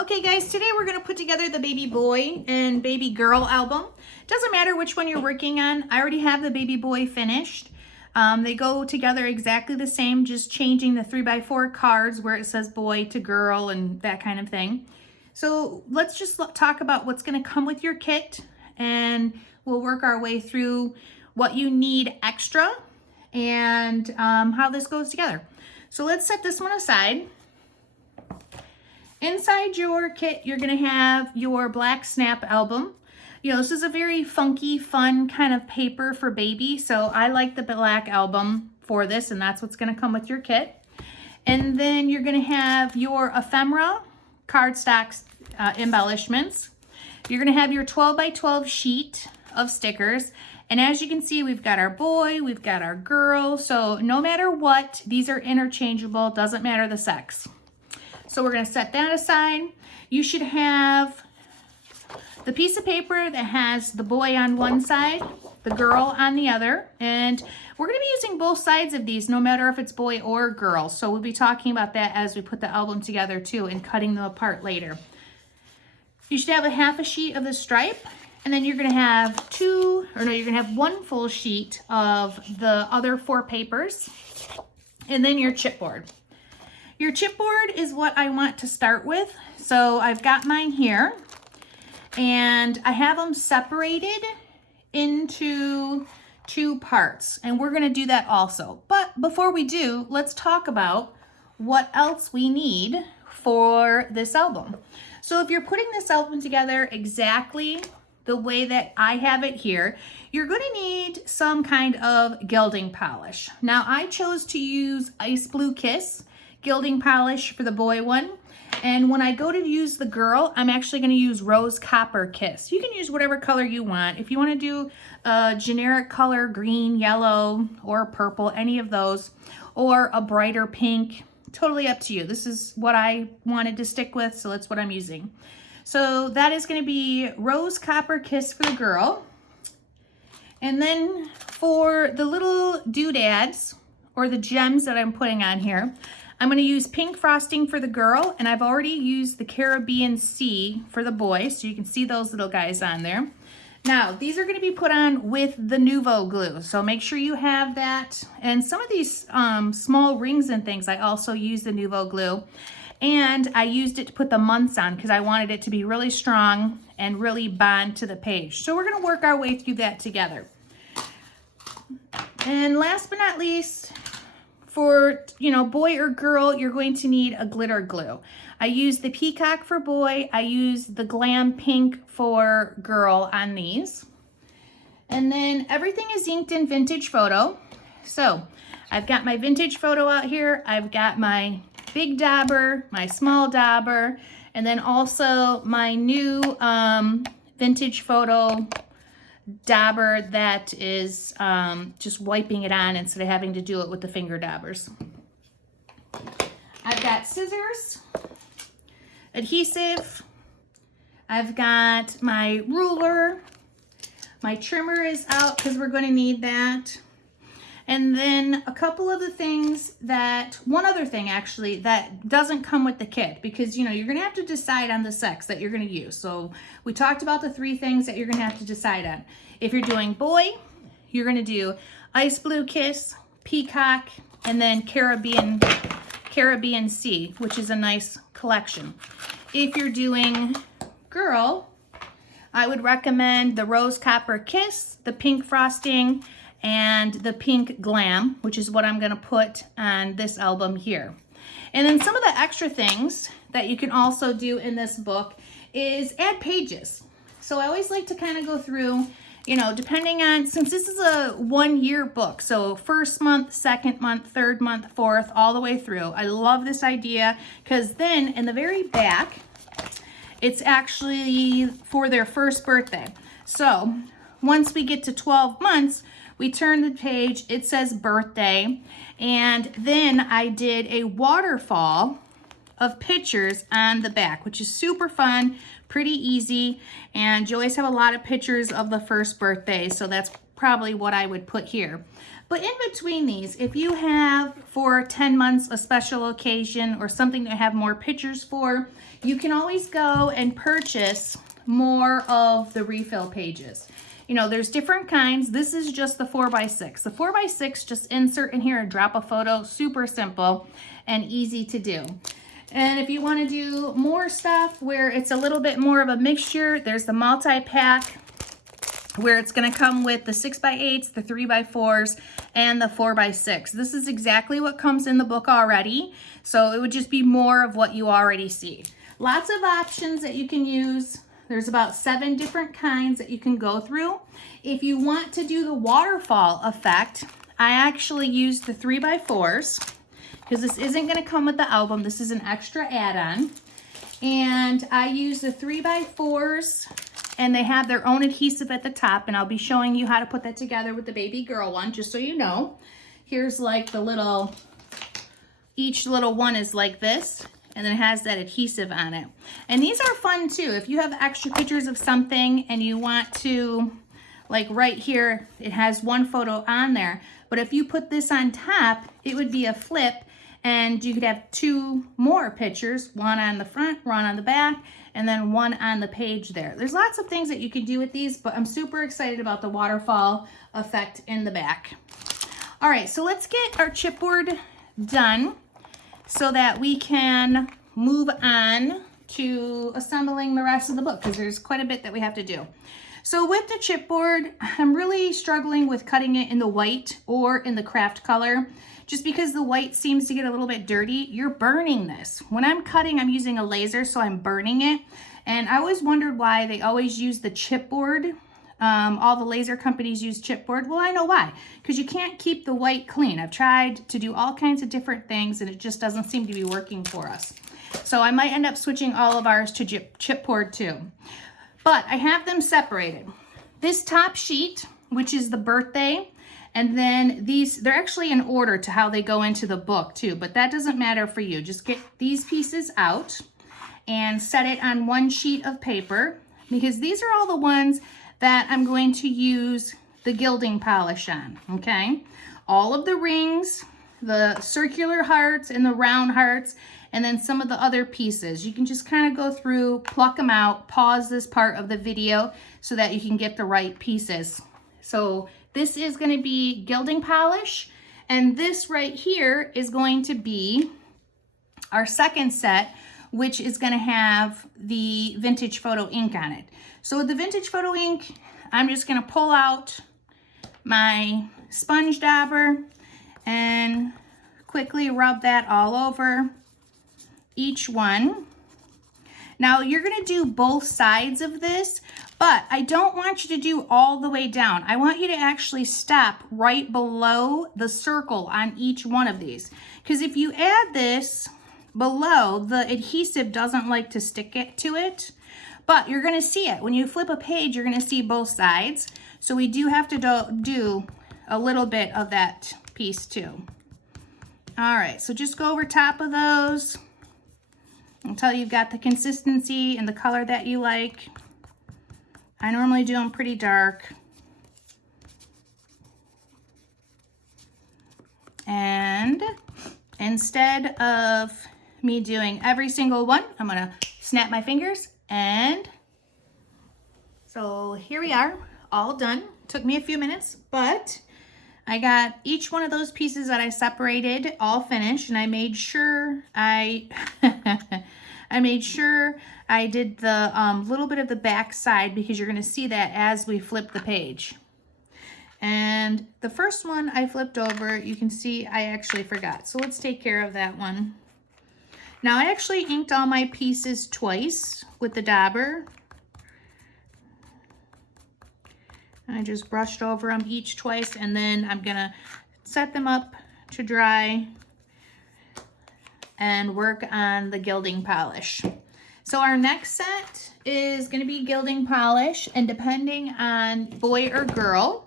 Okay guys, today we're going to put together the baby boy and baby girl album. Doesn't matter which one you're working on. I already have the baby boy finished. They go together exactly the same, just changing the 3x4 cards where it says boy to girl and that kind of thing. So let's just talk about what's going to come with your kit, and we'll work our way through what you need extra and how this goes together. So let's set this one aside. Inside your kit, you're going to have your black snap album. You know, this is a very funky, fun kind of paper for baby, so I like the black album for this, and that's what's going to come with your kit. And then you're going to have your ephemera cardstock embellishments. You're going to have your 12x12 sheet of stickers. And as you can see, we've got our boy, we've got our girl. So no matter what, these are interchangeable, doesn't matter the sex. So we're going to set that aside. You should have the piece of paper that has the boy on one side, the girl on the other. And we're going to be using both sides of these, no matter if it's boy or girl. So we'll be talking about that as we put the album together too, and cutting them apart later. You should have a half a sheet of the stripe. And then you're going to have you're going to have one full sheet of the other 4 papers. And then your chipboard. Your chipboard is what I want to start with. So I've got mine here, and I have them separated into 2 parts, and we're going to do that also. But before we do, let's talk about what else we need for this album. So if you're putting this album together exactly the way that I have it here, you're going to need some kind of gilding polish. Now I chose to use Ice Blue Kiss gilding polish for the boy one. And when I go to use the girl, I'm actually going to use Rose Copper Kiss. You can use whatever color you want. If you want to do a generic color, green, yellow, or purple, any of those, or a brighter pink, totally up to you. This is what I wanted to stick with, so that's what I'm using. So that is going to be Rose Copper Kiss for the girl. And then for the little doodads, or the gems that I'm putting on here, I'm going to use pink frosting for the girl, and I've already used the Caribbean Sea for the boy, so you can see those little guys on there. Now, these are going to be put on with the Nuvo glue, so make sure you have that. And some of these small rings and things, I also use the Nuvo glue, and I used it to put the months on because I wanted it to be really strong and really bond to the page. So we're going to work our way through that together. And last but not least, for, boy or girl, you're going to need a glitter glue. I use the Peacock for boy. I use the Glam Pink for girl on these. And then everything is inked in Vintage Photo. So I've got my Vintage Photo out here. I've got my big dauber, my small dauber, and then also my new Vintage Photo dauber that is just wiping it on instead of having to do it with the finger daubers. I've got scissors, adhesive, I've got my ruler, my trimmer is out because we're going to need that, and then a couple of the things one other thing actually that doesn't come with the kit, because you're going to have to decide on the sex that you're going to use. So we talked about the 3 things that you're going to have to decide on. If you're doing boy, you're going to do Ice Blue Kiss, Peacock, and then Caribbean Sea, which is a nice collection. If you're doing girl, I would recommend the Rose Copper Kiss, the pink frosting, and the pink glam, which is what I'm going to put on this album here. And then some of the extra things that you can also do in this book is add pages. So I always like to kind of go through, depending on, since this is a 1-year book, so 1st month, 2nd month, 3rd month, 4th, all the way through. I love this idea because then in the very back, it's actually for their 1st birthday. So once we get to 12 months, we turn the page, it says birthday, and then I did a waterfall of pictures on the back, which is super fun, pretty easy, and you always have a lot of pictures of the 1st birthday, so that's probably what I would put here. But in between these, if you have for 10 months a special occasion or something to have more pictures for, you can always go and purchase more of the refill pages. You know, there's different kinds. This is just the 4x6. The 4x6, just insert in here and drop a photo. Super simple and easy to do. And if you want to do more stuff where it's a little bit more of a mixture, there's the multi-pack where it's going to come with the 6x8s, the 3x4s, and the 4x6. This is exactly what comes in the book already, so it would just be more of what you already see. Lots of options that you can use. There's about 7 different kinds that you can go through. If you want to do the waterfall effect, I actually use the 3x4s because this isn't going to come with the album. This is an extra add-on. And I use the 3x4s, and they have their own adhesive at the top, and I'll be showing you how to put that together with the baby girl one, just so you know. Here's like the little, each little one is like this, and then it has that adhesive on it. And these are fun too. If you have extra pictures of something and you want to, like right here, it has one photo on there, but if you put this on top, it would be a flip, and you could have 2 more pictures, one on the front, one on the back, and then one on the page there. There's lots of things that you can do with these, but I'm super excited about the waterfall effect in the back. All right, so let's get our chipboard done so that we can move on to assembling the rest of the book, because there's quite a bit that we have to do. So with the chipboard, I'm really struggling with cutting it in the white or in the craft color, just because the white seems to get a little bit dirty. You're burning this. When I'm cutting, I'm using a laser, so I'm burning it. And I always wondered why they always use the chipboard. All the laser companies use chipboard. Well, I know why. Because you can't keep the white clean. I've tried to do all kinds of different things, and it just doesn't seem to be working for us. So I might end up switching all of ours to chipboard too. But I have them separated. This top sheet, which is the birthday, and then these, they're actually in order to how they go into the book too, but that doesn't matter for you. Just get these pieces out and set it on one sheet of paper, because these are all the ones that I'm going to use the gilding polish on, okay? All of the rings, the circular hearts and the round hearts, and then some of the other pieces. You can just kind of go through, pluck them out, pause this part of the video so that you can get the right pieces. So this is going to be gilding polish, and this right here is going to be our second set, which is going to have the vintage photo ink on it. So with the vintage photo ink, I'm just going to pull out my sponge dauber and quickly rub that all over each one. Now you're going to do both sides of this, but I don't want you to do all the way down. I want you to actually stop right below the circle on each one of these, because if you add this below, the adhesive doesn't like to stick it to it, but you're going to see it. When you flip a page, you're going to see both sides. So we do have to do a little bit of that piece too. All right, so just go over top of those until you've got the consistency and the color that you like. I normally do them pretty dark. And instead of me doing every single one, I'm gonna snap my fingers, and so here we are, all done. Took me a few minutes, but I got each one of those pieces that I separated all finished, and I made sure I I did the little bit of the back side, because you're going to see that as we flip the page. And the first one I flipped over, you can see I actually forgot. So let's take care of that one. Now I actually inked all my pieces twice with the dauber. I just brushed over them each twice, and then I'm gonna set them up to dry and work on the gilding polish. So our next set is gonna be gilding polish, and depending on boy or girl,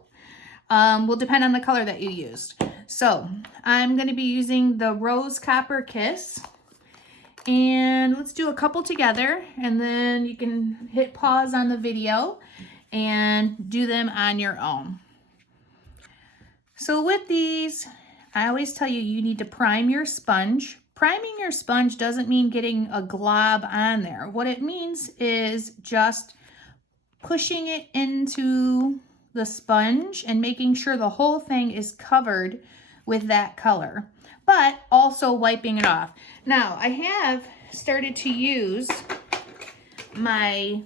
will depend on the color that you used. So I'm gonna be using the Rose Copper Kiss, and let's do a couple together, and then you can hit pause on the video and do them on your own. So with these, I always tell you, you need to prime your sponge. Priming your sponge doesn't mean getting a glob on there. What it means is just pushing it into the sponge and making sure the whole thing is covered with that color, but also wiping it off. Now, I have started to use my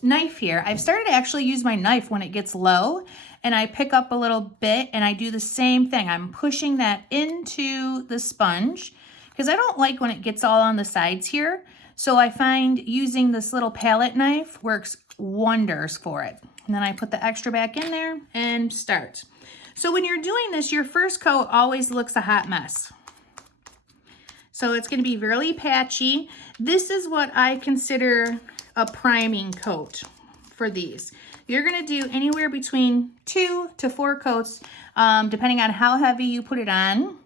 knife here. I've started to actually use my knife when it gets low, and I pick up a little bit and I do the same thing. I'm pushing that into the sponge because I don't like when it gets all on the sides here. So I find using this little palette knife works wonders for it. And then I put the extra back in there and start. So when you're doing this, your first coat always looks a hot mess. So it's going to be really patchy. This is what I consider a priming coat for these. You're going to do anywhere between 2 to 4 coats, depending on how heavy you put it on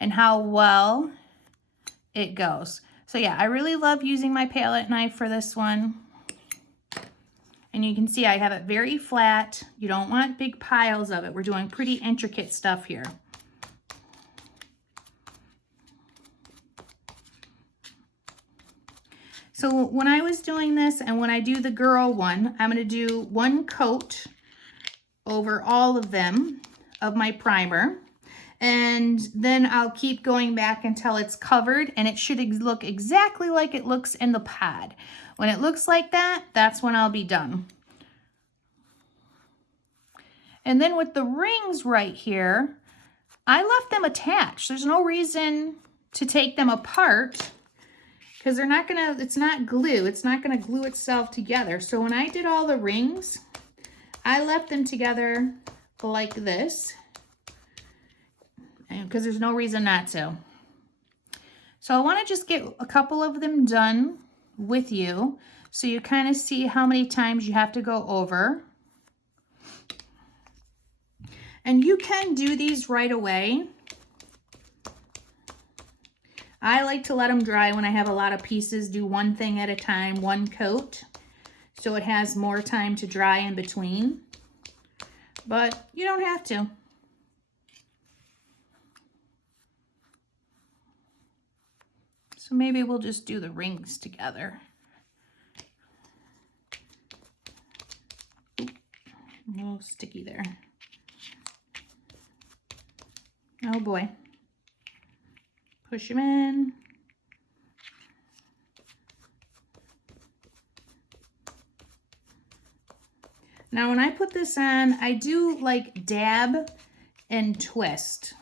and how well it goes. So yeah, I really love using my palette knife for this one. And you can see I have it very flat. You don't want big piles of it. We're doing pretty intricate stuff here. So when I was doing this and when I do the girl one, I'm going to do 1 coat over all of them of my primer. And then I'll keep going back until it's covered, and it should look exactly like it looks in the pod. When it looks like that, that's when I'll be done. And then with the rings right here, I left them attached. There's no reason to take them apart because they're not gonna, it's not glue. It's not gonna glue itself together. So when I did all the rings, I left them together like this, because there's no reason not to. So I want to just get a couple of them done with you so you kind of see how many times you have to go over. And you can do these right away. I like to let them dry when I have a lot of pieces, do one thing at a time, 1 coat, so it has more time to dry in between. But you don't have to. So maybe we'll just do the rings together. Oop, a little sticky there. Oh boy. Push them in. Now when I put this on, I do like dab and twist.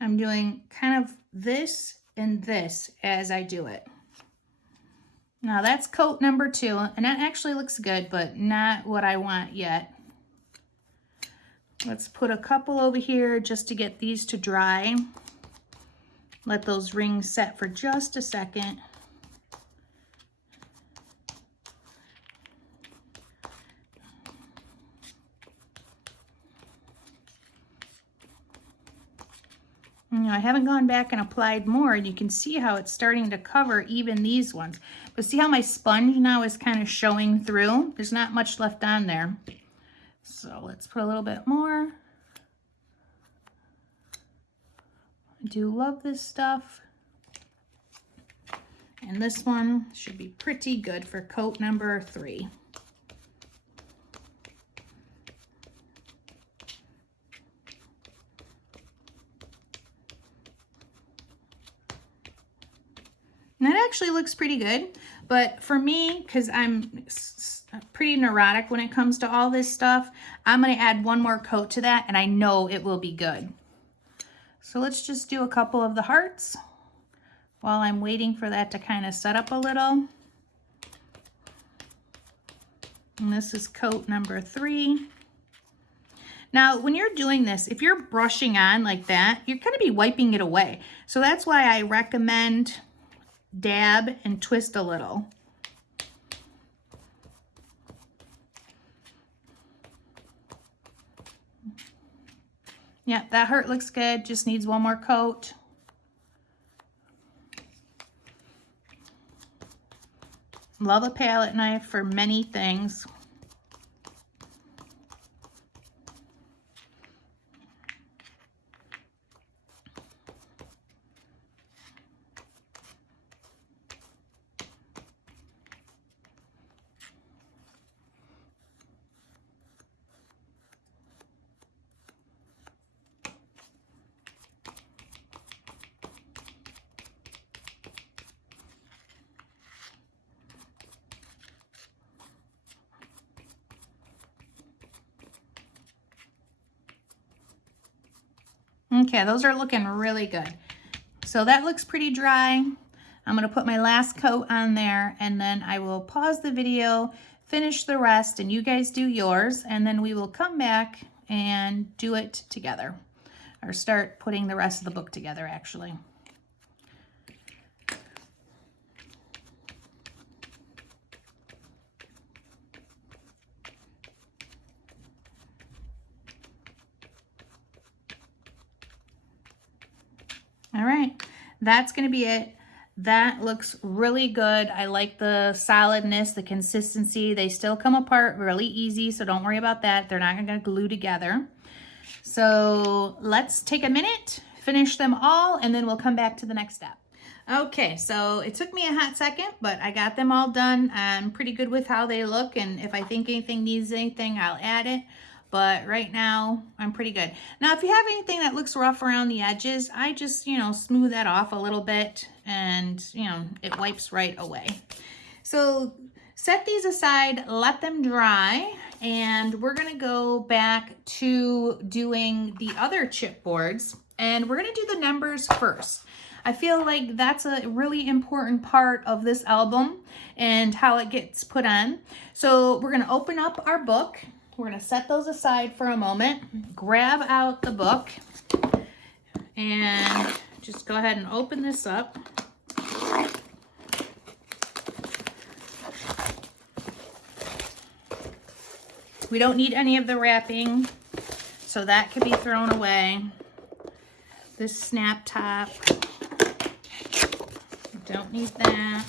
I'm doing kind of this and this as I do it. Now that's coat number 2, and that actually looks good, but not what I want yet. Let's put a couple over here just to get these to dry. Let those rings set for just a second. I haven't gone back and applied more, and you can see how it's starting to cover even these ones. But see how my sponge now is kind of showing through? There's not much left on there. So let's put a little bit more. I do love this stuff. And this one should be pretty good for coat number 3. And that actually looks pretty good, but for me, because I'm pretty neurotic when it comes to all this stuff, I'm going to add 1 more coat to that, and I know it will be good. So let's just do a couple of the hearts while I'm waiting for that to kind of set up a little. And this is coat number 3. Now, when you're doing this, if you're brushing on like that, you're going to be wiping it away. So that's why I recommend dab and twist a little. Yeah, that heart looks good. Just needs 1 more coat. Love a palette knife for many things. Okay, those are looking really good. So that looks pretty dry. I'm gonna put my last coat on there, and then I will pause the video, finish the rest, and you guys do yours, and then we will come back and do it together, or start putting the rest of the book together actually. All right, that's gonna be it. That looks really good. I like the solidness, the consistency. They still come apart really easy, so don't worry about that. They're not gonna glue together. So let's take a minute, finish them all, and then we'll come back to the next step. Okay, so it took me a hot second, but I got them all done. I'm pretty good with how they look, and if I think anything needs anything, I'll add it. But right now, I'm pretty good. Now, if you have anything that looks rough around the edges, I just, smooth that off a little bit, and, it wipes right away. So set these aside, let them dry, and we're gonna go back to doing the other chipboards, and we're gonna do the numbers first. I feel like that's a really important part of this album and how it gets put on. So we're gonna open up our book. We're gonna set those aside for a moment, grab out the book, and just go ahead and open this up. We don't need any of the wrapping, so that could be thrown away. This snap top, don't need that.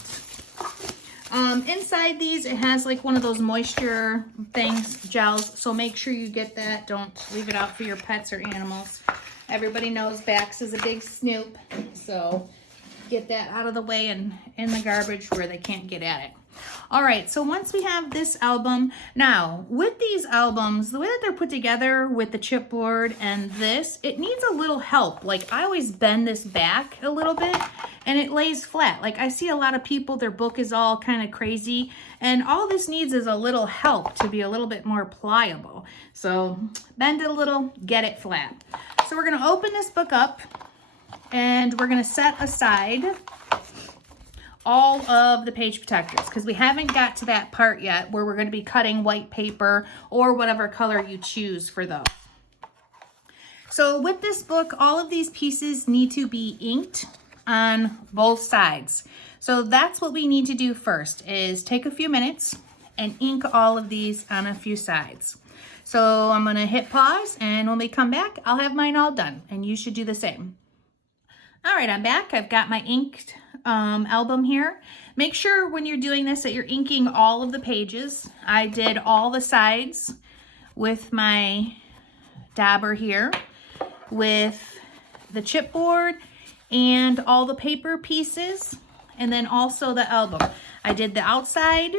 Inside these, it has like one of those moisture things, gels, so make sure you get that. Don't leave it out for your pets or animals. Everybody knows Bax is a big snoop, so get that out of the way and in the garbage where they can't get at it. All right, so once we have this album, now with these albums, the way that they're put together with the chipboard and this, it needs a little help. Like I always bend this back a little bit and it lays flat. Like I see a lot of people, their book is all kind of crazy, and all this needs is a little help to be a little bit more pliable. So bend it a little, get it flat. So we're gonna open this book up and we're gonna set aside all of the page protectors because we haven't got to that part yet where we're going to be cutting white paper or whatever color you choose for those. So with this book, all of these pieces need to be inked on both sides. So that's what we need to do first, is take a few minutes and ink all of these on a few sides. So I'm going to hit pause, and when we come back, I'll have mine all done, and you should do the same. All right, I'm back. I've got my inked album here. Make sure when you're doing this that you're inking all of the pages. I did all the sides with my dabber here, with the chipboard and all the paper pieces, and then also the album. I did the outside,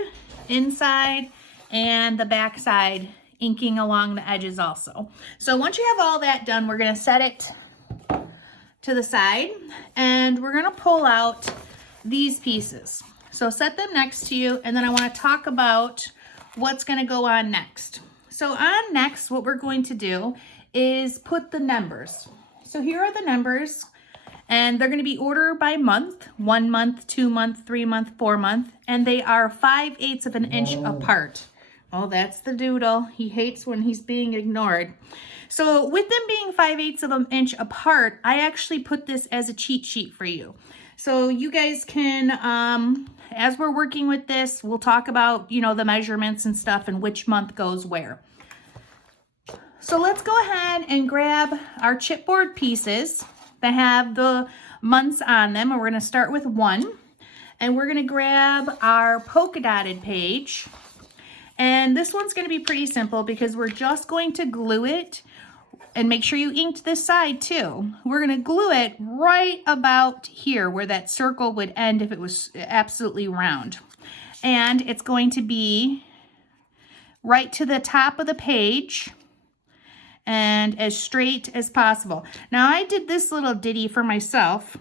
inside, and the back side, inking along the edges also. So once you have all that done, we're gonna set it to the side, and we're gonna pull out these pieces. So set them next to you, and then I wanna talk about what's gonna go on next. So on next, what we're going to do is put the numbers. So here are the numbers, and they're gonna be order by month, 1 month, 2 month, 3 month, 4 month, and they are 5/8 of an inch apart. Oh, that's the doodle. He hates when he's being ignored. So with them being 5/8 of an inch apart, I actually put this as a cheat sheet for you. So you guys can, as we're working with this, we'll talk about, the measurements and stuff and which month goes where. So let's go ahead and grab our chipboard pieces that have the months on them. And we're gonna start with 1. And we're gonna grab our polka dotted page. And this one's gonna be pretty simple because we're just going to glue it, and make sure you inked this side too. We're gonna glue it right about here where that circle would end if it was absolutely round. And it's going to be right to the top of the page and as straight as possible. Now I did this little ditty for myself,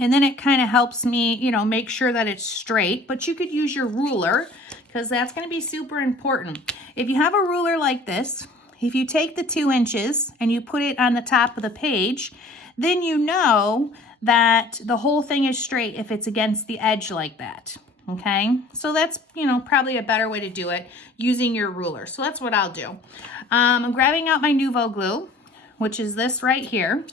and then it kind of helps me, make sure that it's straight, but you could use your ruler because that's gonna be super important. If you have a ruler like this, if you take the 2 inches and you put it on the top of the page, then you know that the whole thing is straight if it's against the edge like that. Okay, so that's, you know, probably a better way to do it using your ruler. So that's what I'll do. I'm grabbing out my Nouveau glue, which is this right here,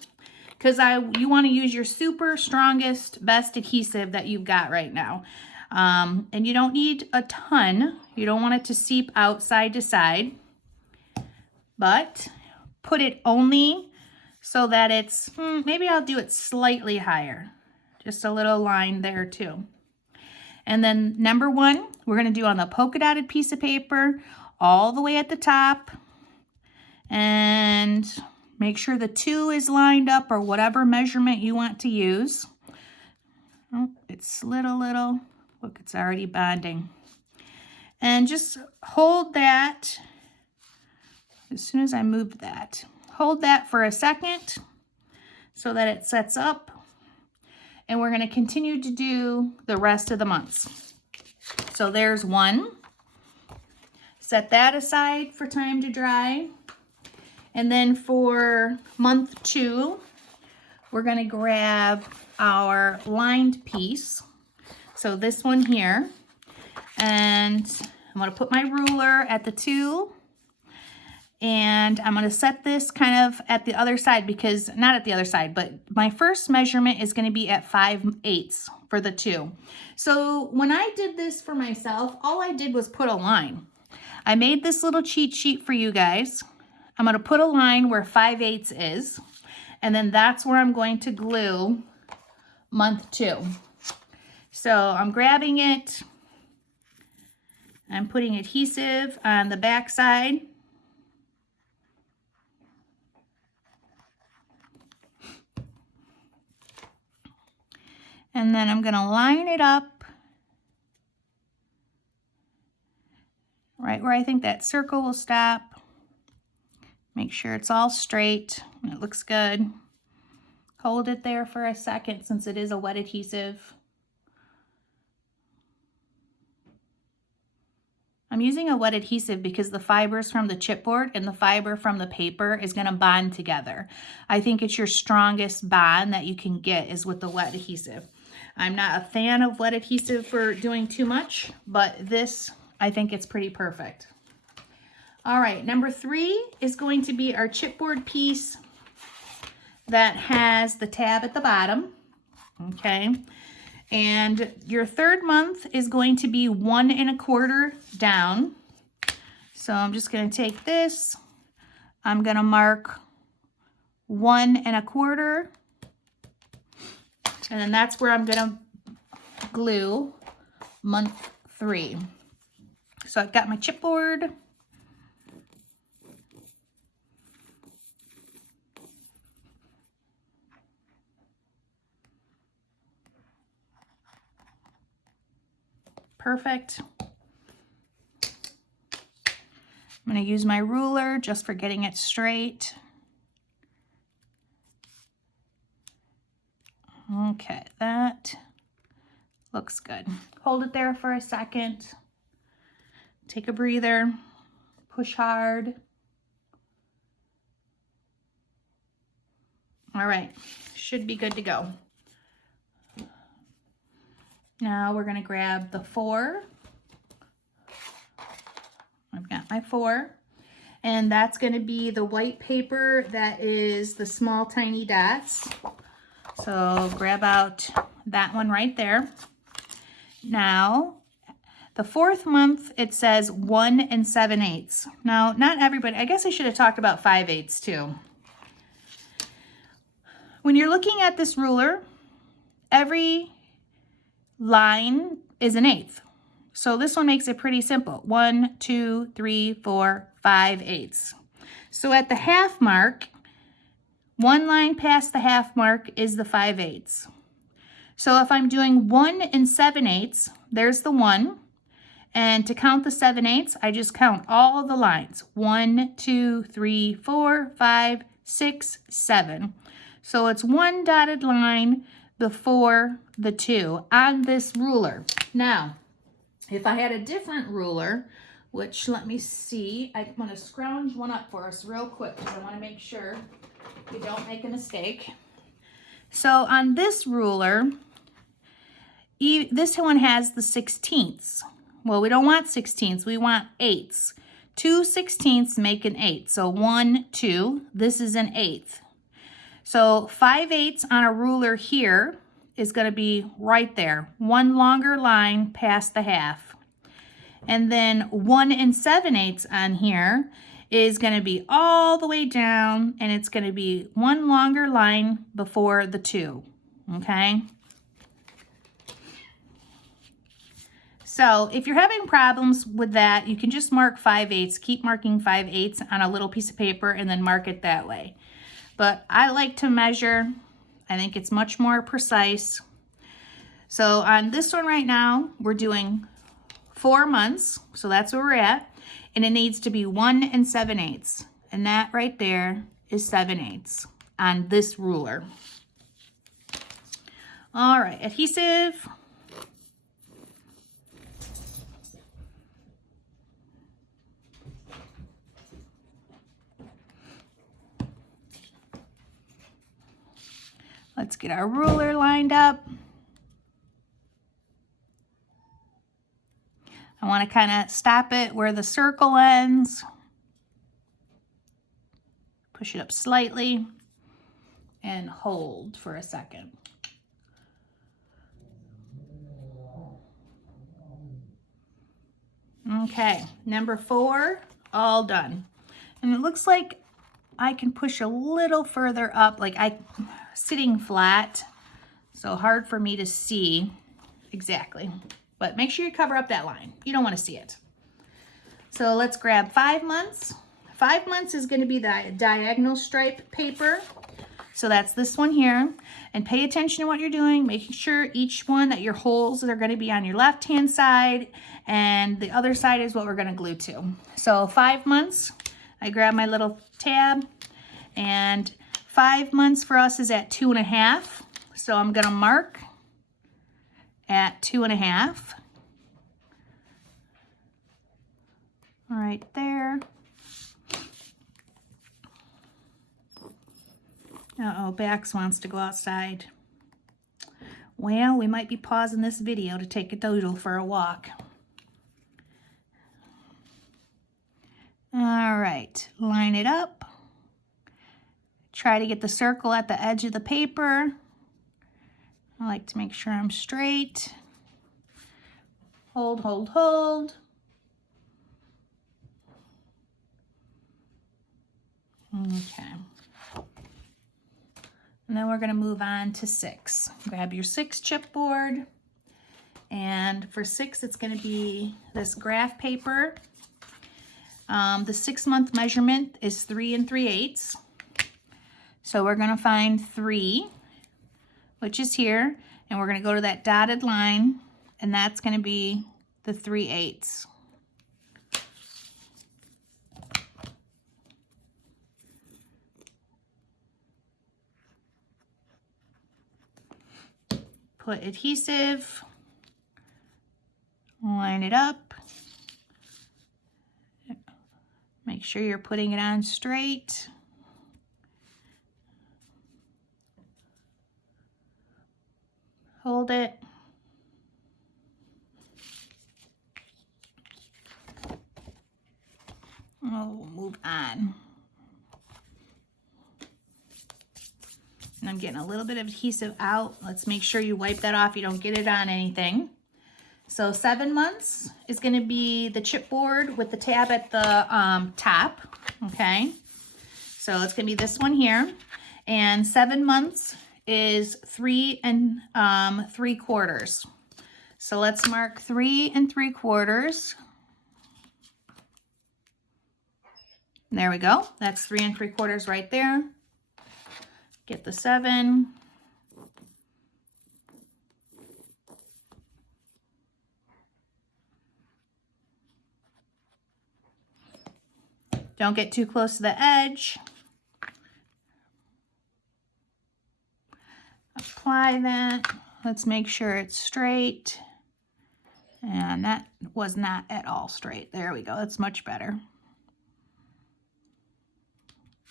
because you want to use your super strongest, best adhesive that you've got right now. And you don't need a ton. You don't want it to seep out side to side, but put it only so that it's, maybe I'll do it slightly higher. Just a little line there too. And then number 1, we're going to do on the polka dotted piece of paper all the way at the top. And make sure the 2 is lined up or whatever measurement you want to use. Oh, it slid a little. Look, it's already bonding. And just hold that as soon as I move that. Hold that for a second so that it sets up. And we're going to continue to do the rest of the months. So there's 1. Set that aside for time to dry. And then for month 2, we're going to grab our lined piece. So this one here. And I'm going to put my ruler at the 2. And I'm going to set this kind of at the other side because, not at the other side, but my first measurement is going to be at 5/8 for the 2. So when I did this for myself, all I did was put a line. I made this little cheat sheet for you guys. I'm going to put a line where 5/8 is, and then that's where I'm going to glue month 2. So I'm grabbing it. I'm putting adhesive on the back side. And then I'm going to line it up right where I think that circle will stop. Make sure it's all straight and it looks good. Hold it there for a second since it is a wet adhesive. I'm using a wet adhesive because the fibers from the chipboard and the fiber from the paper is going to bond together. I think it's your strongest bond that you can get is with the wet adhesive. I'm not a fan of wet adhesive for doing too much, but this, I think it's pretty perfect. All right, number 3 is going to be our chipboard piece that has the tab at the bottom, okay? And your 3rd month is going to be 1 1/4 down. So I'm just gonna take this, I'm gonna mark 1 1/4, and then that's where I'm gonna glue month 3. So I've got my chipboard. Perfect. I'm going to use my ruler just for getting it straight. Okay, that looks good. Hold it there for a second. Take a breather. Push hard. All right, should be good to go. Now we're going to grab the 4. I've got my 4. And that's going to be the white paper that is the small tiny dots. So grab out that one right there. Now, the 4th month, it says 1 7/8. Now, not everybody, I guess I should have talked about 5/8 too. When you're looking at this ruler, every line is an 1/8. So this one makes it pretty simple. 1, 2, 3, 4, 5/8. So at the half mark, one line past the half mark is the 5/8. So if I'm doing 1 7/8, there's the 1. And to count the 7/8, I just count all the lines. 1, 2, 3, 4, 5, 6, 7. So it's one dotted line before the 2 on this ruler. Now, if I had a different ruler which let me see. I'm going to scrounge one up for us real quick because I want to make sure you don't make a mistake. So on this ruler, this one has the 16ths. Well, we don't want 16ths, we want 8ths. 2 16ths make an 8. So 1, 2, this is an 1/8. So 5/8 on a ruler here is going to be right there. One longer line past the half. And then 1 7/8 on here is going to be all the way down, and it's going to be one longer line before the 2. Okay? So if you're having problems with that, you can just mark 5/8. Keep marking 5/8 on a little piece of paper and then mark it that way. But I like to measure. I think it's much more precise. So on this one right now, we're doing 4 months. So that's where we're at. And it needs to be 1 7/8. And that right there is 7/8 on this ruler. All right, adhesive. Let's get our ruler lined up. I want to kind of stop it where the circle ends. Push it up slightly and hold for a second. Okay, number 4, all done. And it looks like I can push a little further up, like I'm sitting flat, so hard for me to see exactly. But make sure you cover up that line. You don't want to see it. So let's grab 5 months. 5 months is going to be the diagonal stripe paper. So that's this one here. And pay attention to what you're doing, making sure each one that your holes are going to be on your left-hand side, and the other side is what we're going to glue to. So 5 months, I grab my little tab, and 5 months for us is at 2.5. So I'm going to mark at 2.5. Right there. Uh-oh, Bax wants to go outside. Well, we might be pausing this video to take a doodle for a walk. All right, line it up. Try to get the circle at the edge of the paper. I like to make sure I'm straight. Hold, hold, hold. Okay. And then we're going to move on to 6. Grab your 6 chipboard. And for 6, it's going to be this graph paper. The 6-month measurement is 3 3/8. So we're going to find 3, which is here. And we're going to go to that dotted line. And that's going to be the 3/8. Put adhesive, line it up, make sure you're putting it on straight. Hold it. Oh, move on. And I'm getting a little bit of adhesive out. Let's make sure you wipe that off. You don't get it on anything. So 7 months is going to be the chipboard with the tab at the top. Okay. So it's going to be this one here. And 7 months is 3 3/4. So let's mark 3 3/4. There we go. That's 3 3/4 right there. Get the 7. Don't get too close to the edge. Apply that. Let's make sure it's straight. And that was not at all straight. There we go. That's much better.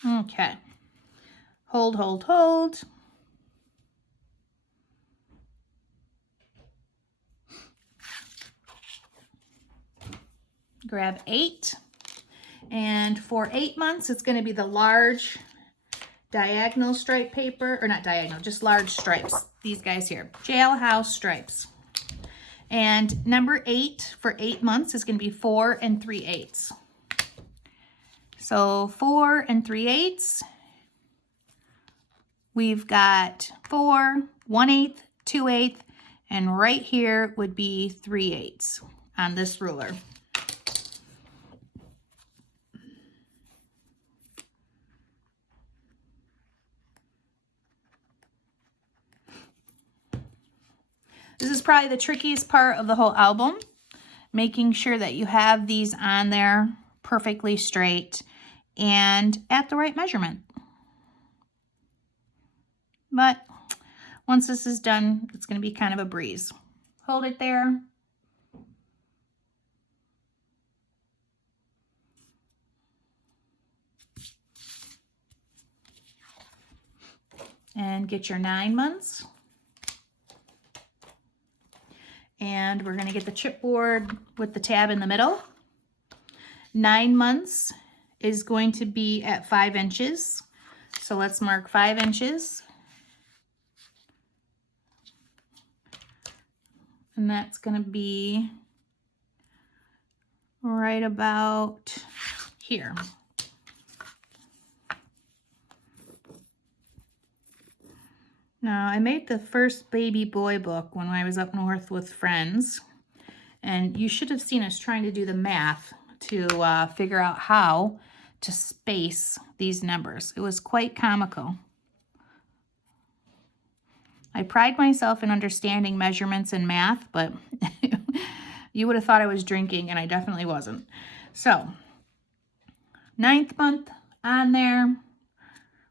Okay. Hold, hold, hold. Grab 8. And for 8 months, it's going to be the large diagonal stripe paper, or not diagonal, just large stripes. These guys here, jailhouse stripes. And number 8 for 8 months is going to be 4 3/8. So 4 3/8. We've got 4, 1/8, 2/8, and right here would be 3/8 on this ruler. This is probably the trickiest part of the whole album, making sure that you have these on there perfectly straight and at the right measurement. But once this is done, it's going to be kind of a breeze. Hold it there. And get your 9 months. And we're going to get the chipboard with the tab in the middle. 9 months is going to be at 5 inches. So let's mark 5 inches. And that's going to be right about here. Now, I made the first baby boy book when I was up north with friends, and you should have seen us trying to do the math to figure out how to space these numbers. It was quite comical. I pride myself in understanding measurements and math, but you would have thought I was drinking, and I definitely wasn't. So, 9th month on there.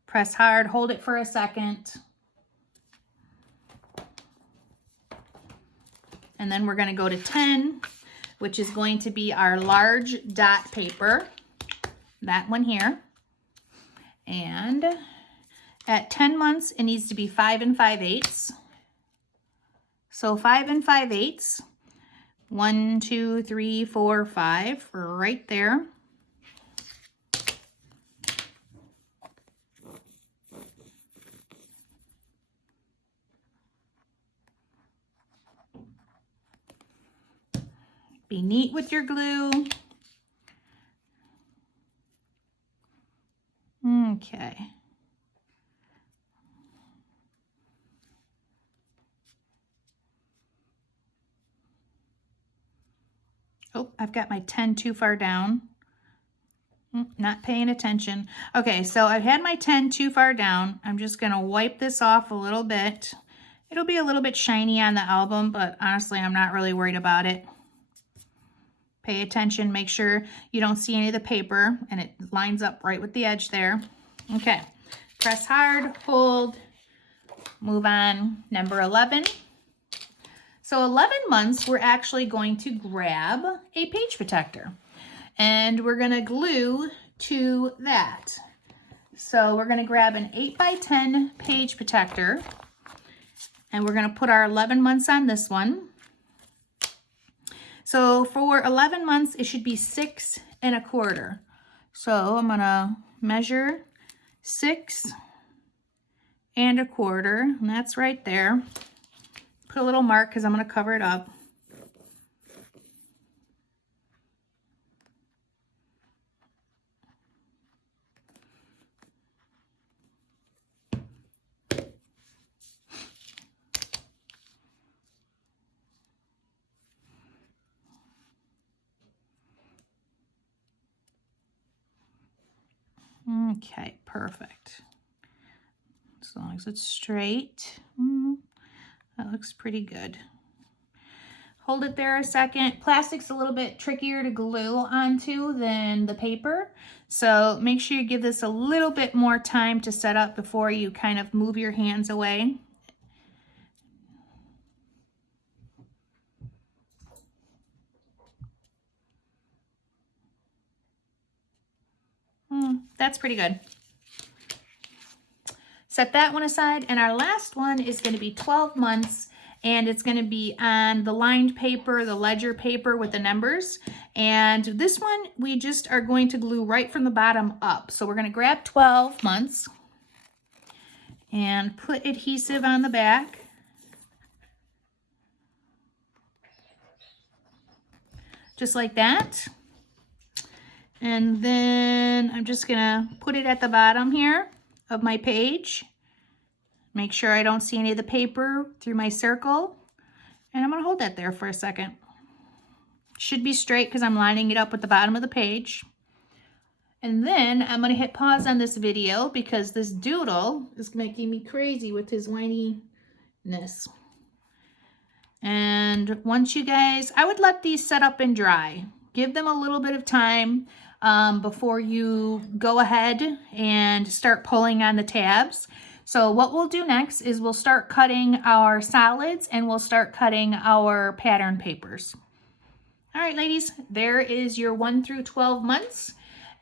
Press hard, hold it for a second. And then we're going to go to 10, which is going to be our large dot paper, that one here. And at 10 months, it needs to be 5 5/8. So 5 5/8, 1, 2, 3, 4, 5, right there. Be neat with your glue. Okay. Oh, I've got my 10 too far down. Not paying attention. Okay, so I've had my 10 too far down. I'm just going to wipe this off a little bit. It'll be a little bit shiny on the album, but honestly, I'm not really worried about it. Pay attention, make sure you don't see any of the paper and it lines up right with the edge there. Okay, press hard, hold, move on. Number 11. So 11 months, we're actually going to grab a page protector and we're gonna glue to that. So we're gonna grab an 8x10 page protector and we're gonna put our 11 months on this one. So for 11 months, it should be 6 1/4. So I'm gonna measure 6 1/4, and that's right there. Put a little mark because I'm gonna cover it up. Okay, perfect. As long as it's straight. That looks pretty good. Hold it there a second. Plastic's a little bit trickier to glue onto than the paper, so make sure you give this a little bit more time to set up before you kind of move your hands away. That's pretty good. Set that one aside, and our last one is going to be 12 months, and it's going to be on the lined paper, the ledger paper with the numbers. And this one, we just are going to glue right from the bottom up. So we're going to grab 12 months and put adhesive on the back. Just like that. And then I'm just going to put it at the bottom here of my page. Make sure I don't see any of the paper through my circle. And I'm going to hold that there for a second. Should be straight because I'm lining it up with the bottom of the page. And then I'm going to hit pause on this video because this doodle is making me crazy with his whininess. And once you guys, I would let these set up and dry. Give them a little bit of time before you go ahead and start pulling on the tabs. So what we'll do next is we'll start cutting our solids and we'll start cutting our pattern papers. All right, ladies, there is your 1 through 12 months.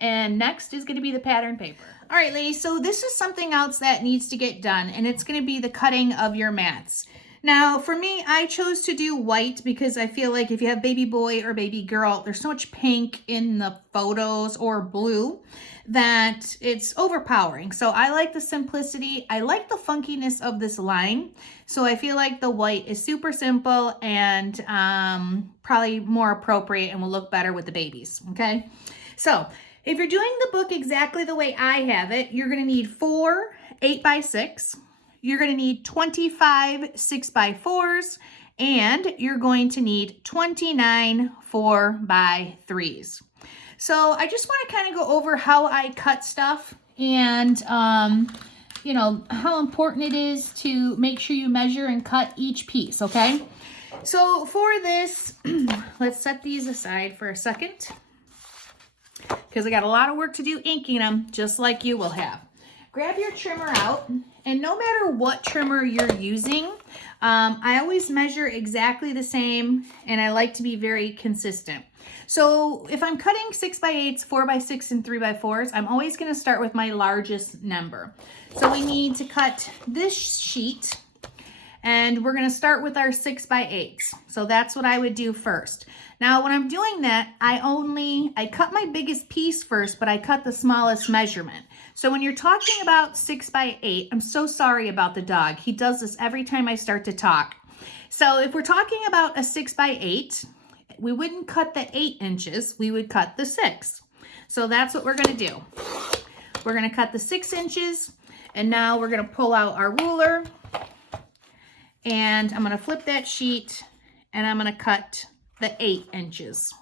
And next is going to be the pattern paper. All right, ladies, so this is something else that needs to get done, and it's going to be the cutting of your mats. Now, for me, I chose to do white because I feel like if you have baby boy or baby girl, there's so much pink in the photos or blue that it's overpowering. So I like the simplicity. I like the funkiness of this line. So I feel like the white is super simple and probably more appropriate and will look better with the babies, okay? So if you're doing the book exactly the way I have it, you're going to need 4 8x6. You're going to need 25 6x4s, and you're going to need 29 4x3s. So I just want to kind of go over how I cut stuff and, you know, how important it is to make sure you measure and cut each piece, okay? So for this, let's set these aside for a second because I got a lot of work to do inking them, just like you will have. Grab your trimmer out, and no matter what trimmer you're using, I always measure exactly the same, and I like to be very consistent. So if I'm cutting 6x8s, 4x6, and 3x4s, I'm always going to start with my largest number. So we need to cut this sheet, and we're going to start with our 6x8s. So that's what I would do first. Now, when I'm doing that, I cut my biggest piece first, but I cut the smallest measurement. So when you're talking about 6x8, I'm so sorry about the dog. He does this every time I start to talk. So if we're talking about a 6x8, we wouldn't cut the 8 inches, we would cut the 6. So that's what we're going to do. We're going to cut the 6 inches, and now we're going to pull out our ruler, and I'm going to flip that sheet, and I'm going to cut the 8 inches.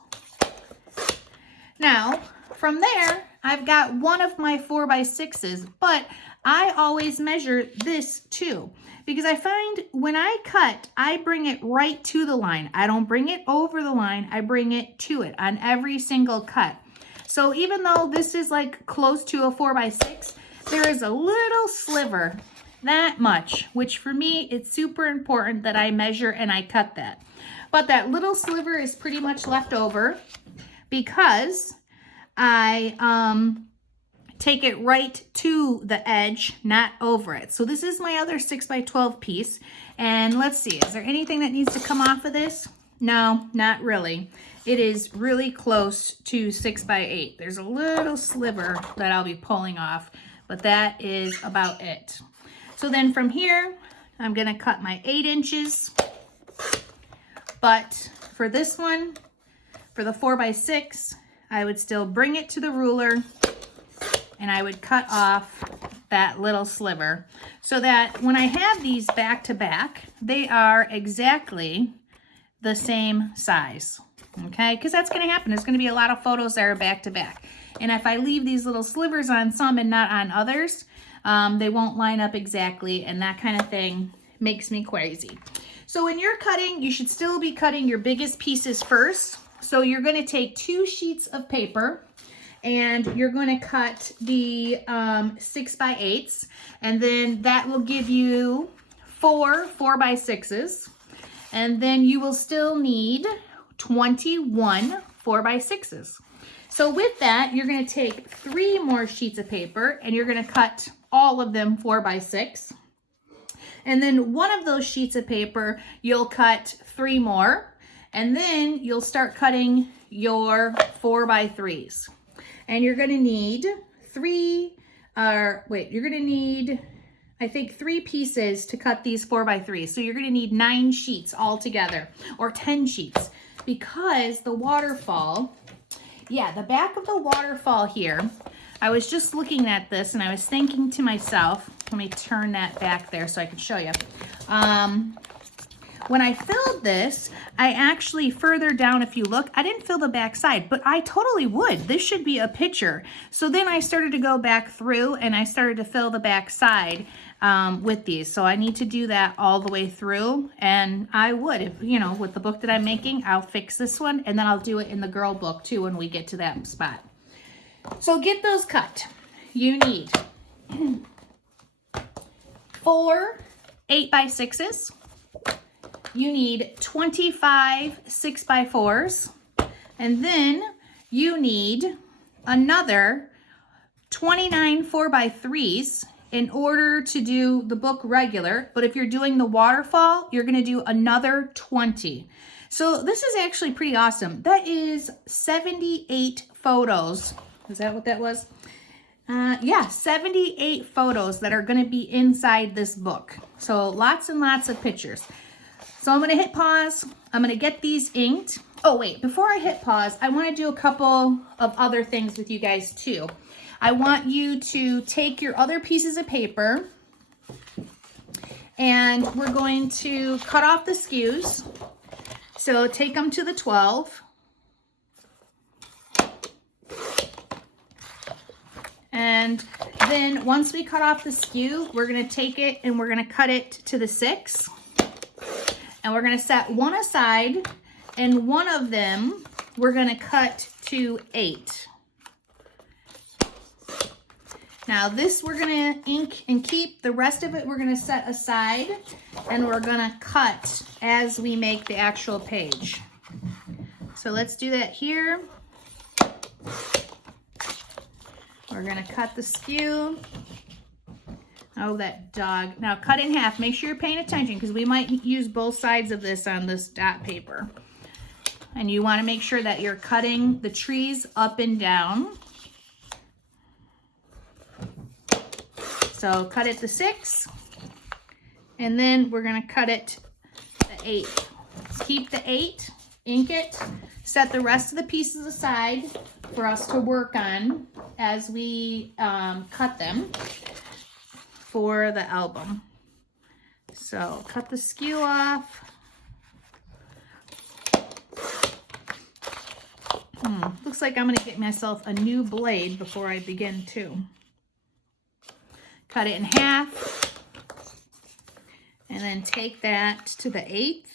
Now, from there, I've got one of my 4x6s, but I always measure this too, because I find when I cut, I bring it right to the line. I don't bring it over the line, I bring it to it on every single cut. So even though this is like close to a 4x6, there is a little sliver, that much, which for me, it's super important that I measure and I cut that. But that little sliver is pretty much left over because I take it right to the edge, not over it. So this is my other 6x12 piece. And let's see, is there anything that needs to come off of this? No, not really. It is really close to 6x8. There's a little sliver that I'll be pulling off, but that is about it. So then from here, I'm gonna cut my 8 inches. But for this one, for the 4x6, I would still bring it to the ruler and I would cut off that little sliver so that when I have these back to back, they are exactly the same size, okay? Because that's gonna happen. There's gonna be a lot of photos that are back to back. And if I leave these little slivers on some and not on others, they won't line up exactly, and that kind of thing makes me crazy. So when you're cutting, you should still be cutting your biggest pieces first. So you're going to take 2 sheets of paper and you're going to cut the 6x8s, and then that will give you 4 4x6s, and then you will still need 21 4x6s. So with that, you're going to take 3 more sheets of paper and you're going to cut all of them 4 by 6. And then one of those sheets of paper, you'll cut 3 more. And then you'll start cutting your 4 by 3s. And you're going to need I think 3 pieces to cut these 4 by 3s. So you're going to need 9 sheets altogether, or 10 sheets, because the waterfall, the back of the waterfall here, I was just looking at this and I was thinking to myself, let me turn that back there so I can show you. When I filled this, I actually further down, if you look, I didn't fill the back side, but I totally would. This should be a picture. So then I started to go back through and I started to fill the back side with these. So I need to do that all the way through. And I would, if, you know, with the book that I'm making, I'll fix this one and then I'll do it in the girl book too when we get to that spot. So get those cut. You need 4 8 by 6s. You need 25 6 by 4s. And then you need another 29 4 by 3s in order to do the book regular. But if you're doing the waterfall, you're going to do another 20. So this is actually pretty awesome. That is 78 photos. Is that what that was? 78 photos that are going to be inside this book. So lots and lots of pictures. So I'm going to hit pause. I'm going to get these inked. Oh, wait, before I hit pause, I want to do a couple of other things with you guys too. I want you to take your other pieces of paper and we're going to cut off the skews. So take them to the 12. And then once we cut off the skew, we're going to take it and we're going to cut it to the 6. And we're going to set one aside, and one of them we're going to cut to 8. Now this we're going to ink and keep. The rest of it we're going to set aside, and we're going to cut as we make the actual page. So let's do that here. We're going to cut the skew. Oh, that dog. Now cut in half. Make sure you're paying attention because we might use both sides of this on this dot paper. And you want to make sure that you're cutting the trees up and down. So cut it to 6. And then we're going to cut it to 8. Keep the 8, ink it, set the rest of the pieces aside for us to work on as we cut them for the album. So cut the skew off. Looks like I'm going to get myself a new blade before I begin too. Cut it in half and then take that to the 8th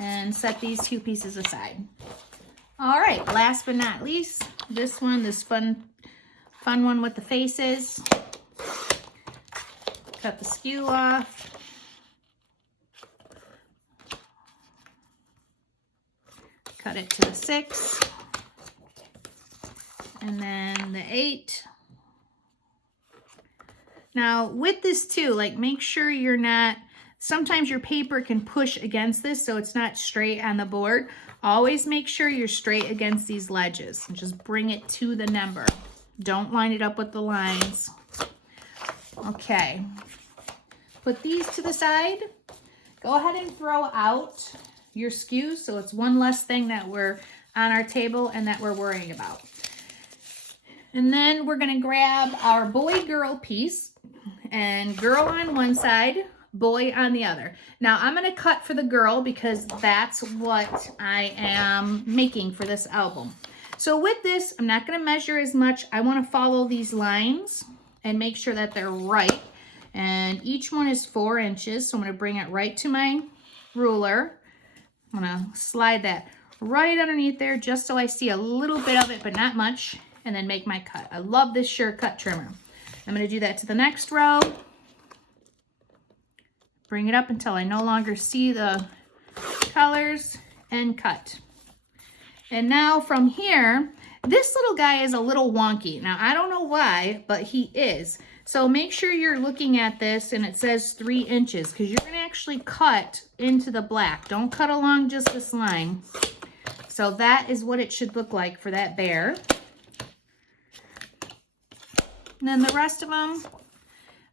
and set these 2 pieces aside. All right, last but not least, this fun one with the faces. Cut the skew off. Cut it to the 6. And then the 8. Now with this too, like make sure you're not, sometimes your paper can push against this so it's not straight on the board. Always make sure you're straight against these ledges and just bring it to the number. Don't line it up with the lines. Okay, put these to the side. Go ahead and throw out your skews so it's one less thing that we're on our table and that we're worrying about. And then we're going to grab our boy-girl piece, and girl on one side, boy on the other. Now I'm going to cut for the girl because that's what I am making for this album. So with this, I'm not going to measure as much. I want to follow these lines and make sure that they're right. And each one is 4 inches. So I'm going to bring it right to my ruler. I'm going to slide that right underneath there just so I see a little bit of it, but not much. And then make my cut. I love this Sure-Cut trimmer. I'm going to do that to the next row. Bring it up until I no longer see the colors. and cut. And now from here, this little guy is a little wonky. Now, I don't know why, but he is. So make sure you're looking at this and it says 3 inches because you're going to actually cut into the black. Don't cut along just this line. So that is what it should look like for that bear. And then the rest of them,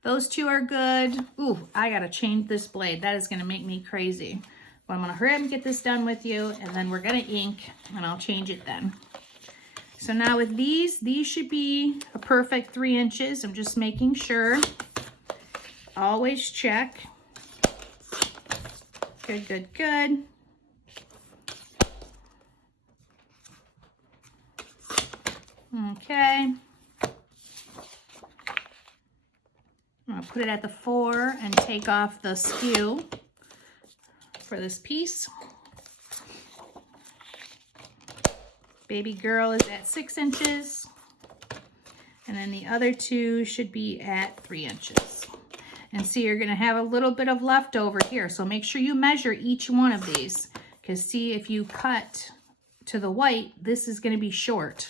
those 2 are good. Ooh, I got to change this blade. That is going to make me crazy. But I'm going to hurry up and get this done with you, and then we're going to ink, and I'll change it then. So now with these should be a perfect 3 inches. I'm just making sure. Always check. Good, good, good. Okay. I'll put it at the 4 and take off the skew for this piece. Baby girl is at 6 inches. And then the other 2 should be at 3 inches. And see, you're going to have a little bit of leftover here. So make sure you measure each one of these. Because see, if you cut to the white, this is going to be short.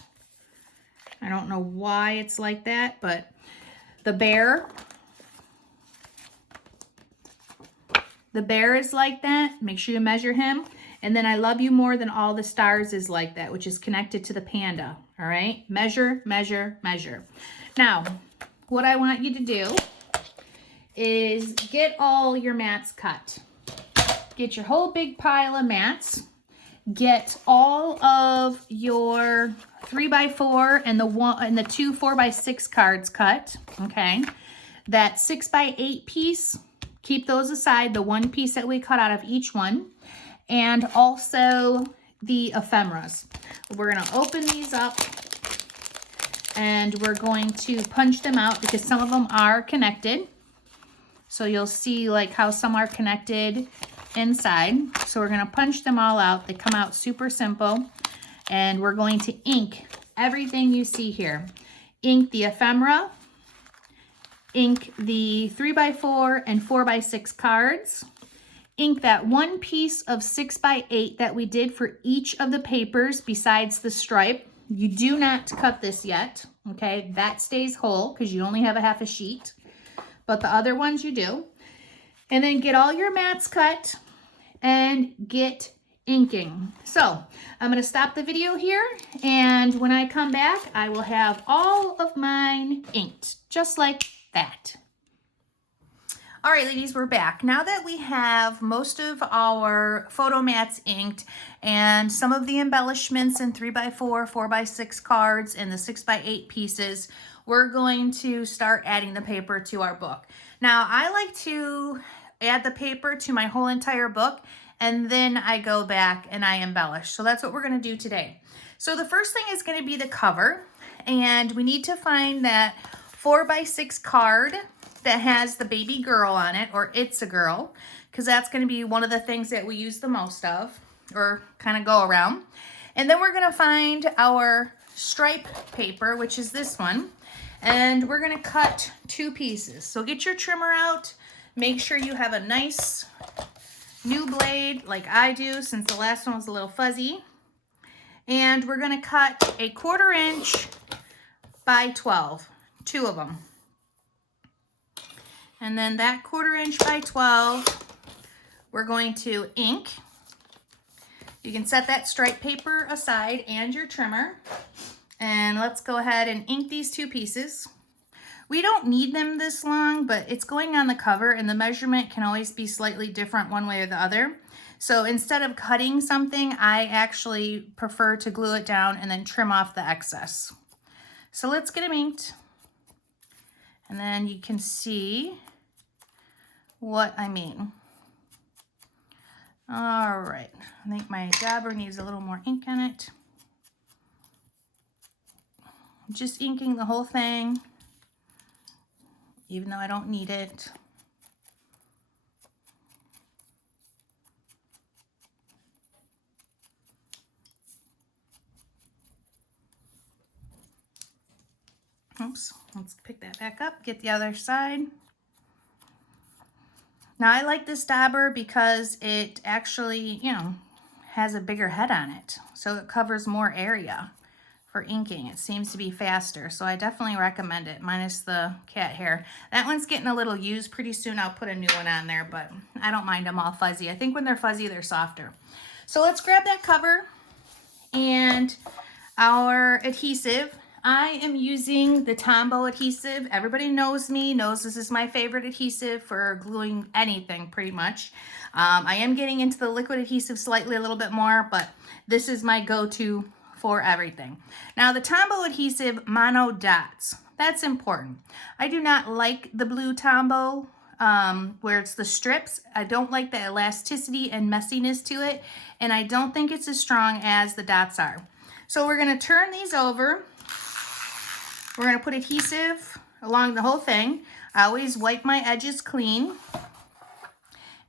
I don't know why it's like that, but the bear is like that. Make sure you measure him. And then I love you more than all the stars is like that, which is connected to the panda. All right. Measure, measure, measure. Now, what I want you to do is get all your mats cut. Get your whole big pile of mats. Get all of your 3x4 and the 2 4x6 cards cut. Okay. That 6x8 piece, keep those aside, the 1 piece that we cut out of each one. And also the ephemeras. We're going to open these up and we're going to punch them out because some of them are connected. So you'll see like how some are connected inside. So we're going to punch them all out. They come out super simple. And we're going to ink everything you see here. Ink the ephemera. Ink the 3x4 and 4x6 cards. Ink that 1 piece of 6x8 that we did for each of the papers besides the stripe. You do not cut this yet, okay? That stays whole because you only have a half a sheet, but the other ones you do. And then get all your mats cut and get inking. So I'm going to stop the video here, and when I come back, I will have all of mine inked, just like that. All right, ladies, we're back. Now that we have most of our photo mats inked and some of the embellishments in 3x4, 4x6 cards and the 6x8 pieces, we're going to start adding the paper to our book. Now, I like to add the paper to my whole entire book, and then I go back and I embellish. So that's what we're going to do today. So the first thing is going to be the cover, and we need to find that 4x6 card that has the baby girl on it, or it's a girl, because that's going to be one of the things that we use the most of, or kind of go around. And then we're going to find our stripe paper, which is this one, and we're going to cut 2 pieces. So get your trimmer out. Make sure you have a nice new blade like I do, since the last one was a little fuzzy. And we're going to cut 1/4 inch by 12, 2 of them. And then that 1/4 inch by 12, we're going to ink. You can set that stripe paper aside and your trimmer. And let's go ahead and ink these 2 pieces. We don't need them this long, but it's going on the cover and the measurement can always be slightly different one way or the other. So instead of cutting something, I actually prefer to glue it down and then trim off the excess. So let's get them inked. And then you can see what I mean. All right, I think my dabber needs a little more ink on it. I'm just inking the whole thing, even though I don't need it. Oops, let's pick that back up, get the other side. Now I like this dabber because it actually, has a bigger head on it, so it covers more area for inking. It seems to be faster, so I definitely recommend it, minus the cat hair. That one's getting a little used. Pretty soon I'll put a new one on there, but I don't mind them all fuzzy. I think when they're fuzzy, they're softer. So let's grab that cover and our adhesive. I am using the Tombow adhesive. Everybody knows me, knows this is my favorite adhesive for gluing anything pretty much. I am getting into the liquid adhesive slightly a little bit more, but this is my go-to for everything. Now the Tombow adhesive mono dots, that's important. I do not like the blue Tombow where it's the strips. I don't like the elasticity and messiness to it, and I don't think it's as strong as the dots are. So we're gonna turn these over. We're gonna put adhesive along the whole thing. I always wipe my edges clean.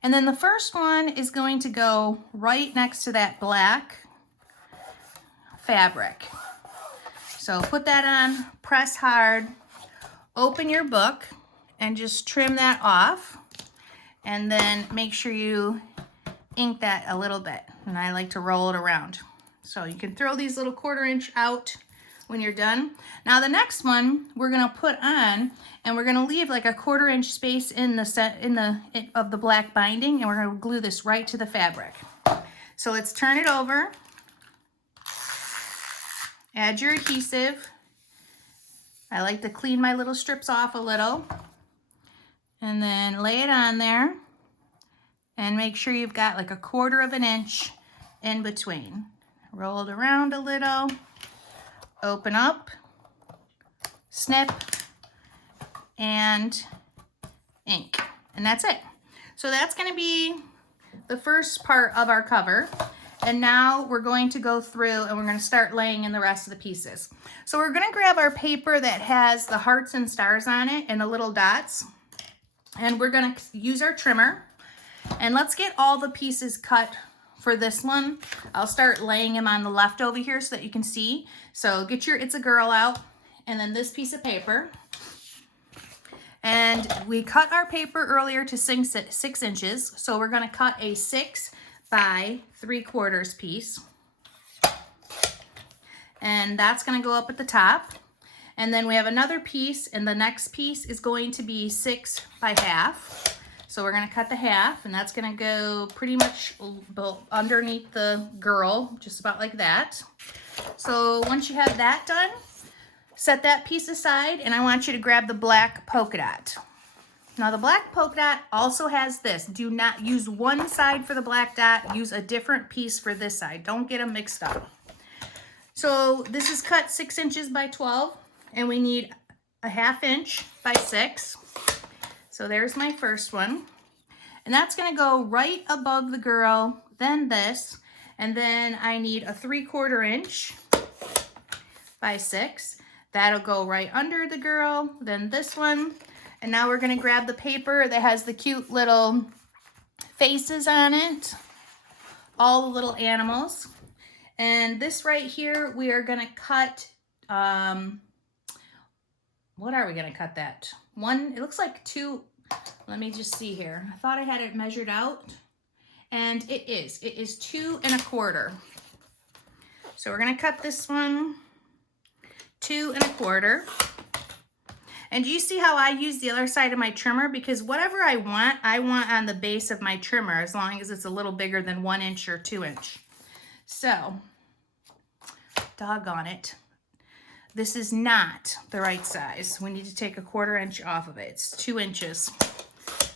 And then the first one is going to go right next to that black fabric. So put that on, press hard, open your book, and just trim that off. And then make sure you ink that a little bit. And I like to roll it around. So you can throw these little 1/4 inch out when you're done. Now the next one we're gonna put on, and we're gonna leave like a 1/4 inch space in the of the black binding, and we're gonna glue this right to the fabric. So let's turn it over. Add your adhesive. I like to clean my little strips off a little. And then lay it on there. And make sure you've got like a 1/4 inch in between. Roll it around a little. Open up. Snip. And ink. And that's it. So that's going to be the first part of our cover. And now we're going to go through and we're going to start laying in the rest of the pieces. So we're going to grab our paper that has the hearts and stars on it and the little dots. And we're going to use our trimmer. And let's get all the pieces cut for this one. I'll start laying them on the left over here so that you can see. So get your It's a Girl out, and then this piece of paper. And we cut our paper earlier to 6 inches. So we're going to cut a 6 by 3/4 piece. And that's going to go up at the top. And then we have another piece, and the next piece is going to be 6 by 1/2. So we're going to cut the 1/2, and that's going to go pretty much underneath the girl, just about like that. So once you have that done, set that piece aside, and I want you to grab the black polka dot. Now the black polka dot also has this. Do not use one side for the black dot. Use a different piece for this side. Don't get them mixed up. So this is cut 6 inches by 12, and we need a 1/2 inch by 6. So there's my first one. And that's going to go right above the girl, then this, and then I need a 3/4 inch by 6. That'll go right under the girl, then this one. And now we're going to grab the paper that has the cute little faces on it, all the little animals. And this right here, we are going to cut, what are we going to cut that? One, it looks like 2, let me just see here. I thought I had it measured out, and it is 2 1/4. So we're going to cut this one 2 1/4. And do you see how I use the other side of my trimmer? Because whatever I want on the base of my trimmer, as long as it's a little bigger than 1 inch or 2 inch. So, doggone it. This is not the right size. We need to take a 1/4 inch off of it. It's 2 inches.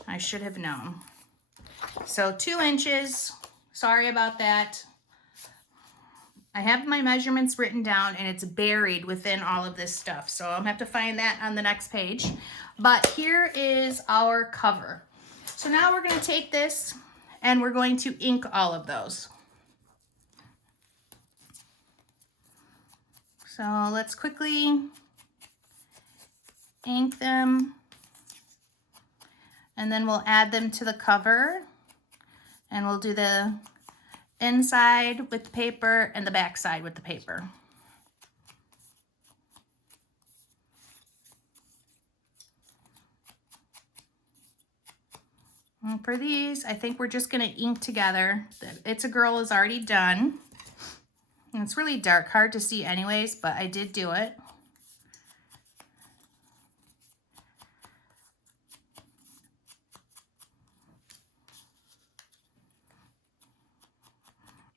I should have known. So 2 inches. Sorry about that. I have my measurements written down, and it's buried within all of this stuff. So I'm going to have to find that on the next page. But here is our cover. So now we're going to take this, and we're going to ink all of those. So let's quickly ink them, and then we'll add them to the cover, and we'll do the inside with the paper and the back side with the paper. And for these, I think we're just gonna ink together. The It's a Girl is already done. And it's really dark, hard to see anyways, but I did do it.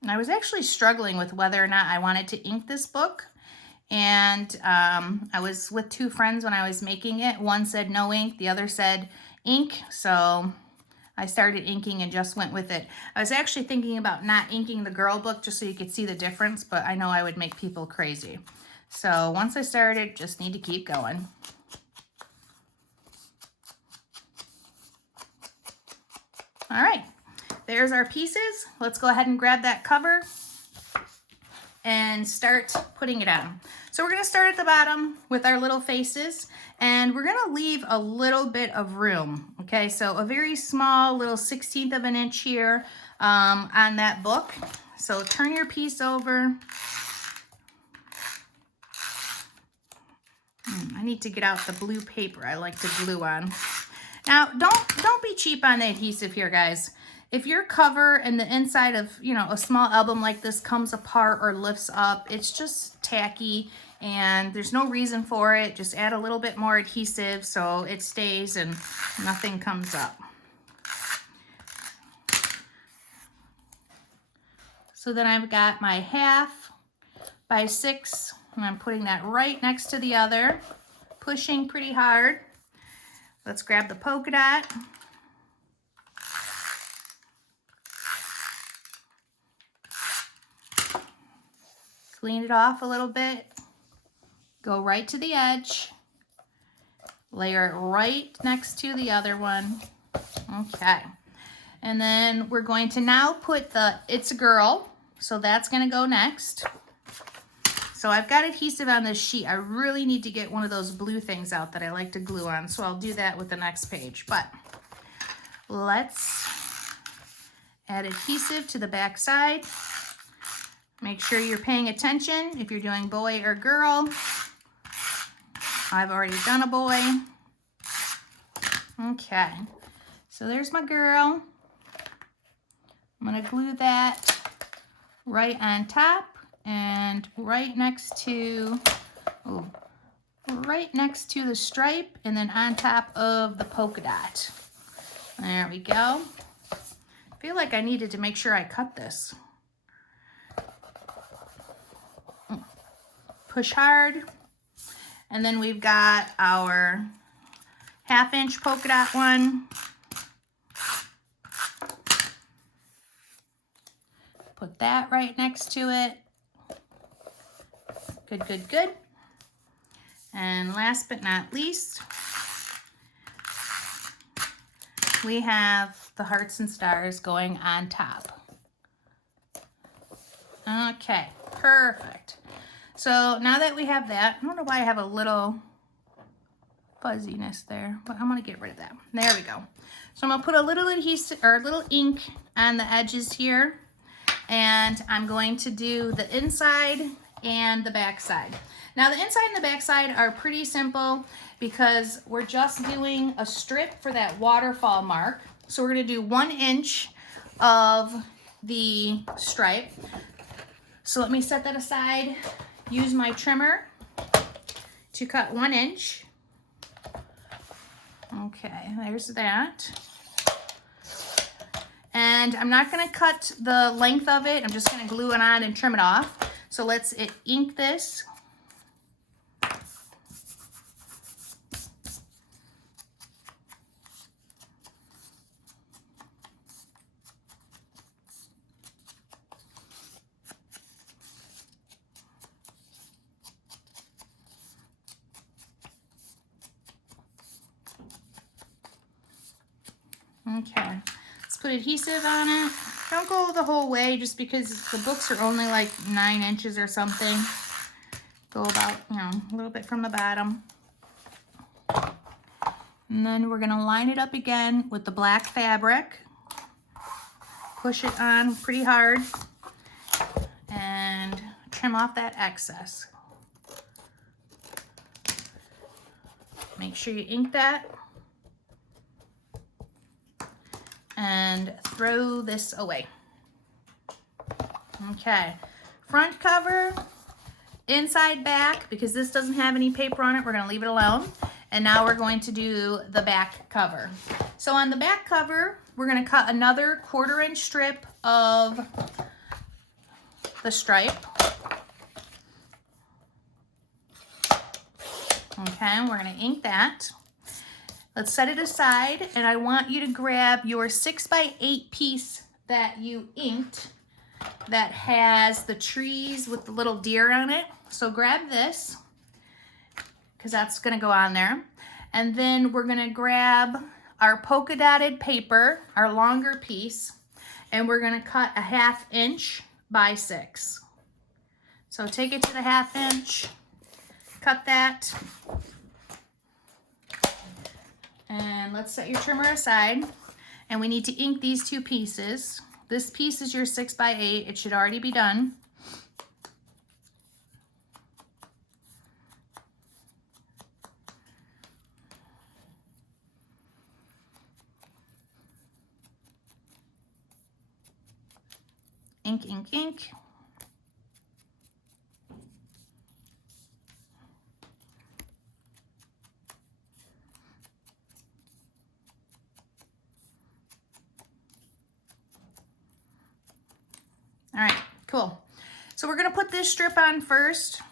And I was actually struggling with whether or not I wanted to ink this book. And I was with two friends when I was making it. One said no ink, the other said ink. So I started inking and just went with it. I was actually thinking about not inking the girl book just so you could see the difference, but I know I would make people crazy. So once I started, just need to keep going. All right, there's our pieces. Let's go ahead and grab that cover and start putting it on. So we're gonna start at the bottom with our little faces, and we're gonna leave a little bit of room, okay? So a very small little 1/16 of an inch here on that book. So turn your piece over. I need to get out the blue paper I like to glue on. Now, don't be cheap on the adhesive here, guys. If your cover and the inside of, you know, a small album like this comes apart or lifts up, it's just tacky and there's no reason for it. Just add a little bit more adhesive so it stays and nothing comes up. So then I've got my 1/2 by 6, and I'm putting that right next to the other, pushing pretty hard. Let's grab the polka dot. Clean it off a little bit. Go right to the edge. Layer it right next to the other one. Okay. And then we're going to now put the It's a Girl. So that's going to go next. So I've got adhesive on this sheet. I really need to get one of those blue things out that I like to glue on. So I'll do that with the next page. But let's add adhesive to the back side. Make sure you're paying attention if you're doing boy or girl. I've already done a boy. Okay, so there's my girl. I'm gonna glue that right on top and right next to, right next to the stripe and then on top of the polka dot. There we go. I feel like I needed to make sure I cut this. Push hard. And then we've got our 1/2 inch polka dot one. Put that right next to it. Good, good, good. And last but not least, we have the hearts and stars going on top. Okay, perfect. So now that we have that, I don't know why I have a little fuzziness there, but I'm gonna get rid of that. There we go. So I'm gonna put a little adhesive or a little ink on the edges here, and I'm going to do the inside and the back side. Now the inside and the back side are pretty simple because we're just doing a strip for that waterfall mark. So we're gonna do 1 inch of the stripe. So let me set that aside. Use my trimmer to cut 1 inch. Okay, there's that. And I'm not gonna cut the length of it. I'm just gonna glue it on and trim it off. So let's ink this. Okay, let's put adhesive on it. Don't go the whole way just because the books are only like 9 inches or something. Go about, you know, a little bit from the bottom. And then we're gonna line it up again with the black fabric. Push it on pretty hard and trim off that excess. Make sure you ink that. and throw this away. Okay, front cover, inside back, because this doesn't have any paper on it, we're gonna leave it alone. And now we're going to do the back cover. So on the back cover, we're gonna cut another 1/4 inch strip of the stripe. Okay, we're gonna ink that. Let's set it aside, and I want you to grab your 6x8 piece that you inked that has the trees with the little deer on it. So grab this, because that's gonna go on there. And then we're gonna grab our polka dotted paper, our longer piece, and we're gonna cut a 1/2 inch by 6. So take it to the 1/2 inch, cut that, and let's set your trimmer aside. And we need to ink these 2 pieces. This piece is your 6x8, it should already be done. Ink, ink, ink. All right, cool. So we're gonna put this strip on first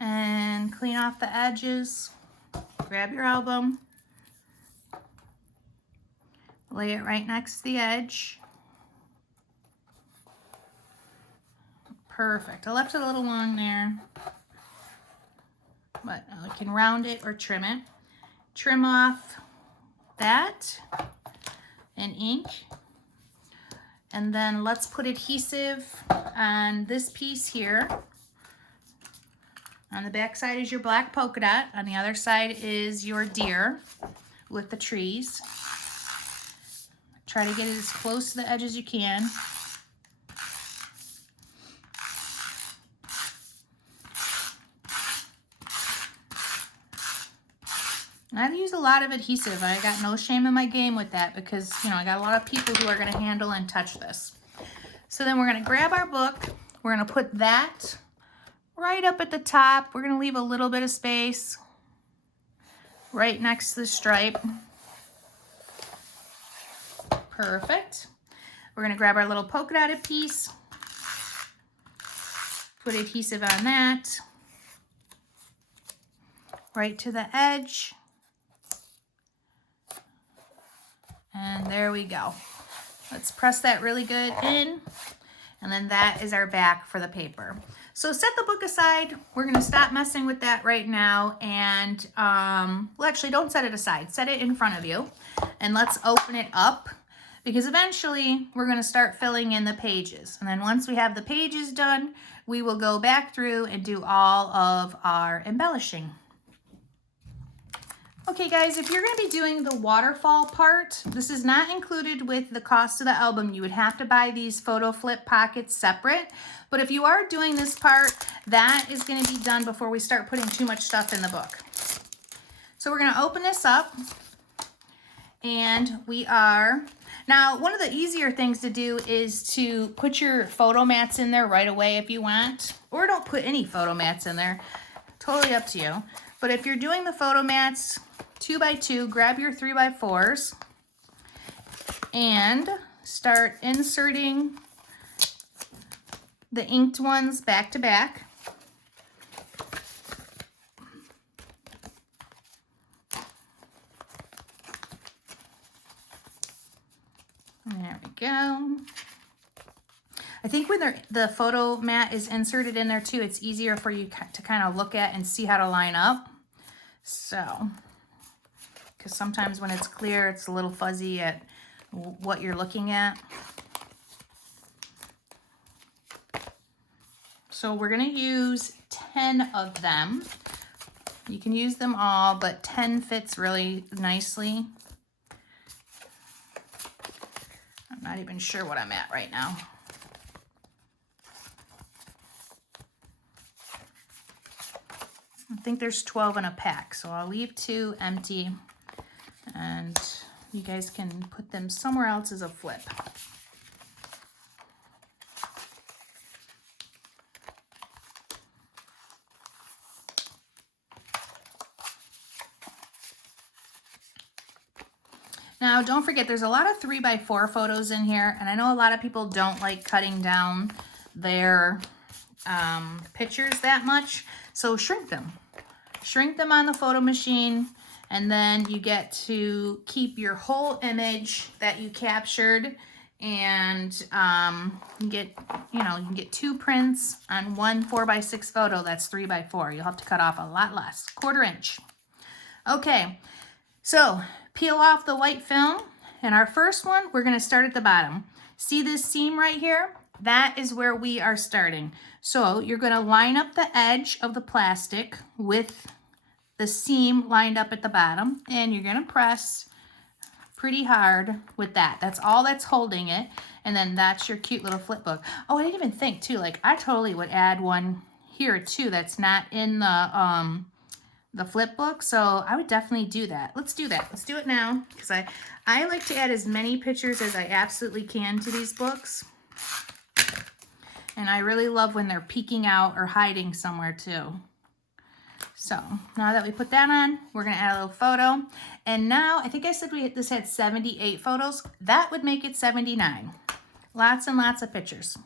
and clean off the edges. Grab your album, lay it right next to the edge. Perfect. I left it a little long there, but I can round it or trim it. Trim off that and ink. And then let's put adhesive on this piece here. On the back side is your black polka dot. On the other side is your deer with the trees. Try to get it as close to the edge as you can. I've used a lot of adhesive. I got no shame in my game with that because, you know, I got a lot of people who are going to handle and touch this. So then we're going to grab our book. We're going to put that right up at the top. We're going to leave a little bit of space right next to the stripe. Perfect. We're going to grab our little polka dotted piece. Put adhesive on that. Right to the edge. And there we go. Let's press that really good in. And then that is our back for the paper. So set the book aside. We're gonna stop messing with that right now. And, well, actually don't set it aside. Set it in front of you. And let's open it up, because eventually we're gonna start filling in the pages. And then once we have the pages done, we will go back through and do all of our embellishing. Okay guys, if you're going to be doing the waterfall part, this is not included with the cost of the album. You would have to buy these photo flip pockets separate. But if you are doing this part, that is going to be done before we start putting too much stuff in the book. So we're going to open this up. And we are, now one of the easier things to do is to put your photo mats in there right away if you want. Or don't put any photo mats in there. Totally up to you. But if you're doing the photo mats 2x2, grab your 3x4s and start inserting the inked ones back to back. There we go. I think when the photo mat is inserted in there too, it's easier for you to kind of look at and see how to line up. So, because sometimes when it's clear, it's a little fuzzy at what you're looking at. So we're going to use 10 of them. You can use them all, but 10 fits really nicely. I'm not even sure what I'm at right now. I think there's 12 in a pack, so I'll leave 2 empty And you guys can put them somewhere else as a flip. Now, don't forget, there's a lot of 3x4 photos in here, and I know a lot of people don't like cutting down their pictures that much, so shrink them. Shrink them on the photo machine, and then you get to keep your whole image that you captured, and you can get 2 prints on one 4x6 photo. That's 3x4. You'll have to cut off a lot less, 1/4 inch. Okay, so peel off the white film, and our first one, we're going to start at the bottom. See this seam right here? That is where we are starting. So you're going to line up the edge of the plastic with the seam lined up at the bottom, and you're going to press pretty hard with that. That's all that's holding it, and then that's your cute little flip book. Oh, I didn't even think too, like I totally would add one here too that's not in the flip book, so I would definitely do that. Let's do that. Let's do it now, because I like to add as many pictures as I absolutely can to these books. And I really love when they're peeking out or hiding somewhere too. So now that we put that on, we're gonna add a little photo. And now, I think I said this had 78 photos. That would make it 79. Lots and lots of pictures.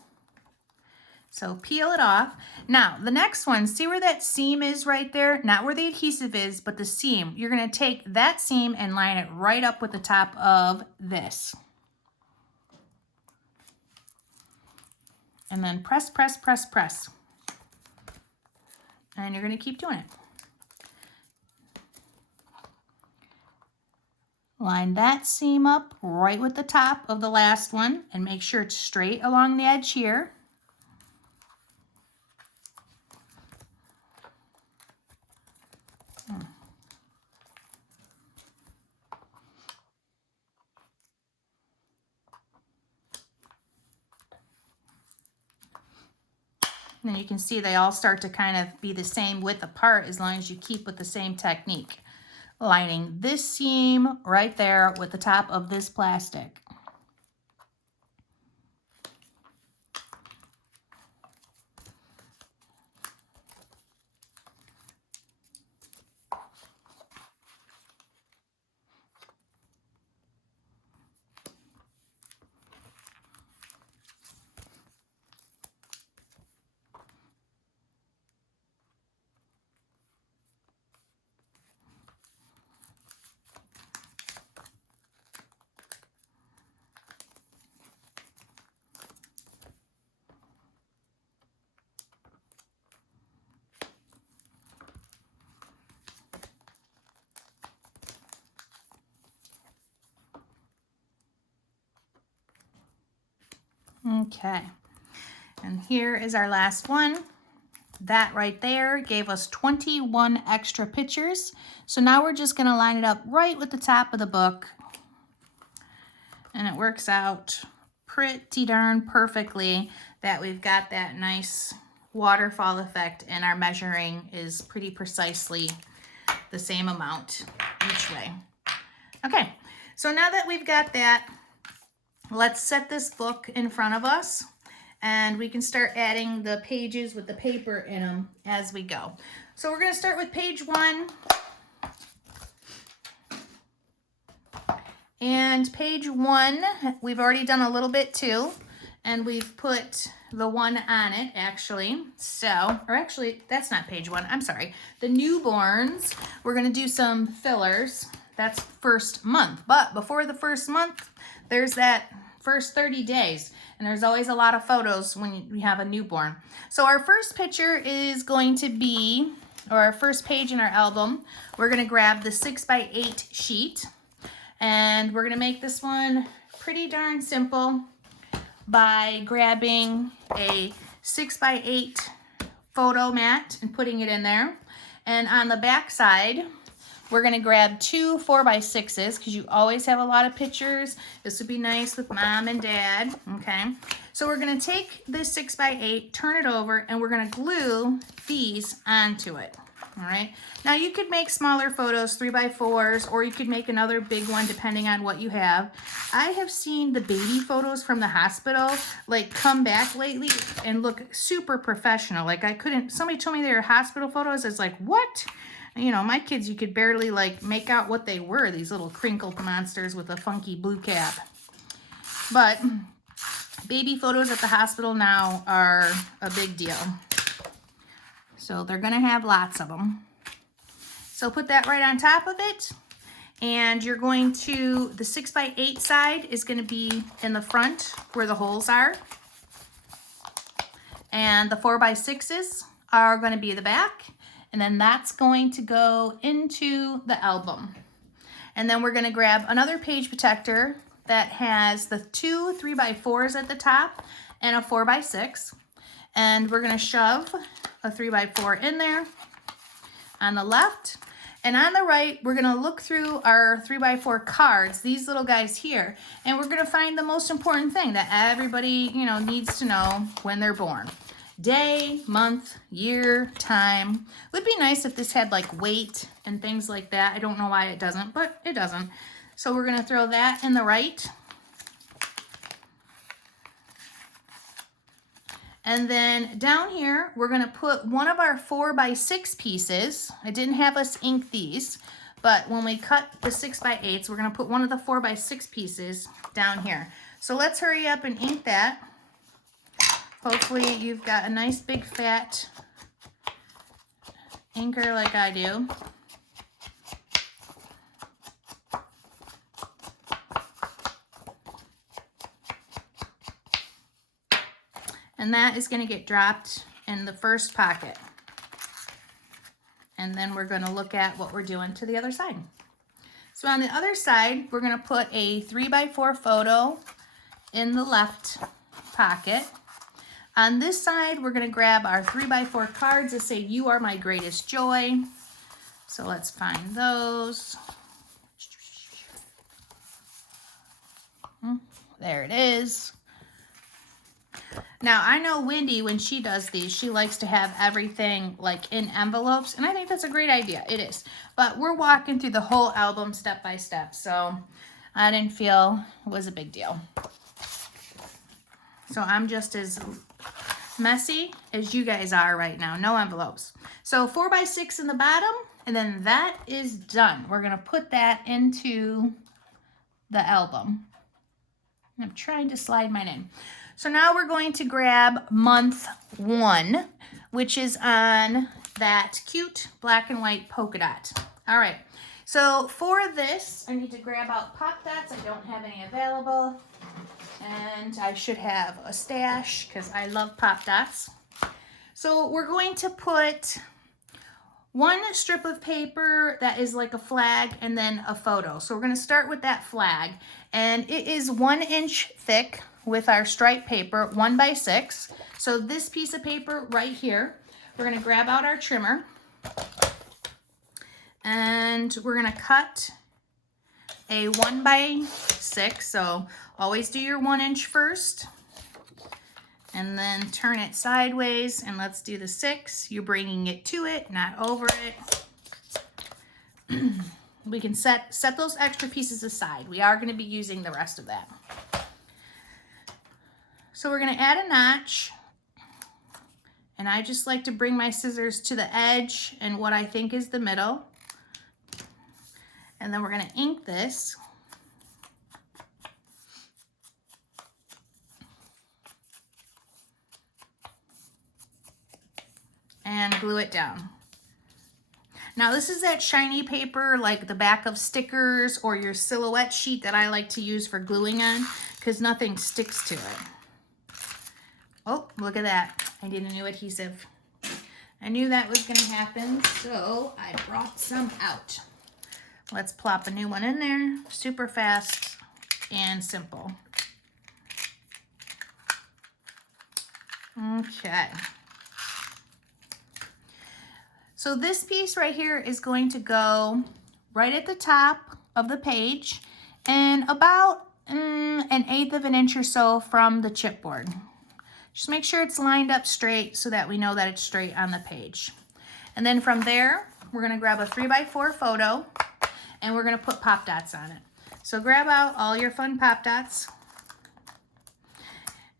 So peel it off. Now, the next one, see where that seam is right there? Not where the adhesive is, but the seam. You're gonna take that seam and line it right up with the top of this. And then press, press, press, press. And you're gonna keep doing it. Line that seam up right with the top of the last one, and make sure it's straight along the edge here. And you can see they all start to kind of be the same width apart as long as you keep with the same technique. Lining this seam right there with the top of this plastic. Okay, and here is our last one. That right there gave us 21 extra pictures. So now we're just gonna line it up right with the top of the book. And it works out pretty darn perfectly that we've got that nice waterfall effect, and our measuring is pretty precisely the same amount each way. Okay, so now that we've got that, let's set this book in front of us, and we can start adding the pages with the paper in them as we go. So we're going to start with page 1. And page 1, we've already done a little bit too, and we've put the one on it actually. So, or actually, that's not page 1, I'm sorry. The newborns, we're going to do some fillers. That's first month, but before the first month, there's that first 30 days, and there's always a lot of photos when we have a newborn. So our first picture is going to be, or our first page in our album, we're going to grab the 6x8 sheet, and we're going to make this one pretty darn simple by grabbing a 6x8 photo mat and putting it in there. And on the back side, we're going to grab 2 4x6s because you always have a lot of pictures. This would be nice with mom and dad, okay? So we're going to take this 6x8, turn it over, and we're going to glue these onto it. All right. Now you could make smaller photos, 3x4s, or you could make another big one depending on what you have. I have seen the baby photos from the hospital like come back lately and look super professional. Like somebody told me they were hospital photos. It's like, what? You know, my kids, you could barely like make out what they were, these little crinkled monsters with a funky blue cap. But baby photos at the hospital now are a big deal. So they're gonna have lots of them. So put that right on top of it. And you're going to, the 6x8 side is gonna be in the front where the holes are. And the 4x6s are gonna be the back. And then that's going to go into the album. And then we're gonna grab another page protector that has the two 3x4s at the top and a 4x6. And we're gonna shove a 3x4 in there on the left. And on the right, we're gonna look through our 3x4 cards, these little guys here, and we're gonna find the most important thing that everybody, you know, needs to know when they're born. Day, month, year, time. It would be nice if this had like weight and things like that. I don't know why it doesn't, but it doesn't. So we're gonna throw that in the right. And then down here, we're gonna put one of our 4x6 pieces. I didn't have us ink these, but when we cut the 6x8s, we're gonna put one of the 4x6 pieces down here. So let's hurry up and ink that. Hopefully you've got a nice big fat inker like I do. And that is going to get dropped in the first pocket. And then we're going to look at what we're doing to the other side. So on the other side, we're going to put a 3x4 photo in the left pocket. On this side, we're going to grab our 3x4 cards that say, "You are my greatest joy." So let's find those. There it is. Now, I know Wendy, when she does these, she likes to have everything like in envelopes, and I think that's a great idea. It is. But we're walking through the whole album step by step, so I didn't feel it was a big deal. So I'm just as messy as you guys are right now. No envelopes. So 4x6 in the bottom, and then that is done. We're going to put that into the album. I'm trying to slide mine in. So now we're going to grab month 1, which is on that cute black and white polka dot. All right, so for this, I need to grab out pop dots. I don't have any available, and I should have a stash because I love pop dots. So we're going to put one strip of paper that is like a flag and then a photo. So we're going to start with that flag, and it is 1 inch thick with our striped paper, 1x6. So this piece of paper right here, we're going to grab out our trimmer, and we're going to cut a 1x6. So always do your 1 inch first, and then turn it sideways, and let's do the 6. You're bringing it to it, not over it. We can set those extra pieces aside. We are going to be using the rest of that. So we're going to add a notch, and I just like to bring my scissors to the edge and what I think is the middle. And then we're going to ink this. And glue it down. Now this is that shiny paper like the back of stickers or your silhouette sheet that I like to use for gluing on, because nothing sticks to it. Oh, look at that. I did a new adhesive. I knew that was going to happen, so I brought some out. Let's plop a new one in there. Super fast and simple. Okay. So this piece right here is going to go right at the top of the page and about 1/8 of an inch or so from the chipboard. Just make sure it's lined up straight so that we know that it's straight on the page. And then from there, we're gonna grab a 3x4 photo and we're gonna put pop dots on it. So grab out all your fun pop dots.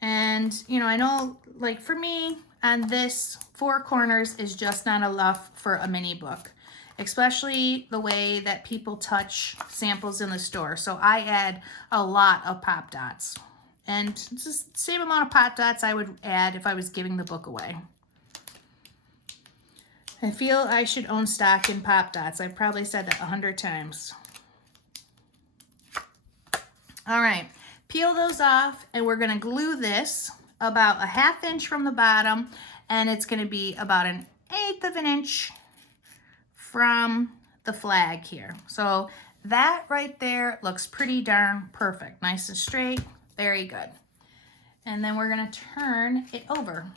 And, you know, I know, like for me, on this, 4 corners is just not enough for a mini book, especially the way that people touch samples in the store. So I add a lot of pop dots. And it's just the same amount of pop dots I would add if I was giving the book away. I feel I should own stock in pop dots. I've probably said that 100 times. All right, peel those off and we're gonna glue this about a 1/2 inch from the bottom, and it's gonna be about 1/8 of an inch from the flag here. So that right there looks pretty darn perfect. Nice and straight, very good. And then we're gonna turn it over.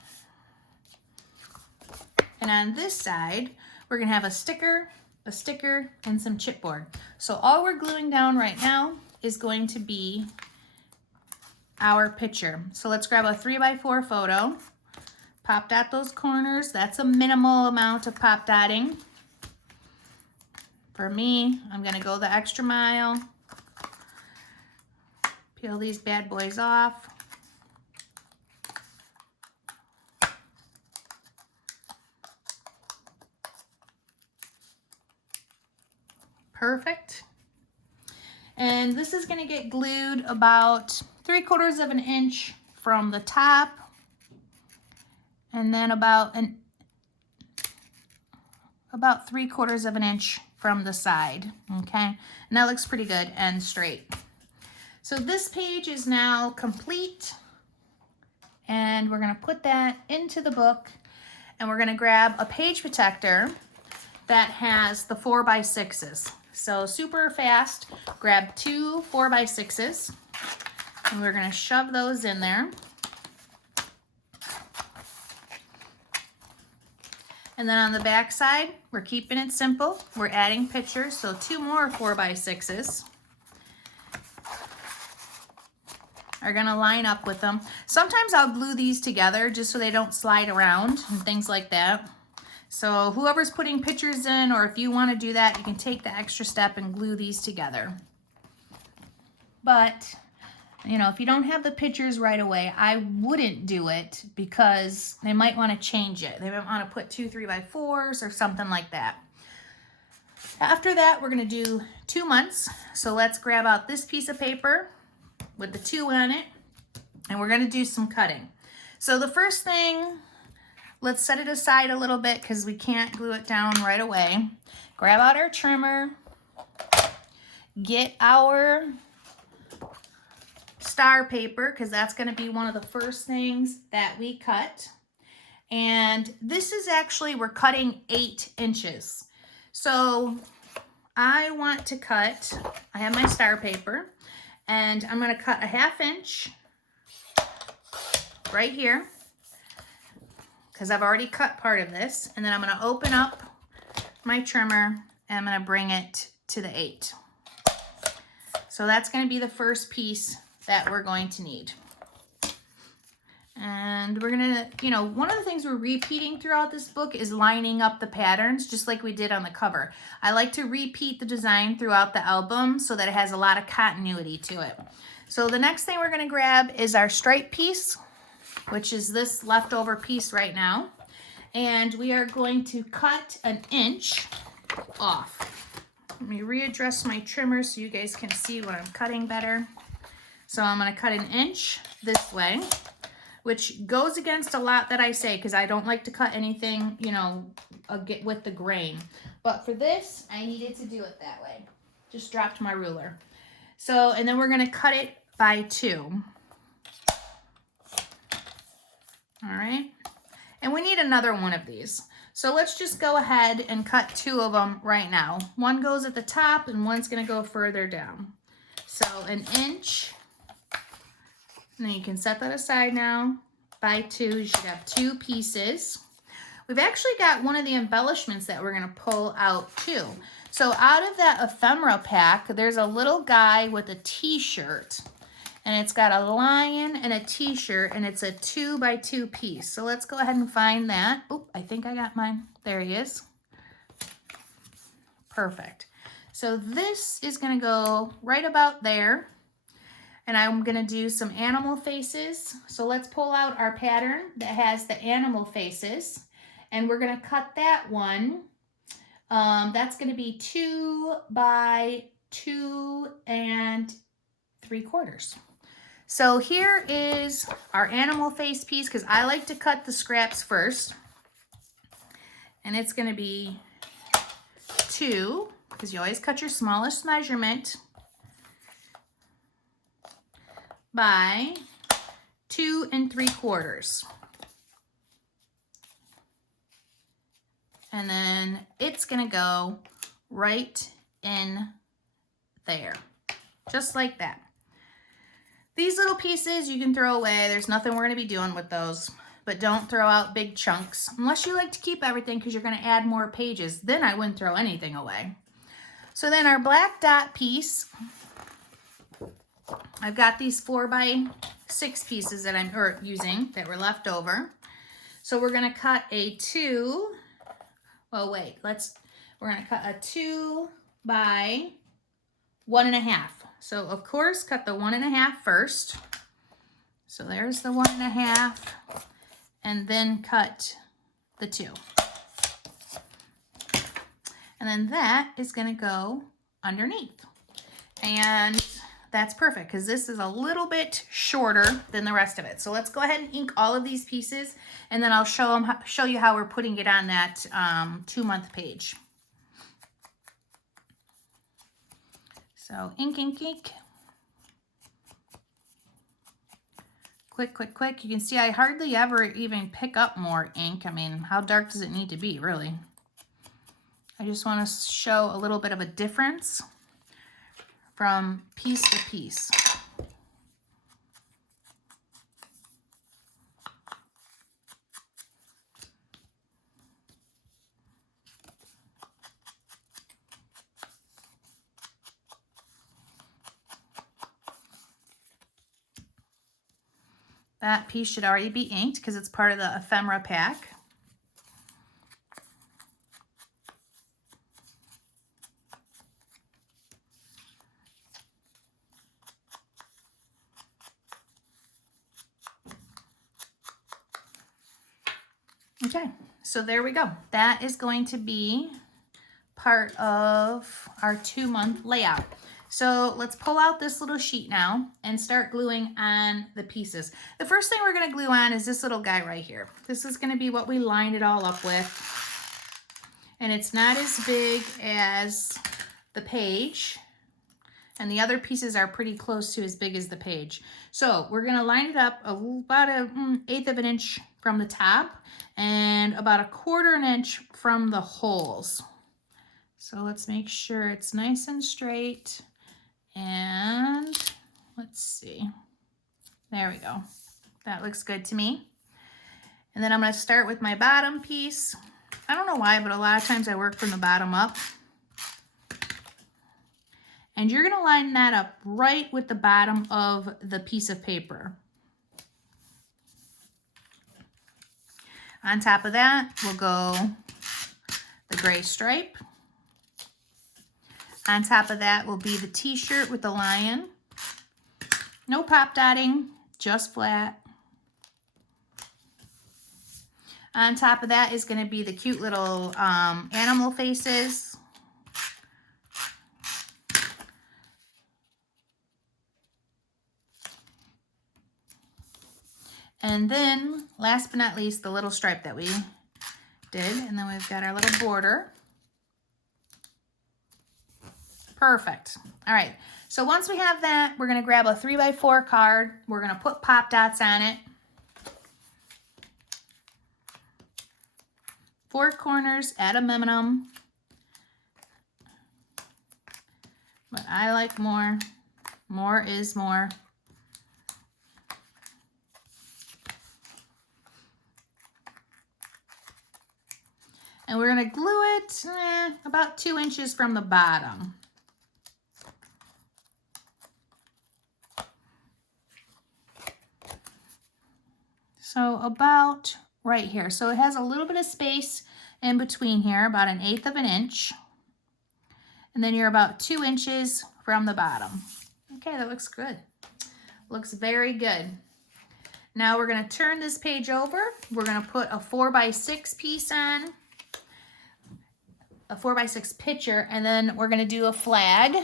And on this side, we're gonna have a sticker, and some chipboard. So all we're gluing down right now is going to be our picture. So let's grab a 3x4 photo, pop dot those corners. That's a minimal amount of pop dotting. For me, I'm gonna go the extra mile. Peel these bad boys off. Perfect. And this is gonna get glued about 3/4 of an inch from the top, and then about 3/4 of an inch from the side, okay? And that looks pretty good and straight. So this page is now complete, and we're gonna put that into the book, and we're gonna grab a page protector that has the 4x6s. So super fast, grab 2 4x6s, and we're gonna shove those in there. And then on the back side, we're keeping it simple. We're adding pictures, so 2 more 4x6s are gonna line up with them. Sometimes I'll glue these together just so they don't slide around and things like that. So whoever's putting pictures in, or if you wanna do that, you can take the extra step and glue these together. But, you know, if you don't have the pictures right away, I wouldn't do it because they might wanna change it. They might wanna put 2 3x4s or something like that. After that, we're gonna do 2 months. So let's grab out this piece of paper with the 2 on it, and we're gonna do some cutting. So the first thing, let's set it aside a little bit because we can't glue it down right away. Grab out our trimmer, get our star paper because that's going to be one of the first things that we cut. And this is actually, we're cutting 8 inches. So I want to cut, I have my star paper, and I'm going to cut a 1/2 inch right here, because I've already cut part of this, and then I'm going to open up my trimmer and I'm going to bring it to the 8. So that's going to be the first piece that we're going to need. And we're going to, you know, one of the things we're repeating throughout this book is lining up the patterns, just like we did on the cover. I like to repeat the design throughout the album so that it has a lot of continuity to it. So the next thing we're going to grab is our stripe piece, which is this leftover piece right now. And we are going to cut 1 inch off. Let me readjust my trimmer so you guys can see what I'm cutting better. So I'm gonna cut 1 inch this way, which goes against a lot that I say because I don't like to cut anything, you know, with the grain. But for this, I needed to do it that way. Just dropped my ruler. So, and then we're gonna cut it by 2. All right, and we need another one of these. So let's just go ahead and cut 2 of them right now. One goes at the top and one's gonna go further down. So 1 inch, and then you can set that aside now. By 2, you should have 2 pieces. We've actually got one of the embellishments that we're gonna pull out too. So out of that ephemera pack, there's a little guy with a t-shirt. And it's got a lion and a t-shirt, and it's a 2x2 piece. So let's go ahead and find that. Oh, I think I got mine. There he is. Perfect. So this is gonna go right about there. And I'm gonna do some animal faces. So let's pull out our pattern that has the animal faces. And we're gonna cut that one. That's gonna be 2 by 2 3/4. So here is our animal face piece, because I like to cut the scraps first. And it's gonna be 2, because you always cut your smallest measurement, by 2 3/4. And then it's gonna go right in there, just like that. These little pieces you can throw away. There's nothing we're gonna be doing with those, but don't throw out big chunks unless you like to keep everything because you're gonna add more pages. Then I wouldn't throw anything away. So then our black dot piece, I've got these 4 by 6 pieces that I'm using that were left over. So we're gonna cut a 2. Well, wait, we're gonna cut a 2 by 1.5. So of course, cut the 1.5 first. So there's the 1.5, and then cut the 2. And then that is gonna go underneath. And that's perfect because this is a little bit shorter than the rest of it. So let's go ahead and ink all of these pieces, and then I'll show you how we're putting it on that 2-month page. So ink, ink, ink. Quick, quick, quick. You can see I hardly ever even pick up more ink. I mean, how dark does it need to be, really? I just want to show a little bit of a difference from piece to piece. That piece should already be inked because it's part of the ephemera pack. Okay, so there we go. That is going to be part of our 2-month layout. So let's pull out this little sheet now and start gluing on the pieces. The first thing we're gonna glue on is this little guy right here. This is gonna be what we lined it all up with. And it's not as big as the page. And the other pieces are pretty close to as big as the page. So we're gonna line it up about an 1/8 of an inch from the top and about 1/4 inch from the holes. So let's make sure it's nice and straight. And let's see, there we go. That looks good to me. And then I'm gonna start with my bottom piece. I don't know why, but a lot of times I work from the bottom up. And you're gonna line that up right with the bottom of the piece of paper. On top of that, we'll go the gray stripe. On top of that will be the t-shirt with the lion. No pop dotting, just flat. On top of that is gonna be the cute little animal faces. And then, last but not least, the little stripe that we did. And then we've got our little border. Perfect. All right, so once we have that, we're gonna grab a 3x4 card. We're gonna put pop dots on it. 4 corners at a minimum. But I like more. More is more. And we're gonna glue it about 2 inches from the bottom. So about right here. So it has a little bit of space in between here, about 1/8 of an inch. And then you're about 2 inches from the bottom. Okay, that looks good. Looks very good. Now we're gonna turn this page over. We're gonna put a 4x6 piece on, a 4x6 picture, and then we're gonna do a flag.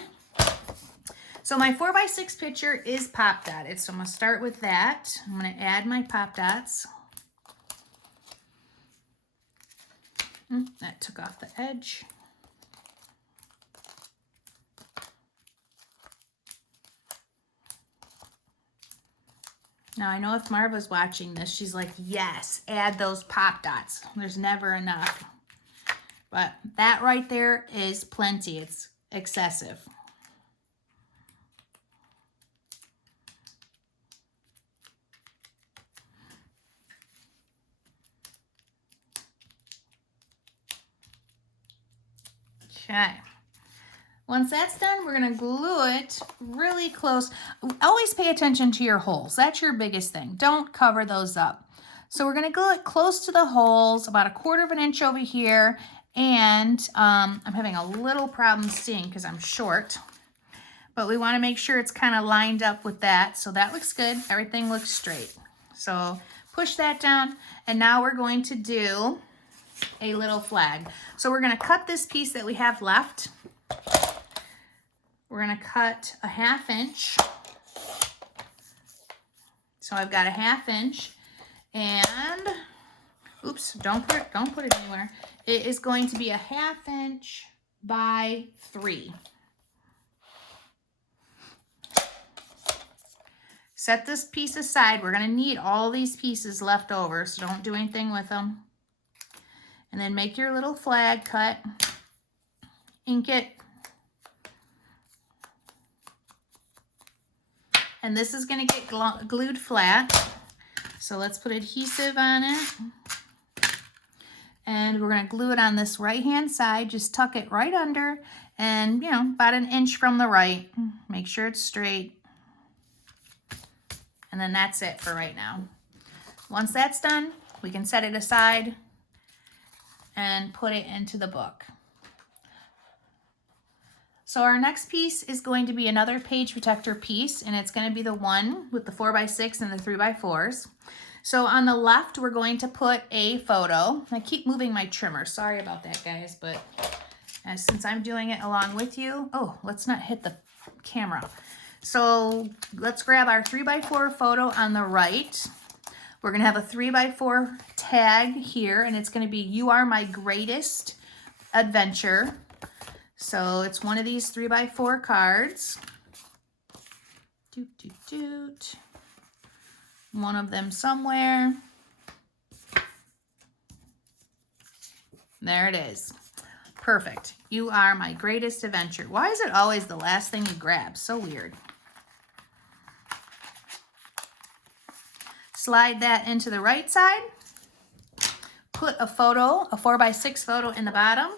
So my 4x6 picture is pop dotted. So I'm gonna start with that. I'm gonna add my pop dots. That took off the edge. Now I know if Marva's watching this, she's like, yes, add those pop dots. There's never enough. But that right there is plenty. It's excessive. Okay. Once that's done, we're gonna glue it really close. Always pay attention to your holes. That's your biggest thing. Don't cover those up. So we're gonna glue it close to the holes, about 1/4 of an inch over here. And I'm having a little problem seeing because I'm short. But we wanna make sure it's kind of lined up with that. So that looks good. Everything looks straight. So push that down. And now we're going to do a little flag. So we're gonna cut this piece that we have left. We're gonna cut a 1/2 inch. So I've got a 1/2 inch, and oops, don't put it anywhere. It is going to be a 1/2 inch by 3. Set this piece aside. We're gonna need all these pieces left over, so don't do anything with them. And then make your little flag cut, ink it. And this is gonna get glued flat. So let's put adhesive on it. And we're gonna glue it on this right-hand side. Just tuck it right under and, you know, about 1 inch from the right. Make sure it's straight. And then that's it for right now. Once that's done, we can set it aside and put it into the book. So our next piece is going to be another page protector piece, and it's going to be the one with the 4x6 and the 3x4s. So on the left, we're going to put a photo. I keep moving my trimmer. Sorry about that, guys, but since I'm doing it along with you, oh, let's not hit the camera. So let's grab our 3x4 photo on the right. We're going to have a 3x4 tag here, and it's going to be "You Are My Greatest Adventure." So it's one of these 3x4 cards. Doot, doot, doot. One of them somewhere. There it is. Perfect. You are my greatest adventure. Why is it always the last thing you grab? So weird. Slide that into the right side. Put a photo, a 4x6 photo in the bottom.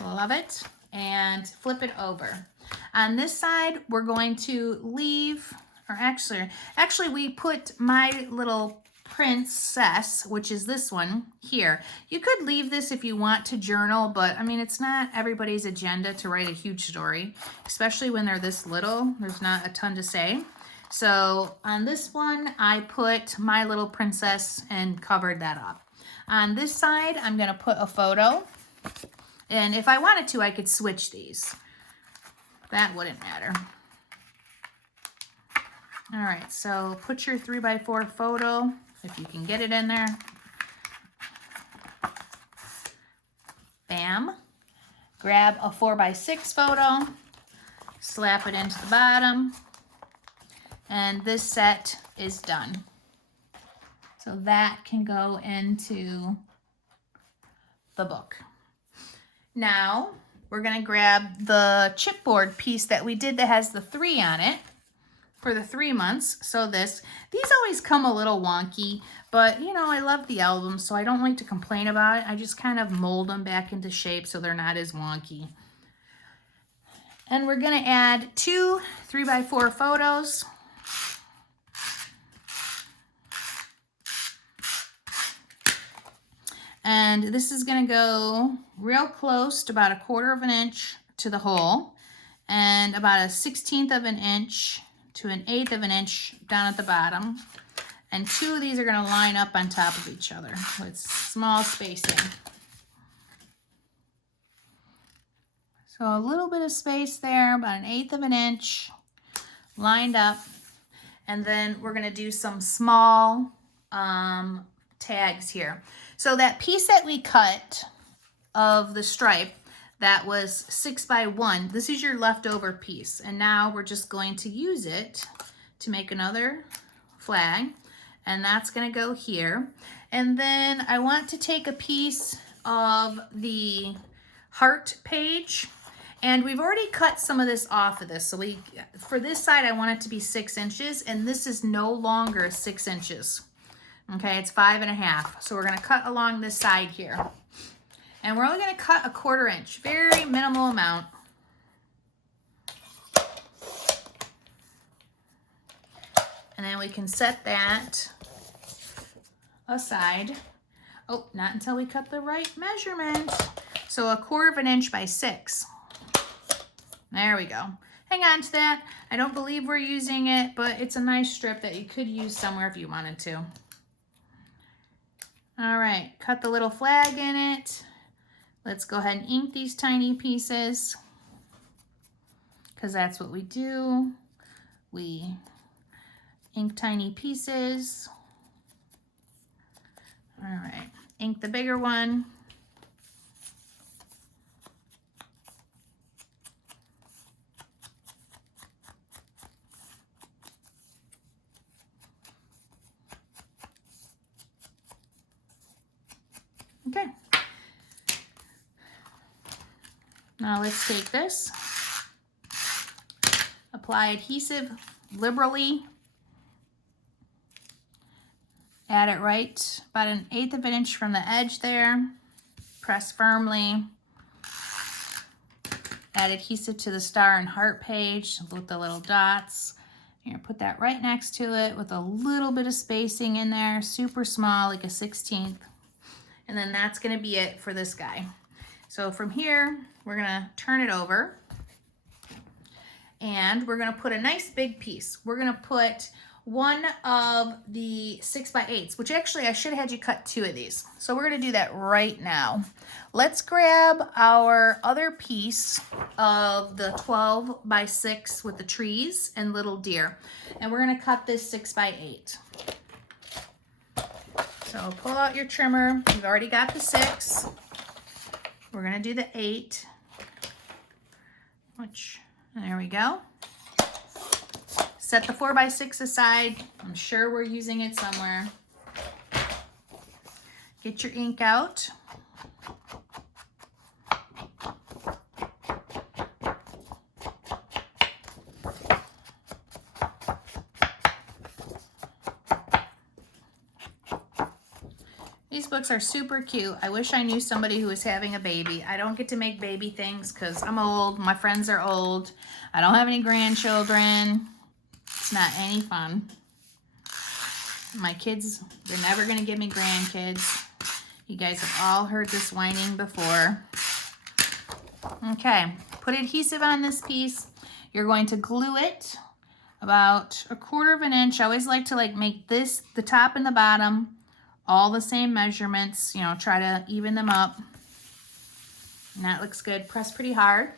Love it. And flip it over. On this side, we're going to leave, or actually we put my little princess, which is this one here. You could leave this if you want to journal, but I mean, it's not everybody's agenda to write a huge story, especially when they're this little. There's not a ton to say. So on this one, I put my little princess and covered that up. On this side, I'm going to put a photo. And if I wanted to, I could switch these. That wouldn't matter. All right, so put your 3x4 photo, if you can get it in there. Bam. Grab a 4x6 photo, slap it into the bottom, and this set is done. So that can go into the book. Now, we're going to grab the chipboard piece that we did that has the 3 on it for the 3 months. So these always come a little wonky, but you know, I love the album, so I don't like to complain about it. I just kind of mold them back into shape so they're not as wonky. And we're going to add 2 3x4 photos. And this is gonna go real close to about 1/4 of an inch to the hole, and about 1/16 of an inch to 1/8 of an inch down at the bottom. And 2 of these are gonna line up on top of each other with small spacing. So a little bit of space there, about 1/8 of an inch lined up. And then we're gonna do some small tags here. So that piece that we cut of the stripe, that was 6 by 1, this is your leftover piece. And now we're just going to use it to make another flag. And that's gonna go here. And then I want to take a piece of the heart page, and we've already cut some of this off of this. So for this side, I want it to be 6 inches, and this is no longer 6 inches. Okay, it's 5.5. So we're gonna cut along this side here. And we're only gonna cut 1/4 inch, very minimal amount. And then we can set that aside. Oh, not until we cut the right measurement. So 1/4 of an inch by 6. There we go. Hang on to that. I don't believe we're using it, but it's a nice strip that you could use somewhere if you wanted to. All right, cut the little flag in it. Let's go ahead and ink these tiny pieces, because that's what we do. We ink tiny pieces. All right, ink the bigger one. Okay. Now let's take this, apply adhesive liberally, add it right about 1/8 of an inch from the edge there, press firmly, add adhesive to the star and heart page with the little dots. You're gonna put that right next to it with a little bit of spacing in there, super small, like 1/16. And then that's gonna be it for this guy. So from here, we're gonna turn it over, and we're gonna put a nice big piece. We're gonna put one of the 6 by 8s, which actually I should have had you cut 2 of these. So we're gonna do that right now. Let's grab our other piece of the 12 by 6 with the trees and little deer. And we're gonna cut this 6 by 8. So pull out your trimmer. You've already got the 6. We're gonna do the 8, there we go. Set the 4 by 6 aside. I'm sure we're using it somewhere. Get your ink out. These books are super cute. I wish I knew somebody who was having a baby. I don't get to make baby things because I'm old. My friends are old. I don't have any grandchildren. It's not any fun. My kids, they're never going to give me grandkids. You guys have all heard this whining before. Okay, put adhesive on this piece. You're going to glue it about 1/4 of an inch. I always like to make this, the top and the bottom, all the same measurements, try to even them up. And that looks good. Press pretty hard.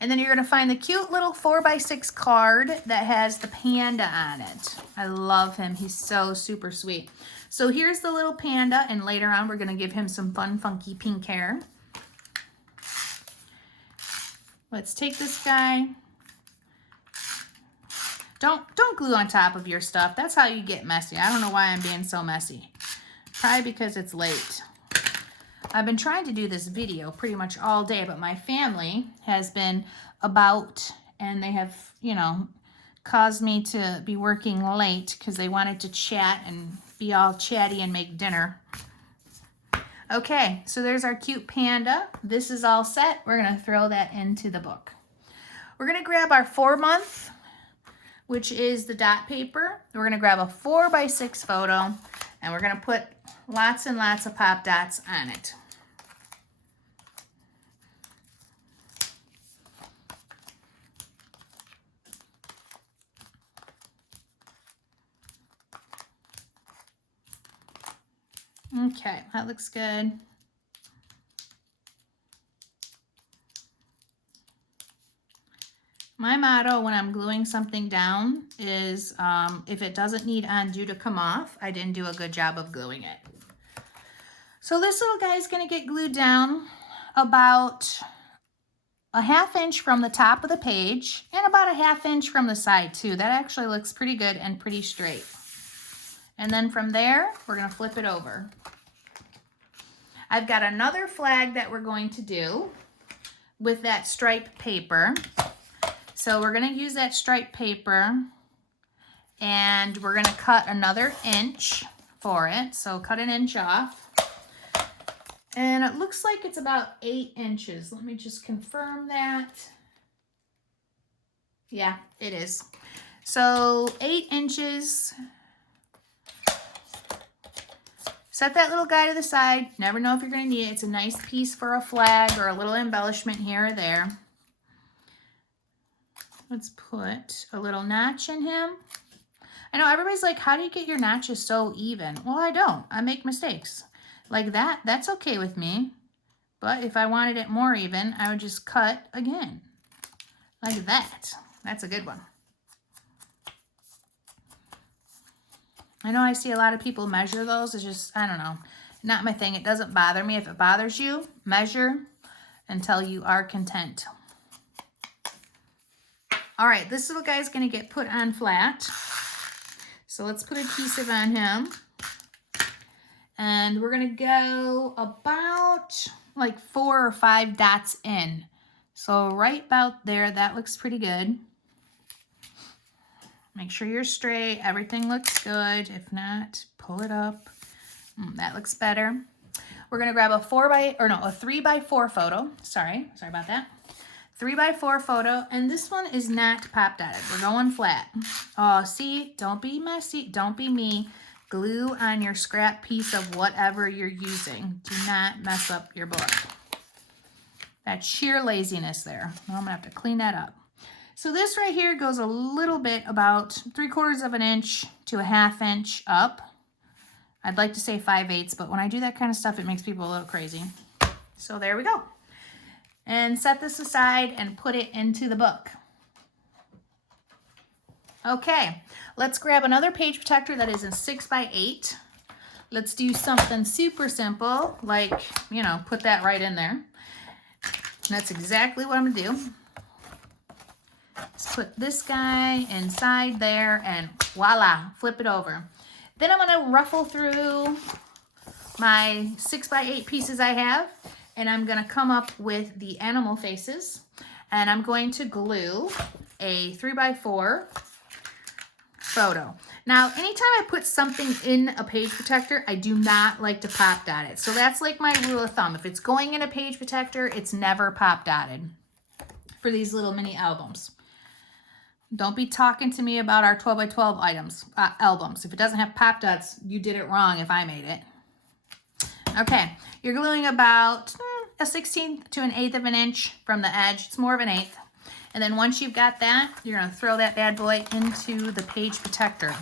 And then you're going to find the cute little 4 by 6 card that has the panda on it. I love him. He's so super sweet. So here's the little panda, and later on we're going to give him some fun, funky pink hair. Let's take this guy. Don't glue on top of your stuff. That's how you get messy. I don't know why I'm being so messy. Probably because it's late. I've been trying to do this video pretty much all day, but my family has been about, and they have, caused me to be working late because they wanted to chat and be all chatty and make dinner. Okay, so there's our cute panda. This is all set. We're gonna throw that into the book. We're gonna grab our 4-month, which is the dot paper. We're gonna grab a 4 by 6 photo, and we're gonna put Lots and lots of pop dots on it. Okay, that looks good. My motto when I'm gluing something down is if it doesn't need undo to come off, I didn't do a good job of gluing it. So this little guy is going to get glued down about a 1/2 inch from the top of the page and about a 1/2 inch from the side too. That actually looks pretty good and pretty straight. And then from there, we're going to flip it over. I've got another flag that we're going to do with that stripe paper. So we're going to use that stripe paper and we're going to cut another inch for it. So cut 1 inch off. And it looks like it's about 8 inches. Let me just confirm that. Yeah, it is. So 8 inches. Set that little guy to the side. Never know if you're going to need it. It's a nice piece for a flag or a little embellishment here or there. Let's put a little notch in him. I know everybody's like, how do you get your notches so even? Well, I don't. I make mistakes. Like that, that's okay with me. But if I wanted it more even, I would just cut again. Like that. That's a good one. I know I see a lot of people measure those. It's just, I don't know, not my thing. It doesn't bother me. If it bothers you, measure until you are content. All right, this little guy is going to get put on flat. So let's put adhesive on him. And we're going to go about like 4 or 5 dots in. So right about there, that looks pretty good. Make sure you're straight. Everything looks good. If not, pull it up. That looks better. We're going to grab a 3x4 photo. Sorry about that. 3x4 photo. And this one is not pop dotted. We're going flat. Oh, see? Don't be messy. Don't be me. Glue on your scrap piece of whatever you're using. Do not mess up your book. That's sheer laziness there. I'm going to have to clean that up. So this right here goes a little bit about 3/4 of an inch to a 1/2 inch up. I'd like to say 5/8, but when I do that kind of stuff, it makes people a little crazy. So there we go. And set this aside and put it into the book. Okay, let's grab another page protector that is a 6x8. Let's do something super simple, like, you know, put that right in there. And that's exactly what I'm gonna do. Let's put this guy inside there and voila, flip it over. Then I'm gonna ruffle through my 6x8 pieces I have, and I'm gonna come up with the animal faces, and I'm going to glue a 3x4 photo. Now, anytime I put something in a page protector, I do not like to pop dot it. So that's like my rule of thumb. If it's going in a page protector, it's never pop dotted for these little mini albums. Don't be talking to me about our 12x12 albums. If it doesn't have pop dots, you did it wrong if I made it. Okay, you're gluing about a 1/16 to an 1/8 of an inch from the edge. It's more of an 1/8. And then once you've got that, you're going to throw that bad boy into the page protector.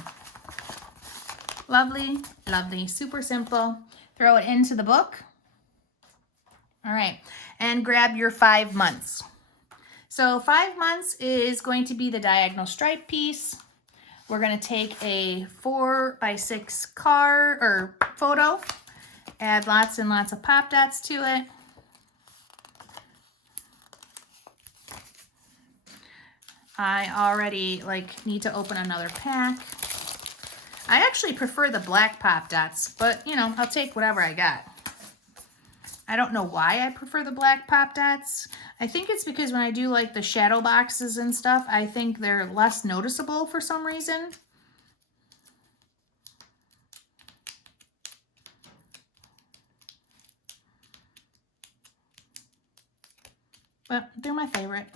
Lovely, lovely, super simple. Throw it into the book. All right, and grab your 5 months. So 5 months is going to be the diagonal stripe piece. We're going to take a 4x6 card or photo, add lots and lots of pop dots to it. I already need to open another pack. I actually prefer the black pop dots, but you know, I'll take whatever I got. I don't know why I prefer the black pop dots. I think it's because when I do like the shadow boxes and stuff, I think they're less noticeable for some reason. But they're my favorite.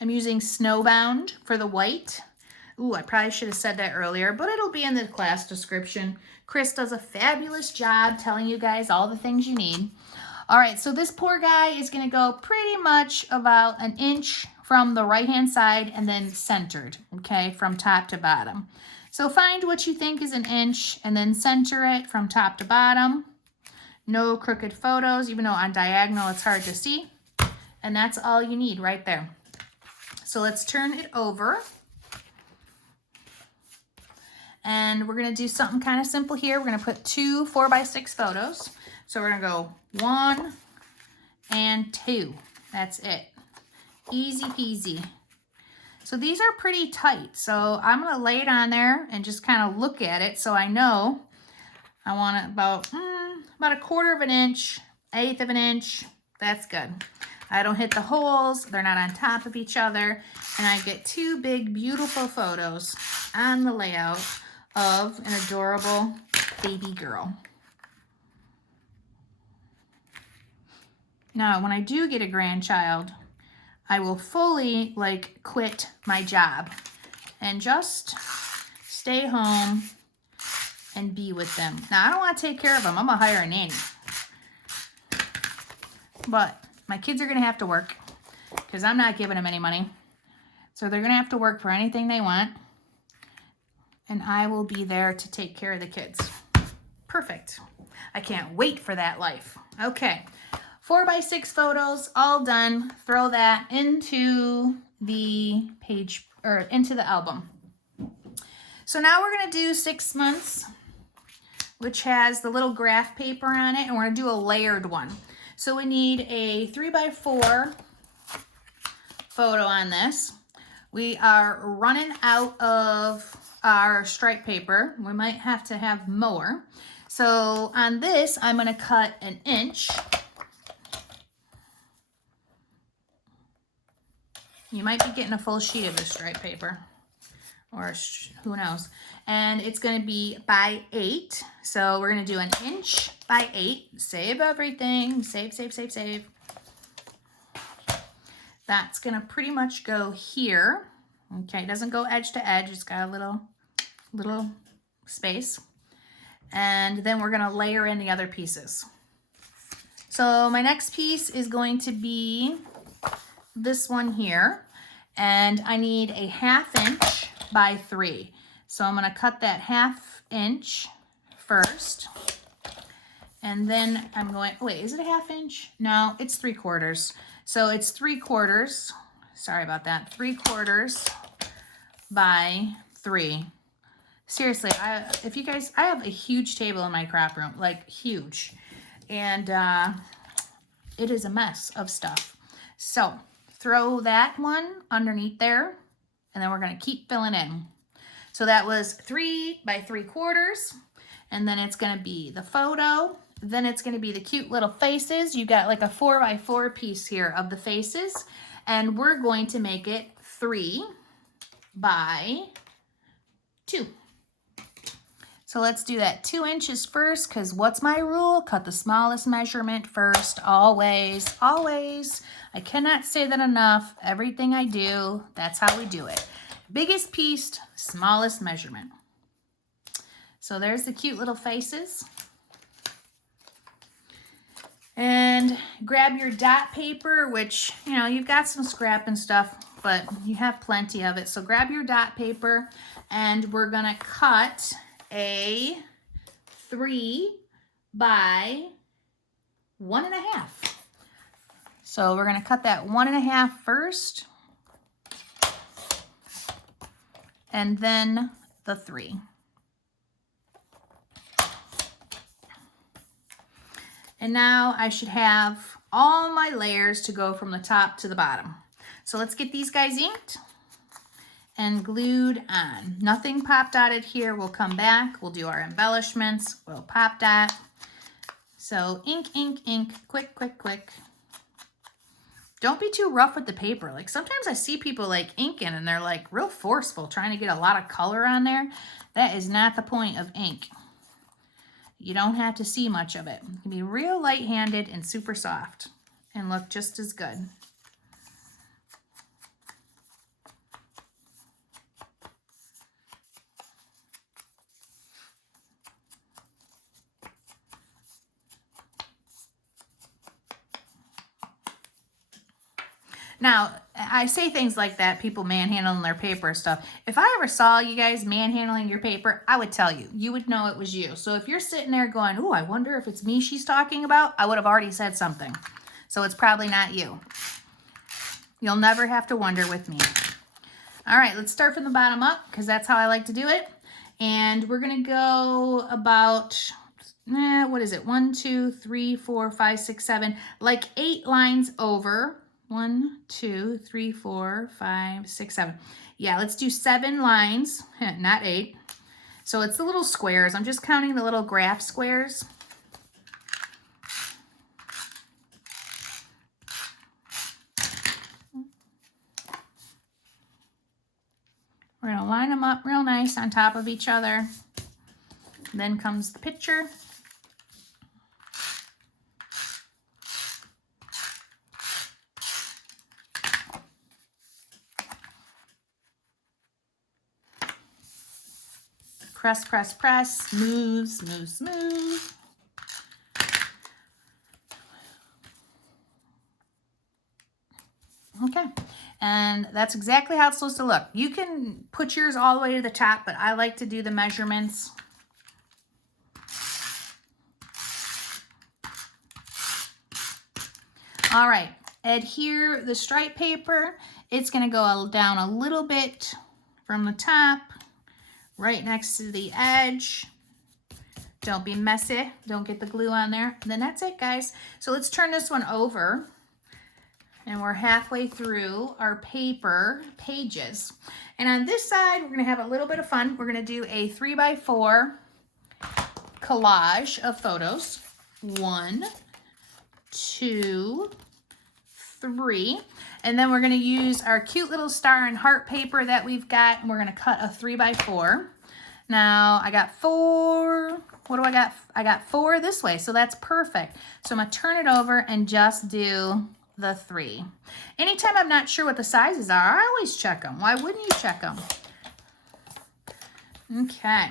I'm using Snowbound for the white. Ooh, I probably should have said that earlier, but it'll be in the class description. Chris does a fabulous job telling you guys all the things you need. All right, so this poor guy is going to go pretty much about an inch from the right-hand side and then centered, okay, from top to bottom. So find what you think is an inch and then center it from top to bottom. No crooked photos, even though on diagonal it's hard to see. And that's all you need right there. So let's turn it over. And we're going to do something kind of simple here. We're going to put 2 4x6 photos. So we're going to go 1 and 2. That's it. Easy peasy. So these are pretty tight. So I'm going to lay it on there and just kind of look at it so I know I want it about a 1/4 of an inch, 1/8 of an inch. That's good. I don't hit the holes. They're not on top of each other. And I get 2 big, beautiful photos on the layout of an adorable baby girl. Now, when I do get a grandchild, I will fully quit my job and just stay home and be with them. Now, I don't want to take care of them. I'm going to hire a nanny. But my kids are going to have to work because I'm not giving them any money. So they're going to have to work for anything they want. And I will be there to take care of the kids. Perfect. I can't wait for that life. Okay. 4x6 photos, all done. Throw that into the page or into the album. So now we're going to do 6 months, which has the little graph paper on it, and we're going to do a layered one. So we need a 3x4 photo on this. We are running out of our stripe paper. We might have to have more. So on this, I'm going to cut an inch. You might be getting a full sheet of the stripe paper, or who knows. And it's going to be by 8. So we're going to do an inch by 8. Save everything. Save, save, save, save. That's going to pretty much go here. Okay, it doesn't go edge to edge. It's got a little space. And then we're going to layer in the other pieces. So my next piece is going to be this one here, and I need a 1/2 inch by 3. So I'm going to cut that 1/2 inch first, and then I'm going, wait, is it a 1/2 inch? No, it's 3/4. So it's 3/4, sorry about that, 3/4 by 3. Seriously, if you guys, I have a huge table in my crop room, like huge, and it is a mess of stuff. So throw that one underneath there, and then we're going to keep filling in. So that was 3 by 3/4, and then it's going to be the photo. Then it's going to be the cute little faces. You got like a 4x4 piece here of the faces, and we're going to make it 3 by 2. So let's do that 2 inches first, because what's my rule? Cut the smallest measurement first, always, always. I cannot say that enough. Everything I do, that's how we do it. Biggest piece, smallest measurement. So there's the cute little faces. And grab your dot paper, which, you know, you've got some scrap and stuff, but you have plenty of it. So grab your dot paper, and we're going to cut a 3 by 1.5. So we're going to cut that 1.5 first, and then the 3. And now I should have all my layers to go from the top to the bottom. So let's get these guys inked and glued on. Nothing pop dotted here. We'll come back. We'll do our embellishments. We'll pop dot. So ink, ink, ink. Quick, quick, quick. Don't be too rough with the paper. Like sometimes I see people like inking and they're like real forceful, trying to get a lot of color on there. That is not the point of ink. You don't have to see much of it. You can be real light-handed and super soft and look just as good. Now, I say things like that, people manhandling their paper and stuff. If I ever saw you guys manhandling your paper, I would tell you. You would know it was you. So if you're sitting there going, "Ooh, I wonder if it's me she's talking about," I would have already said something. So it's probably not you. You'll never have to wonder with me. All right, let's start from the bottom up because that's how I like to do it. And we're going to go about, what is it? 1, 2, 3, 4, 5, 6, 7, like 8 lines over. 1, 2, 3, 4, 5, 6, 7. Yeah, let's do 7 lines, not 8. So it's the little squares. I'm just counting the little graph squares. We're going to line them up real nice on top of each other. Then comes the picture. Press, press, press, smooth, smooth, smooth. Okay, and that's exactly how it's supposed to look. You can put yours all the way to the top, but I like to do the measurements. All right, adhere the stripe paper. It's gonna go down a little bit from the top, right next to the edge. Don't be messy, don't get the glue on there. And then that's it, guys. So let's turn this one over. And we're halfway through our paper pages. And on this side, we're gonna have a little bit of fun. We're gonna do a 3x4 collage of photos. 1, 2, 3. And then we're gonna use our cute little star and heart paper that we've got, and we're gonna cut a 3x4. Now I got 4, what do I got? I got 4 this way, so that's perfect. So I'm gonna turn it over and just do the 3. Anytime I'm not sure what the sizes are, I always check them. Why wouldn't you check them? Okay,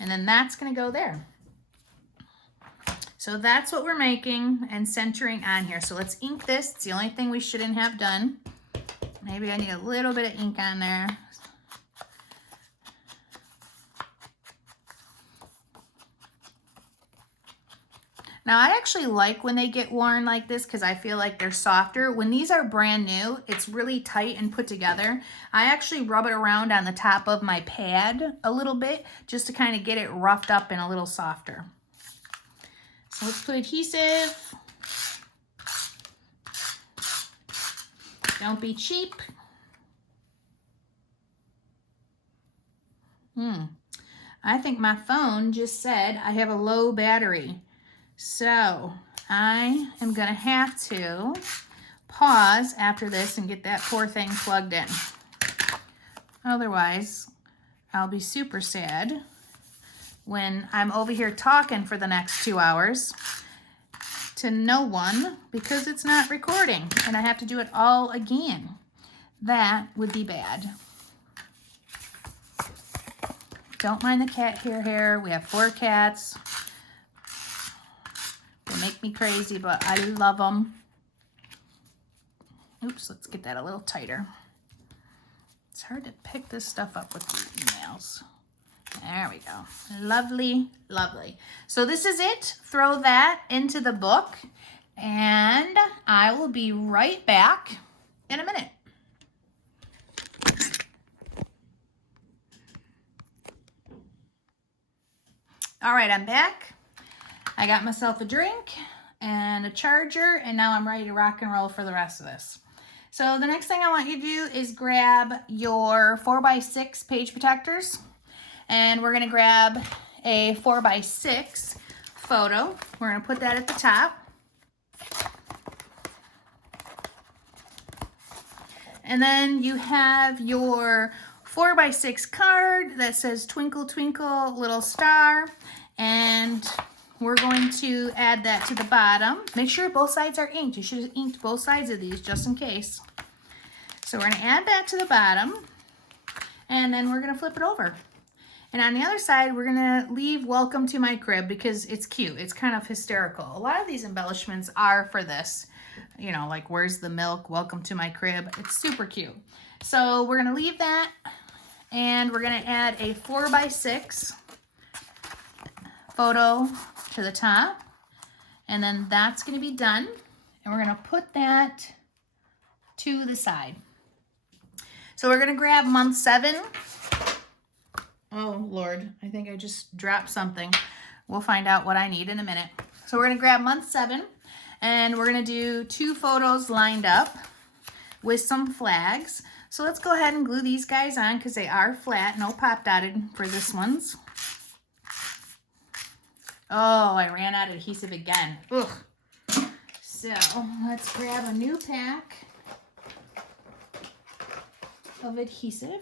and then that's gonna go there. So that's what we're making and centering on here. So let's ink this. It's the only thing we shouldn't have done. Maybe I need a little bit of ink on there. Now, I actually like when they get worn like this because I feel like they're softer. When these are brand new, it's really tight and put together. I actually rub it around on the top of my pad a little bit just to kind of get it roughed up and a little softer. So let's put adhesive. Don't be cheap. I think my phone just said I have a low battery. So I am gonna have to pause after this and get that poor thing plugged in. Otherwise, I'll be super sad when I'm over here talking for the next 2 hours to no one because it's not recording and I have to do it all again. That would be bad. Don't mind the cat hair. We have 4 cats. They make me crazy, but I love them. Oops, let's get that a little tighter. It's hard to pick this stuff up with the emails. There we go. Lovely, lovely. So this is it. Throw that into the book, and I will be right back in a minute. All right, I'm back. I got myself a drink and a charger, and now I'm ready to rock and roll for the rest of this. So the next thing I want you to do is grab your 4x6 page protectors, and we're gonna grab a 4x6 photo. We're gonna put that at the top. And then you have your 4x6 card that says twinkle twinkle little star, and we're going to add that to the bottom. Make sure both sides are inked. You should have inked both sides of these just in case. So we're gonna add that to the bottom, and then we're gonna flip it over. And on the other side, we're gonna leave welcome to my crib because it's cute. It's kind of hysterical. A lot of these embellishments are for this. You know, like where's the milk? Welcome to my crib. It's super cute. So we're gonna leave that and we're gonna add a 4x6 photo to the top. And then that's gonna be done. And we're gonna put that to the side. So we're gonna grab month 7. Oh Lord, I think I just dropped something. We'll find out what I need in a minute. So we're gonna grab month 7 and we're gonna do 2 photos lined up with some flags. So let's go ahead and glue these guys on because they are flat, no pop dotted for this ones. Oh, I ran out of adhesive again. Ugh. So let's grab a new pack of adhesive.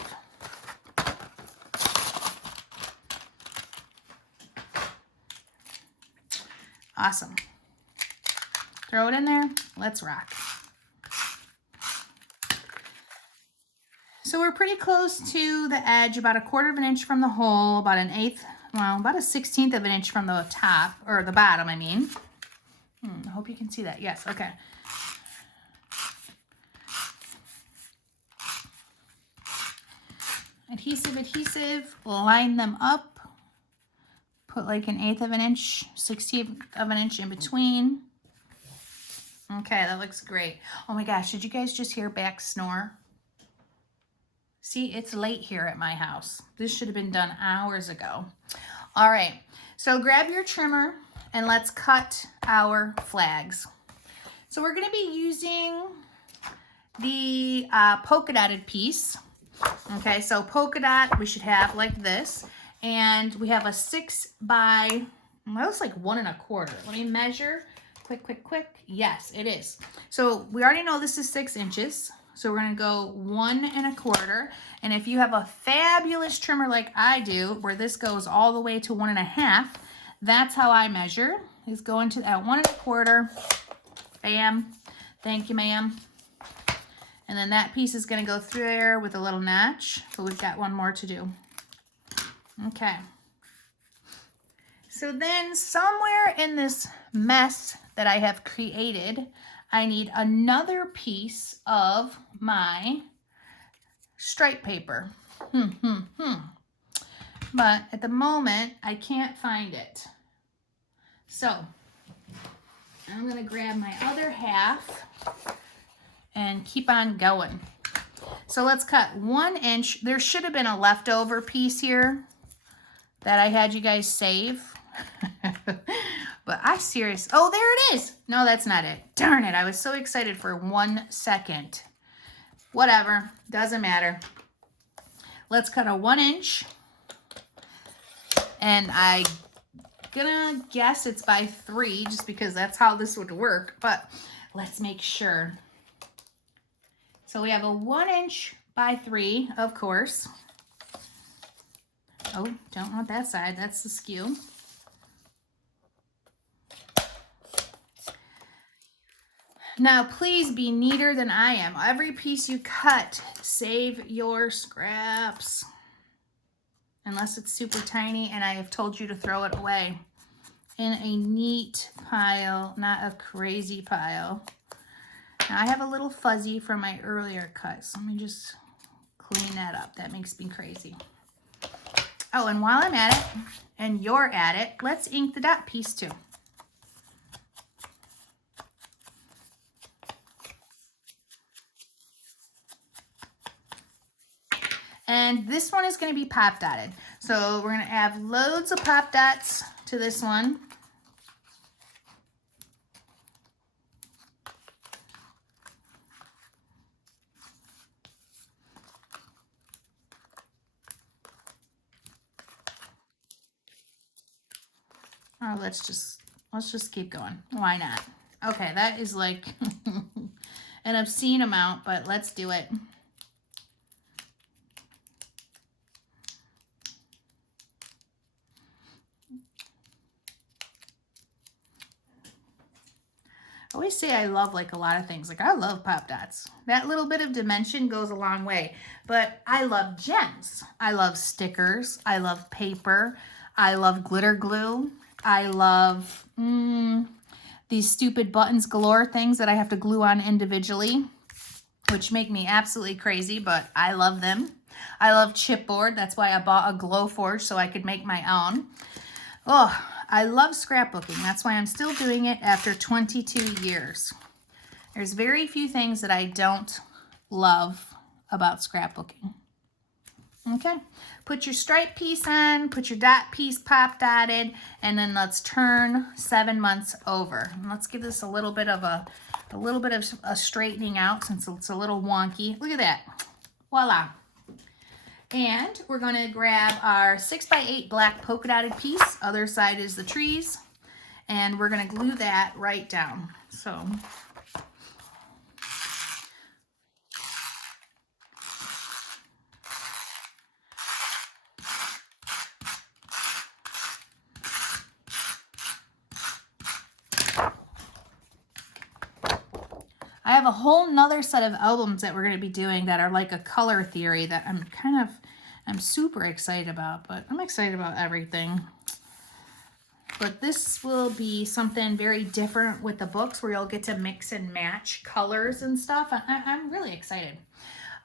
Awesome. Throw it in there. Let's rock. So we're pretty close to the edge, about 1/4 of an inch from the hole, about 1/8, well, about 1/16 of an inch from the top, or the bottom, I mean. I hope you can see that. Yes, okay. Adhesive, line them up. Put like 1/8 of an inch, 1/16 of an inch in between. Okay, that looks great. Oh my gosh, did you guys just hear Back snore? See, it's late here at my house. This should have been done hours ago. All right, so grab your trimmer and let's cut our flags. So we're gonna be using the polka dotted piece. Okay, so polka dot we should have like this. And we have a 6 by, well, it's like 1 1/4. Let me measure. Quick. Yes, it is. So we already know this is 6 inches. So we're gonna go 1 1/4. And if you have a fabulous trimmer like I do, where this goes all the way to 1 1/2, that's how I measure, is going to at 1 1/4. Bam. Thank you, ma'am. And then that piece is gonna go through there with a little notch. So we've got one more to do. Okay. So then somewhere in this mess that I have created, I need another piece of my stripe paper. But at the moment, I can't find it. So I'm gonna grab my other half and keep on going. So let's cut 1 inch. There should have been a leftover piece here that I had you guys save. But oh, there it is. No, that's not it. Darn it. I was so excited for 1 second. Whatever. Doesn't matter. Let's cut a 1 inch. And I'm gonna guess it's by 3 just because that's how this would work. But let's make sure. So we have a 1 inch by 3, of course. Oh, don't want that side. That's the skew. Now, please be neater than I am. Every piece you cut, save your scraps. Unless it's super tiny and I have told you to throw it away in a neat pile, not a crazy pile. Now, I have a little fuzzy from my earlier cut, so let me just clean that up. That makes me crazy. Oh, and while I'm at it, and you're at it, let's ink the dot piece too. And this one is going to be pop dotted. So we're going to have loads of pop dots to this one. Or let's just keep going. Why not? Okay, that is like an obscene amount, but let's do it. always say I love like a lot of things. Like I love pop dots. That little bit of dimension goes a long way. But I love gems. I love stickers. I love paper. I love glitter glue. I love these stupid buttons galore things that I have to glue on individually, which make me absolutely crazy, but I love them. I love chipboard. That's why I bought a Glowforge so I could make my own. Oh, I love scrapbooking. That's why I'm still doing it after 22 years. There's very few things that I don't love about scrapbooking. Okay, put your stripe piece on, put your dot piece pop dotted, and then let's turn 7 months over. And let's give this a little bit of a straightening out since it's a little wonky. Look at that. Voila. And we're going to grab our 6x8 black polka dotted piece. Other side is the trees. And we're going to glue that right down. So I have a whole nother set of albums that we're going to be doing that are like a color theory that I'm super excited about, but I'm excited about everything. But this will be something very different with the books where you'll get to mix and match colors and stuff. I'm really excited.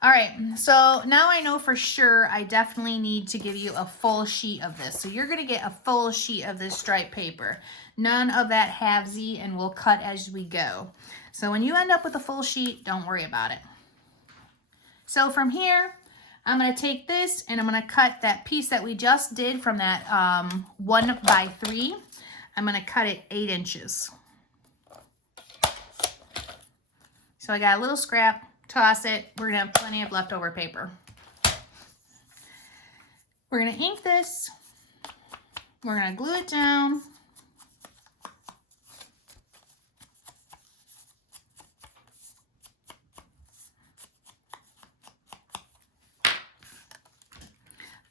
All right, so now I know for sure I definitely need to give you a full sheet of this. So you're going to get a full sheet of this stripe paper. None of that halvesy, and we'll cut as we go. So when you end up with a full sheet, don't worry about it. So from here, I'm going to take this and I'm going to cut that piece that we just did from that 1x3. I'm going to cut it 8 inches. So I got a little scrap, toss it. We're going to have plenty of leftover paper. We're going to ink this. We're going to glue it down.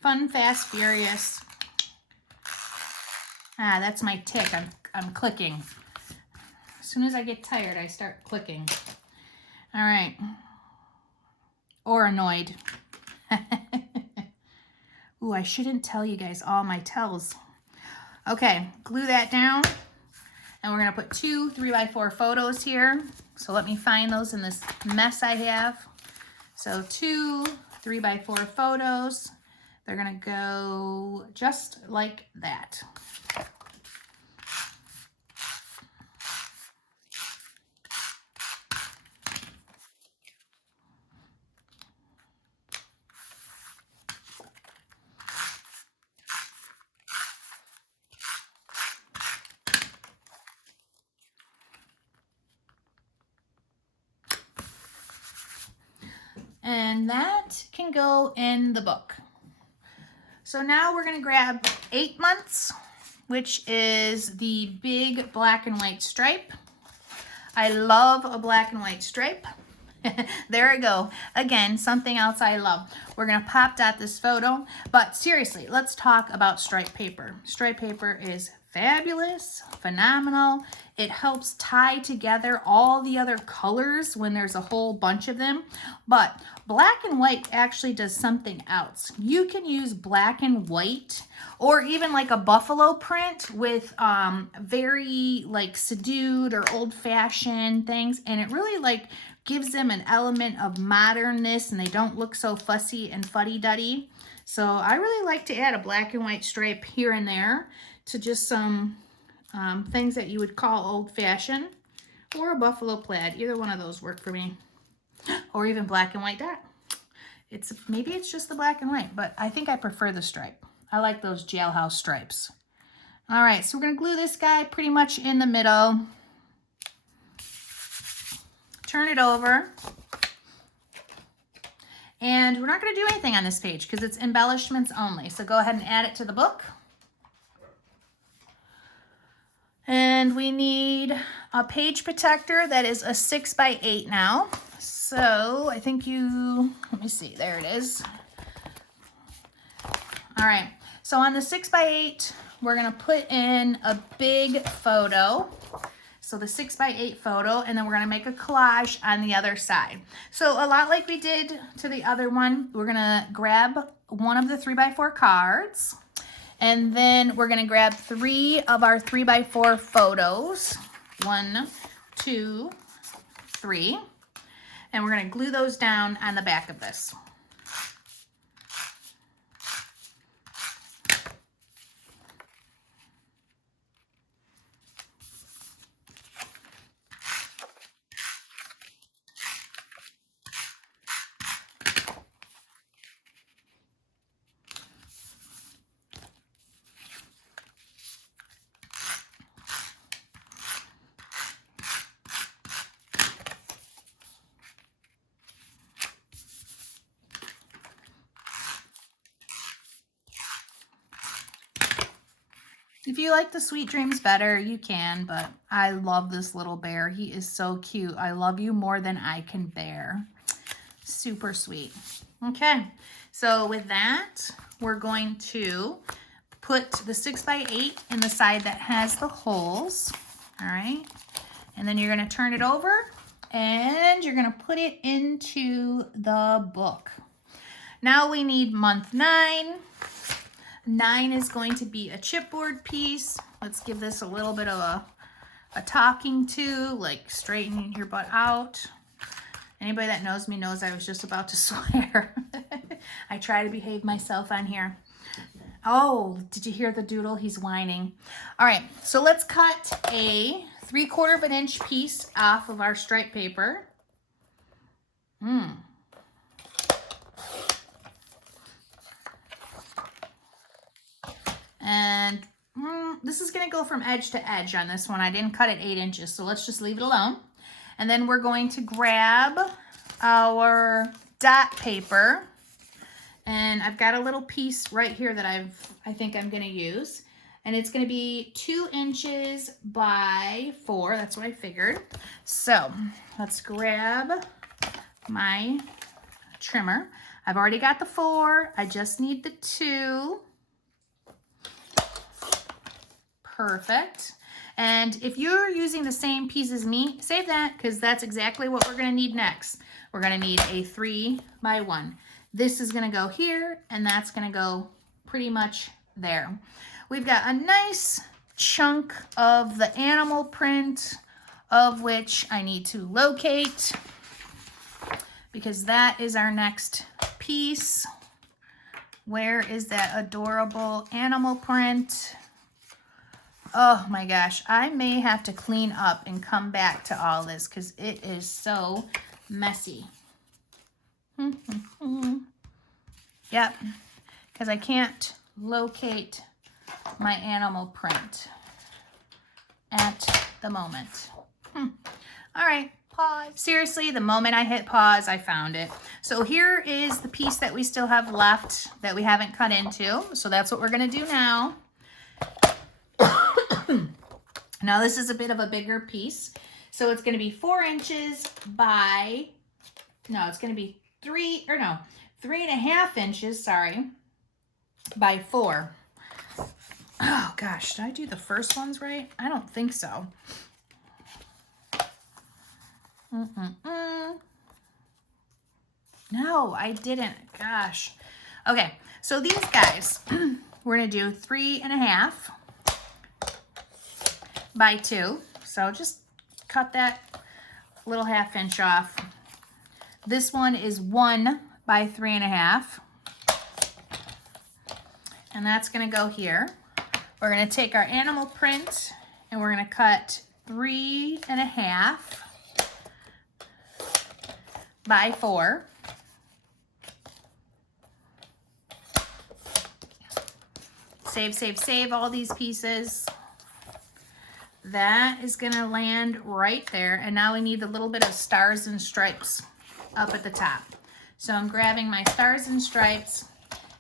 Fun, fast, furious. Ah, that's my tick. I'm clicking. As soon as I get tired, I start clicking. All right. Or annoyed. Ooh, I shouldn't tell you guys all my tells. Okay, glue that down. And we're going to put 2 3x4 photos here. So let me find those in this mess I have. So 2 3x4 photos. They're going to go just like that. And that can go in the book. So now we're going to grab 8 months, which is the big black and white stripe. I love a black and white stripe. There I go. Again, something else I love. We're going to pop dot this photo. But seriously, let's talk about stripe paper. Stripe paper is fabulous, phenomenal. It helps tie together all the other colors when there's a whole bunch of them. But black and white actually does something else. You can use black and white or even like a buffalo print with very like subdued or old-fashioned things, and it really like gives them an element of modernness and they don't look so fussy and fuddy-duddy. So I really like to add a black and white stripe here and there to just some things that you would call old-fashioned, or a buffalo plaid. Either one of those work for me. Or even black and white dot. Maybe it's just the black and white, but I think I prefer the stripe. I like those jailhouse stripes. All right, so we're going to glue this guy pretty much in the middle. Turn it over. And we're not going to do anything on this page because it's embellishments only. So go ahead and add it to the book. And we need a page protector that is a 6x8 now. So I think let me see, there it is. All right, so on the 6x8, we're gonna put in a big photo. So so the 6x8 photo, and then we're gonna make a collage on the other side. So a lot like we did to the other one, we're gonna grab one of the 3x4 cards, and then we're gonna grab 3 of our 3x4 photos. 1, 2, 3. And we're gonna glue those down on the back of this. If you like the Sweet Dreams better, you can, but I love this little bear. He is so cute. I love you more than I can bear. Super sweet. Okay, so with that, we're going to put the 6x8 in the side that has the holes, all right? And then you're gonna turn it over and you're gonna put it into the book. Now we need month 9. 9 is going to be a chipboard piece. Let's give this a little bit of a talking to, like straighten your butt out. Anybody that knows me knows I was just about to swear. I try to behave myself on here. Oh, did you hear the doodle? He's whining. All right, so let's cut a 3/4 of an inch piece off of our stripe paper. And this is gonna go from edge to edge on this one. I didn't cut it 8 inches, so let's just leave it alone. And then we're going to grab our dot paper. And I've got a little piece right here that I think I'm gonna use. And it's gonna be 2 inches by 4, that's what I figured. So let's grab my trimmer. I've already got the 4, I just need the 2. Perfect. And if you're using the same piece as me, save that, because that's exactly what we're gonna need next. We're gonna need a 3x1. This is gonna go here, and that's gonna go pretty much there. We've got a nice chunk of the animal print, of which I need to locate, because that is our next piece. Where is that adorable animal print? Oh my gosh, I may have to clean up and come back to all this because it is so messy. Yep, because I can't locate my animal print at the moment. All right, pause. Seriously, the moment I hit pause, I found it. So here is the piece that we still have left that we haven't cut into. So that's what we're gonna do now. Now this is a bit of a bigger piece. So it's gonna be 4 inches by, no, it's gonna be 3.5 inches, sorry, by 4. Oh gosh, did I do the first ones right? I don't think so. No, I didn't, gosh. Okay, so these guys, we're gonna do 3.5 by 2. So just cut that little 1/2 inch off. This one is 1 by 3.5. And that's gonna go here. We're gonna take our animal print and we're gonna cut 3.5 by 4. Save, save, save all these pieces. That is gonna land right there. And now we need a little bit of stars and stripes up at the top. So I'm grabbing my stars and stripes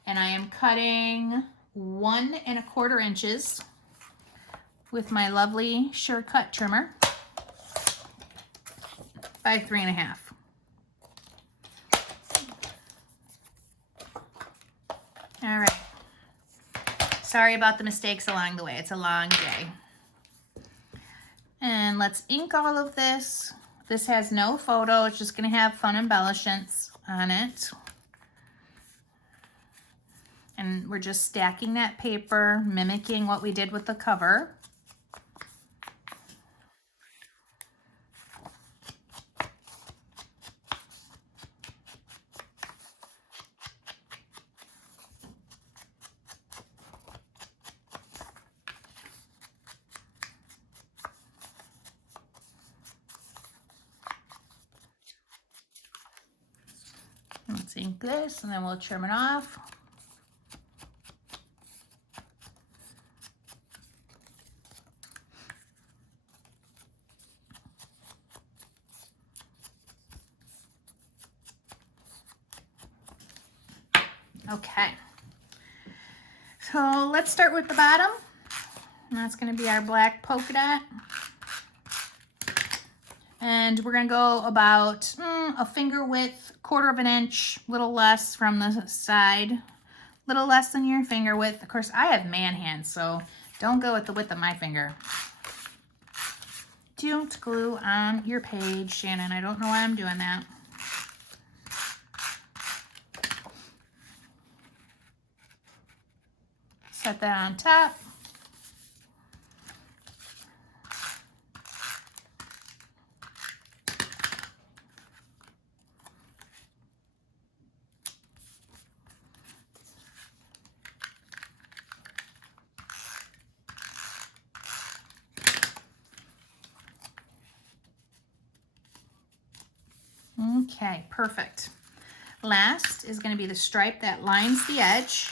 and I am cutting 1.25 inches with my lovely sure cut trimmer by 3.5. All right. Sorry about the mistakes along the way. It's a long day. And let's ink all of this. This has no photo. It's just going to have fun embellishments on it. And we're just stacking that paper, mimicking what we did with the cover. Let's ink this and then we'll trim it off. Okay, so let's start with the bottom. And that's going to be our black polka dot. And we're going to go about a finger width, 1/4 of an inch, a little less from the side, a little less than your finger width. Of course, I have man hands, so don't go with the width of my finger. Don't glue on your page, Shannon. I don't know why I'm doing that. Set that on top. Okay, perfect. Last is going to be the stripe that lines the edge.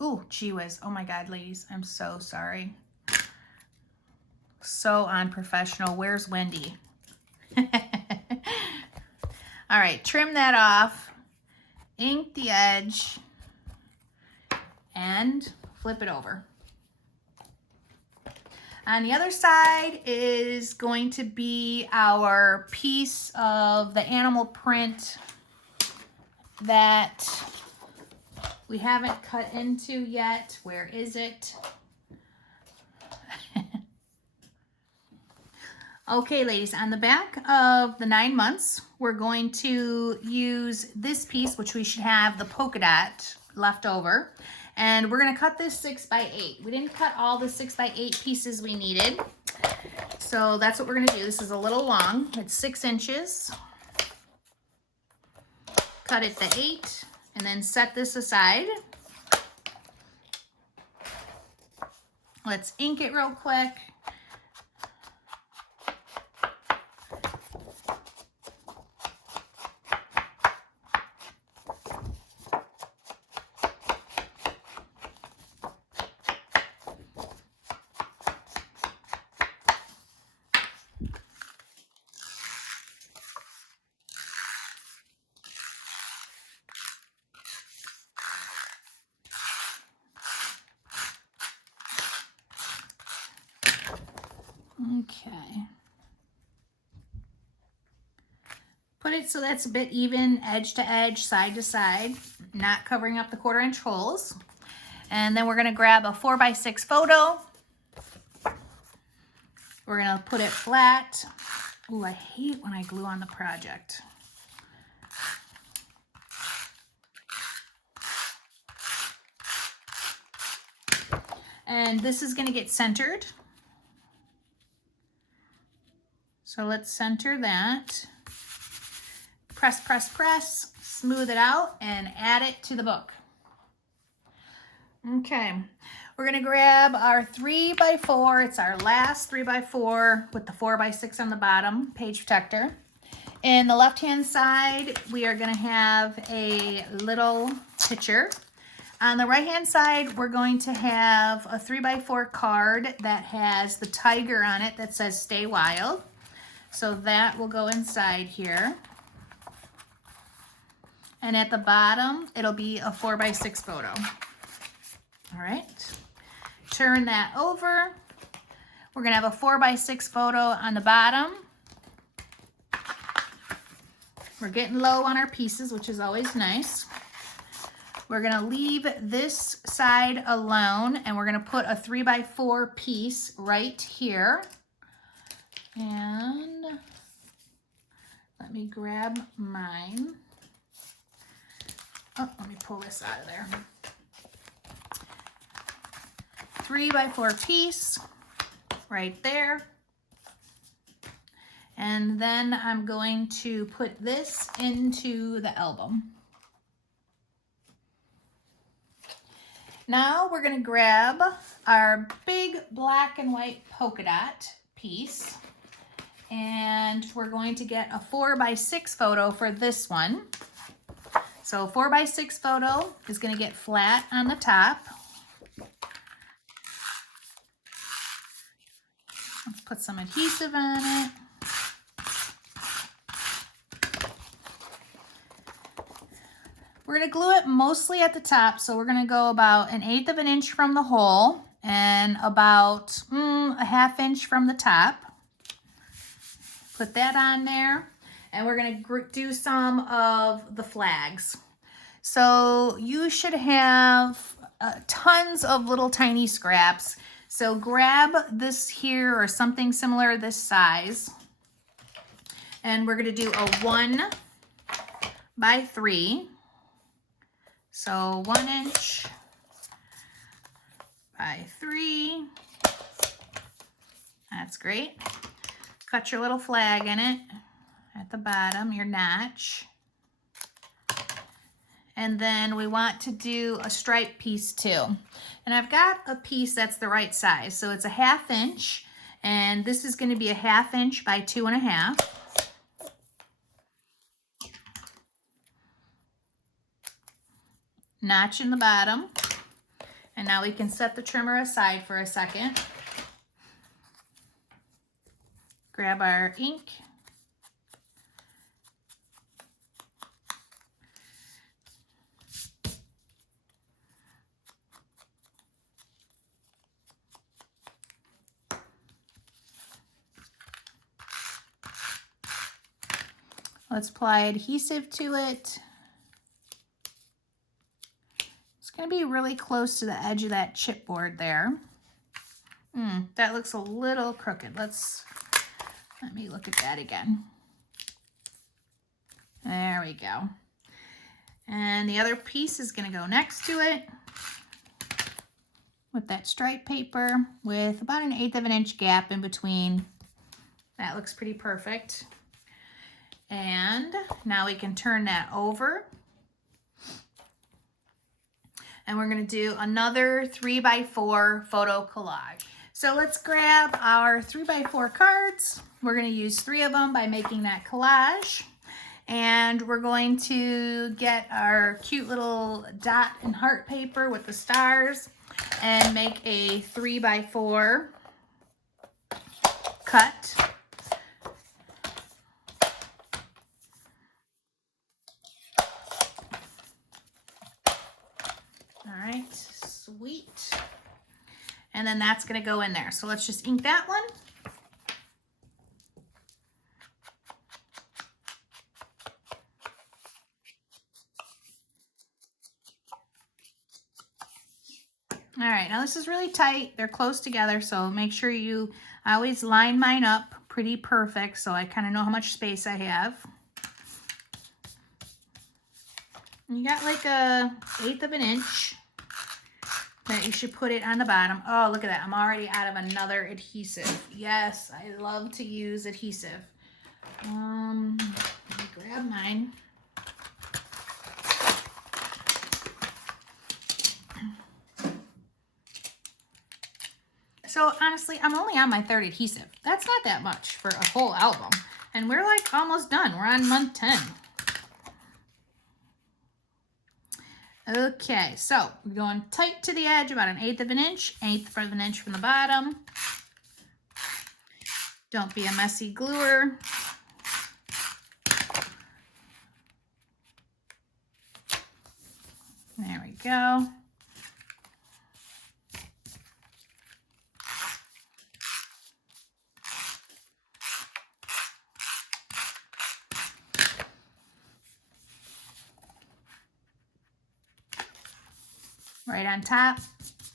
Ooh, gee whiz. Oh my God, ladies, I'm so sorry. So unprofessional. Where's Wendy? All right, trim that off, ink the edge, and flip it over. On the other side is going to be our piece of the animal print that we haven't cut into yet. Where is it? Okay, ladies, on the back of the 9 months, we're going to use this piece, which we should have the polka dot left over. And we're going to cut this 6 by 8. We didn't cut all the 6 by 8 pieces we needed. So that's what we're going to do. This is a little long. It's 6 inches. Cut it to 8 and then set this aside. Let's ink it real quick. Okay. Put it so that's a bit even, edge to edge, side to side, not covering up the 1/4 inch holes. And then we're going to grab a 4 by 6 photo. We're going to put it flat. Ooh, I hate when I glue on the project. And this is going to get centered. So let's center that. Press, press, press, smooth it out, and add it to the book. Okay, we're gonna grab our 3 by 4. It's our last 3 by 4 with the 4 by 6 on the bottom, page protector. In the left-hand side, we are gonna have a little picture. On the right-hand side, we're going to have a 3 by 4 card that has the tiger on it that says Stay Wild. So that will go inside here. And at the bottom, it'll be a 4 by 6 photo. All right, turn that over. We're gonna have a 4 by 6 photo on the bottom. We're getting low on our pieces, which is always nice. We're gonna leave this side alone, and we're gonna put a 3x4 piece right here. And let me grab mine. Oh, let me pull this out of there. 3x4 piece right there. And then I'm going to put this into the album. Now we're gonna grab our big black and white polka dot piece, and we're going to get a 4x6 photo for this one. So 4x6 photo is gonna get flat on the top. Let's put some adhesive on it. We're gonna glue it mostly at the top, so we're gonna go about 1/8 of an inch from the hole and about a 1/2 inch from the top. Put that on there, and we're gonna do some of the flags. So you should have tons of little tiny scraps. So grab this here or something similar this size, and we're gonna do a 1x3. So 1 inch by 3. That's great. Cut your little flag in it at the bottom, your notch. And then we want to do a stripe piece too. And I've got a piece that's the right size. So it's a 1/2 inch, and this is going to be a 1/2 inch by 2.5. Notch in the bottom. And now we can set the trimmer aside for a second. Grab our ink. Let's apply adhesive to it. It's going to be really close to the edge of that chipboard there. That looks a little crooked. Let me look at that again. There we go. And the other piece is going to go next to it with that stripe paper with about 1/8 of an inch gap in between. That looks pretty perfect. And now we can turn that over. And we're going to do another 3x4 photo collage. So let's grab our 3x4 cards. We're going to use 3 of them by making that collage. And we're going to get our cute little dot and heart paper with the stars and make a 3x4 cut. All right, sweet. And then that's going to go in there. So let's just ink that one. All right, now this is really tight. They're close together, so make sure I always line mine up pretty perfect so I kind of know how much space I have. You got like a 1/8 of an inch that you should put it on the bottom. Oh, look at that. I'm already out of another adhesive. Yes, I love to use adhesive. Let me grab mine. So honestly, I'm only on my 3rd adhesive. That's not that much for a whole album. And we're like almost done. We're on month 10. Okay, so we're going tight to the edge, about 1/8 of an inch, 1/8 of an inch from the bottom. Don't be a messy gluer. There we go. right on top,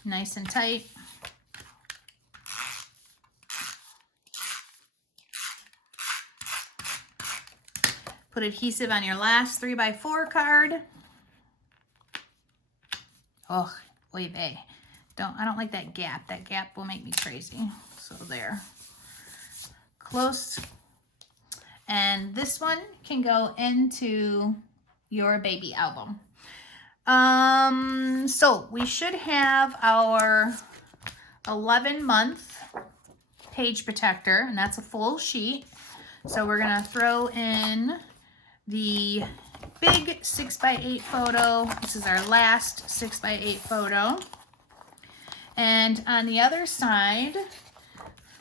nice and tight. Put adhesive on your last 3x4 card. Oh, oy vey. I don't like that gap. That gap will make me crazy. So there. Close. And this one can go into your baby album. So we should have our 11-month page protector, and that's a full sheet. So we're gonna throw in the big 6x8 photo. This is our last 6x8 photo. And on the other side,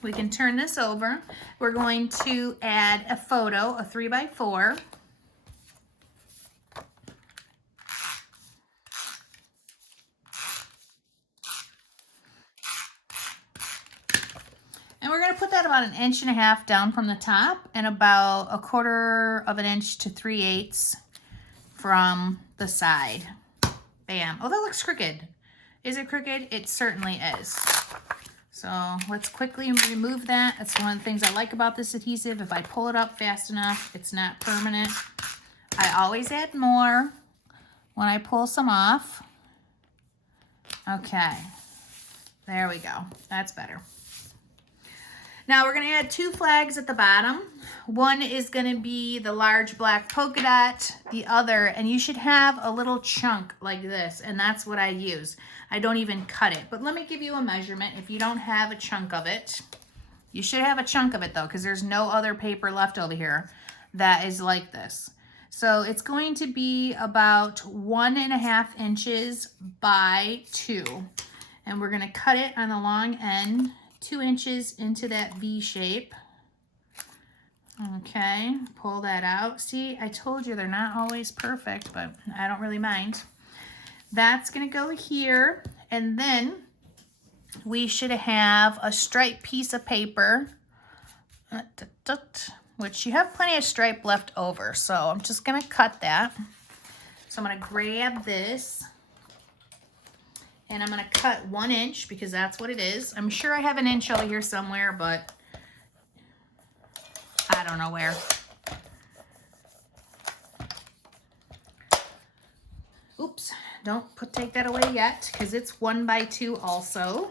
we can turn this over. We're going to add a photo, a 3x4. And we're going to put that about 1.5 inches down from the top and about 1/4 of an inch to 3/8 from the side. Bam. Oh, that looks crooked. Is it crooked? It certainly is. So let's quickly remove that. That's one of the things I like about this adhesive. If I pull it up fast enough, it's not permanent. I always add more when I pull some off. Okay. There we go. That's better. Now we're going to add 2 flags at the bottom. One is going to be the large black polka dot, the other, and you should have a little chunk like this, and that's what I use. I don't even cut it, but let me give you a measurement. If you don't have a chunk of it, you should have a chunk of it though, because there's no other paper left over here that is like this. So it's going to be about 1.5 inches by 2, and we're going to cut it on the long end 2 inches into that V shape. Okay, pull that out. See, I told you they're not always perfect, but I don't really mind. That's gonna go here, and then we should have a striped piece of paper, which you have plenty of stripe left over, so I'm just gonna cut that. So I'm gonna grab this, and I'm gonna cut 1 inch because that's what it is. I'm sure I have an inch over here somewhere, but I don't know where. Oops, don't take that away yet because it's 1 by 2 also.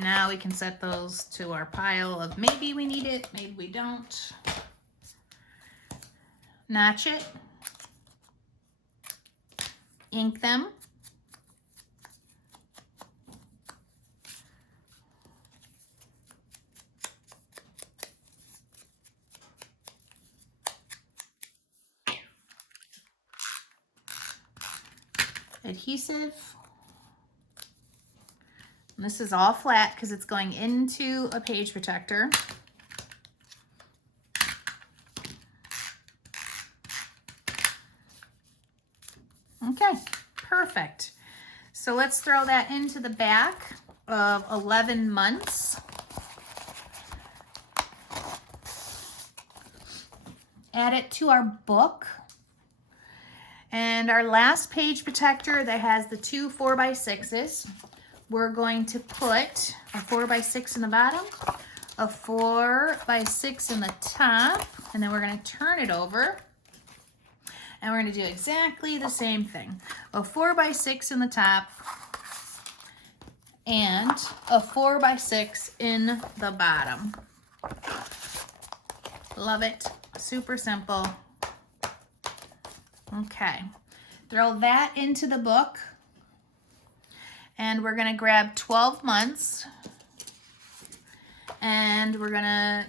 Now we can set those to our pile of maybe we need it, maybe we don't. Notch it. Ink them. Adhesive. And this is all flat because it's going into a page protector. Okay, perfect. So let's throw that into the back of 11 months. Add it to our book. And our last page protector that has the 2 4x6s, we're going to put a 4x6 in the bottom, a 4x6 in the top, and then we're going to turn it over. And we're going to do exactly the same thing. A 4x6 in the top and a 4x6 in the bottom. Love it. Super simple. Okay. Throw that into the book. And we're going to grab 12 months. And we're going to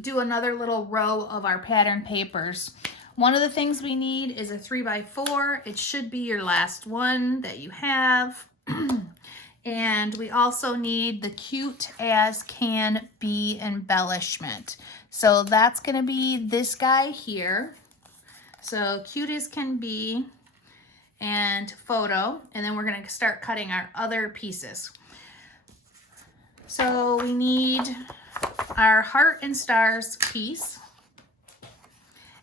do another little row of our pattern papers. One of the things we need is a 3x4. It should be your last one that you have. And we also need the cute as can be embellishment. So that's going to be this guy here. So cute as can be and photo. And then we're going to start cutting our other pieces. So we need our heart and stars piece.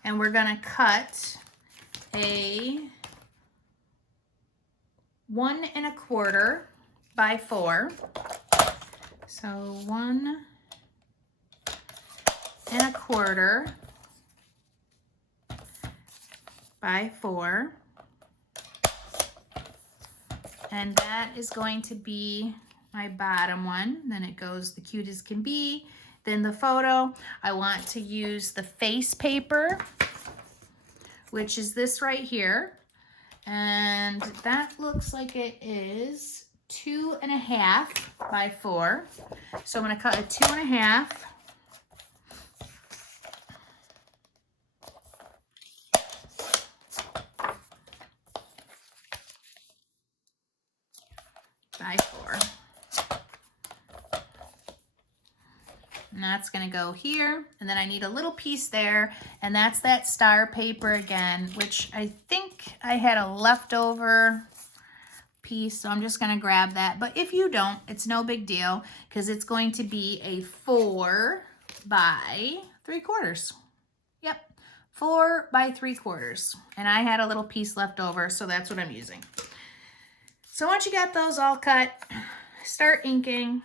And we're going to cut a 1¼ by 4. So 1¼ by 4. And that is going to be my bottom one. Then it goes the cute as can be. Then the photo, I want to use the face paper, which is this right here. And that looks like it is 2½ by 4. So I'm going to cut a 2½ . By 4. And that's going to go here. And then I need a little piece there. And that's that star paper again, which I think I had a leftover piece. So I'm just going to grab that. But if you don't, it's no big deal because it's going to be a 4 by 3/4. Yep, 4 by 3/4. And I had a little piece left over, so that's what I'm using. So once you got those all cut, start inking.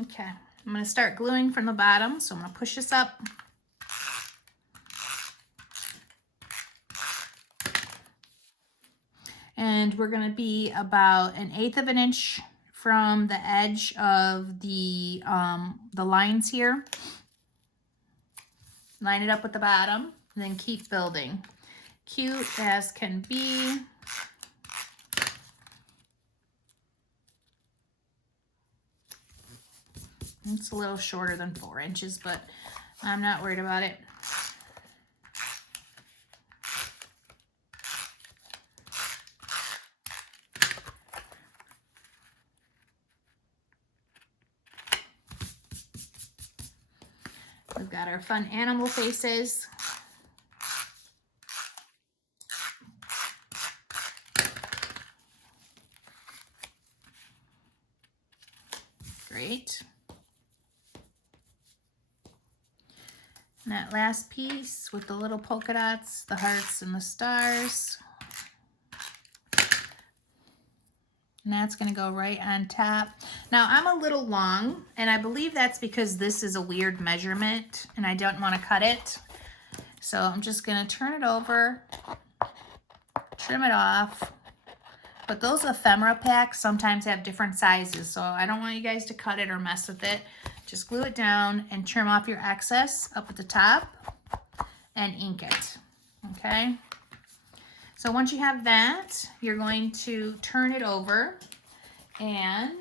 Okay, I'm going to start gluing from the bottom, so I'm going to push this up. And we're going to be about 1/8 of an inch from the edge of the lines here. Line it up with the bottom, and then keep building. Cute as can be. It's a little shorter than 4 inches, but I'm not worried about it. We've got our fun animal faces. Great. And that last piece with the little polka dots, the hearts and the stars. And that's going to go right on top. Now I'm a little long, and I believe that's because this is a weird measurement and I don't want to cut it. So I'm just going to turn it over, trim it off. But those ephemera packs sometimes have different sizes, so I don't want you guys to cut it or mess with it. Just glue it down and trim off your excess up at the top and ink it, okay? So once you have that, you're going to turn it over, and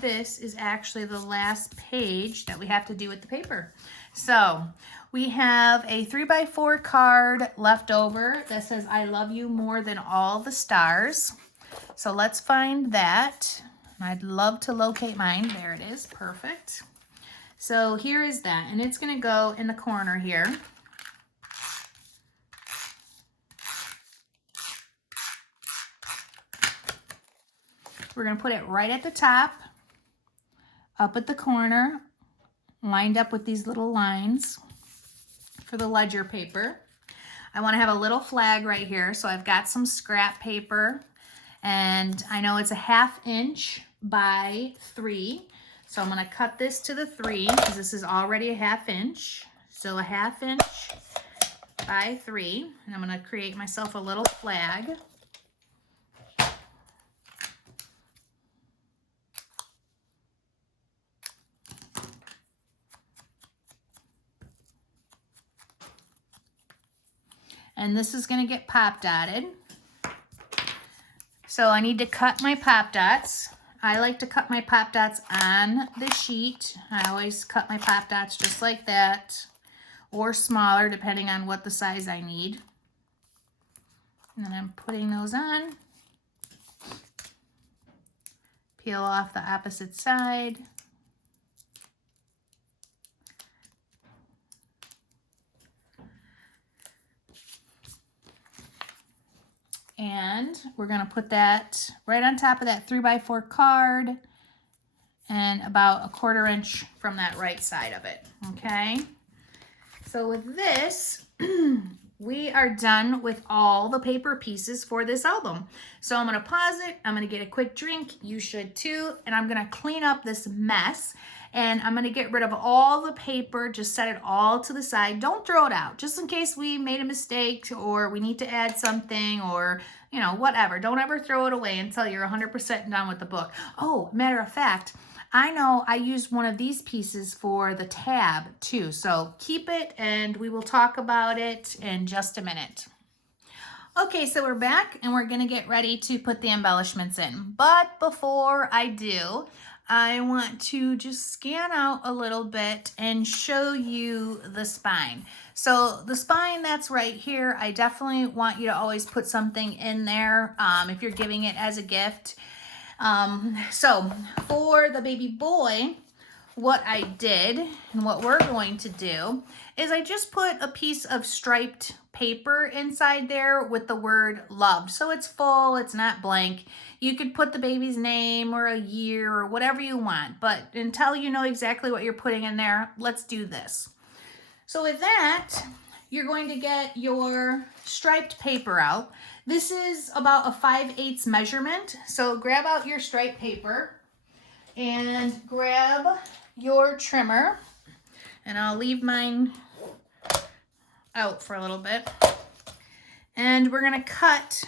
this is actually the last page that we have to do with the paper. So we have a 3x4 card left over that says, "I love you more than all the stars." So let's find that. I'd love to locate mine. There it is, perfect. So here is that, and it's gonna go in the corner here. We're gonna put it right at the top, up at the corner, lined up with these little lines for the ledger paper. I wanna have a little flag right here, so I've got some scrap paper, and I know it's a 1/2 inch by 3. So I'm gonna cut this to the 3 because this is already a 1/2 inch. So a 1/2 inch by 3, and I'm gonna create myself a little flag. And this is gonna get pop dotted. So I need to cut my pop dots. I like to cut my pop dots on the sheet. I always cut my pop dots just like that, or smaller depending on what the size I need. And then I'm putting those on. Peel off the opposite side. And we're going to put that right on top of that 3x4 card and about a 1/4 inch from that right side of it. Okay. So with this, we are done with all the paper pieces for this album. So I'm going to pause it. I'm going to get a quick drink. You should too. And I'm going to clean up this mess. And I'm going to get rid of all the paper. Just set it all to the side. Don't throw it out. Just in case we made a mistake or we need to add something or, you know, whatever. Don't ever throw it away until you're 100% done with the book. Oh, matter of fact, I know I used one of these pieces for the tab too. So keep it and we will talk about it in just a minute. Okay, so we're back and we're gonna get ready to put the embellishments in. But before I do, I want to just scan out a little bit and show you the spine. So the spine that's right here, I definitely want you to always put something in there if you're giving it as a gift. So for the baby boy, what I did and what we're going to do is I just put a piece of striped paper inside there with the word loved. So it's full, it's not blank. You could put the baby's name or a year or whatever you want, but until you know exactly what you're putting in there, let's do this. So with that, you're going to get your striped paper out. This is about a 5/8 measurement. So grab out your striped paper and grab your trimmer. And I'll leave mine out for a little bit. And we're gonna cut,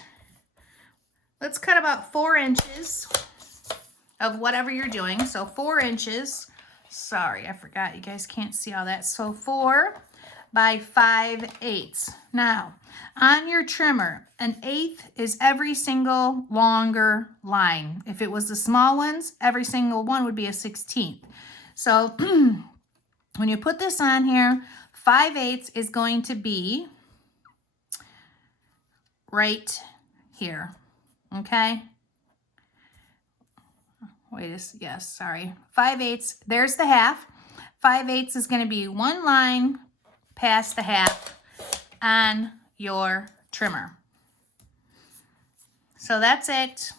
let's cut about 4 inches of whatever you're doing. So 4 inches. Sorry, I forgot, you guys can't see all that. So 4 by 5/8. Now, on your trimmer, 1/8 is every single longer line. If it was the small ones, every single one would be a 1/16. So when you put this on here, 5/8 is going to be right here, okay? Yes, sorry. 5/8, there's the half. 5/8 is going to be one line past the half on your trimmer. So that's it.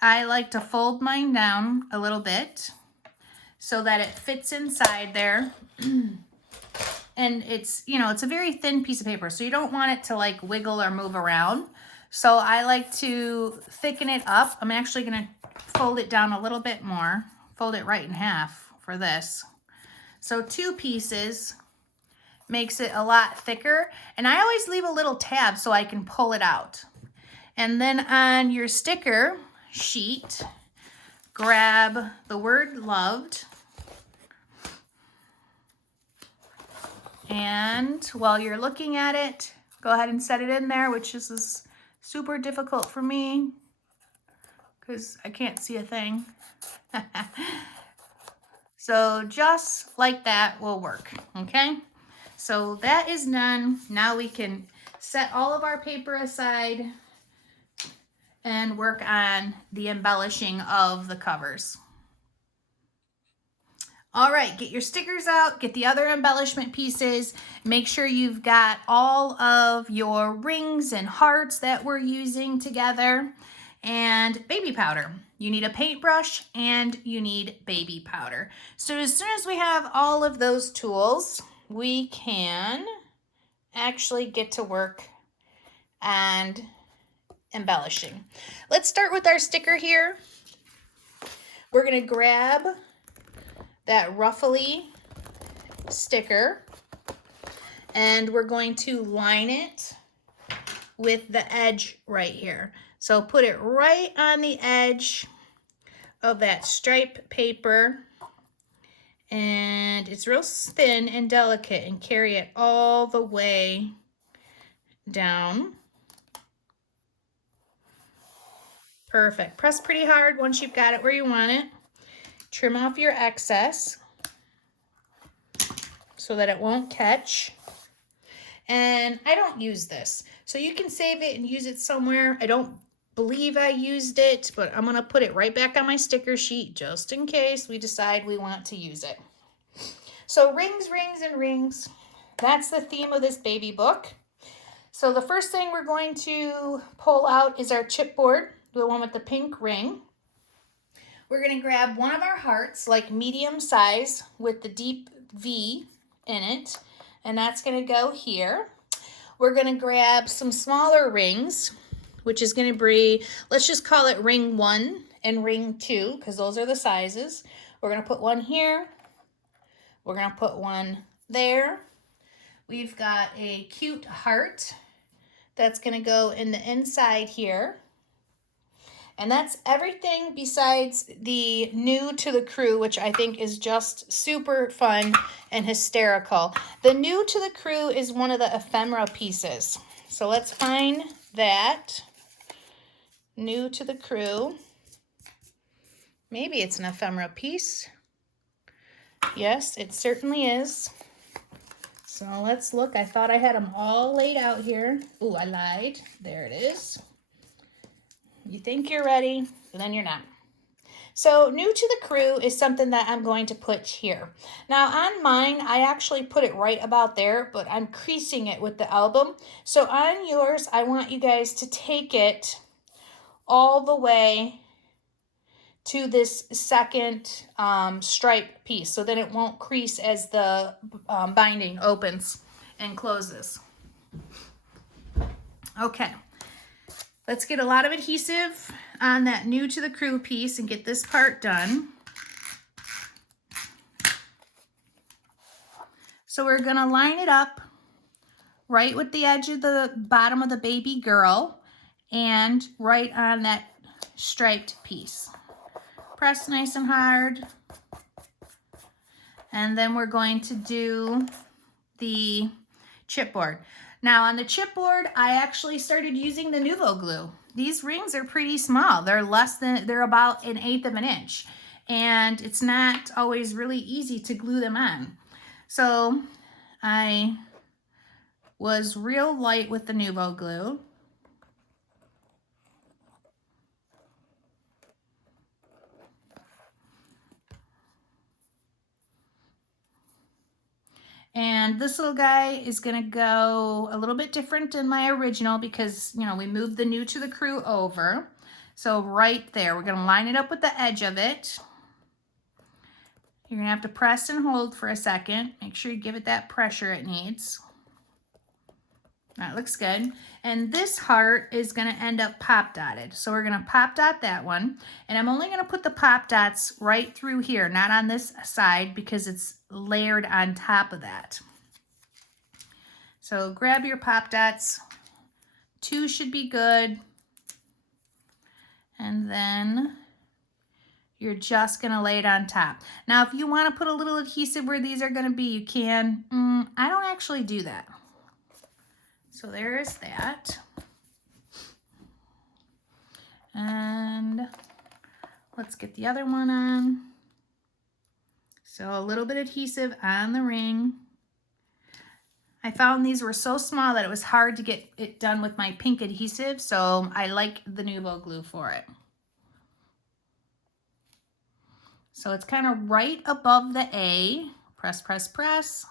I like to fold mine down a little bit so that it fits inside there. And it's, you know, it's a very thin piece of paper, so you don't want it to like wiggle or move around. So I like to thicken it up. I'm actually going to fold it down a little bit more, fold it right in half for this. So 2 pieces makes it a lot thicker. And I always leave a little tab so I can pull it out. And then on your sticker sheet, grab the word loved. And while you're looking at it, go ahead and set it in there, which is super difficult for me because I can't see a thing. So just like that will work, okay? So that is done. Now we can set all of our paper aside and work on the embellishing of the covers. All right, get your stickers out, get the other embellishment pieces. Make sure you've got all of your rings and hearts that we're using together and baby powder. You need a paintbrush and you need baby powder. So as soon as we have all of those tools, we can actually get to work and embellishing. Let's start with our sticker here. We're going to grab that ruffly sticker and we're going to line it with the edge right here. So put it right on the edge of that stripe paper, and it's real thin and delicate, and carry it all the way down. Perfect. Press pretty hard once you've got it where you want it. Trim off your excess so that it won't catch. And I don't use this, so you can save it and use it somewhere. I don't believe I used it, but I'm gonna put it right back on my sticker sheet just in case we decide we want to use it. So rings, rings, and rings. That's the theme of this baby book. So the first thing we're going to pull out is our chipboard, the one with the pink ring. We're going to grab one of our hearts, like medium size with the deep V in it, and that's going to go here. We're going to grab some smaller rings, which is going to be, let's just call it ring 1 and ring 2, because those are the sizes. We're going to put one here. We're going to put one there. We've got a cute heart that's going to go in the inside here. And that's everything besides the new to the crew, which I think is just super fun and hysterical. The new to the crew is one of the ephemera pieces. So let's find that. New to the crew. Maybe it's an ephemera piece. Yes, it certainly is. So let's look. I thought I had them all laid out here. Ooh, I lied. There it is. You think you're ready, but then you're not. So new to the crew is something that I'm going to put here. Now on mine, I actually put it right about there, but I'm creasing it with the album. So on yours, I want you guys to take it all the way to this second stripe piece, so that it won't crease as the binding opens and closes. Okay, let's get a lot of adhesive on that new to the crew piece and get this part done. So we're gonna line it up right with the edge of the bottom of the baby girl and right on that striped piece. Press nice and hard. And then we're going to do the chipboard. Now on the chipboard, I actually started using the Nuvo glue. These rings are pretty small. They're about 1/8 of an inch. And it's not always really easy to glue them on. So I was real light with the Nuvo glue. And this little guy is gonna go a little bit different than my original because, you know, we moved the new to the crew over. So right there, we're gonna line it up with the edge of it. You're gonna have to press and hold for a second. Make sure you give it that pressure it needs. That looks good. And this heart is gonna end up pop dotted. So we're gonna pop dot that one. And I'm only gonna put the pop dots right through here, not on this side because it's layered on top of that. So grab your pop dots. 2 should be good. And then you're just gonna lay it on top. Now, if you wanna put a little adhesive where these are gonna be, you can. I don't actually do that. So there is that. And let's get the other one on. So a little bit adhesive on the ring. I found these were so small that it was hard to get it done with my pink adhesive, so I like the Nuvo glue for it. So it's kind of right above the A. Press, press, press.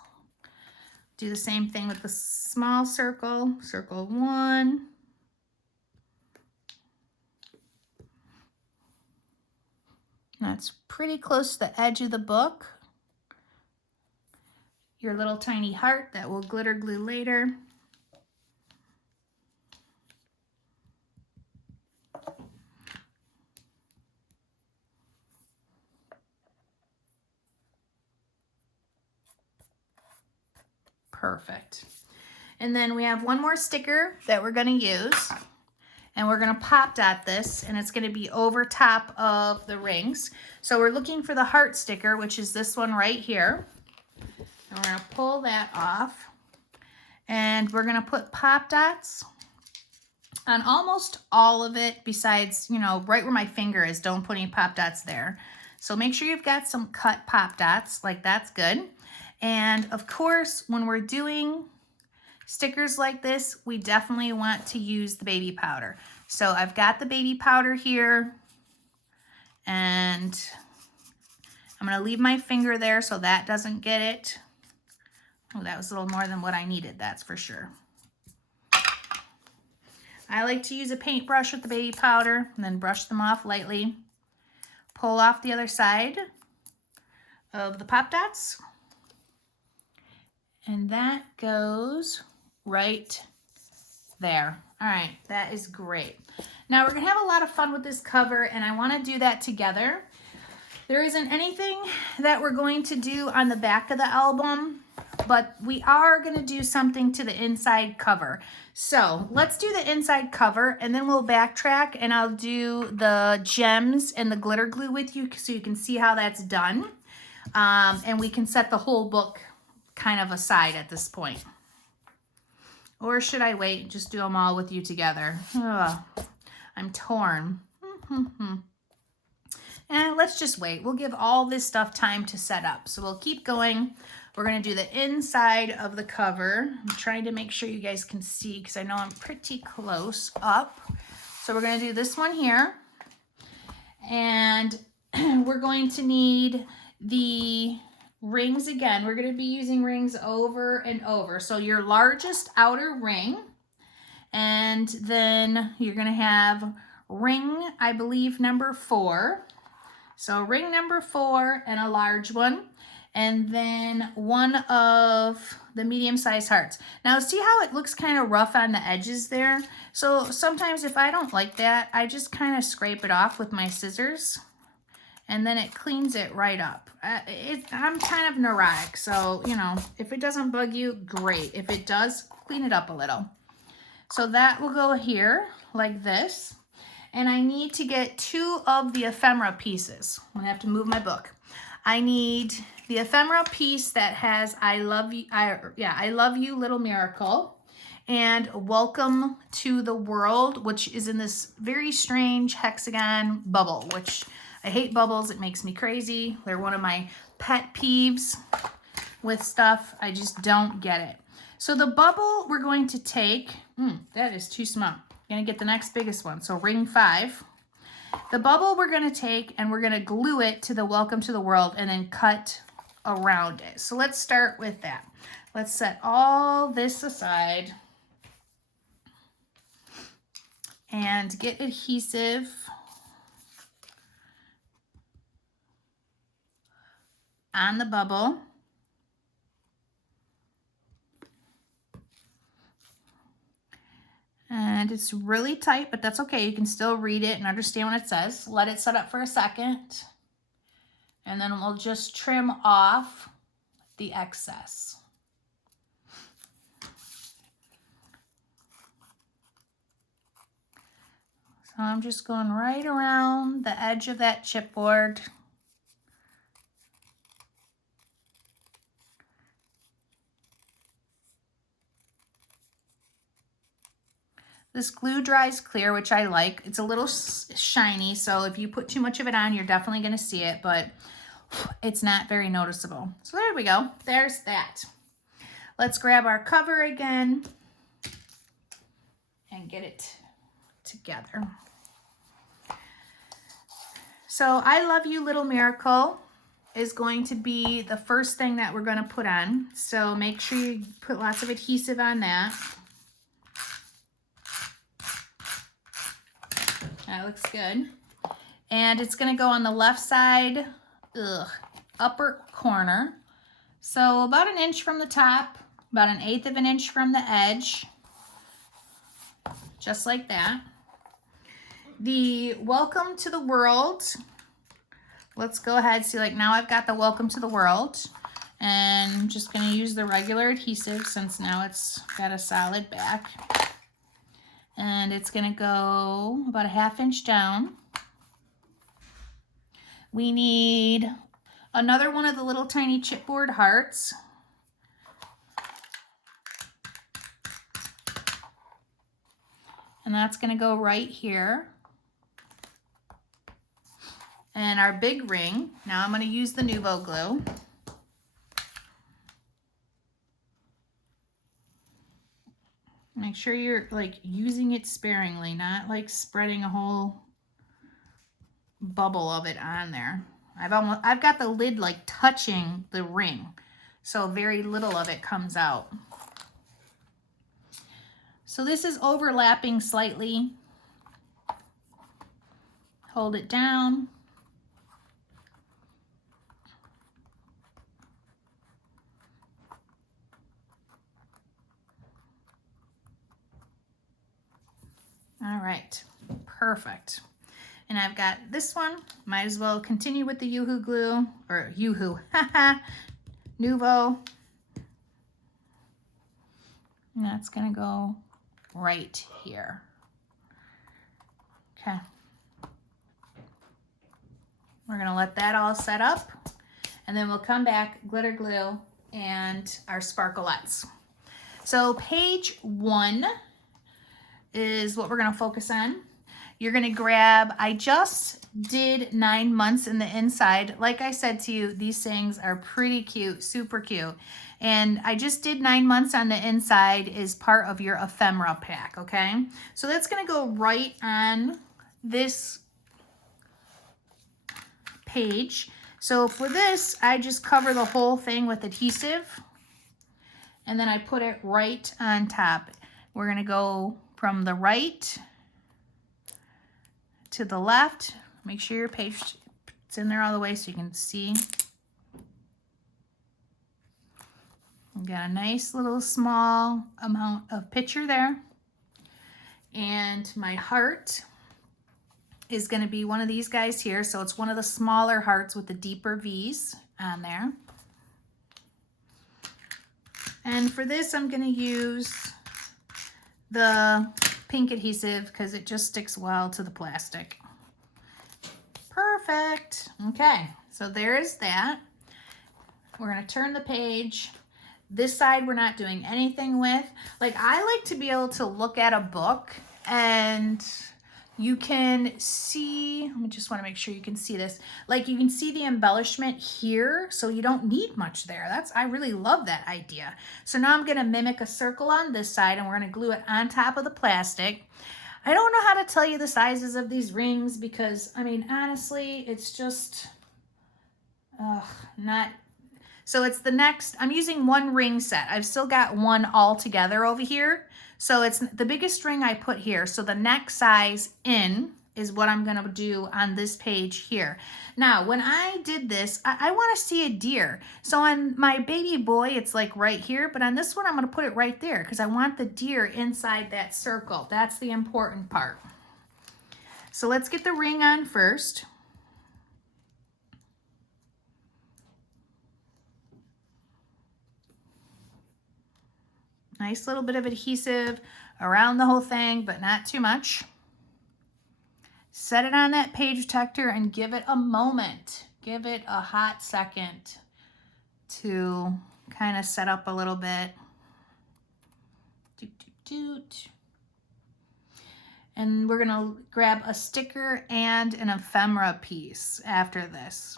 Do the same thing with the small circle, circle 1. That's pretty close to the edge of the book. Your little tiny heart that will glitter glue later. Perfect. And then we have one more sticker that we're gonna use, and we're gonna pop dot this, and it's gonna be over top of the rings. So we're looking for the heart sticker, which is this one right here. And we're gonna pull that off. And we're gonna put pop dots on almost all of it besides, you know, right where my finger is. Don't put any pop dots there. So make sure you've got some cut pop dots, like that's good. And of course, when we're doing stickers like this, we definitely want to use the baby powder. So I've got the baby powder here, and I'm gonna leave my finger there so that doesn't get it. Oh, that was a little more than what I needed, that's for sure. I like to use a paintbrush with the baby powder and then brush them off lightly. Pull off the other side of the pop dots. And that goes right there. All right, that is great. Now we're gonna have a lot of fun with this cover, and I wanna do that together. There isn't anything that we're going to do on the back of the album, but we are gonna do something to the inside cover. So let's do the inside cover, and then we'll backtrack, and I'll do the gems and the glitter glue with you so you can see how that's done. And we can set the whole book kind of aside at this point. Or should I wait and just do them all with you together? Ugh, I'm torn. And let's just wait. We'll give all this stuff time to set up. So we'll keep going. We're gonna do the inside of the cover. I'm trying to make sure you guys can see because I know I'm pretty close up. So we're gonna do this one here. And we're going to need the rings again. We're going to be using rings over and over. So your largest outer ring, and then you're going to have ring, I believe, number 4. So ring number 4 and a large one, and then one of the medium-sized hearts. Now see how it looks kind of rough on the edges there? So sometimes if I don't like that, I just kind of scrape it off with my scissors, and then it cleans it right up. I'm kind of neurotic, so, you know, if it doesn't bug you, great. If it does, clean it up a little. So that will go here, like this. And I need to get 2 of the ephemera pieces. I'm gonna have to move my book. I need the ephemera piece that has I love you, little miracle, and welcome to the world, which is in this very strange hexagon bubble, which I hate bubbles. It makes me crazy. They're one of my pet peeves with stuff. I just don't get it. So the bubble we're going to take, that is too small. I'm gonna get the next biggest one. So ring 5. The bubble we're gonna take and we're gonna glue it to the welcome to the world and then cut around it. So let's start with that. Let's set all this aside and get adhesive. On the bubble. And it's really tight, but that's okay. You can still read it and understand what it says. Let it set up for a second. And then we'll just trim off the excess. So I'm just going right around the edge of that chipboard. This glue dries clear, which I like. It's a little shiny, so if you put too much of it on, you're definitely going to see it, but it's not very noticeable. So there we go. There's that. Let's grab our cover again and get it together. So I Love You, Little Miracle is going to be the first thing that we're going to put on. So make sure you put lots of adhesive on that. That looks good. And it's gonna go on the left side, upper corner. So about 1 inch from the top, about 1/8 of an inch from the edge, just like that. The welcome to the world, let's go ahead, see, like now I've got the welcome to the world, and I'm just gonna use the regular adhesive since now it's got a solid back. And it's gonna go about 1/2 inch down. We need another one of the little tiny chipboard hearts. And that's gonna go right here. And our big ring, now I'm gonna use the Nuvo glue. Make sure you're like using it sparingly, not like spreading a whole bubble of it on there. I've got the lid like touching the ring, so very little of it comes out. So this is overlapping slightly. Hold it down. All right, perfect. And I've got this one. Might as well continue with the Yoo-Hoo glue, or Yoo-Hoo, haha, Nuvo. And that's gonna go right here. Okay. We're gonna let that all set up, and then we'll come back, glitter glue, and our sparklettes. So page 1 is what we're gonna focus on. You're gonna grab, I just did 9 months in the inside. Like I said to you, these things are pretty cute, super cute. And I just did 9 months on the inside is part of your ephemera pack, okay? So that's gonna go right on this page. So for this, I just cover the whole thing with adhesive, and then I put it right on top. We're gonna go from the right to the left. Make sure your page is in there all the way so you can see. We've got a nice little small amount of picture there. And my heart is going to be one of these guys here. So it's one of the smaller hearts with the deeper V's on there. And for this, I'm going to use the pink adhesive because it just sticks well to the plastic. Perfect. Okay, so there's that. We're going to turn the page. This side we're not doing anything with. Like, I like to be able to look at a book and you can see, I just want to make sure you can see this. Like, you can see the embellishment here, so you don't need much there. I really love that idea. So now I'm going to mimic a circle on this side, and we're going to glue it on top of the plastic. I don't know how to tell you the sizes of these rings because, I mean, honestly, it's just not. So it's the next, I'm using one ring set. I've still got one all together over here. So it's the biggest ring I put here. So the next size in is what I'm gonna do on this page here. Now, when I did this, I wanna see a deer. So on my baby boy, it's like right here, but on this one, I'm gonna put it right there because I want the deer inside that circle. That's the important part. So let's get the ring on first. Nice little bit of adhesive around the whole thing, but not too much. Set it on that page protector and give it a moment. Give it a hot second to kind of set up a little bit. Doot, doot, doot. And we're gonna grab a sticker and an ephemera piece after this.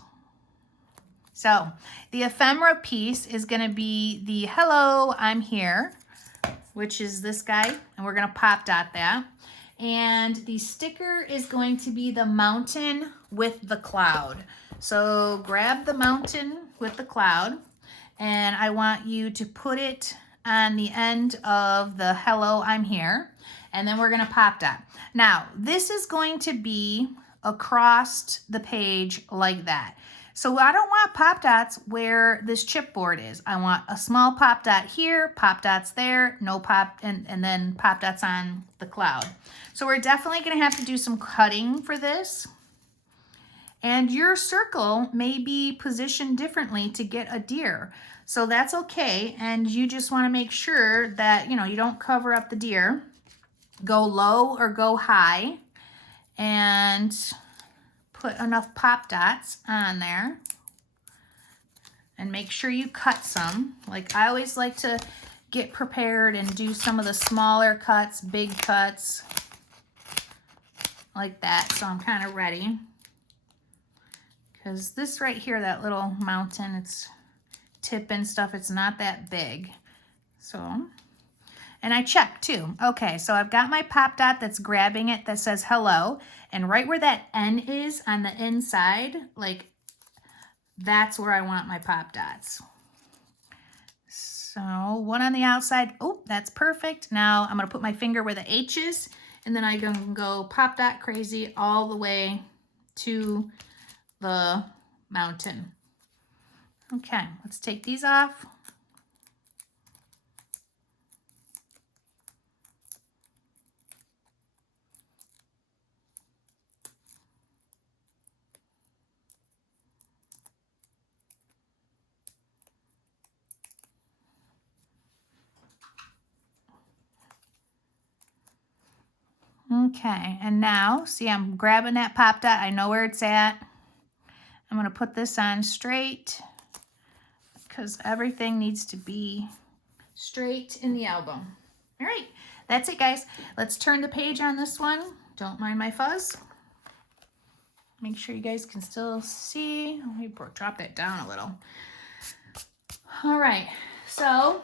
So the ephemera piece is gonna be the hello, I'm here, which is this guy, and we're gonna pop dot that. And the sticker is going to be the mountain with the cloud. So grab the mountain with the cloud, and I want you to put it on the end of the hello, I'm here, and then we're gonna pop dot. Now, this is going to be across the page like that. So I don't want pop dots where this chipboard is. I want a small pop dot here, pop dots there, no pop, and then pop dots on the cloud. So we're definitely gonna have to do some cutting for this. And your circle may be positioned differently to get a deer. So that's okay. And you just wanna make sure that, you know, you don't cover up the deer. Go low or go high and put enough pop dots on there and make sure you cut some. Like, I always like to get prepared and do some of the smaller cuts, big cuts like that. So I'm kind of ready because this right here, that little mountain, it's tip and stuff, it's not that big. So, and I check too. Okay, so I've got my pop dot that's grabbing it that says hello. And right where that N is on the inside, like, that's where I want my pop dots. So one on the outside. Oh, that's perfect. Now I'm going to put my finger where the H is, and then I can go pop dot crazy all the way to the mountain. Okay, let's take these off. Okay, and now, see, I'm grabbing that pop dot. I know where it's at. I'm going to put this on straight because everything needs to be straight in the album. All right, that's it, guys. Let's turn the page on this one. Don't mind my fuzz. Make sure you guys can still see. Let me drop that down a little. All right, so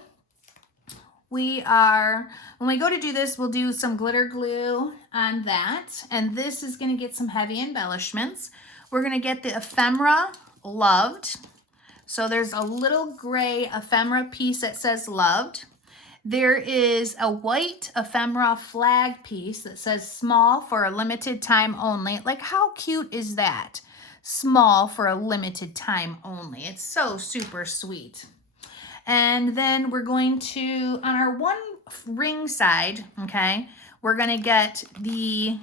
when we go to do this, we'll do some glitter glue on that. And this is going to get some heavy embellishments. We're going to get the ephemera loved. So there's a little gray ephemera piece that says loved. There is a white ephemera flag piece that says small for a limited time only. Like, how cute is that? Small for a limited time only. It's so super sweet. And then we're going to, on our one ring side, okay, we're going to get the,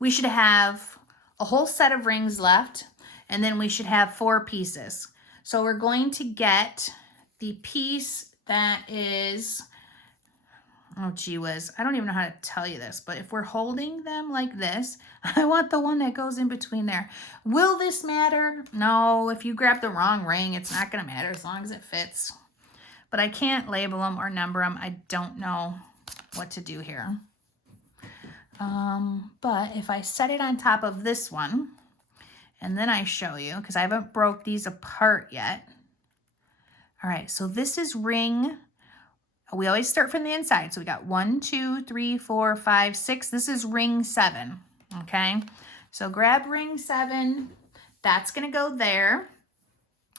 we should have a whole set of rings left, and then we should have 4 pieces. So we're going to get the piece that is, oh gee whiz, I don't even know how to tell you this, but if we're holding them like this, I want the one that goes in between there. Will this matter? No, if you grab the wrong ring, it's not going to matter as long as it fits. But I can't label them or number them. I don't know what to do here. But if I set it on top of this one, and then I show you, because I haven't broke these apart yet. All right, so this is ring. We always start from the inside. So we got 1, 2, 3, 4, 5, 6. This is ring 7, okay? So grab ring 7. That's going to go there.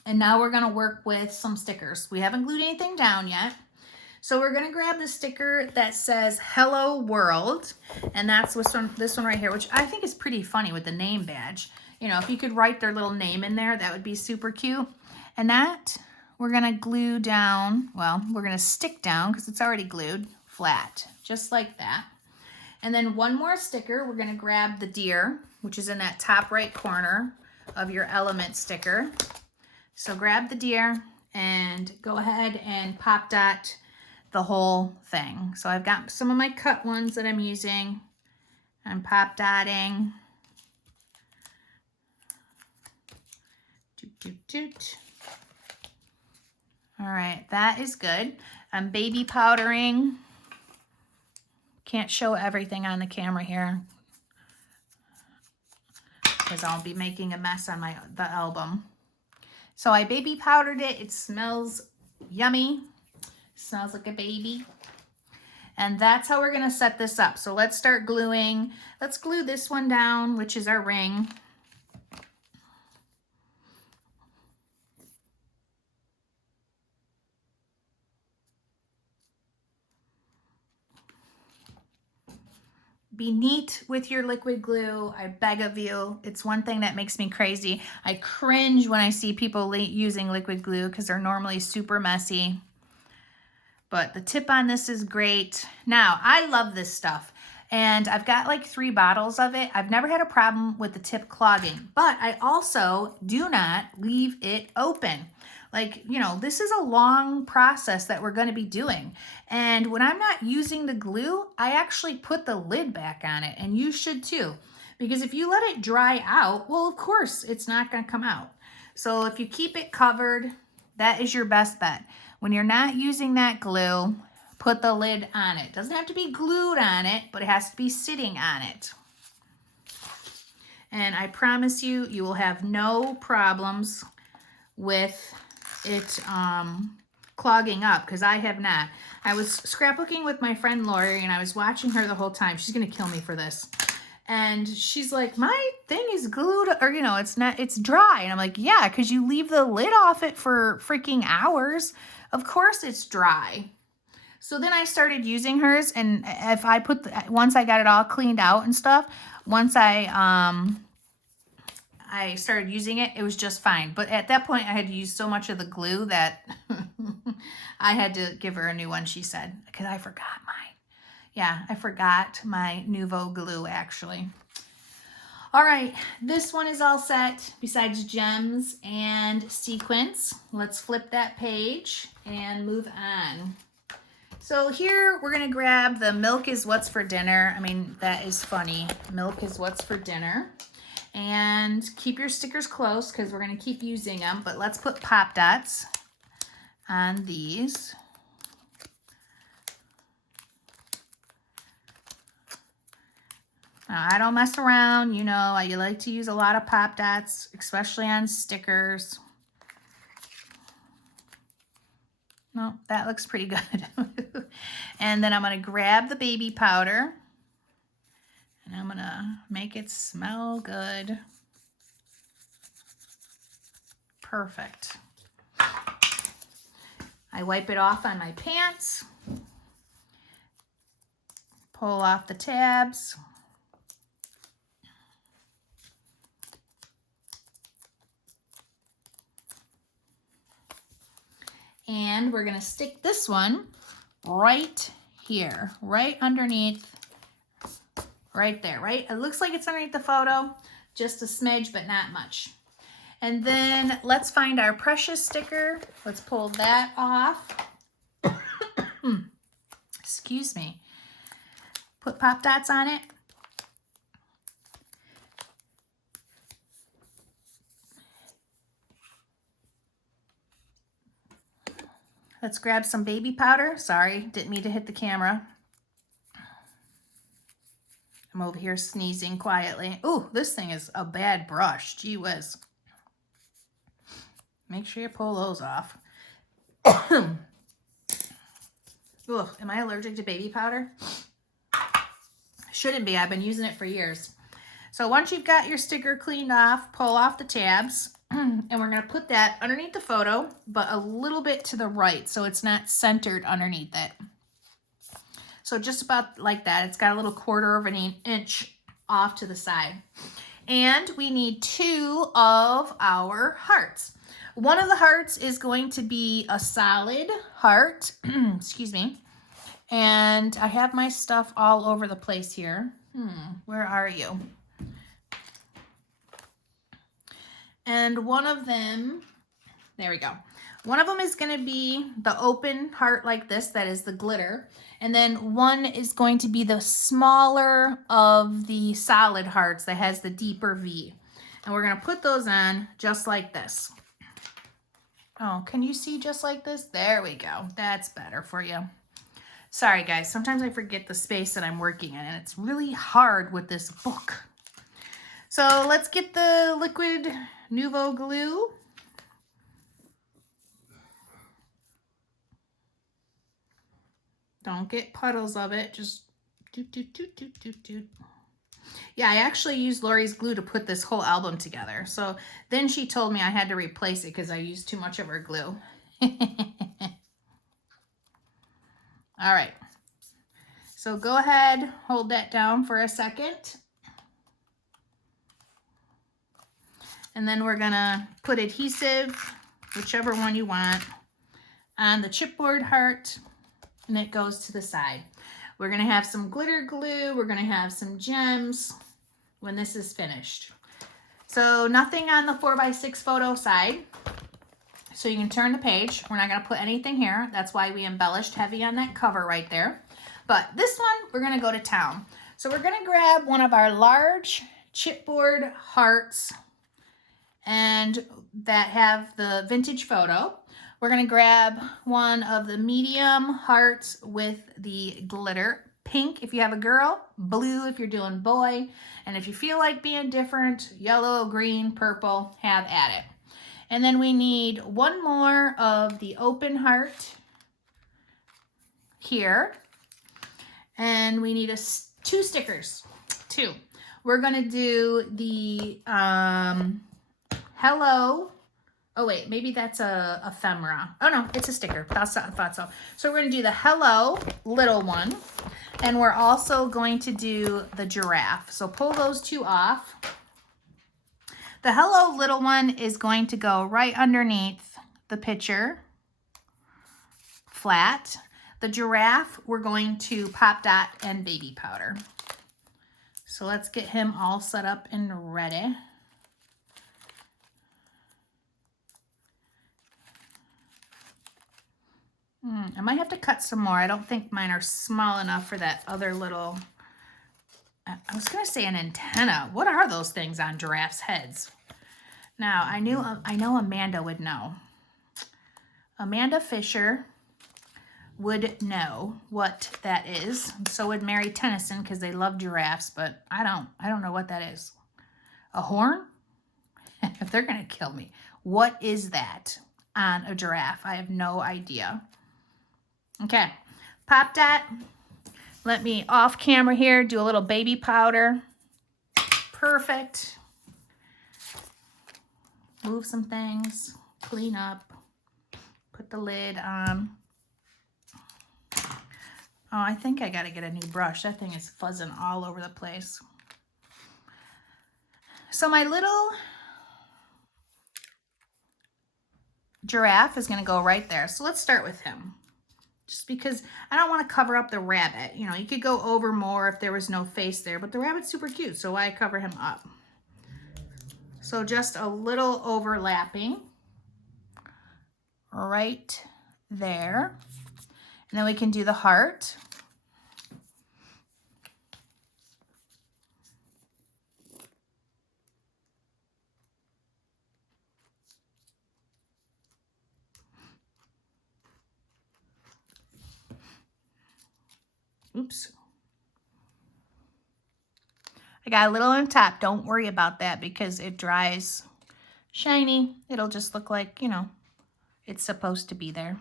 And now we're going to work with some stickers. We haven't glued anything down yet. So we're going to grab the sticker that says Hello World. And that's this one right here, which I think is pretty funny with the name badge. You know, if you could write their little name in there, that would be super cute. And that we're going to glue down, well, we're going to stick down because it's already glued flat, just like that. And then one more sticker, we're going to grab the deer, which is in that top right corner of your element sticker. So grab the deer and go ahead and pop dot the whole thing. So I've got some of my cut ones that I'm using. I'm pop dotting. Doot, doot, doot. All right, that is good. I'm baby powdering. Can't show everything on the camera here because I'll be making a mess on the album. So I baby powdered it. It smells yummy. Smells like a baby. And that's how we're going to set this up. So let's start gluing. Let's glue this one down, which is our ring. Be neat with your liquid glue. I beg of you. It's one thing that makes me crazy. I cringe when I see people using liquid glue because they're normally super messy. But the tip on this is great. Now, I love this stuff. And I've got like 3 bottles of it. I've never had a problem with the tip clogging. But I also do not leave it open. Like, you know, this is a long process that we're going to be doing. And when I'm not using the glue, I actually put the lid back on it. And you should too. Because if you let it dry out, well, of course, it's not going to come out. So if you keep it covered, that is your best bet. When you're not using that glue, put the lid on it. It doesn't have to be glued on it, but it has to be sitting on it. And I promise you, you will have no problems with it clogging up, because I have not. I was scrapbooking with my friend Lori, and I was watching her the whole time. She's going to kill me for this. And she's like, my thing is glued, or, you know, it's dry. And I'm like, yeah, because you leave the lid off it for freaking hours. Of course it's dry. So then I started using hers, and if I once I got it all cleaned out and stuff, once I started using it, it was just fine. But at that point, I had used so much of the glue that I had to give her a new one, she said, because I forgot mine. Yeah, I forgot my Nouveau glue, actually. All right, this one is all set besides gems and sequins. Let's flip that page and move on. So here we're gonna grab the milk is what's for dinner. I mean, that is funny. Milk is what's for dinner. And keep your stickers close because we're gonna keep using them, but let's put pop dots on these. Now, I don't mess around, you know, I like to use a lot of pop dots, especially on stickers. No, that looks pretty good. And then I'm gonna grab the baby powder and I'm gonna make it smell good. Perfect. I wipe it off on my pants, pull off the tabs. And we're gonna stick this one right here, right underneath, right there, right? It looks like it's underneath the photo, just a smidge, but not much. And then let's find our precious sticker. Let's pull that off. Excuse me. Put pop dots on it. Let's grab some baby powder. Sorry, didn't mean to hit the camera. I'm over here sneezing quietly. Ooh, this thing is a bad brush. Gee whiz. Make sure you pull those off. Ugh, am I allergic to baby powder? Shouldn't be. I've been using it for years. So once you've got your sticker cleaned off, pull off the tabs. And we're going to put that underneath the photo, but a little bit to the right so it's not centered underneath it. So just about like that. It's got a little 1/4 of an inch off to the side. And we need 2 of our hearts. One of the hearts is going to be a solid heart. Excuse me. And I have my stuff all over the place here. Where are you? And one of them, there we go. One of them is going to be the open heart like this, that is the glitter. And then one is going to be the smaller of the solid hearts that has the deeper V. And we're going to put those on just like this. Oh, can you see just like this? There we go. That's better for you. Sorry guys, sometimes I forget the space that I'm working in and it's really hard with this book. So let's get the liquid Nouveau glue. Don't get puddles of it, just doot, doot, doot, doot, doot, doot. Yeah, I actually used Lori's glue to put this whole album together. So then she told me I had to replace it because I used too much of her glue. All right. So go ahead, hold that down for a second. And then we're gonna put adhesive, whichever one you want, on the chipboard heart, and it goes to the side. We're gonna have some glitter glue, we're gonna have some gems when this is finished. So nothing on the 4x6 photo side. So you can turn the page. We're not gonna put anything here. That's why we embellished heavy on that cover right there. But this one, we're gonna go to town. So we're gonna grab one of our large chipboard hearts and that have the vintage photo. We're gonna grab one of the medium hearts with the glitter. Pink if you have a girl, blue if you're doing boy, and if you feel like being different, yellow, green, purple, have at it. And then we need one more of the open heart here. And we need 2 stickers, 2. we're gonna do the hello. Oh wait, maybe that's a ephemera. Oh no, it's a sticker. I thought so. So we're gonna do the hello little one, and we're also going to do the giraffe. So pull those two off. The hello little one is going to go right underneath the picture, flat. The giraffe, we're going to pop dot and baby powder. So let's get him all set up and ready. I might have to cut some more. I don't think mine are small enough for that other little, I was going to say an antenna. What are those things on giraffes' heads? Now, I know Amanda would know. Amanda Fisher would know what that is. And so would Mary Tennyson, because they love giraffes, but I don't know what that is. A horn? They're going to kill me. What is that on a giraffe? I have no idea. Okay, pop dot. Let me off camera here do a little baby powder. Perfect. Move some things, clean up, put the lid on. Oh, I think I gotta get a new brush. That thing is fuzzing all over the place. So my little giraffe is gonna go right there. So let's start with him. Just because I don't want to cover up the rabbit. You know, you could go over more if there was no face there, but the rabbit's super cute, so why cover him up? So just a little overlapping right there. And then we can do the heart. Oops. I got a little on top. Don't worry about that because it dries shiny. It'll just look like, you know, it's supposed to be there.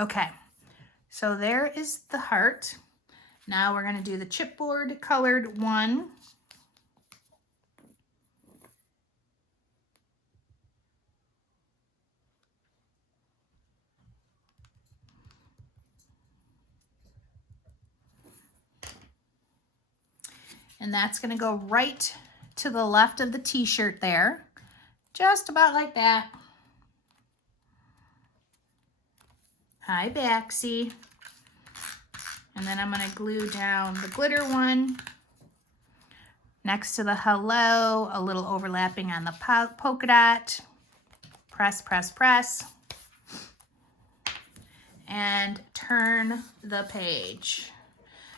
Okay, so there is the heart. Now we're going to do the chipboard colored one. And that's going to go right to the left of the t-shirt there. Just about like that. Hi, Baxi. And then I'm going to glue down the glitter one. Next to the hello, a little overlapping on the polka dot. Press, press, press. And turn the page.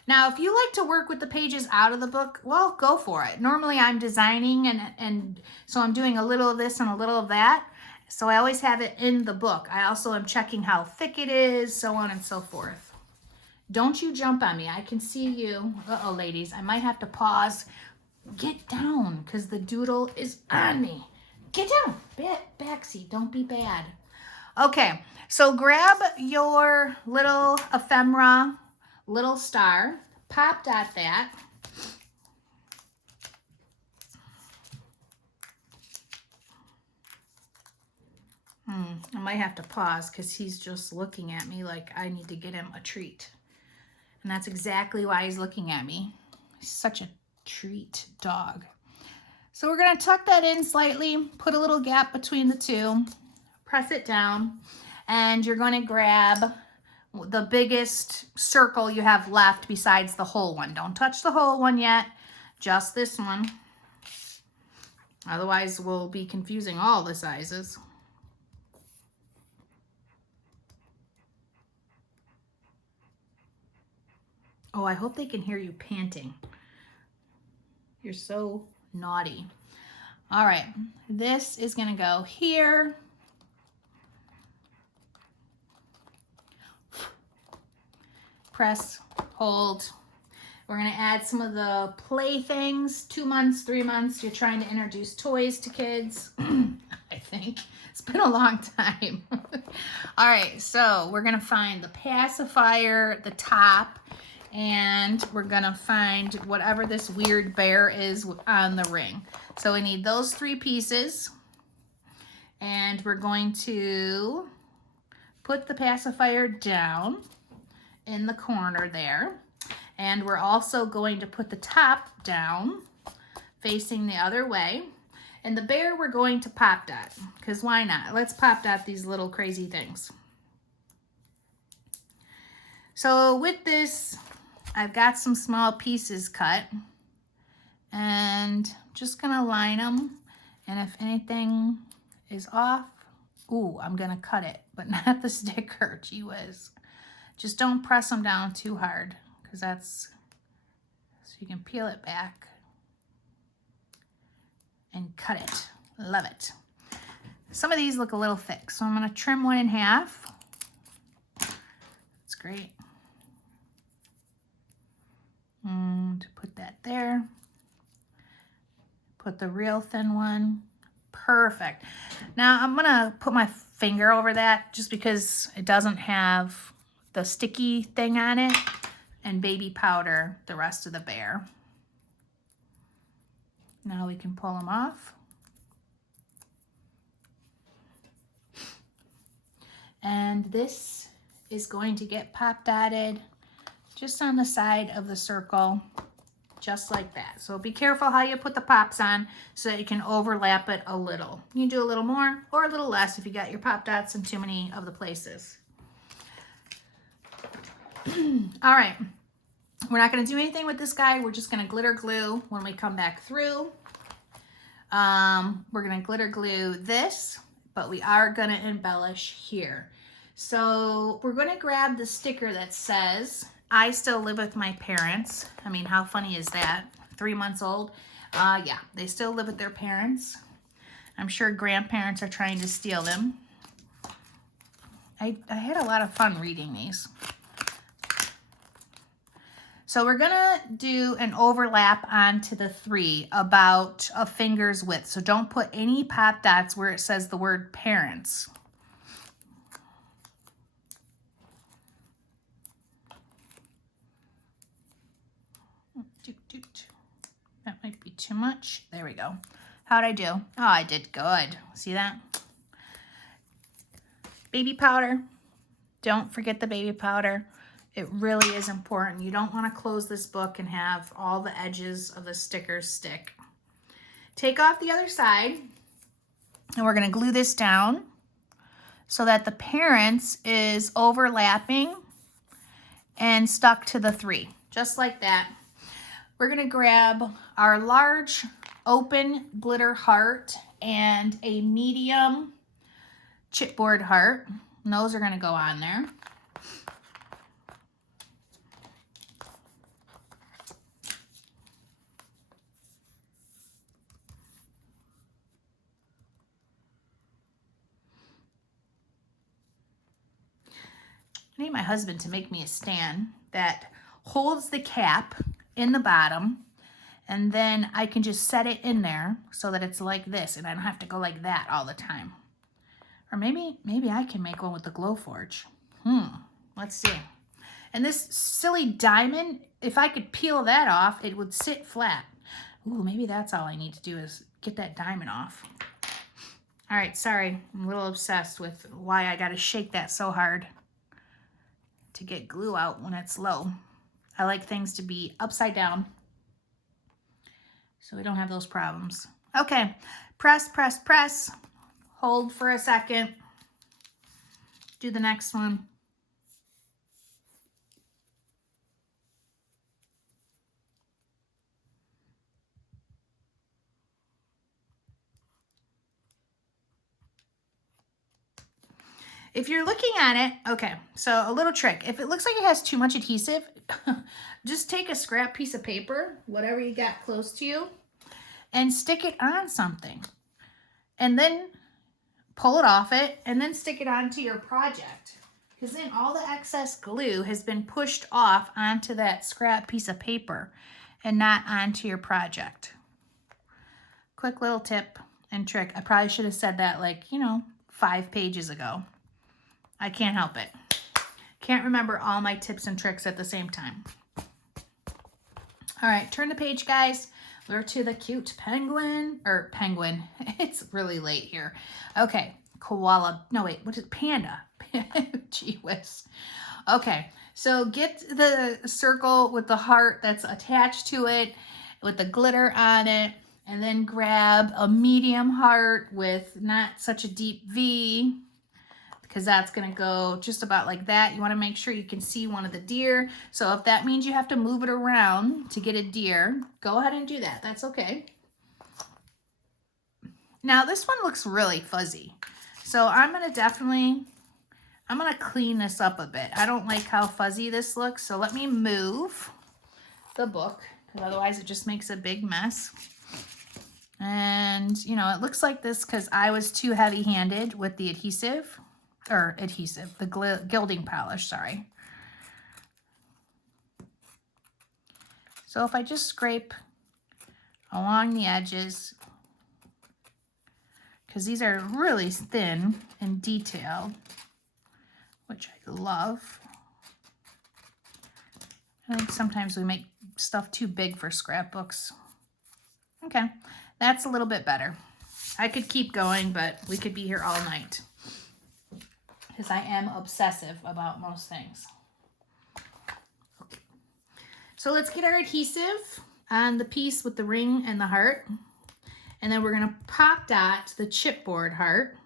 Now, if you like to work with the pages out of the book, well, go for it. Normally I'm designing and so I'm doing a little of this and a little of that. So I always have it in the book. I also am checking how thick it is, so on and so forth. Don't you jump on me. I can see you. Uh-oh, ladies. I might have to pause. Get down, because the doodle is on me. Get down. Baxi, don't be bad. Okay, so grab your little ephemera, little star, pop dot that. I might have to pause because he's just looking at me like I need to get him a treat. And that's exactly why he's looking at me. He's such a treat dog. So we're going to tuck that in slightly, put a little gap between the two, press it down, and you're going to grab the biggest circle you have left besides the whole one. Don't touch the whole one yet, just this one. Otherwise, we'll be confusing all the sizes. Oh, I hope they can hear you panting. You're so naughty. All right, this is gonna go here. Press, hold. We're gonna add some of the playthings. 2 months, 3 months, you're trying to introduce toys to kids. I think it's been a long time. All right, so we're gonna find the pacifier, the top, and we're gonna find whatever this weird bear is on the ring. So we need those 3 pieces, and we're going to put the pacifier down in the corner there. And we're also going to put the top down facing the other way. And the bear we're going to pop dot, because why not? Let's pop dot these little crazy things. So with this, I've got some small pieces cut, and just gonna line them. And if anything is off, ooh, I'm gonna cut it, but not the sticker, gee whiz. Just don't press them down too hard, because that's, so you can peel it back and cut it. Love it. Some of these look a little thick, so I'm gonna trim one in half. That's great. And put that there. Put the real thin one. Perfect. Now I'm gonna put my finger over that just because it doesn't have the sticky thing on it, and baby powder the rest of the bear. Now we can pull them off. And this is going to get pop dotted just on the side of the circle, just like that. So be careful how you put the pops on so that you can overlap it a little. You can do a little more or a little less if you got your pop dots in too many of the places. All right, we're not going to do anything with this guy. We're just going to glitter glue when we come back through. We're going to glitter glue this, but we are going to embellish here. So we're going to grab the sticker that says, I still live with my parents. I mean, how funny is that? 3 months old. Yeah, they still live with their parents. I'm sure grandparents are trying to steal them. I had a lot of fun reading these. So we're gonna do an overlap onto the 3 about a finger's width. So don't put any pop dots where it says the word parents. That might be too much. There we go. How'd I do? Oh, I did good. See that? Baby powder. Don't forget the baby powder. It really is important. You don't want to close this book and have all the edges of the stickers stick. Take off the other side, and we're going to glue this down so that the parents is overlapping and stuck to the 3, just like that. We're going to grab our large open glitter heart and a medium chipboard heart, and those are going to go on there. I need my husband to make me a stand that holds the cap in the bottom, and then I can just set it in there so that it's like this, and I don't have to go like that all the time. Or maybe I can make one with the Glowforge. Let's see. And this silly diamond, if I could peel that off, it would sit flat. Ooh, maybe that's all I need to do is get that diamond off. All right, sorry. I'm a little obsessed with why I got to shake that so hard to get glue out when it's low. I like things to be upside down so we don't have those problems. Okay, press, press, press. Hold for a second. Do the next one. If you're looking at it, okay, so a little trick. If it looks like it has too much adhesive, just take a scrap piece of paper, whatever you got close to you, and stick it on something. And then pull it off it, and then stick it onto your project. Because then all the excess glue has been pushed off onto that scrap piece of paper and not onto your project. Quick little tip and trick. I probably should have said that 5 pages ago. I can't help it. Can't remember all my tips and tricks at the same time. All right, turn the page, guys. We're to the cute penguin, or penguin. It's really late here. Okay, koala. No, wait, what is it? Panda. Gee whiz. Okay, so get the circle with the heart that's attached to it, with the glitter on it, and then grab a medium heart with not such a deep V, because that's going to go just about like that. You want to make sure you can see one of the deer. So if that means you have to move it around to get a deer, go ahead and do that. That's okay. Now this one looks really fuzzy. So I'm going to clean this up a bit. I don't like how fuzzy this looks. So let me move the book, because otherwise it just makes a big mess. And, you know, it looks like this because I was too heavy-handed with the the gilding polish, sorry. So if I just scrape along the edges, because these are really thin and detailed, which I love. I think sometimes we make stuff too big for scrapbooks. Okay, that's a little bit better. I could keep going, but we could be here all night, because I am obsessive about most things. Okay. So let's get our adhesive on the piece with the ring and the heart. And then we're going to pop dot the chipboard heart.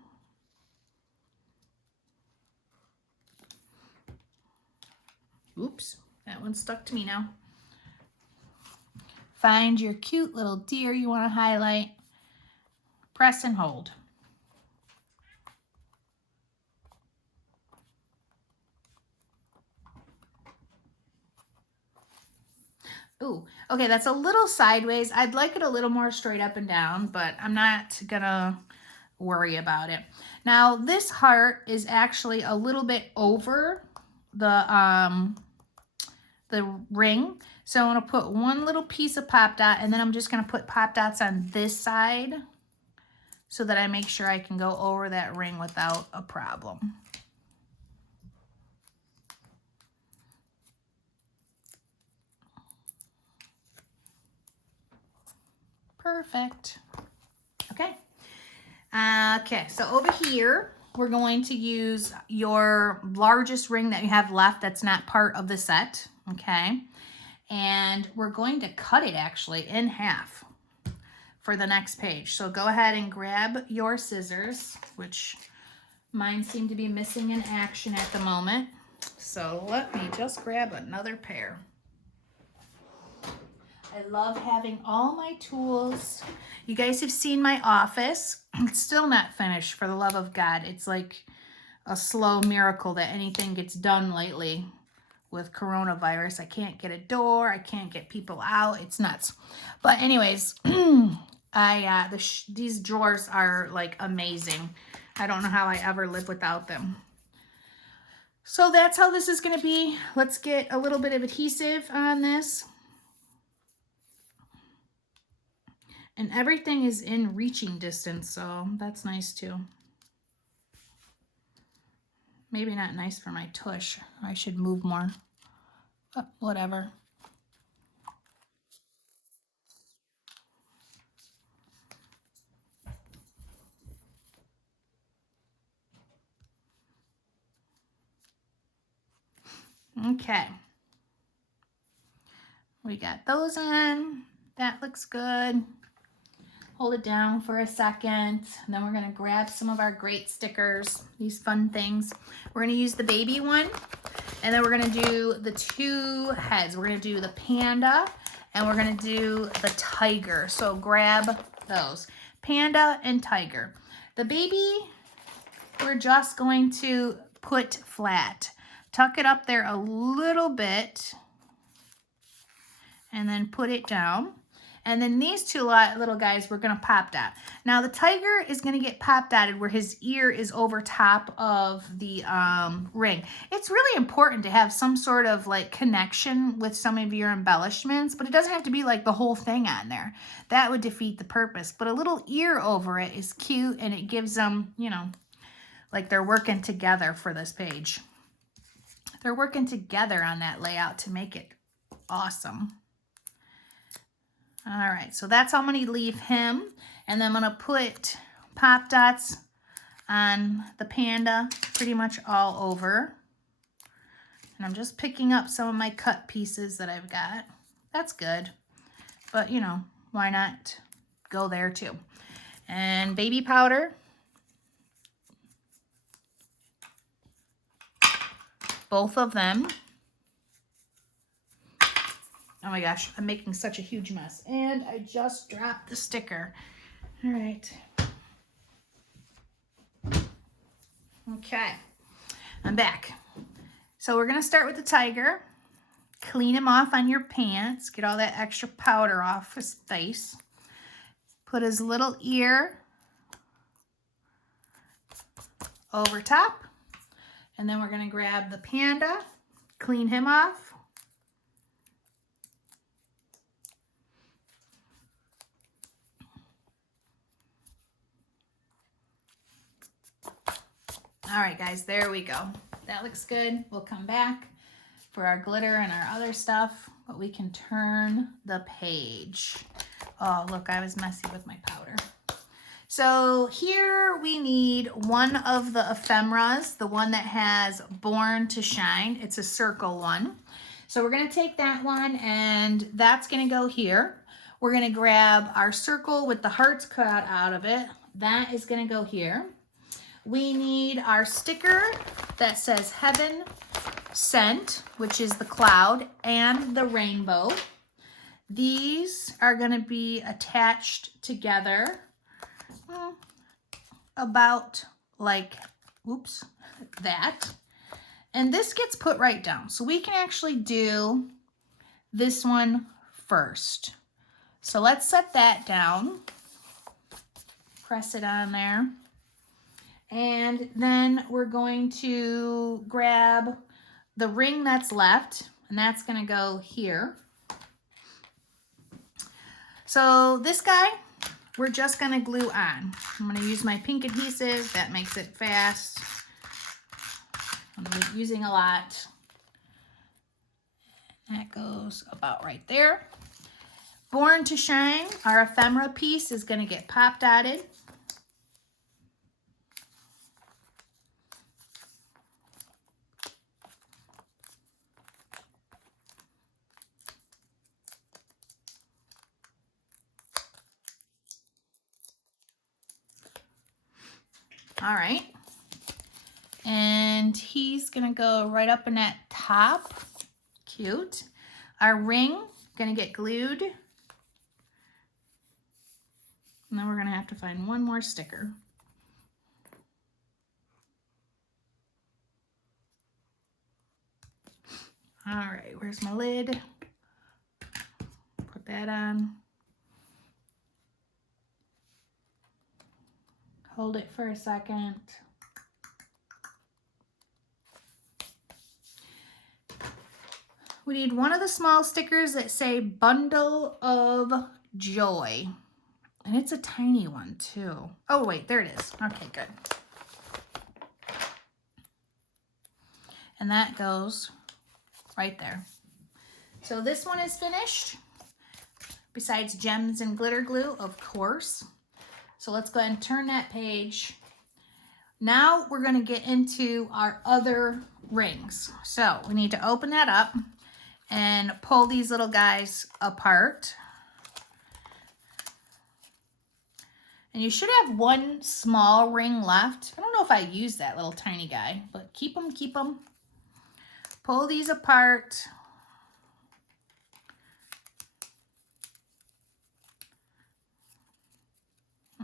Oops, that one stuck to me now. Find your cute little deer you want to highlight. Press and hold. Ooh, okay, that's a little sideways. I'd like it a little more straight up and down, but I'm not gonna worry about it. Now, this heart is actually a little bit over the ring. So I'm gonna put one little piece of pop dot, and then I'm just gonna put pop dots on this side so that I make sure I can go over that ring without a problem. Perfect. Okay. Okay, so over here, we're going to use your largest ring that you have left that's not part of the set, okay? And we're going to cut it actually in half for the next page. So go ahead and grab your scissors, which mine seem to be missing in action at the moment. So let me just grab another pair. I love having all my tools. You guys have seen my office. It's still not finished, for the love of God. It's like a slow miracle that anything gets done lately with coronavirus. I can't get a door. I can't get people out. It's nuts. But anyways, these drawers are like amazing. I don't know how I ever live without them. So that's how this is going to be. Let's get a little bit of adhesive on this. And everything is in reaching distance, so that's nice too. Maybe not nice for my tush. I should move more. But whatever. Okay. We got those on. That looks good. Hold it down for a second, and then we're going to grab some of our great stickers, these fun things. We're going to use the baby one, and then we're going to do the two heads. We're going to do the panda, and we're going to do the tiger. So grab those, panda and tiger. The baby, we're just going to put flat. Tuck it up there a little bit, and then put it down. And then these two little guys, we're going to pop dot. Now, the tiger is going to get pop dotted where his ear is over top of the ring. It's really important to have some sort of like connection with some of your embellishments, but it doesn't have to be like the whole thing on there. That would defeat the purpose. But a little ear over it is cute, and it gives them, you know, like they're working together for this page. They're working together on that layout to make it awesome. All right, so that's how I'm going to leave him. And then I'm going to put pop dots on the panda pretty much all over. And I'm just picking up some of my cut pieces that I've got. That's good. But, you know, why not go there too? And baby powder. Both of them. Oh my gosh, I'm making such a huge mess. And I just dropped the sticker. All right. Okay, I'm back. So we're gonna start with the tiger. Clean him off on your pants. Get all that extra powder off his face. Put his little ear over top. And then we're gonna grab the panda, clean him off. All right, guys, there we go. That looks good. We'll come back for our glitter and our other stuff, but we can turn the page. Oh, look, I was messy with my powder. So here we need one of the ephemeras, the one that has Born to Shine. It's a circle one. So we're gonna take that one and that's gonna go here. We're gonna grab our circle with the hearts cut out of it. That is gonna go here. We need our sticker that says Heaven Sent, which is the cloud and the rainbow. These are going to be attached together about like, oops, that. And this gets put right down. So we can actually do this one first. So let's set that down. Press it on there. And then we're going to grab the ring that's left, and that's gonna go here. So this guy, we're just gonna glue on. I'm gonna use my pink adhesive, that makes it fast. I'm using a lot. That goes about right there. Born to Shine, our ephemera piece is gonna get pop dotted. All right, and he's gonna go right up in that top. Cute. Our ring gonna get glued, and then we're gonna have to find one more sticker. All right, where's my lid? Put that on. Hold it for a second. We need one of the small stickers that say Bundle of Joy. And it's a tiny one too. Oh wait, there it is. Okay, good. And that goes right there. So this one is finished. Besides gems and glitter glue, of course. So let's go ahead and turn that page. Now we're going to get into our other rings. So we need to open that up and pull these little guys apart. And you should have one small ring left. I don't know if I used that little tiny guy, but keep them, keep them. Pull these apart.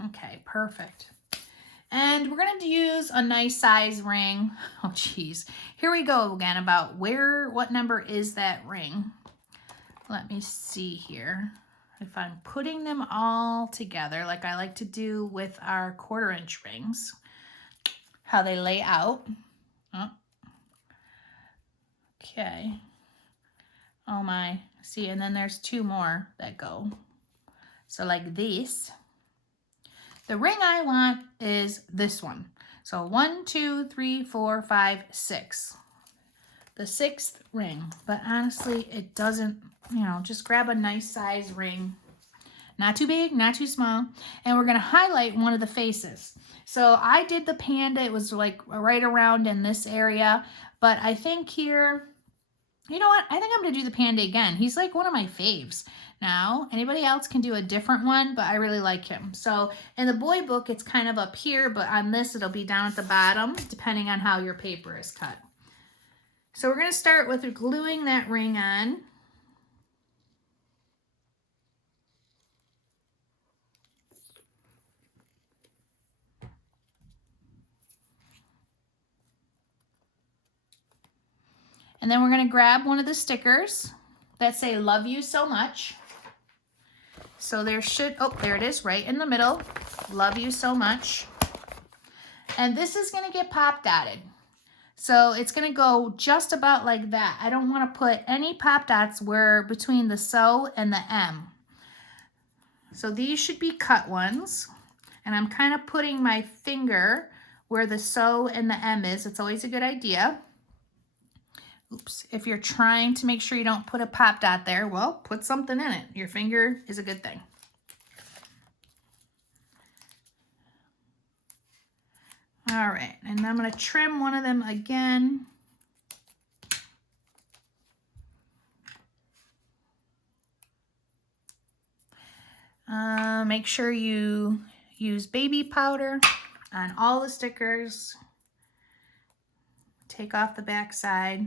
Okay, perfect. And we're going to use a nice size ring. Oh, geez. Here we go again about what number is that ring? Let me see here. If I'm putting them all together, like I like to do with our 1/4 inch rings, how they lay out. Oh. Okay. Oh my. See, and then there's 2 more that go. So like this. The ring I want is this one. So 1, 2, 3, 4, 5, 6. The 6th ring. But honestly, it doesn't, you know, just grab a nice size ring. Not too big, not too small. And we're gonna highlight one of the faces. So I did the panda, it was like right around in this area, but I think here, you know what? I think I'm gonna do the panda again. He's like one of my faves. Now, anybody else can do a different one, but I really like him. So in the boy book, it's kind of up here, but on this, it'll be down at the bottom, depending on how your paper is cut. So we're gonna start with gluing that ring on. And then we're gonna grab one of the stickers that say love you so much. So there should, oh, there it is, right in the middle. Love you so much. And this is gonna get pop dotted. So it's gonna go just about like that. I don't wanna put any pop dots where between the so and the M. So these should be cut ones. And I'm kind of putting my finger where the so and the M is. It's always a good idea. Oops, if you're trying to make sure you don't put a pop dot there, well, put something in it. Your finger is a good thing. All right, and I'm gonna trim one of them again. Make sure you use baby powder on all the stickers. Take off the back side.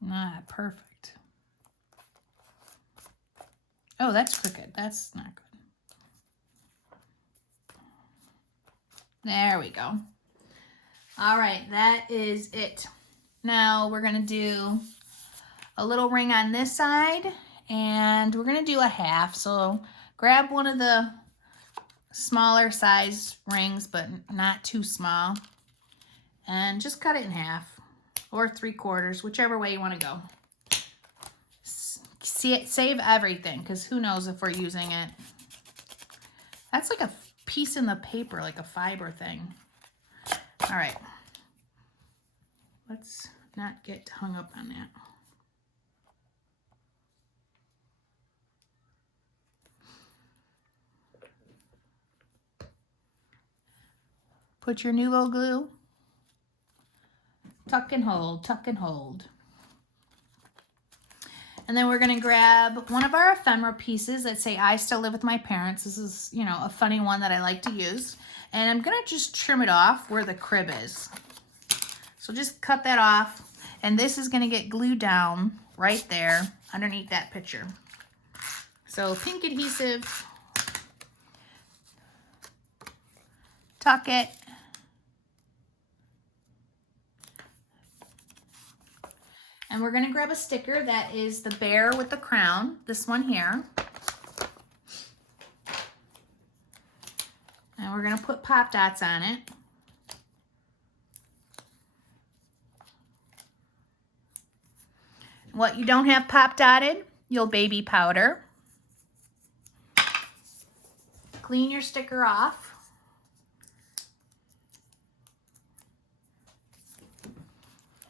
Not perfect. Oh, that's crooked. That's not good. There we go. All right, that is it. Now we're gonna do a little ring on this side, and we're gonna do a half. So grab one of the smaller size rings, but not too small, and just cut it in half or 3/4, whichever way you want to go. Save everything, because who knows if we're using it. That's like a piece in the paper, like a fiber thing. All right, let's not get hung up on that. Put your Nuvo glue, tuck and hold, tuck and hold. And then we're gonna grab one of our ephemera pieces that say, I still live with my parents. This is, you know, a funny one that I like to use. And I'm gonna just trim it off where the crib is. So just cut that off. And this is gonna get glued down right there underneath that picture. So pink adhesive, tuck it. And we're gonna grab a sticker that is the bear with the crown, this one here. And we're gonna put pop dots on it. What you don't have pop dotted, you'll baby powder. Clean your sticker off.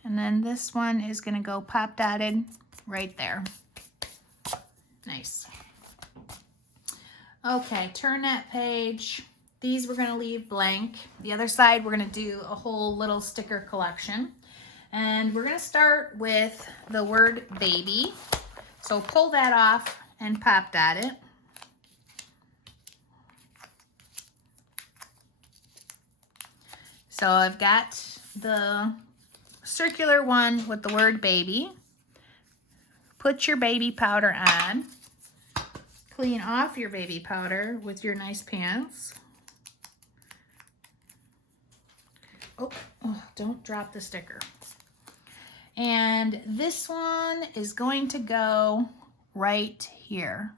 And then this one is gonna go pop dotted right there. Nice. Okay, turn that page. These we're gonna leave blank. The other side, we're gonna do a whole little sticker collection. And we're gonna start with the word baby. So pull that off and pop dot it. So I've got the circular one with the word baby. Put your baby powder on. Clean off your baby powder with your nice pants. Oh, don't drop the sticker. And this one is going to go right here.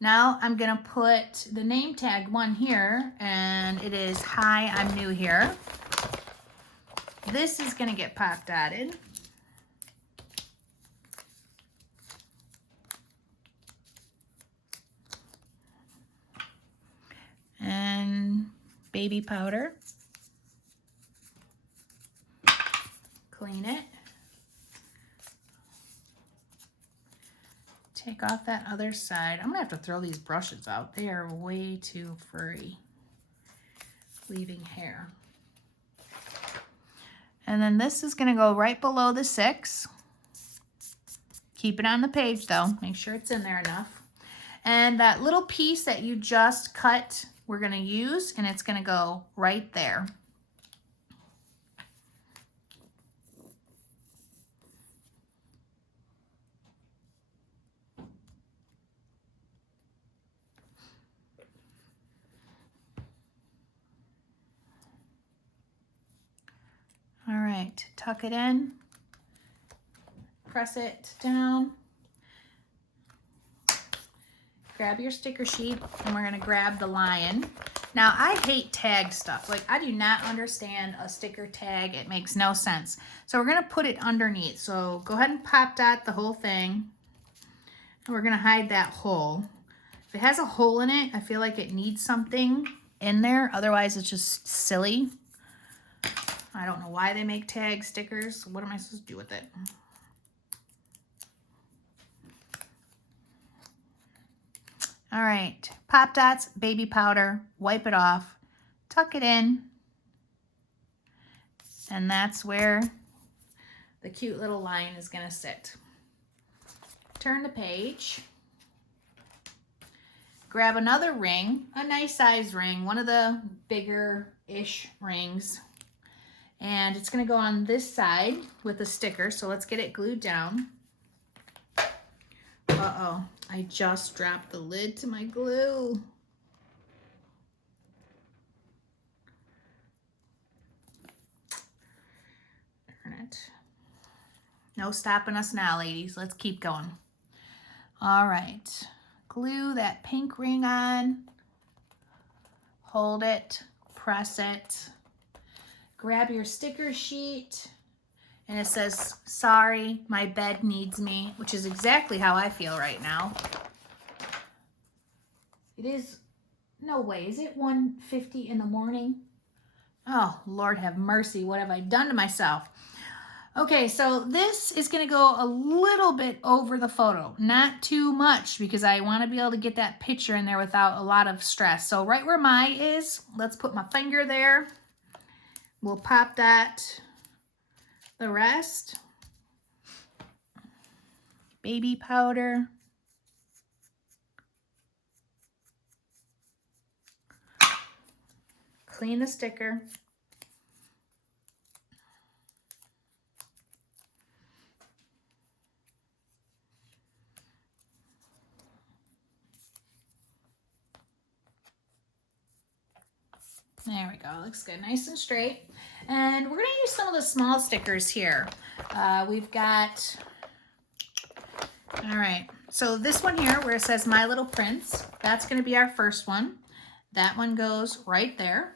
Now I'm gonna put the name tag one here, and it is, hi, I'm new here. This is gonna get pop dotted. And baby powder. Clean it. off that other side. I'm gonna have to throw these brushes out. They are way too furry, leaving hair. And then this is gonna go right below the 6. Keep it on the page though, make sure it's in there enough. And that little piece that you just cut, we're gonna use, and it's gonna go right there. All right, tuck it in, press it down, grab your sticker sheet, and we're gonna grab the lion. Now, I hate tag stuff. Like, I do not understand a sticker tag. It makes no sense. So we're gonna put it underneath. So go ahead and pop dot the whole thing. And we're gonna hide that hole. If it has a hole in it, I feel like it needs something in there. Otherwise, it's just silly. I don't know why they make tag stickers. What am I supposed to do with it? All right, pop dots, baby powder, wipe it off, tuck it in, and that's where the cute little lion is gonna sit. Turn the page, grab another ring, a nice size ring, one of the bigger-ish rings, and it's gonna go on this side with a sticker, so let's get it glued down. Uh-oh, I just dropped the lid to my glue. Darn it. No stopping us now, ladies. Let's keep going. All right, glue that pink ring on. Hold it, press it. Grab your sticker sheet, and it says, sorry, my bed needs me, which is exactly how I feel right now. It is, no way, is it 1:50 in the morning? Oh, Lord have mercy, what have I done to myself? Okay, so this is gonna go a little bit over the photo, not too much, because I wanna be able to get that picture in there without a lot of stress. So right where my is, let's put my finger there. We'll pop that, the rest. Baby powder. Clean the sticker. There we go, looks good, nice and straight. And we're gonna use some of the small stickers here. We've got, all right, so this one here where it says My Little Prince, that's gonna be our first one. That one goes right there.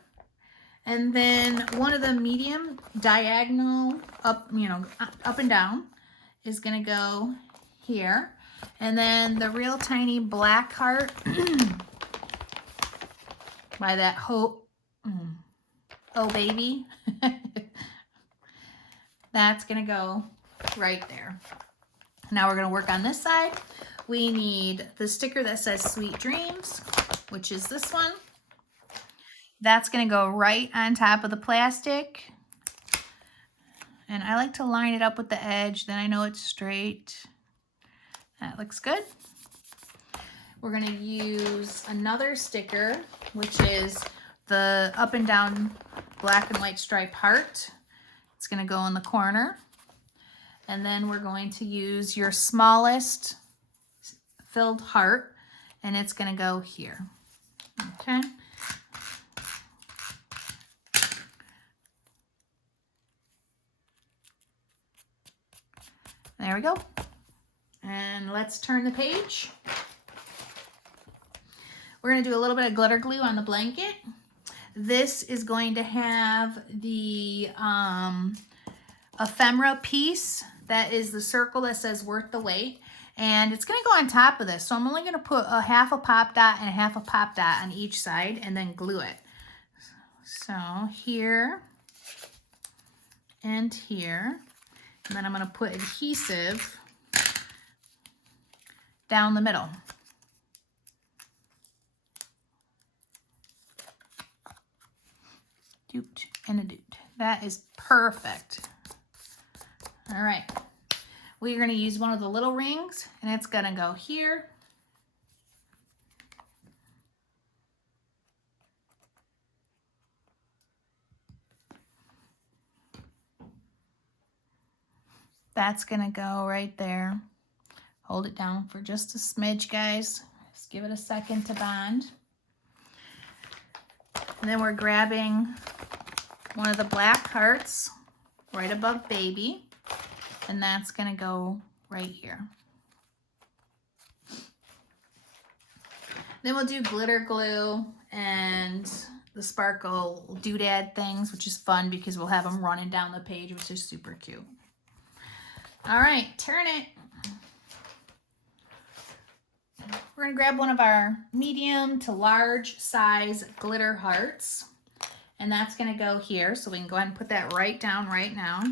And then one of the medium diagonal up, up and down is gonna go here. And then the real tiny black heart by that Hope, oh baby, that's gonna go right there. Now we're gonna work on this side. We need the sticker that says Sweet Dreams, which is this one. That's gonna go right on top of the plastic. And I like to line it up with the edge, then I know it's straight. That looks good. We're gonna use another sticker, which is the up and down black and white stripe heart. It's gonna go in the corner. And then we're going to use your smallest filled heart, and it's gonna go here, okay? There we go. And let's turn the page. We're gonna do a little bit of glitter glue on the blanket. This is going to have the ephemera piece that is the circle that says worth the wait. And it's gonna go on top of this. So I'm only gonna put a half a pop dot and a half a pop dot on each side and then glue it. So here and here. And then I'm gonna put adhesive down the middle. Doot and a doot. That is perfect. All right. We're going to use one of the little rings, and it's going to go here. That's going to go right there. Hold it down for just a smidge, guys. Just give it a second to bond. And then we're grabbing one of the black hearts right above baby, and that's going to go right here. Then we'll do glitter glue and the sparkle doodad things, which is fun because we'll have them running down the page, which is super cute. All right, turn it. We're going to grab one of our medium to large size glitter hearts, and that's going to go here. So we can go ahead and put that right down right now.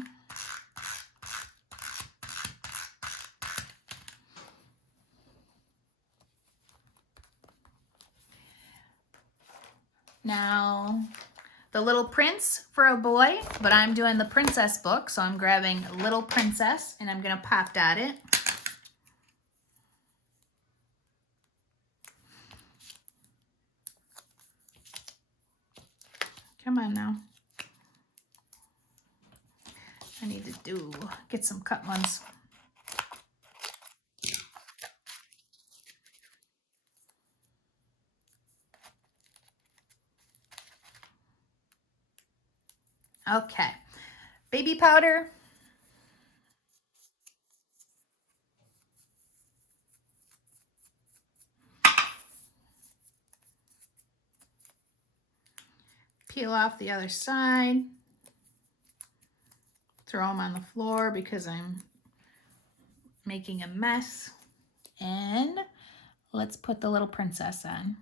Now, the Little Prince for a boy, but I'm doing the princess book, so I'm grabbing Little Princess, and I'm going to pop dot it. Come on now. I need to get some cut ones. Okay, baby powder. Peel off the other side. Throw them on the floor because I'm making a mess. And let's put the Little Princess on.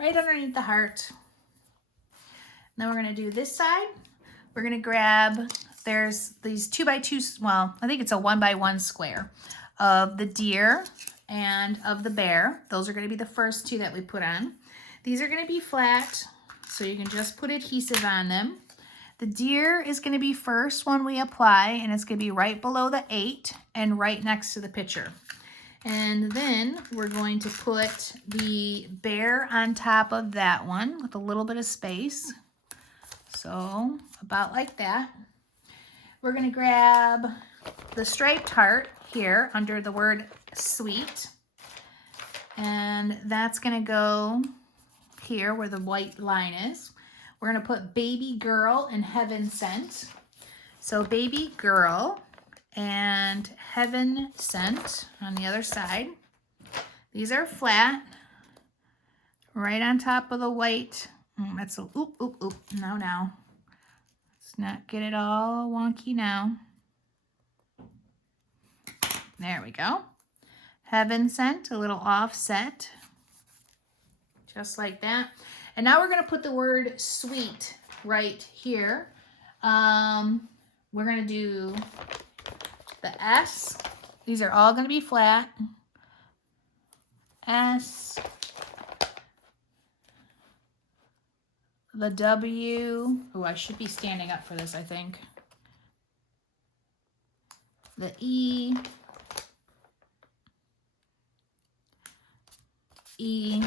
Right underneath the heart. Then we're going to do this side. We're going to grab, there's these 2x2, well, I think it's a 1x1 square of the deer and of the bear. Those are going to be the first two that we put on. These are going to be flat, so you can just put adhesive on them. The deer is going to be first one we apply, and it's going to be right below the 8 and right next to the picture. And then we're going to put the bear on top of that one with a little bit of space. So about like that. We're going to grab the striped heart here under the word sweet. And that's going to go here where the white line is. We're going to put baby girl and heaven sent. So baby girl and heaven sent on the other side. These are flat, right on top of the white. That's a oop, oop, oop. No. Let's not get it all wonky now. There we go. Heaven sent, a little offset. Just like that. And now we're going to put the word sweet right here. We're going to do the S. These are all going to be flat. S. The W. Oh, I should be standing up for this, I think. The E. E.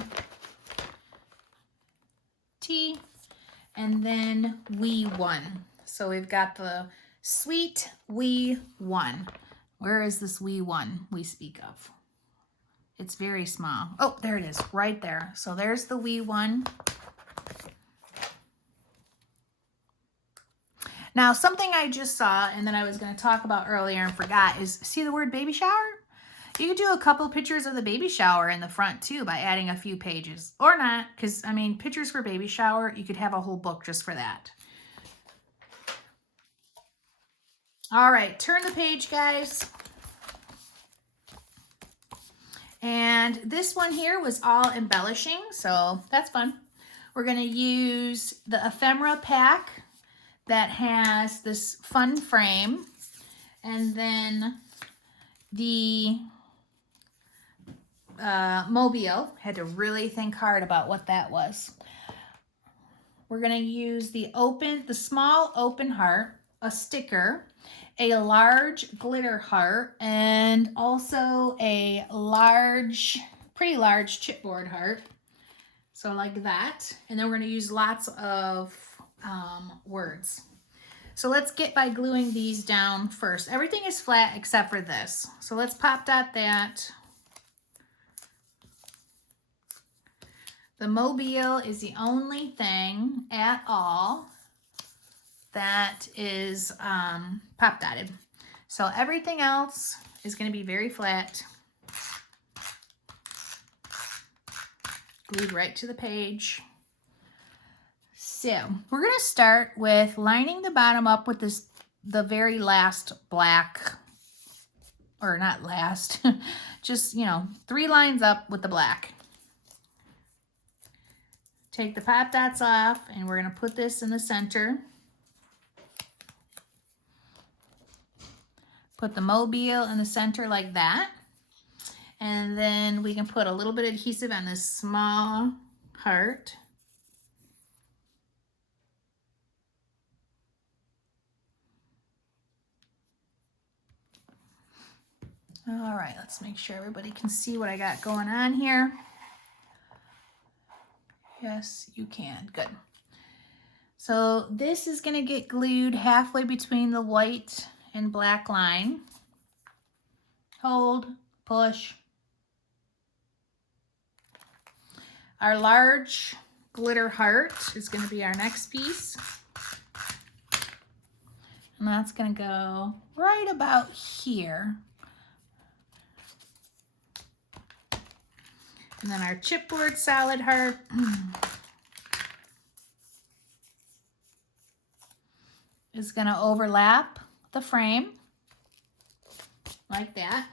T. And then we won. So we've got the sweet we won. Where is this we won we speak of? It's very small. Oh, there it is, right there. So there's the we won. Now, something I just saw and that I was going to talk about earlier and forgot is, see the word baby shower? You could do a couple pictures of the baby shower in the front too by adding a few pages. Or not, because, I mean, pictures for baby shower, you could have a whole book just for that. All right, turn the page, guys. And this one here was all embellishing, so that's fun. We're going to use the ephemera pack that has this fun frame, and then the mobile. Had to really think hard about what that was. We're going to use the small open heart, a sticker, a large glitter heart, and also a pretty large chipboard heart. So like that. And then we're going to use lots of words. So let's get by gluing these down first. Everything is flat except for this. So let's pop dot that. The mobile is the only thing at all that is pop dotted. So everything else is going to be very flat. Glued right to the page. So we're going to start with lining the bottom up with the very last black, or not last, just, 3 lines up with the black. Take the pop dots off, and we're going to put this in the center. Put the mobile in the center like that. And then we can put a little bit of adhesive on this small heart. All right, let's make sure everybody can see what I got going on here. Yes, you can. Good. So this is going to get glued halfway between the white and black line. Hold, push. Our large glitter heart is going to be our next piece. And that's going to go right about here. And then our chipboard solid heart is going to overlap the frame like that.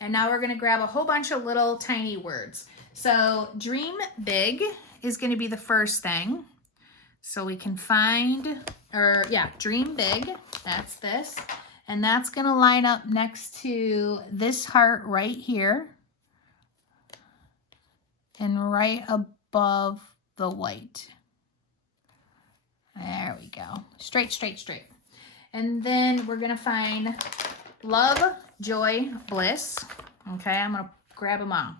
And now we're going to grab a whole bunch of little tiny words. So dream big is going to be the first thing. So we can find, dream big, that's this. And that's going to line up next to this heart right here. And right above the white. There we go. Straight, straight, straight. And then we're going to find love, joy, bliss. Okay, I'm going to grab them all.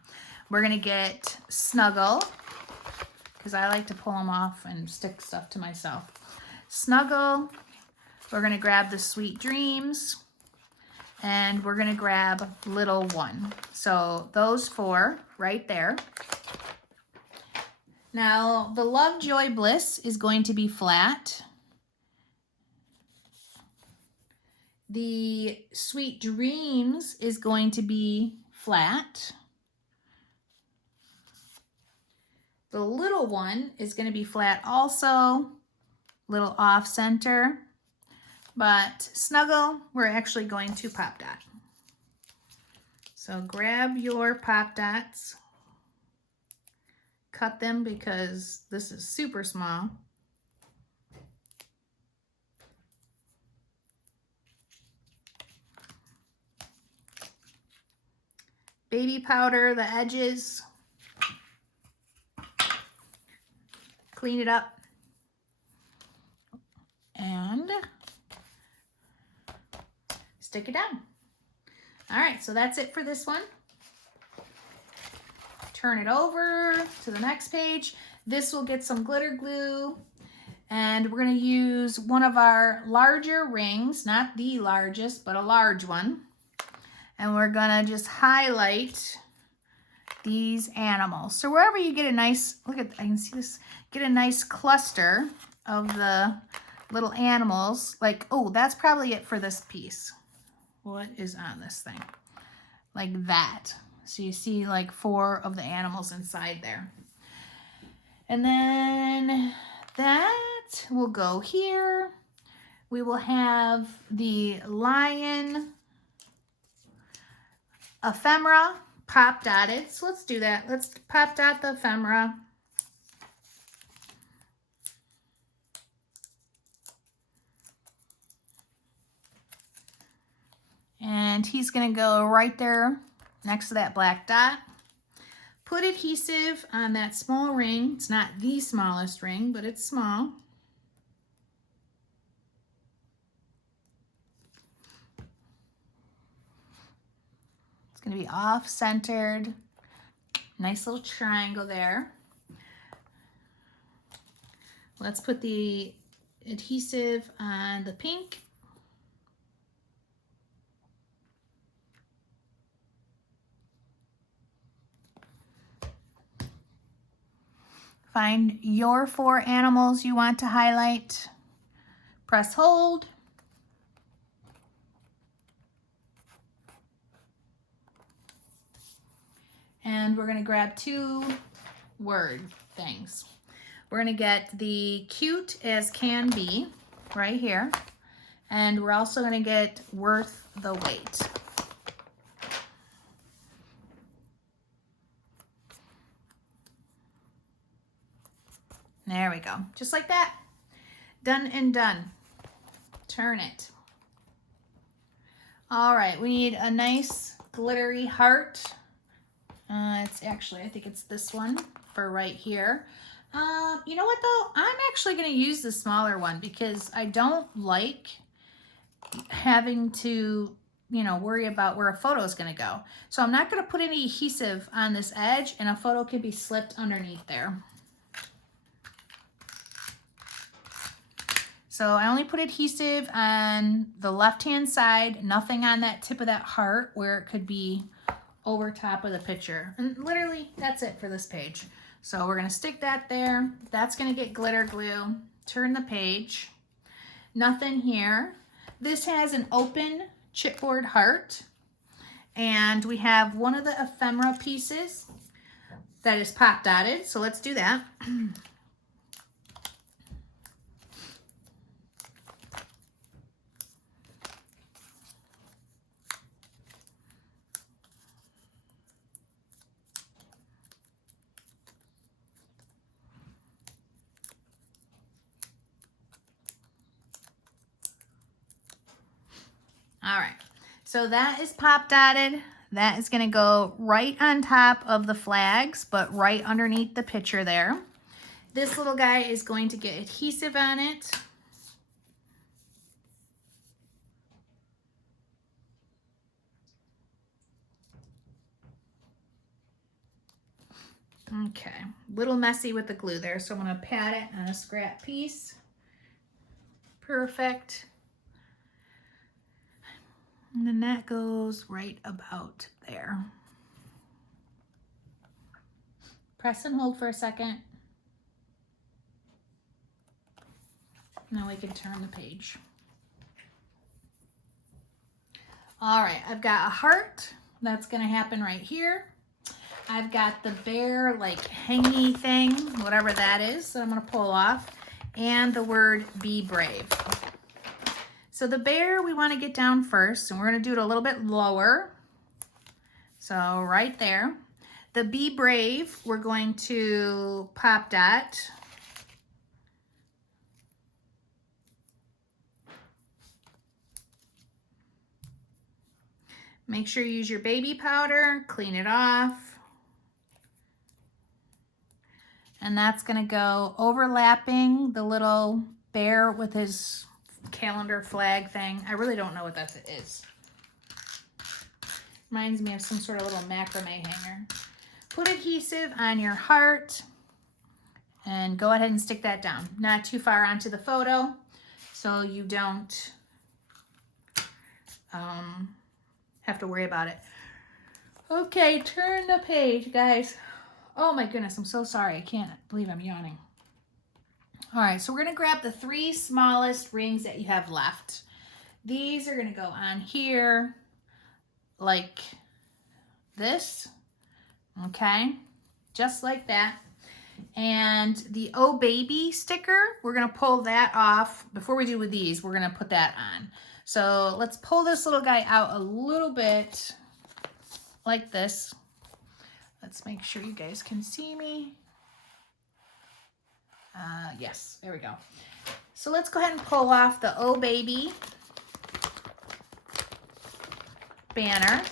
We're going to get snuggle, because I like to pull them off and stick stuff to myself. Snuggle. We're going to grab the sweet dreams. And we're going to grab little one. So those 4 right there. Now, the love, joy, bliss is going to be flat. The sweet dreams is going to be flat. The little one is going to be flat also, little off center. But snuggle, we're actually going to pop dot. So grab your pop dots. Cut them because this is super small. Baby powder the edges. Clean it up. And stick it down. All right, so that's it for this one. Turn it over to the next page. This will get some glitter glue, and we're going to use one of our larger rings, not the largest, but a large one. And we're going to just highlight these animals. So wherever you get a nice, I can see this, get a nice cluster of the little animals, like, oh, that's probably it for this piece. What is on this thing? Like that. So you see like 4 of the animals inside there. And then that will go here. We will have the lion ephemera pop dotted. So let's do that. Let's pop dot the ephemera. And he's going to go right there next to that black dot. Put adhesive on that small ring. It's not the smallest ring, but it's small. It's going to be off-centered. Nice little triangle there. Let's put the adhesive on the pink. Find your 4 animals you want to highlight. Press hold. And we're going to grab 2 word things. We're going to get the cute as can be right here. And we're also going to get worth the wait. There we go. Just like that. Done and done. Turn it. All right, we need a nice glittery heart. It's actually, I think it's this one for right here. You know what though? I'm actually going to use the smaller one because I don't like having to, you know, worry about where a photo is going to go. So I'm not going to put any adhesive on this edge, and a photo can be slipped underneath there. So I only put adhesive on the left-hand side, nothing on that tip of that heart where it could be over top of the picture. And literally, that's it for this page. So we're gonna stick that there. That's gonna get glitter glue. Turn the page. Nothing here. This has an open chipboard heart. And we have one of the ephemera pieces that is pop dotted. So let's do that. All right, so that is pop dotted. That is gonna go right on top of the flags, but right underneath the picture there. This little guy is going to get adhesive on it. Okay, a little messy with the glue there, so I'm gonna pat it on a scrap piece. Perfect. And then that goes right about there. Press and hold for a second. Now we can turn the page. All right, I've got a heart. That's gonna happen right here. I've got the bear like hangy thing, whatever that is, that I'm gonna pull off, and the word be brave. So the bear we wanna get down first, and we're gonna do it a little bit lower. So right there. The be brave, we're going to pop dot. Make sure you use your baby powder, clean it off. And that's gonna go overlapping the little bear with his calendar flag thing. I really don't know what that is. Reminds me of some sort of little macrame hanger. Put adhesive on your heart and go ahead and stick that down. Not too far onto the photo so you don't have to worry about it. Okay, turn the page, guys. Oh my goodness, I'm so sorry. I can't believe I'm yawning. All right, so we're gonna grab the 3 smallest rings that you have left. These are gonna go on here like this, okay? Just like that. And the Oh Baby sticker, we're gonna pull that off. Before we do with these, we're gonna put that on. So let's pull this little guy out a little bit like this. Let's make sure you guys can see me. Yes, there we go. So let's go ahead and pull off the Oh Baby banner.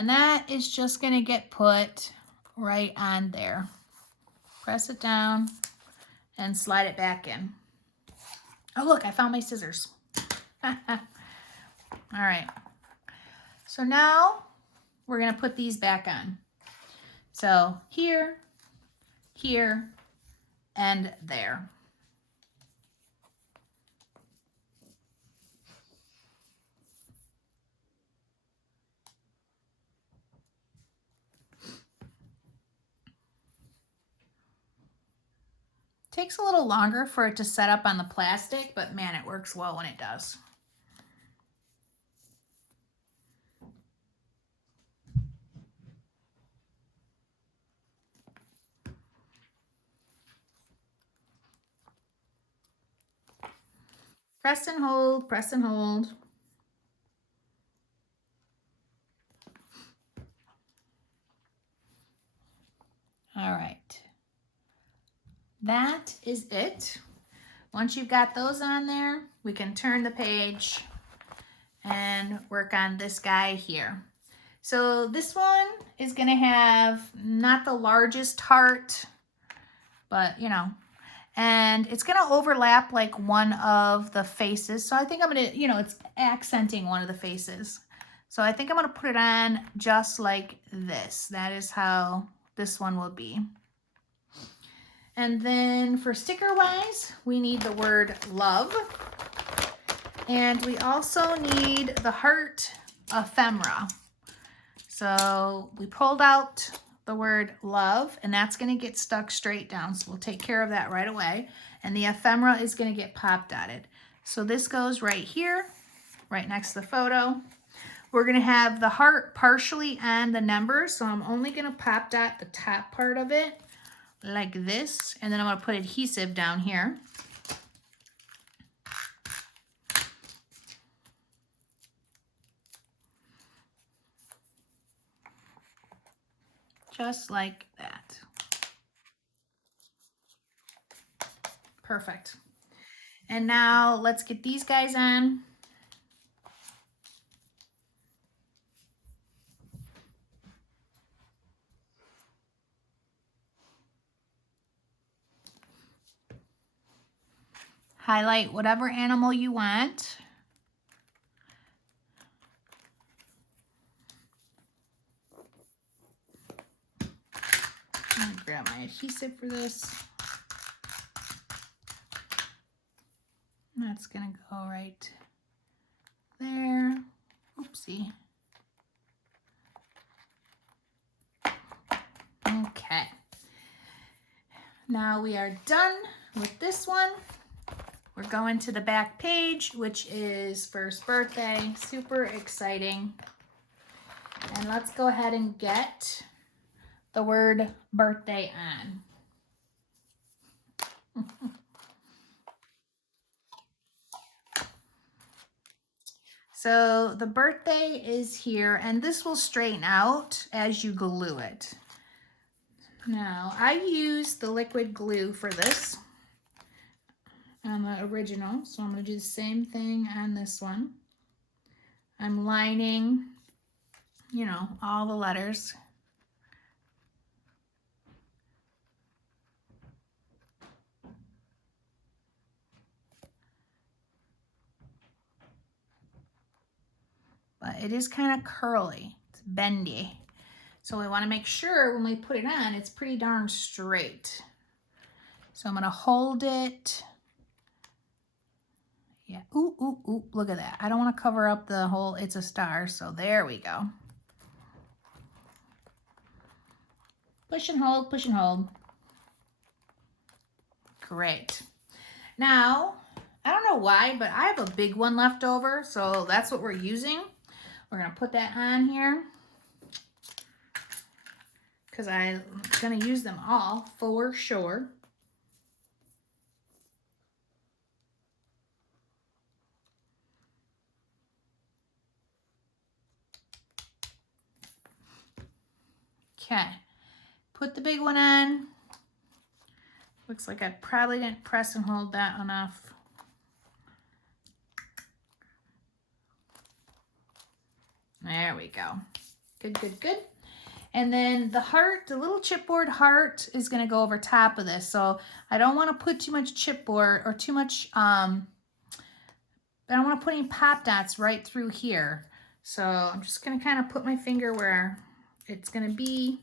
And that is just going to get put right on there. Press it down and slide it back in. Oh, look, I found my scissors. All right. So now we're going to put these back on. So here, here, and there. Takes a little longer for it to set up on the plastic, but man, it works well when it does. Press and hold, press and hold. All right. That is it. Once you've got those on there, we can turn the page and work on this guy here. So this one is gonna have not the largest heart, but you know, and it's gonna overlap like one of the faces. So I think I'm gonna, you know, it's accenting one of the faces. So I think I'm gonna put it on just like this. That is how this one will be. And then for sticker wise, we need the word love. And we also need the heart ephemera. So we pulled out the word love, and that's going to get stuck straight down. So we'll take care of that right away. And the ephemera is going to get pop dotted. So this goes right here, right next to the photo. We're going to have the heart partially on the number. So I'm only going to pop dot the top part of it like this. And then I'm going to put adhesive down here. Just like that. Perfect. And now let's get these guys on. Highlight whatever animal you want. I'm gonna grab my adhesive for this. That's gonna go right there. Oopsie. Okay. Now we are done with this one. We're going to the back page, which is first birthday. Super exciting. And let's go ahead and get the word birthday on. So the birthday is here, and this will straighten out as you glue it. Now, I use the liquid glue for this on the original, so I'm going to do the same thing on this one. I'm lining, you know, all the letters. But it is kind of curly, it's bendy. So we want to make sure when we put it on, it's pretty darn straight. So I'm going to hold it. Yeah, ooh, ooh, ooh, look at that. I don't want to cover up the whole, it's a star, so there we go. Push and hold, push and hold. Great. Now, I don't know why, but I have a big one left over, so that's what we're using. We're going to put that on here because I'm going to use them all for sure. Okay, put the big one on. Looks like I probably didn't press and hold that enough. There we go. Good, good, good. And then the heart, the little chipboard heart is going to go over top of this. So I don't want to put too much chipboard or too much, I don't want to put any pop dots right through here. So I'm just going to kind of put my finger where it's going to be.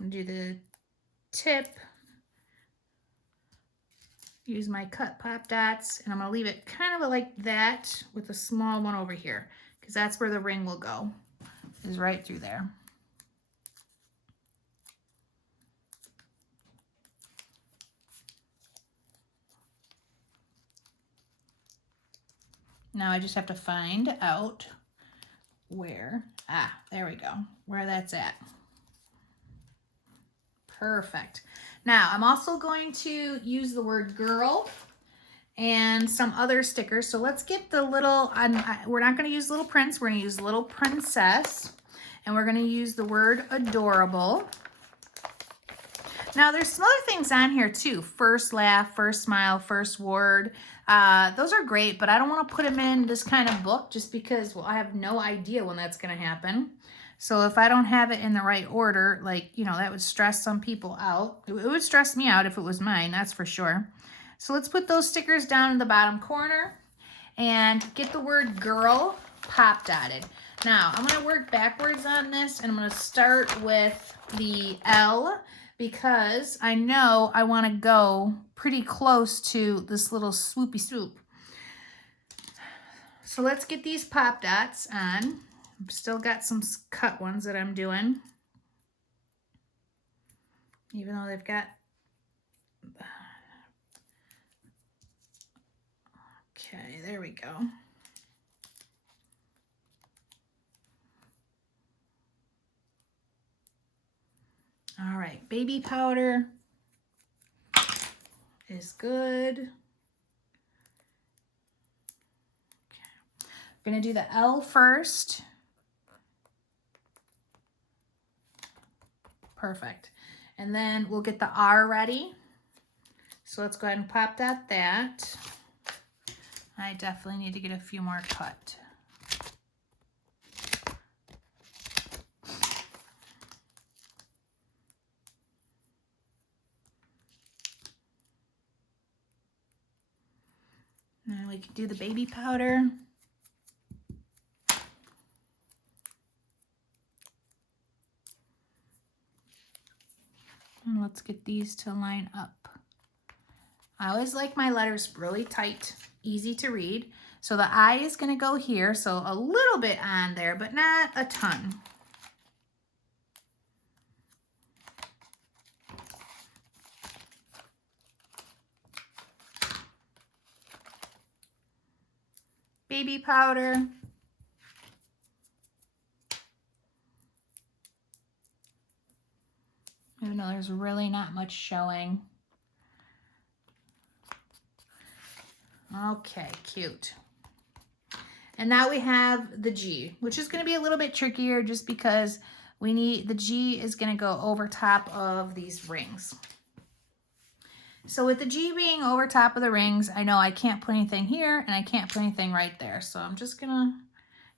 I'm going to do the tip. Use my cut pop dots, and I'm going to leave it kind of like that with a small one over here, because that's where the ring will go, is right through there. Now I just have to find out where, there we go, where that's at. Perfect. Now I'm also going to use the word girl and some other stickers. So let's get the little, we're not going to use little prince, we're going to use little princess, and we're going to use the word adorable. Now there's some other things on here too. First laugh, first smile, first word. Those are great, but I don't want to put them in this kind of book just because, well, I have no idea when that's going to happen. So if I don't have it in the right order, like, you know, that would stress some people out. It would stress me out if it was mine, that's for sure. So let's put those stickers down in the bottom corner and get the word girl pop dotted. Now I'm going to work backwards on this, and I'm going to start with the L, because I know I want to go pretty close to this little swoopy swoop. So let's get these pop dots on. I've still got some cut ones that I'm doing, even though they've got, okay, there we go. All right, baby powder is good. Okay. I'm gonna do the L first. Perfect. And then we'll get the R ready. So let's go ahead and pop that. I definitely need to get a few more cut. And then we can do the baby powder. And let's get these to line up. I always like my letters really tight, easy to read. So the I is going to go here, so a little bit on there, but not a ton. Baby powder. Even though there's really not much showing. Okay, cute. And now we have the G, which is going to be a little bit trickier just because we need, the G is going to go over top of these rings. So with the G being over top of the rings, I know I can't put anything here and I can't put anything right there. So I'm just going to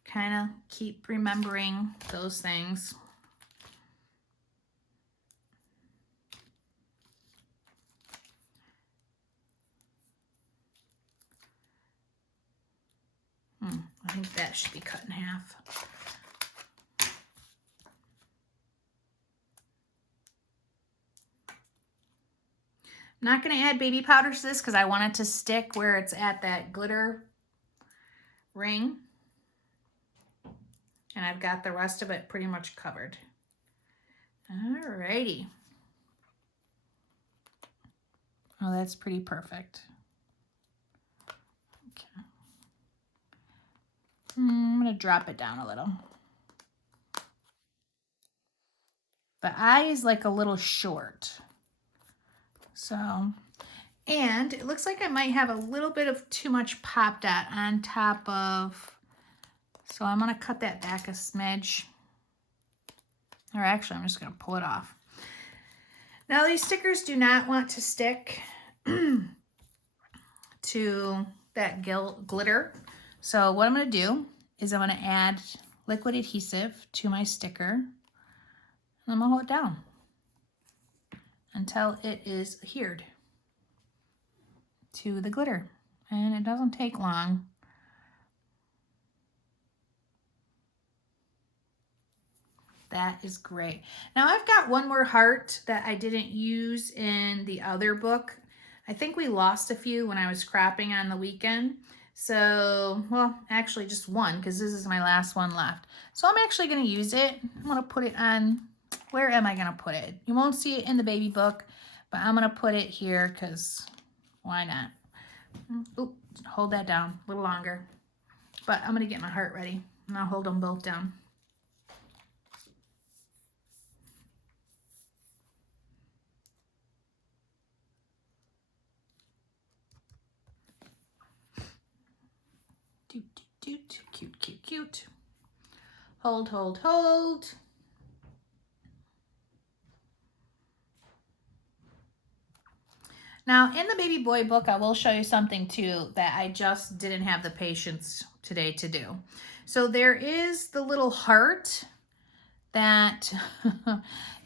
kind of keep remembering those things. I think that should be cut in half. I'm not going to add baby powder to this because I want it to stick where it's at that glitter ring. And I've got the rest of it pretty much covered. Alrighty. Oh, that's pretty perfect. Okay. I'm going to drop it down a little. The I is like a little short. So, and it looks like I might have a little bit of too much pop dot on top of, so I'm going to cut that back a smidge. Or actually, I'm just going to pull it off. Now, these stickers do not want to stick to that glitter. So what I'm going to do is I'm going to add liquid adhesive to my sticker. And I'm gonna hold it down until it is adhered to the glitter. And it doesn't take long. That is great. Now I've got one more heart that I didn't use in the other book. I think we lost a few when I was scrapping on the weekend. So, well, actually just one, because this is my last one left. So I'm actually going to use it. I'm going to put it on, where am I going to put it? You won't see it in the baby book, but I'm going to put it here because why not? Oop, hold that down a little longer. But I'm going to get my heart ready and I'll hold them both down. Cute, cute, cute. Hold, hold, hold. Now, in the baby boy book, I will show you something too that I just didn't have the patience today to do. So there is the little heart that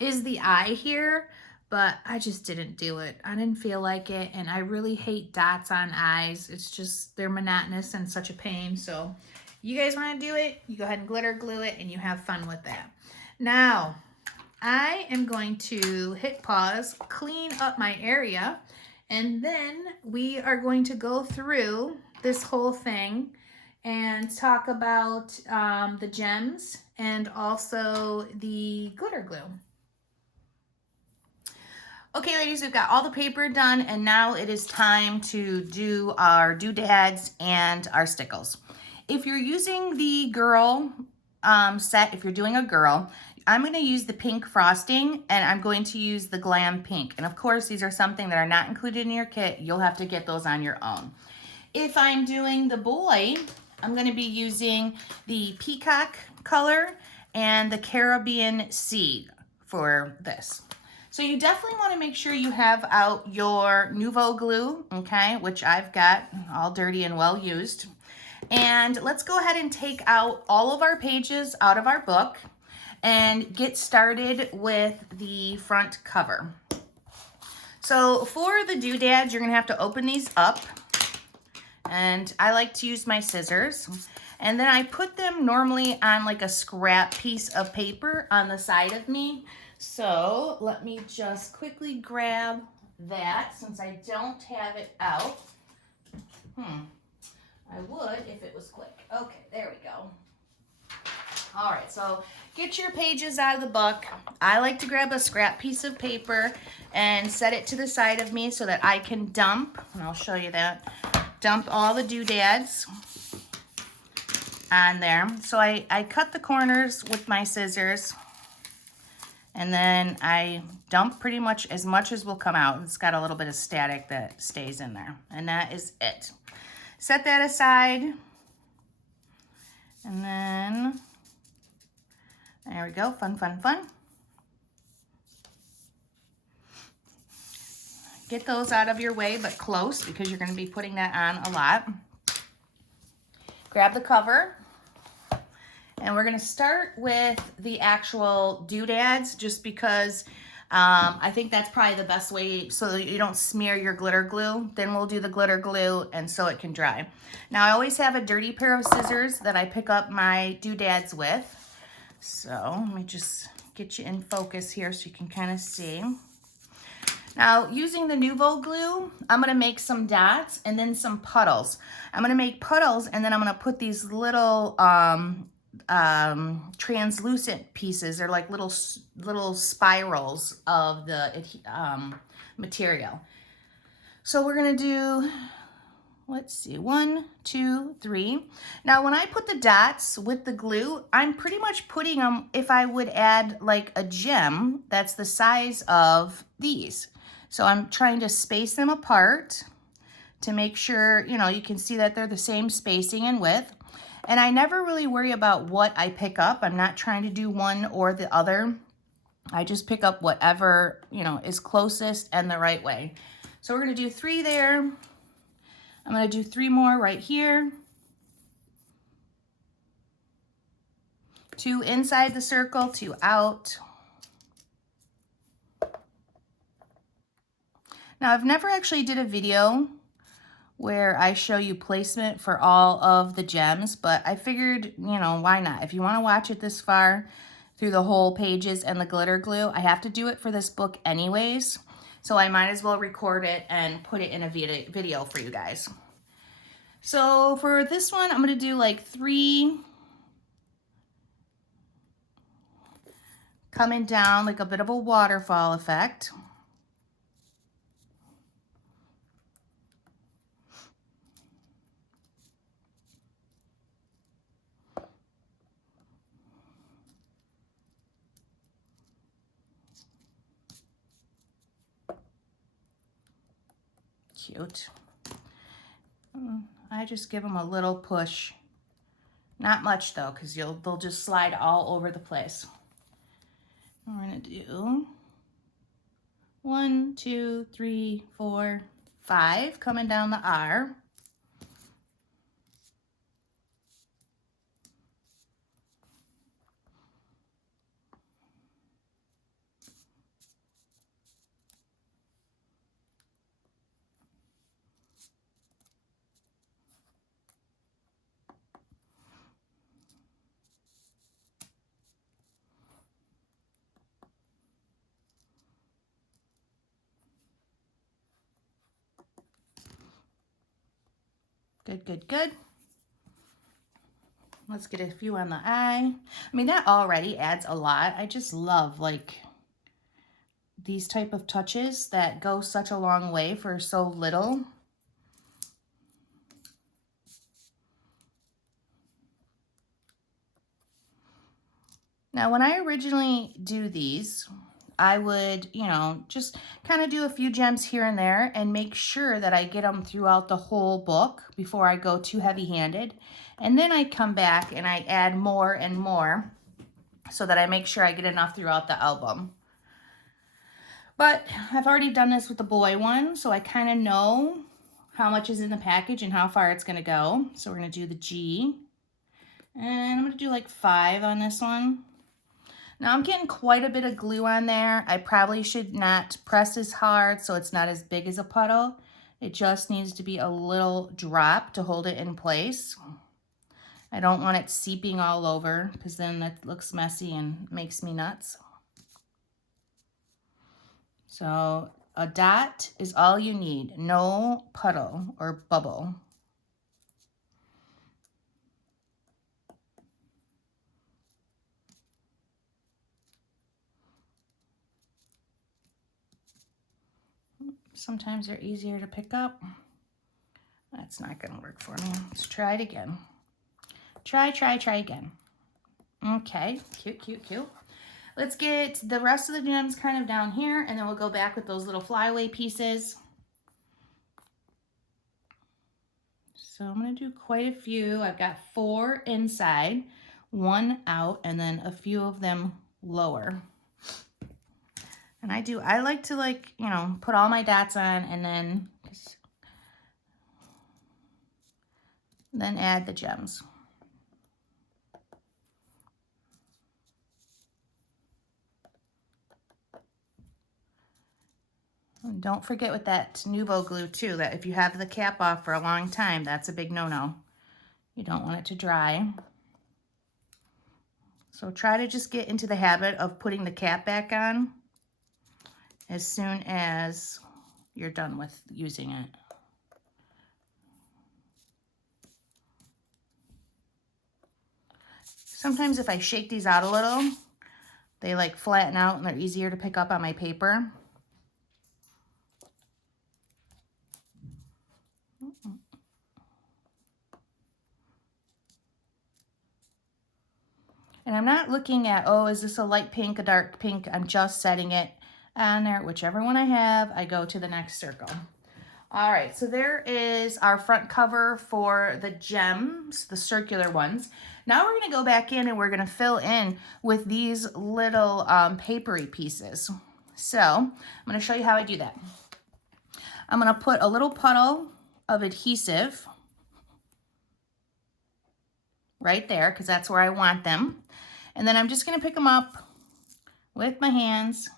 is the eye here, but I just didn't do it. I didn't feel like it, and I really hate dots on eyes. It's just, they're monotonous and such a pain. So you guys want to do it, you go ahead and glitter glue it and you have fun with that. Now, I am going to hit pause, clean up my area, and then we are going to go through this whole thing and talk about the gems and also the glitter glue. Okay, ladies, we've got all the paper done, and now it is time to do our doodads and our stickles. If you're using the girl set, if you're doing a girl, I'm going to use the pink frosting, and I'm going to use the glam pink. And of course, these are something that are not included in your kit. You'll have to get those on your own. If I'm doing the boy, I'm going to be using the peacock color and the Caribbean sea for this. So you definitely want to make sure you have out your Nouveau glue, okay, which I've got all dirty and well used. And let's go ahead and take out all of our pages out of our book and get started with the front cover. So for the doodads, you're going to have to open these up. And I like to use my scissors. And then I put them normally on like a scrap piece of paper on the side of me. So let me just quickly grab that since I don't have it out. I would if it was quick. Okay, there we go. All right, so get your pages out of the book. I like to grab a scrap piece of paper and set it to the side of me so that I can dump, and I'll show you that, dump all the doodads on there. So I cut the corners with my scissors, and then I dump pretty much as will come out. It's got a little bit of static that stays in there, and that is it. Set that aside, and then there we go, fun, fun, fun. Get those out of your way, but close, because you're going to be putting that on a lot. Grab the cover, and we're going to start with the actual doodads, just because I think that's probably the best way so that you don't smear your glitter glue. Then we'll do the glitter glue and so it can dry. Now I always have a dirty pair of scissors that I pick up my doodads with. So let me just get you in focus here so you can kind of see. Now, using the Nouveau glue, I'm going to make some dots and then some puddles. I'm going to make puddles, and then I'm going to put these little translucent pieces. They're like little spirals of the material. So we're going to do, let's see, 1, 2, 3. Now, when I put the dots with the glue, I'm pretty much putting them, if I would add like a gem that's the size of these. So I'm trying to space them apart to make sure, you know, you can see that they're the same spacing and width. And I never really worry about what I pick up. I'm not trying to do one or the other. I just pick up whatever, you know, is closest and the right way. So we're going to do 3 there. I'm going to do 3 more right here. 2 inside the circle, 2 out. Now, I've never actually did a video where I show you placement for all of the gems, but I figured, you know, why not? If you want to watch it this far through the whole pages and the glitter glue, I have to do it for this book anyways, so I might as well record it and put it in a video for you guys. So for this one, I'm going to do like 3 coming down like a bit of a waterfall effect. Cute. I just give them a little push. Not much though, because they'll just slide all over the place. We're gonna do 1, 2, 3, 4, 5 coming down the R. Good, good, good. Let's get a few on the eye. I mean, that already adds a lot. I just love like these type of touches that go such a long way for so little. Now, when I originally do these, I would, you know, just kind of do a few gems here and there and make sure that I get them throughout the whole book before I go too heavy-handed. And then I come back and I add more and more so that I make sure I get enough throughout the album. But I've already done this with the boy one, so I kind of know how much is in the package and how far it's going to go. So we're going to do the G. And I'm going to do like 5 on this one. Now I'm getting quite a bit of glue on there. I probably should not press as hard so it's not as big as a puddle. It just needs to be a little drop to hold it in place. I don't want it seeping all over because then that looks messy and makes me nuts. So a dot is all you need, no puddle or bubble. Sometimes they're easier to pick up. That's not gonna work for me. Let's try it again. Try again. Okay, cute, cute, cute. Let's get the rest of the gems kind of down here, and then we'll go back with those little flyaway pieces. So I'm gonna do quite a few. I've got 4 inside, 1 out, and then a few of them lower. And I like to like, you know, put all my dots on and then add the gems. And don't forget with that Nuvo glue too, that if you have the cap off for a long time, that's a big no-no. You don't want it to dry. So try to just get into the habit of putting the cap back on as soon as you're done with using it. Sometimes if I shake these out a little, they like flatten out and they're easier to pick up on my paper. And I'm not looking at, oh, is this a light pink, a dark pink? I'm just setting it on there. Whichever one I have, I go to the next circle. All right, so there is our front cover for the gems, the circular ones. Now we're gonna go back in and we're gonna fill in with these little papery pieces. So I'm gonna show you how I do that. I'm gonna put a little puddle of adhesive right there, because that's where I want them. And then I'm just gonna pick them up with my hands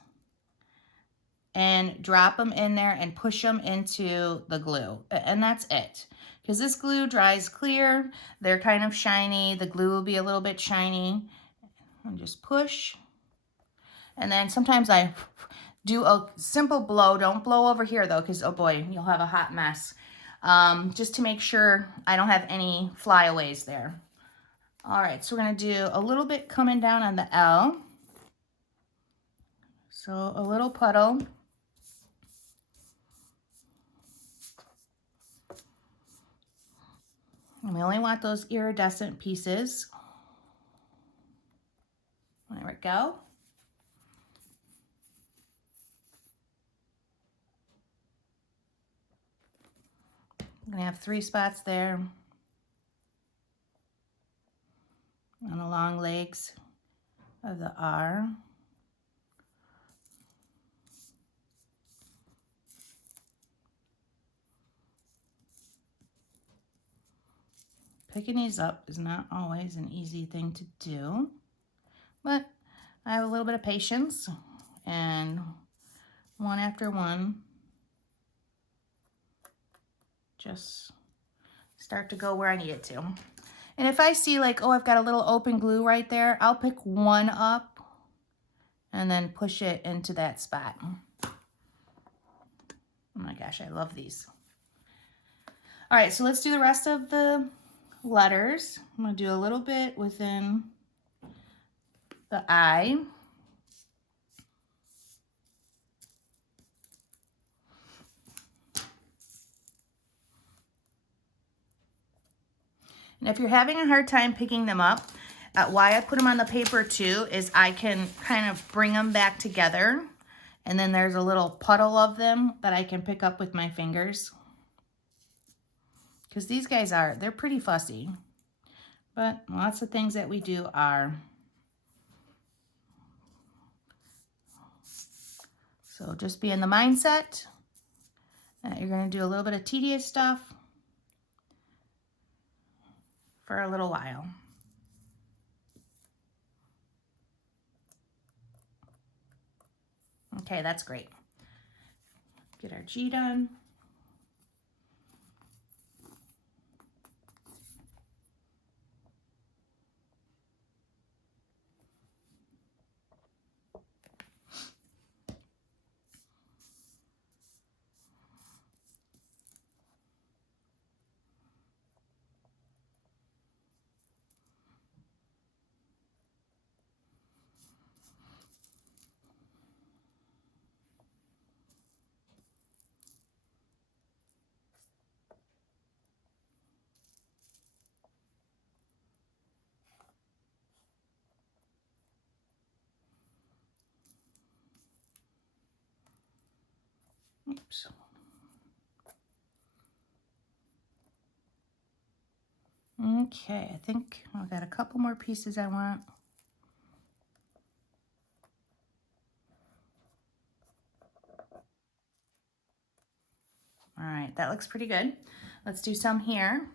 and drop them in there and push them into the glue. And that's it. Because this glue dries clear, they're kind of shiny, the glue will be a little bit shiny. And just push. And then sometimes I do a simple blow. Don't blow over here though, because oh boy, you'll have a hot mess. Just to make sure I don't have any flyaways there. All right, so we're gonna do a little bit coming down on the L. So a little puddle. And we only want those iridescent pieces. There we go. I'm gonna have 3 spots there on the long legs of the R. Picking these up is not always an easy thing to do, but I have a little bit of patience, and one after one, just start to go where I need it to. And if I see like, oh, I've got a little open glue right there, I'll pick one up and then push it into that spot. Oh my gosh, I love these. All right, so let's do the rest of the letters. I'm gonna do a little bit within the I. And if you're having a hard time picking them up, why I put them on the paper too is I can kind of bring them back together, and then there's a little puddle of them that I can pick up with my fingers. Because these guys they're pretty fussy, but lots of things that we do are. So just be in the mindset that you're going to do a little bit of tedious stuff for a little while. Okay, that's great. Get our G done. Oops. Okay, I think I've got a couple more pieces I want. All right, that looks pretty good. Let's do some here.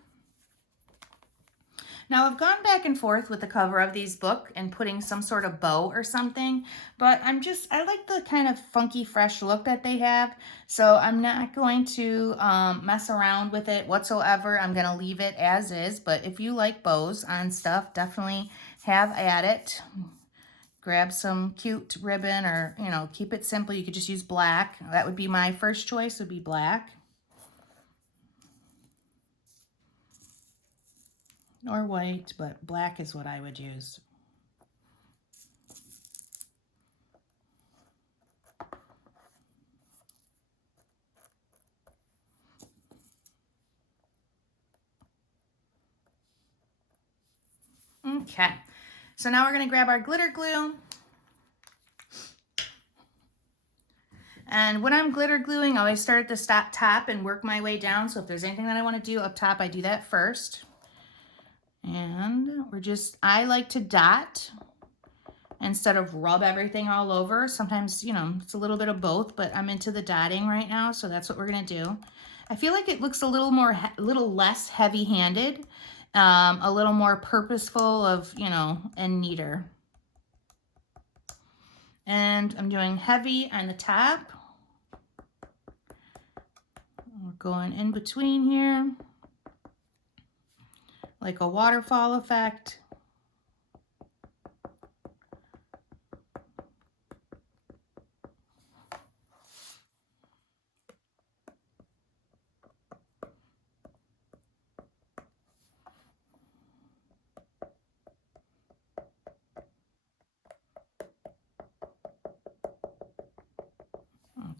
Now I've gone back and forth with the cover of these books and putting some sort of bow or something, but I like the kind of funky, fresh look that they have. So I'm not going to mess around with it whatsoever. I'm gonna leave it as is, but if you like bows on stuff, definitely have at it. Grab some cute ribbon, or, you know, keep it simple. You could just use black. That would be my first choice, would be black. Or white, but black is what I would use. Okay, so now we're going to grab our glitter glue. And when I'm glitter gluing, I always start at the top and work my way down. So if there's anything that I want to do up top, I do that first. And I like to dot instead of rub everything all over. Sometimes, you know, it's a little bit of both, but I'm into the dotting right now, so that's what we're gonna do. I feel like it looks a little less heavy-handed, a little more purposeful and neater. And I'm doing heavy on the top. We're going in between here, like a waterfall effect.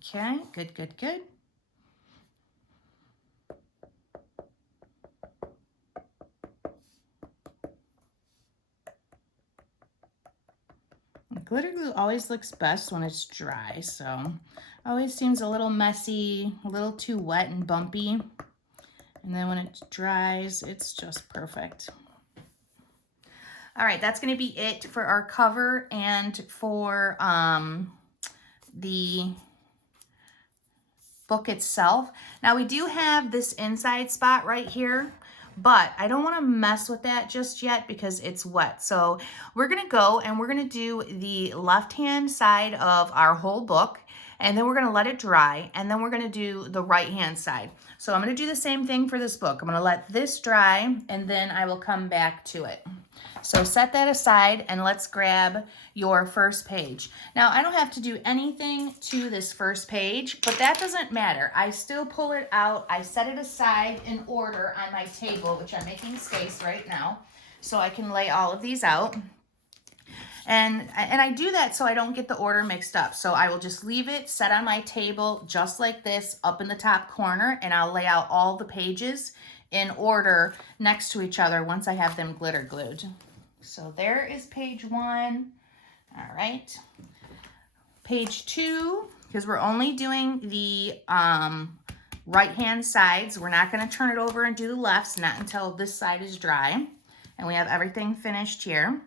Okay, good, good, good. Glitter glue always looks best when it's dry, so always seems a little messy, a little too wet and bumpy. And then when it dries, it's just perfect. All right, that's gonna be it for our cover and for the book itself. Now we do have this inside spot right here, but I don't want to mess with that just yet because it's wet. So we're going to go and we're going to do the left-hand side of our whole book, and then we're going to let it dry, and then we're going to do the right-hand side. So I'm going to do the same thing for this book. I'm going to let this dry, and then I will come back to it. So set that aside and let's grab your first page. Now, I don't have to do anything to this first page, but that doesn't matter. I still pull it out. I set it aside in order on my table, which I'm making space right now, so I can lay all of these out. And I do that so I don't get the order mixed up. So I will just leave it set on my table just like this up in the top corner, and I'll lay out all the pages in order next to each other once I have them glitter glued. So there is page 1. All right. Page 2, because we're only doing the right-hand sides. We're not going to turn it over and do the lefts, not until this side is dry. And we have everything finished here.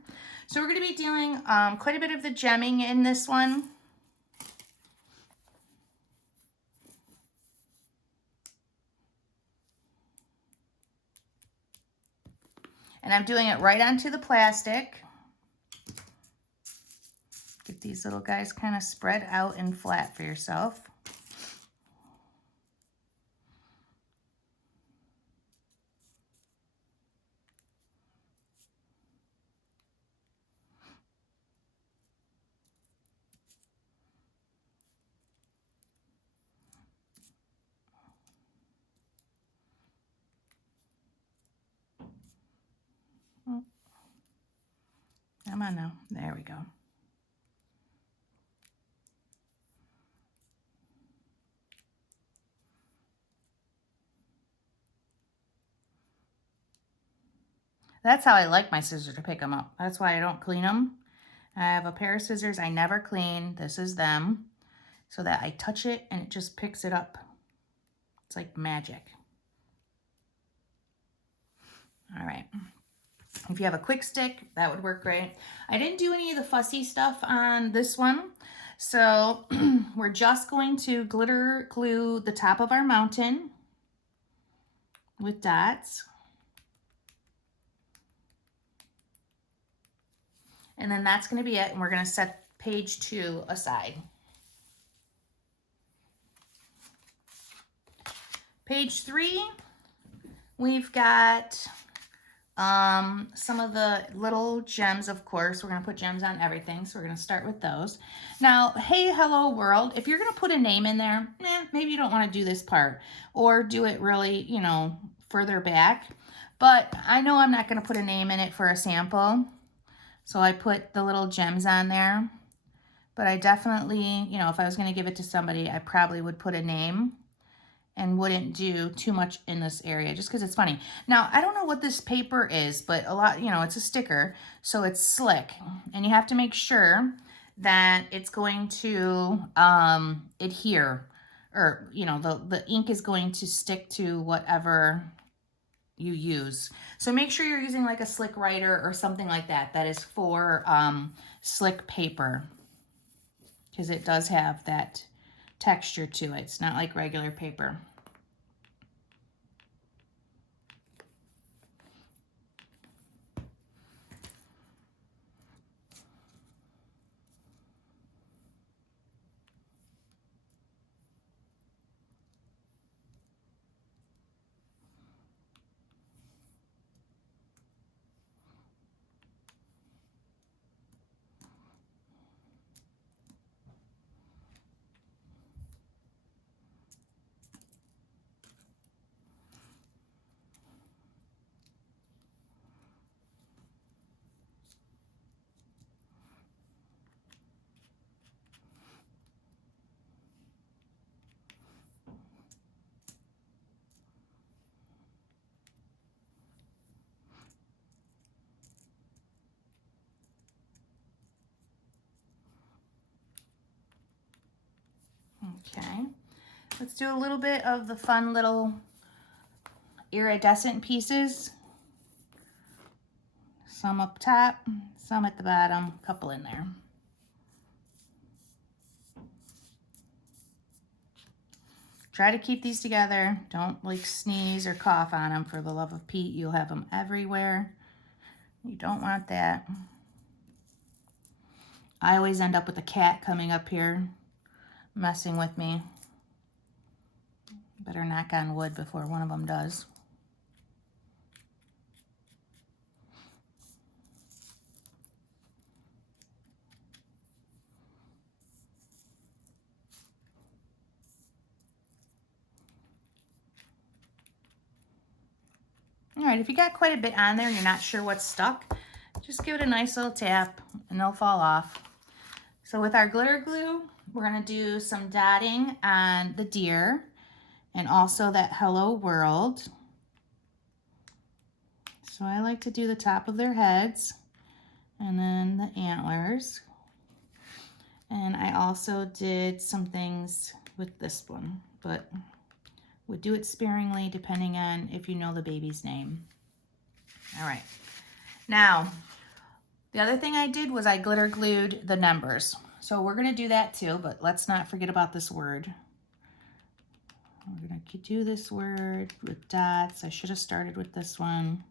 So we're going to be doing quite a bit of the gemming in this one. And I'm doing it right onto the plastic. Get these little guys kind of spread out and flat for yourself. Come on now. There we go. That's how I like my scissors to pick them up. That's why I don't clean them. I have a pair of scissors I never clean. This is them. So that I touch it and it just picks it up. It's like magic. All right. If you have a quick stick, that would work great. I didn't do any of the fussy stuff on this one. So we're just going to glitter glue the top of our mountain with dots. And then that's going to be it. And we're going to set page 2 aside. Page 3, we've got some of the little gems, of course. We're going to put gems on everything, so we're going to start with those. Now, hey, hello world. If you're going to put a name in there, maybe you don't want to do this part, or do it really, you know, further back. But I know I'm not going to put a name in it for a sample, so I put the little gems on there. But I definitely, you know, if I was going to give it to somebody, I probably would put a name and wouldn't do too much in this area just because it's funny. Now, I don't know what this paper is, but a lot, you know, it's a sticker, so it's slick. And you have to make sure that it's going to adhere, or, you know, the ink is going to stick to whatever you use. So make sure you're using like a slick writer or something like that that is for slick paper, because it does have that texture to it. It's not like regular paper. Okay, let's do a little bit of the fun little iridescent pieces. Some up top, some at the bottom, a couple in there. Try to keep these together. Don't like sneeze or cough on them, for the love of Pete. You'll have them everywhere. You don't want that. I always end up with a cat coming up here messing with me. Better knock on wood before one of them does. All right, if you got quite a bit on there and you're not sure what's stuck, just give it a nice little tap and they'll fall off. So with our glitter glue, we're gonna do some dotting on the deer and also that hello world. So I like to do the top of their heads and then the antlers. And I also did some things with this one, but would do it sparingly depending on if you know the baby's name. All right. Now, the other thing I did was I glitter glued the numbers. So we're gonna do that too, but let's not forget about this word. We're gonna do this word with dots. I should have started with this one.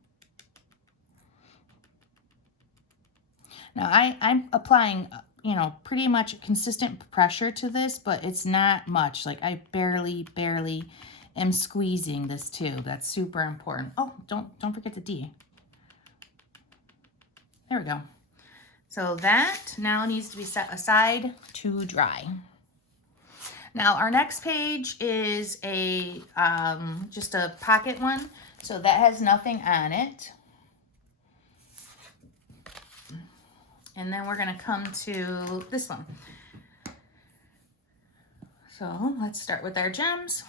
Now I'm applying, you know, pretty much consistent pressure to this, but it's not much. Like I barely am squeezing this tube. That's super important. Oh, don't forget the D. There we go. So that now needs to be set aside to dry. Now our next page is a just a pocket one, so that has nothing on it. And then we're gonna come to this one. So let's start with our gems.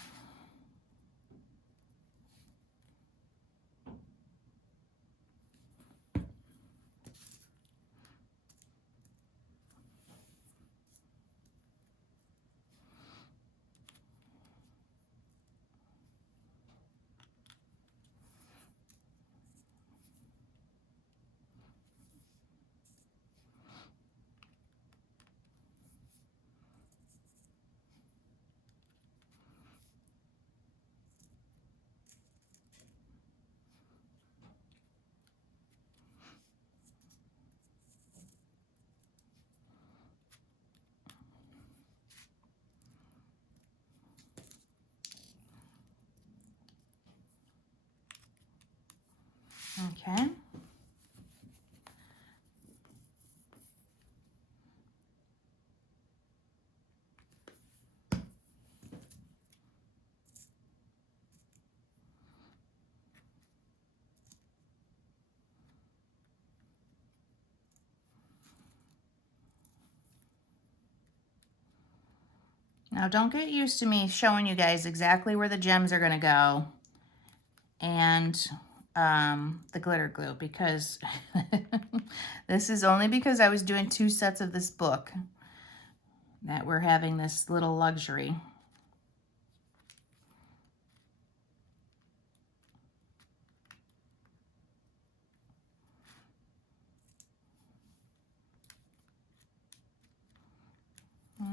Okay. Now don't get used to me showing you guys exactly where the gems are gonna go and the glitter glue, because this is only because I was doing 2 sets of this book that we're having this little luxury.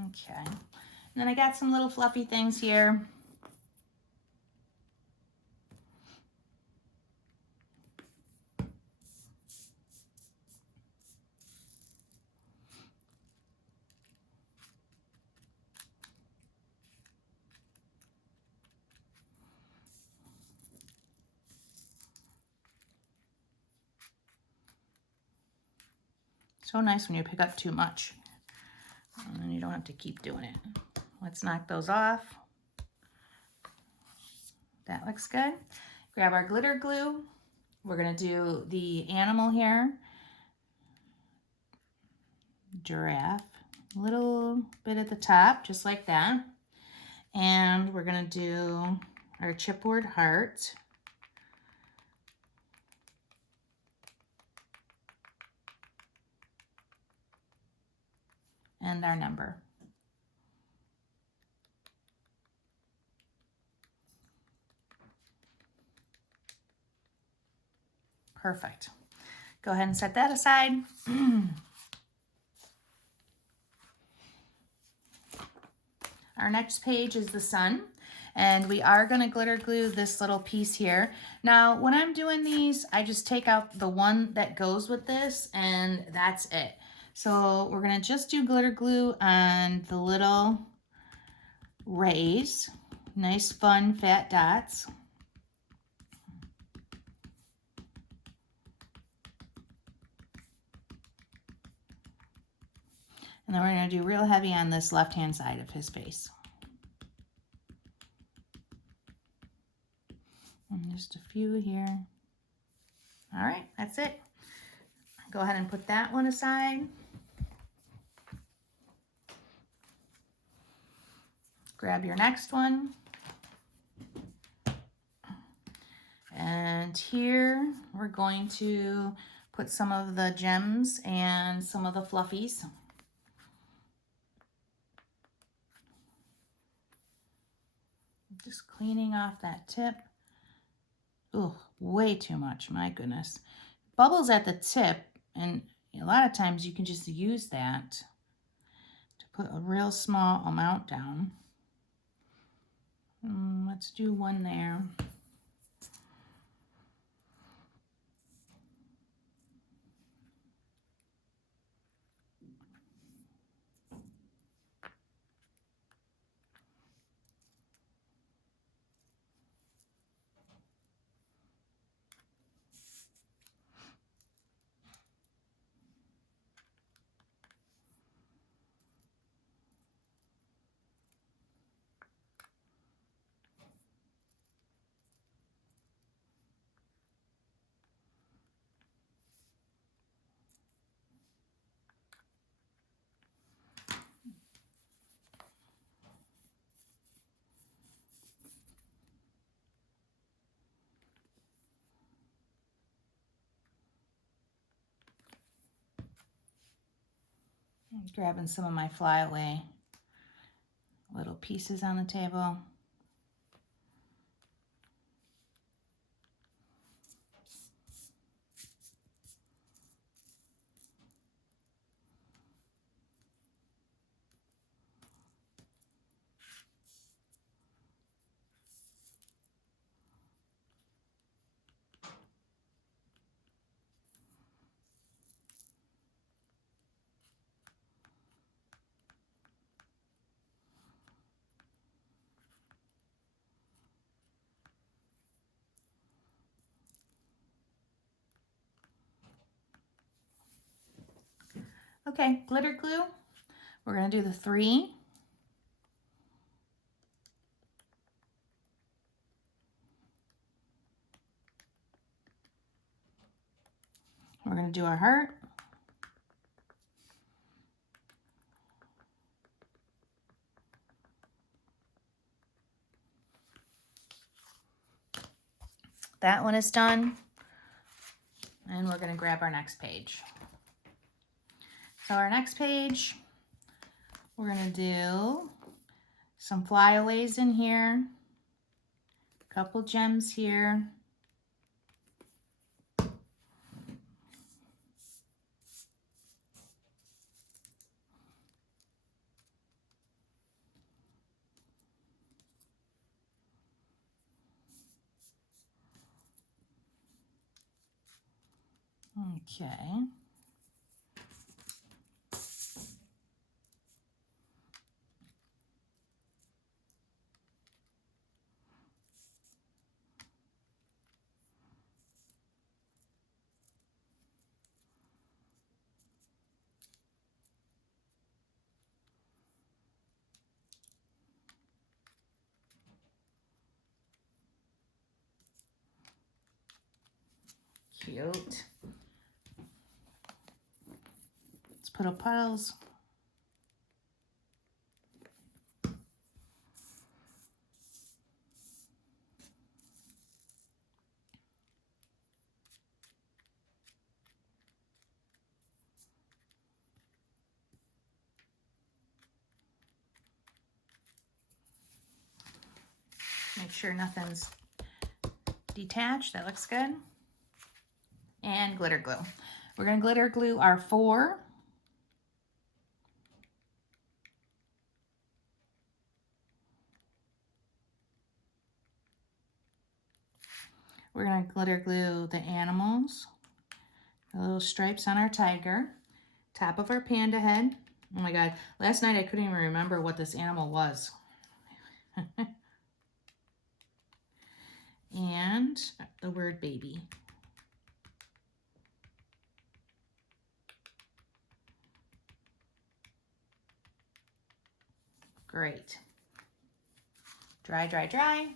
Okay, and then I got some little fluffy things here. So nice when you pick up too much, and then you don't have to keep doing it. Let's knock those off. That looks good. Grab our glitter glue. We're gonna do the animal here. Giraffe. A little bit at the top, just like that. And we're gonna do our chipboard heart. And our number. Perfect. Go ahead and set that aside. Our next page is the sun, and we are going to glitter glue this little piece here. Now, when I'm doing these, I just take out the one that goes with this, and that's it. So we're going to just do glitter glue on the little rays. Nice, fun, fat dots. And then we're going to do real heavy on this left-hand side of his face. And just a few here. All right, that's it. Go ahead and put that one aside. Grab your next one. And here we're going to put some of the gems and some of the fluffies. Just cleaning off that tip. Oh, way too much, my goodness. Bubbles at the tip, and a lot of times you can just use that to put a real small amount down. Let's do one there. Grabbing some of my flyaway little pieces on the table. Okay, glitter glue. We're going to do the 3. We're going to do our heart. That one is done. And we're going to grab our next page. So our next page, we're going to do some flyaways in here, a couple gems here. Okay. Cute. Let's put up puddles. Make sure nothing's detached. That looks good. and glitter glue. We're going to glitter glue our 4. We're going to glitter glue the animals, the little stripes on our tiger, top of our panda head. Oh my God, last night I couldn't even remember what this animal was. And the word baby. Great. Dry, dry, dry.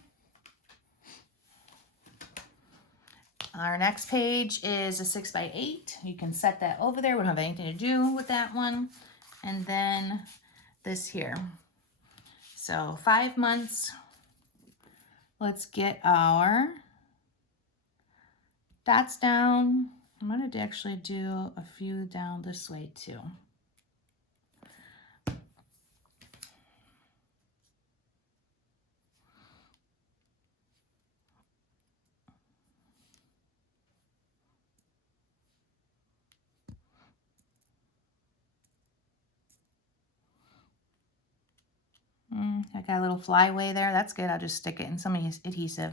Our next page is a 6x8. You can set that over there. We don't have anything to do with that one. And then this here. So 5 months. Let's get our dots down. I'm going to actually do a few down this way too. I got a little flyaway there. That's good. I'll just stick it in some adhesive.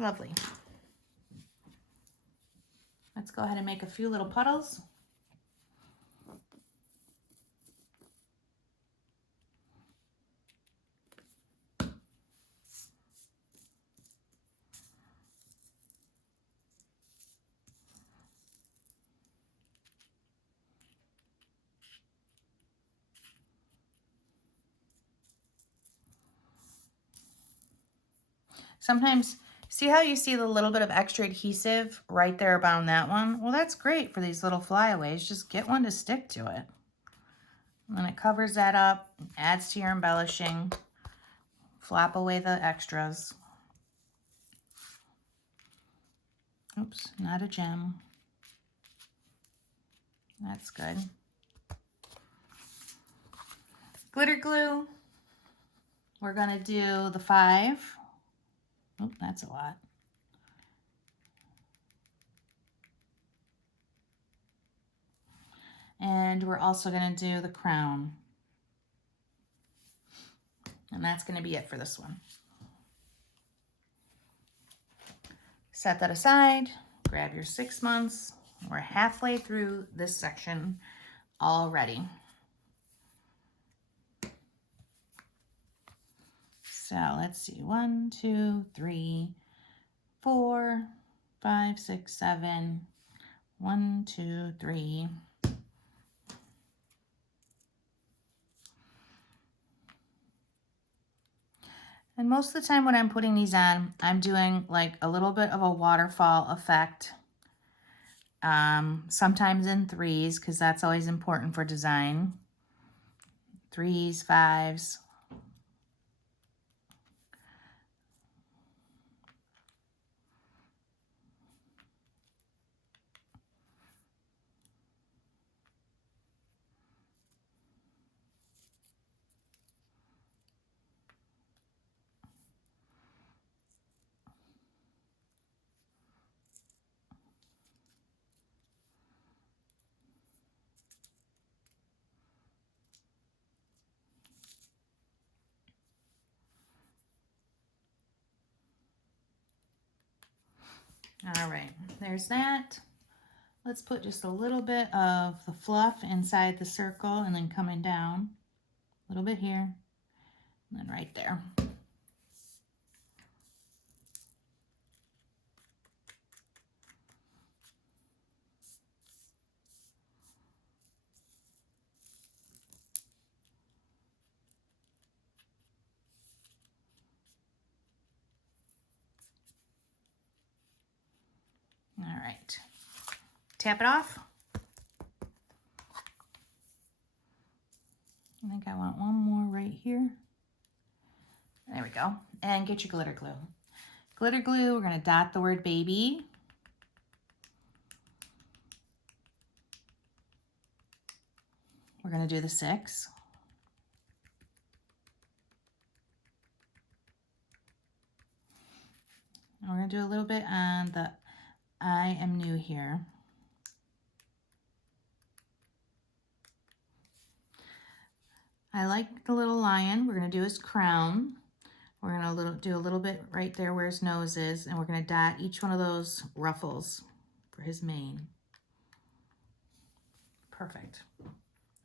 Lovely. Let's go ahead and make a few little puddles. Sometimes, see how you see the little bit of extra adhesive right there around that one? Well, that's great for these little flyaways. Just get one to stick to it. And then it covers that up, adds to your embellishing. Flap away the extras. Oops, not a gem. That's good. Glitter glue. We're going to do the 5. Oh, that's a lot. And we're also going to do the crown. And that's going to be it for this one. Set that aside. Grab your 6 months. We're halfway through this section already. So let's see. 1, 2, 3, 4, 5, 6, 7. 1, 2, 3. And most of the time when I'm putting these on, I'm doing like a little bit of a waterfall effect. Sometimes in 3s, because that's always important for design. 3s, 5s. All right, there's that. Let's put just a little bit of the fluff inside the circle and then coming down. A little bit here, and then right there. right. Tap it off. I think I want one more right here. There we go. And get your glitter glue. Glitter glue, we're going to dot the word baby. We're going to do the 6. And we're going to do a little bit on the I am new here. I like the little lion. We're going to do his crown. We're going to do a little bit right there where his nose is, and we're going to dot each one of those ruffles for his mane. Perfect.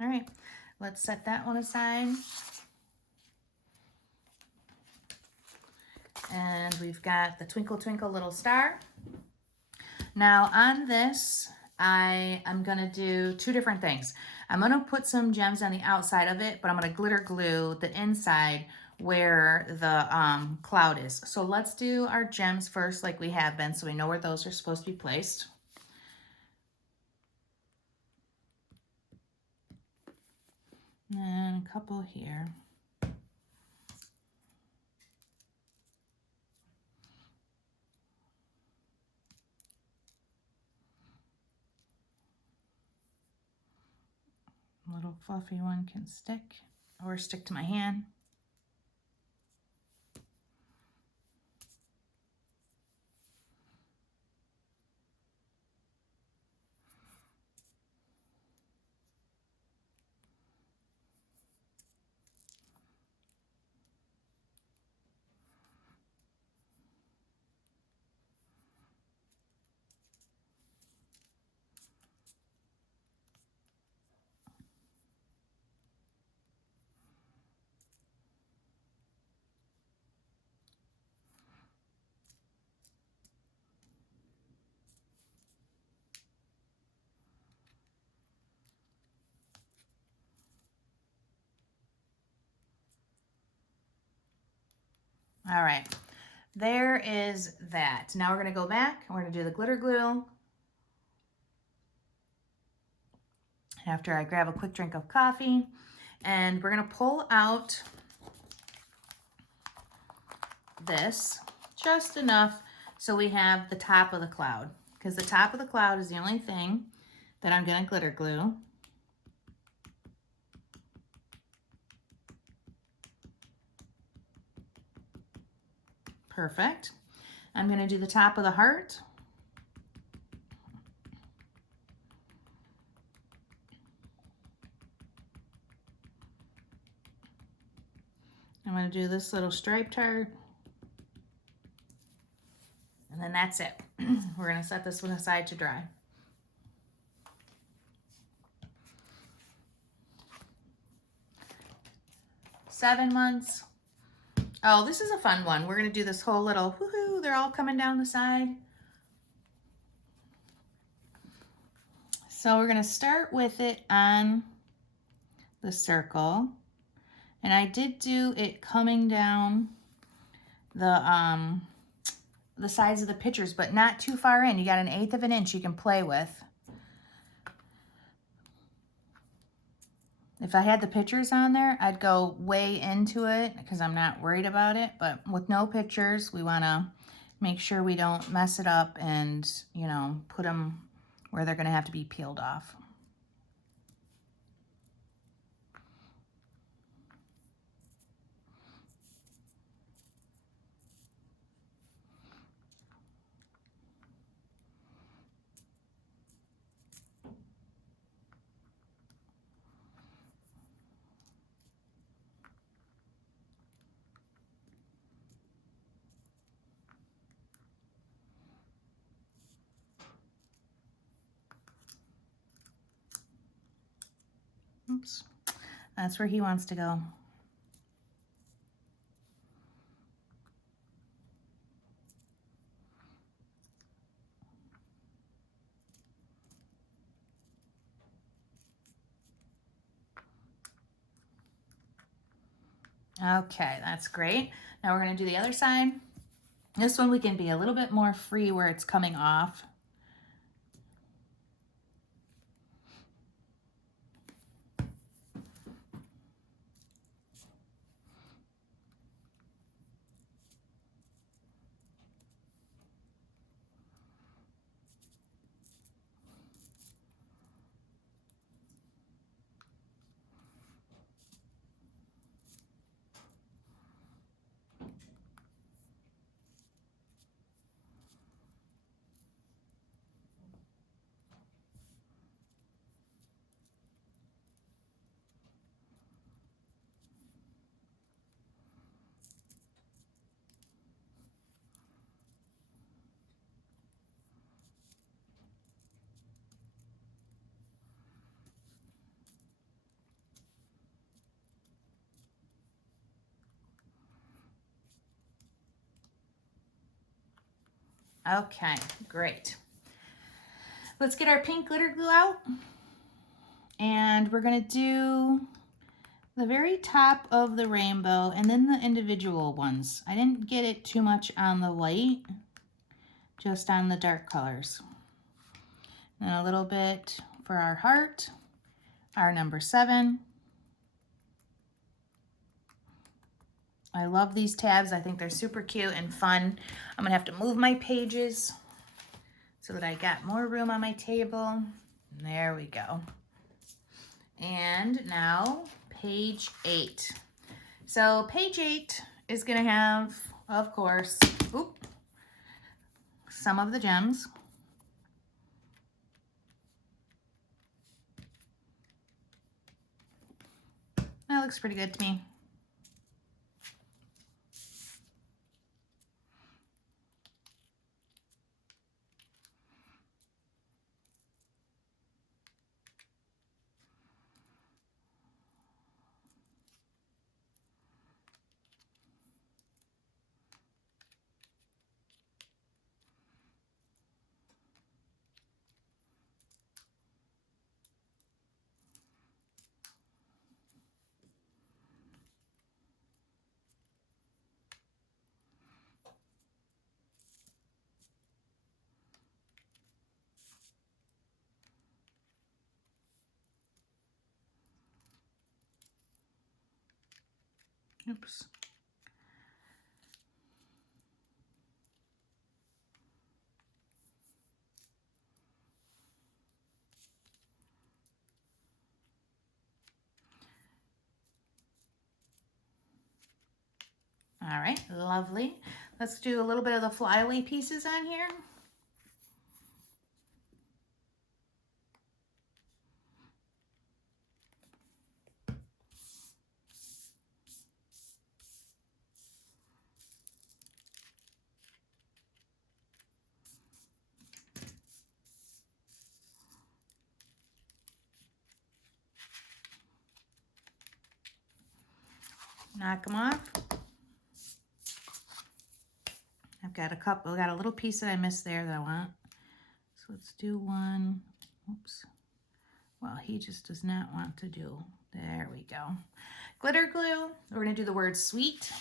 All right, let's set that one aside. And we've got the Twinkle Twinkle Little Star. Now on this, I am going to do 2 different things. I'm going to put some gems on the outside of it, but I'm going to glitter glue the inside where the cloud is. So let's do our gems first like we have been, so we know where those are supposed to be placed. And a couple here. A little fluffy one can stick or stick to my hand. All right, there is that. Now we're going to go back and we're going to do the glitter glue. After I grab a quick drink of coffee, and we're going to pull out this just enough so we have the top of the cloud, because the top of the cloud is the only thing that I'm going to glitter glue. Perfect. I'm going to do the top of the heart. I'm going to do this little striped heart. And then that's it. We're going to set this one aside to dry. Seven months. Oh, this is a fun one. We're going to do this whole little woohoo. They're all coming down the side. So we're going to start with it on the circle. And I did do it coming down the sides of the pictures, but not too far in. You got 1/8 of an inch you can play with. If I had the pictures on there, I'd go way into it because I'm not worried about it. But with no pictures, we want to make sure we don't mess it up and, you know, put them where they're going to have to be peeled off. Oops, that's where he wants to go. Okay, that's great. Now we're going to do the other side. This one we can be a little bit more free where it's coming off. Okay, great. Let's get our pink glitter glue out. And we're gonna do the very top of the rainbow and then the individual ones. I didn't get it too much on the white, just on the dark colors. And a little bit for our heart, our number 7. I love these tabs. I think they're super cute and fun. I'm gonna have to move my pages so that I got more room on my table. There we go. And now page 8. So page 8 is gonna have, of course, some of the gems. That looks pretty good to me. Oops. All right, lovely. Let's do a little bit of the flyaway pieces on here. Knock them off. I've got a little piece that I missed there that I want. So let's do one. Oops. Well, he just does not want to do. There we go. Glitter glue. We're gonna do the word sweet.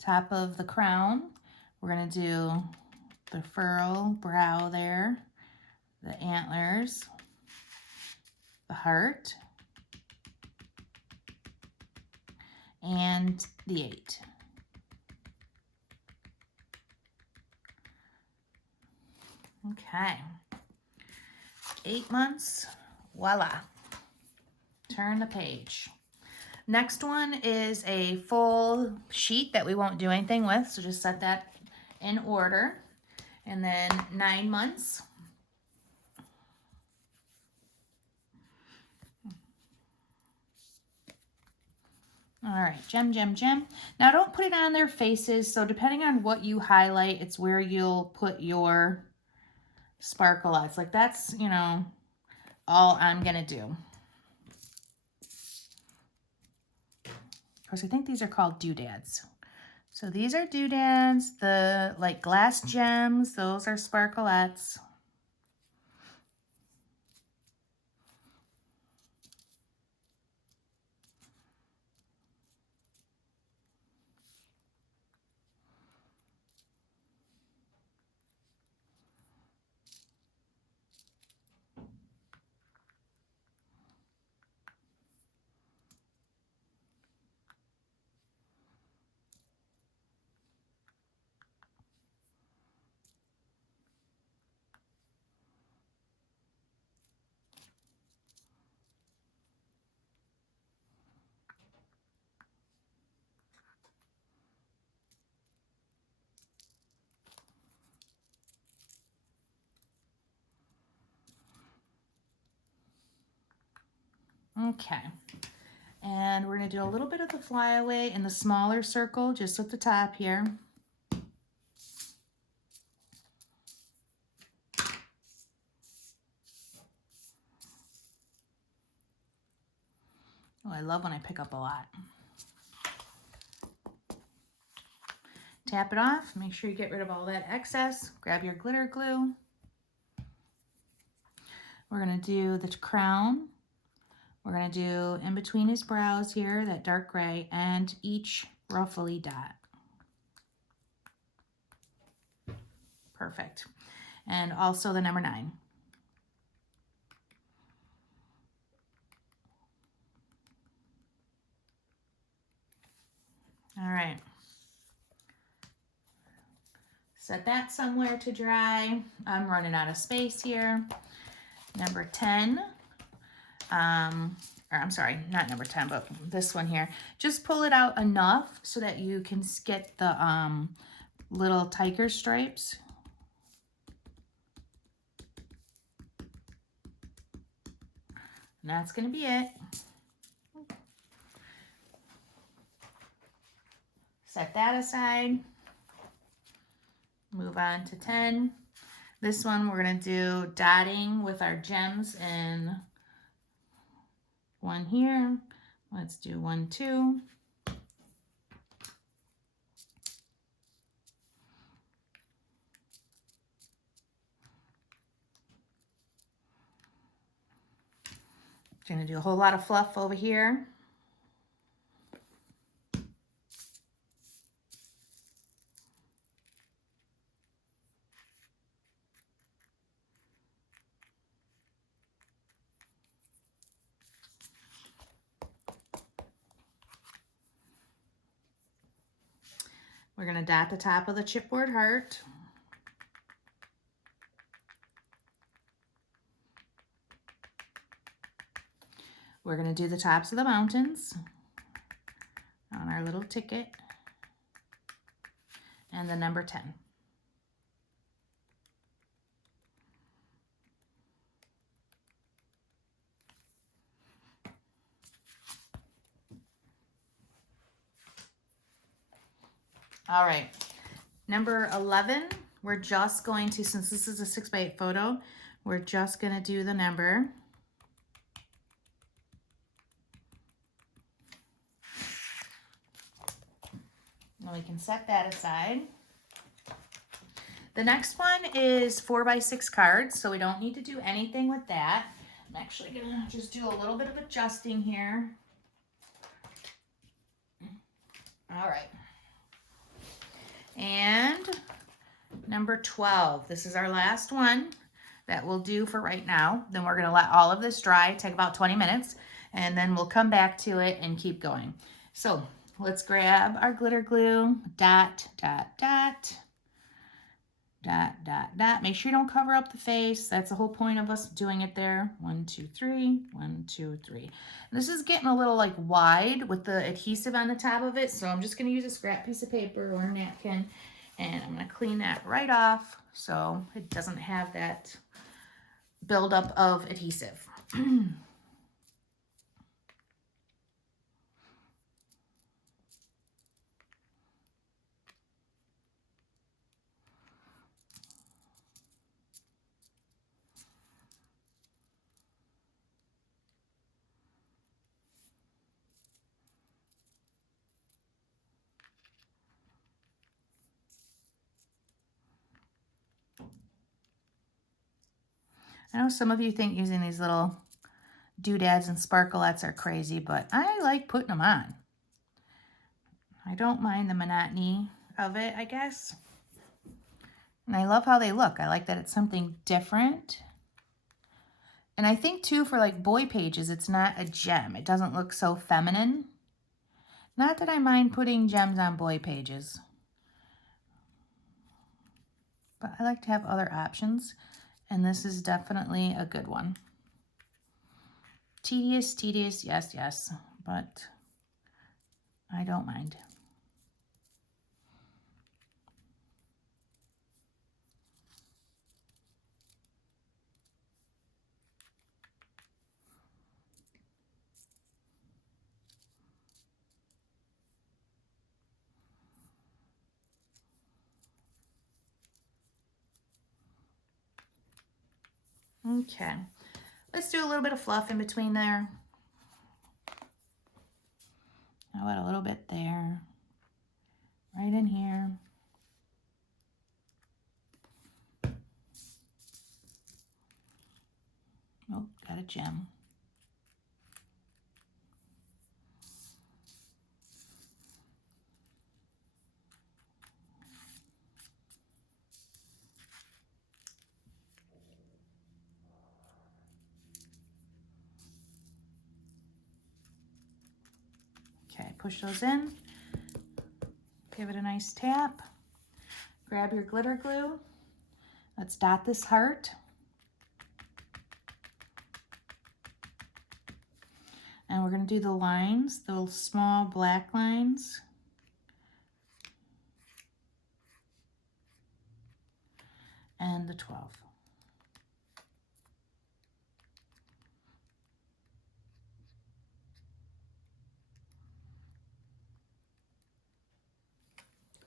Top of the crown, we're gonna do the furrow brow there, the antlers, the heart, and the 8. Okay, 8 months, voila. Turn the page. Next one is a full sheet that we won't do anything with, so just set that in order. And then 9 months. All right, gem, gem, gem. Now don't put it on their faces, so depending on what you highlight, it's where you'll put your sparklettes. Like that's, you know, all I'm gonna do. Of course, I think these are called doodads. So these are doodads, the like glass gems, those are sparklettes. Okay. And we're going to do a little bit of the flyaway in the smaller circle just at the top here. Oh, I love when I pick up a lot. Tap it off. Make sure you get rid of all that excess. Grab your glitter glue. We're going to do the crown. We're going to do in between his brows here, that dark gray, and each ruffly dot. Perfect. And also the number 9. All right. Set that somewhere to dry. I'm running out of space here. Number 10. Or I'm sorry, not number 10, but this one here. Just pull it out enough so that you can get the little tiger stripes. And that's going to be it. Set that aside. Move on to 10. This one we're going to do dotting with our gems and one here. Let's do 1, 2. Going to do a whole lot of fluff over here. We're going to dot the top of the chipboard heart. We're going to do the tops of the mountains on our little ticket. And the number 10. All right, number 11, we're just going to, since this is a 6x8 photo, we're just going to do the number. And we can set that aside. The next one is 4x6 cards, so we don't need to do anything with that. I'm actually going to just do a little bit of adjusting here. All right. And number 12, this is our last one that we'll do for right now. Then we're going to let all of this dry, take about 20 minutes, and then we'll come back to it and keep going. So let's grab our glitter glue, dot, dot, dot, dot, dot, dot. Make sure you don't cover up the face. That's the whole point of us doing it there. 1, 2, 3, 1, 2, 3. This is getting a little like wide with the adhesive on the top of it, so I'm just going to use a scrap piece of paper or a napkin, and I'm going to clean that right off so it doesn't have that buildup of adhesive. I know some of you think using these little doodads and sparklettes are crazy, but I like putting them on. I don't mind the monotony of it, I guess. And I love how they look. I like that it's something different. And I think too, for like boy pages, it's not a gem. It doesn't look so feminine. Not that I mind putting gems on boy pages, but I like to have other options. And this is definitely a good one. Tedious, tedious, yes, yes, but I don't mind. Okay, let's do a little bit of fluff in between there. How about a little bit there? Right in here. Oh, got a gem. Okay, push those in. Give it a nice tap. Grab your glitter glue. Let's dot this heart. And we're going to do the lines, those small black lines. And the 12.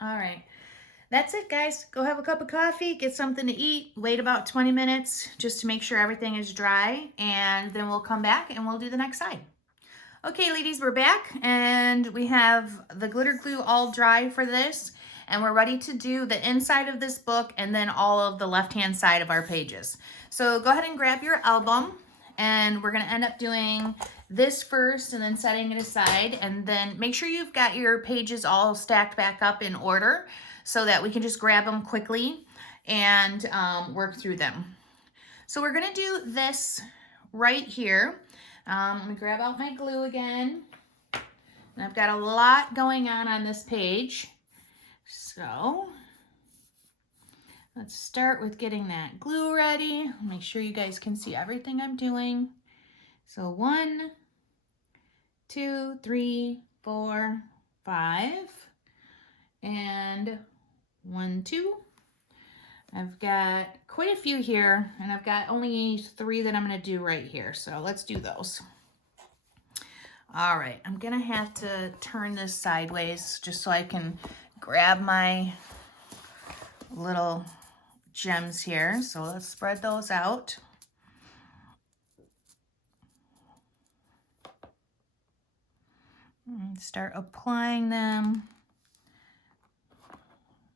All right, that's it, guys. Go have a cup of coffee, get something to eat, wait about 20 minutes just to make sure everything is dry, and then we'll come back and we'll do the next side. Okay, ladies, we're back, and we have the glitter glue all dry for this, and we're ready to do the inside of this book and then all of the left-hand side of our pages. So go ahead and grab your album, and we're gonna end up doing this first and then setting it aside, and then make sure you've got your pages all stacked back up in order so that we can just grab them quickly and work through them. So we're gonna do this right here. Let me grab out my glue again. And I've got a lot going on this page. So let's start with getting that glue ready. Make sure you guys can see everything I'm doing. So 1, 2, 3, 4, 5, and 1, 2. I've got quite a few here, and I've got only 3 that I'm going to do right here. So let's do those. All right, I'm gonna have to turn this sideways just so I can grab my little gems here. So let's spread those out. And start applying them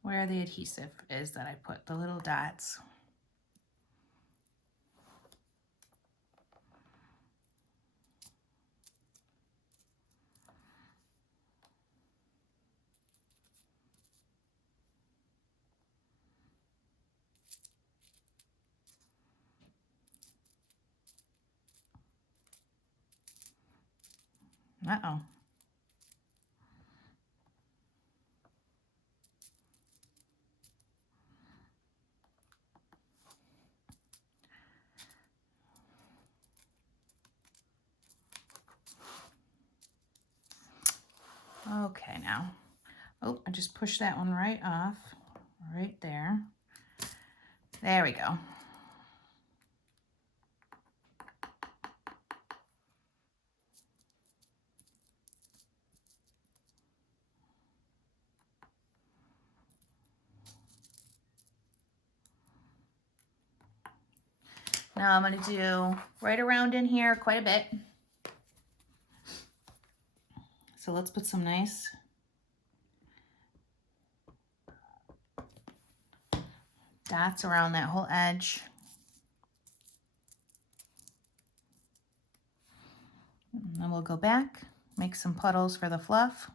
where the adhesive is that I put the little dots. Uh-oh. Okay, now. Oh, I just pushed that one right off, right there. There we go. Now I'm going to do right around in here quite a bit. So let's put some nice dots around that whole edge. And then we'll go back, make some puddles for the fluff.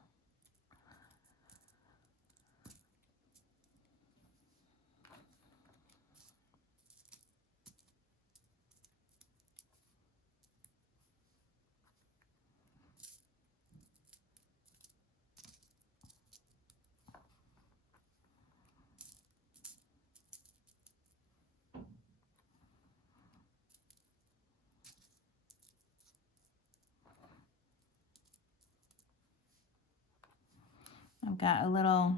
I've got a little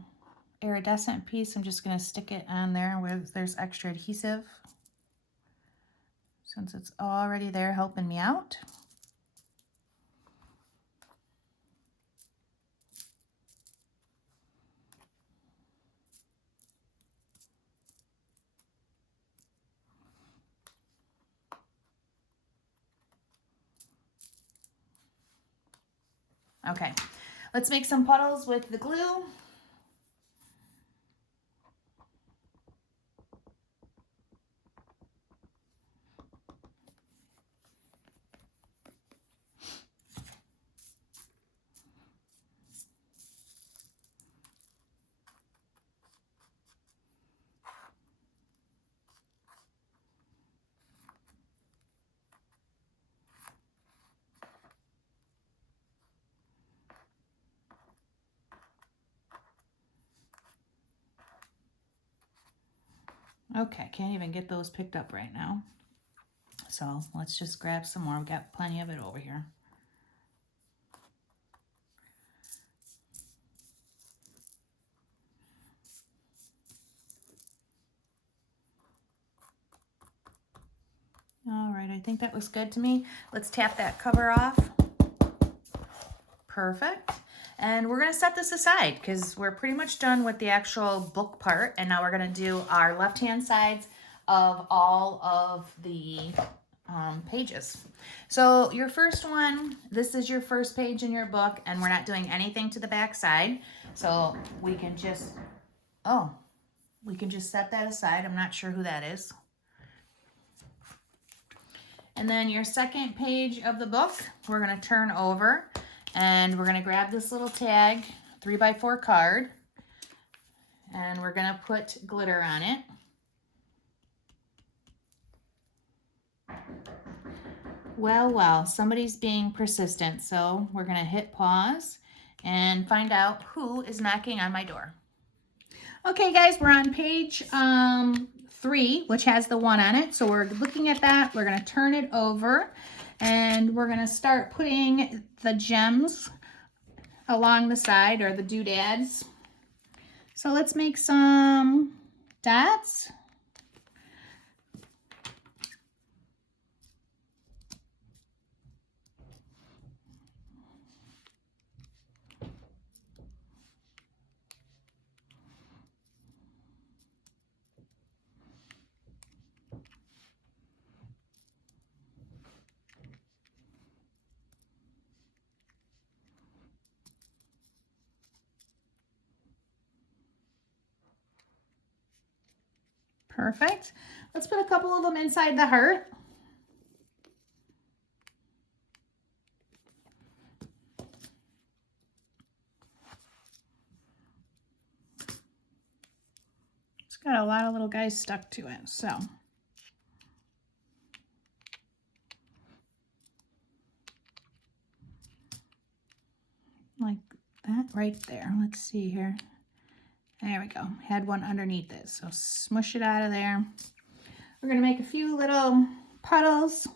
iridescent piece. I'm just going to stick it on there where there's extra adhesive, since it's already there helping me out. Okay, let's make some puddles with the glue. Okay, can't even get those picked up right now. So let's just grab some more. We've got plenty of it over here. All right, I think that looks good to me. Let's tap that cover off. Perfect. And we're gonna set this aside because we're pretty much done with the actual book part. And now we're gonna do our left-hand sides of all of the pages. So your first one, this is your first page in your book, and we're not doing anything to the back side. So we can just, we can just set that aside. I'm not sure who that is. And then your second page of the book, we're gonna turn over and we're gonna grab this little tag, 3x4 card, and we're gonna put glitter on it. Well, somebody's being persistent, so we're gonna hit pause and find out who is knocking on my door. Okay, guys, we're on page 3, which has the 1 on it. So we're looking at that. We're gonna turn it over and we're gonna start putting the gems along the side, or the doodads. So let's make some dots. Perfect. Let's put a couple of them inside the heart. It's got a lot of little guys stuck to it, so. Like that right there. Let's see here. There we go. Had one underneath it, so smush it out of there. We're gonna make a few little puddles.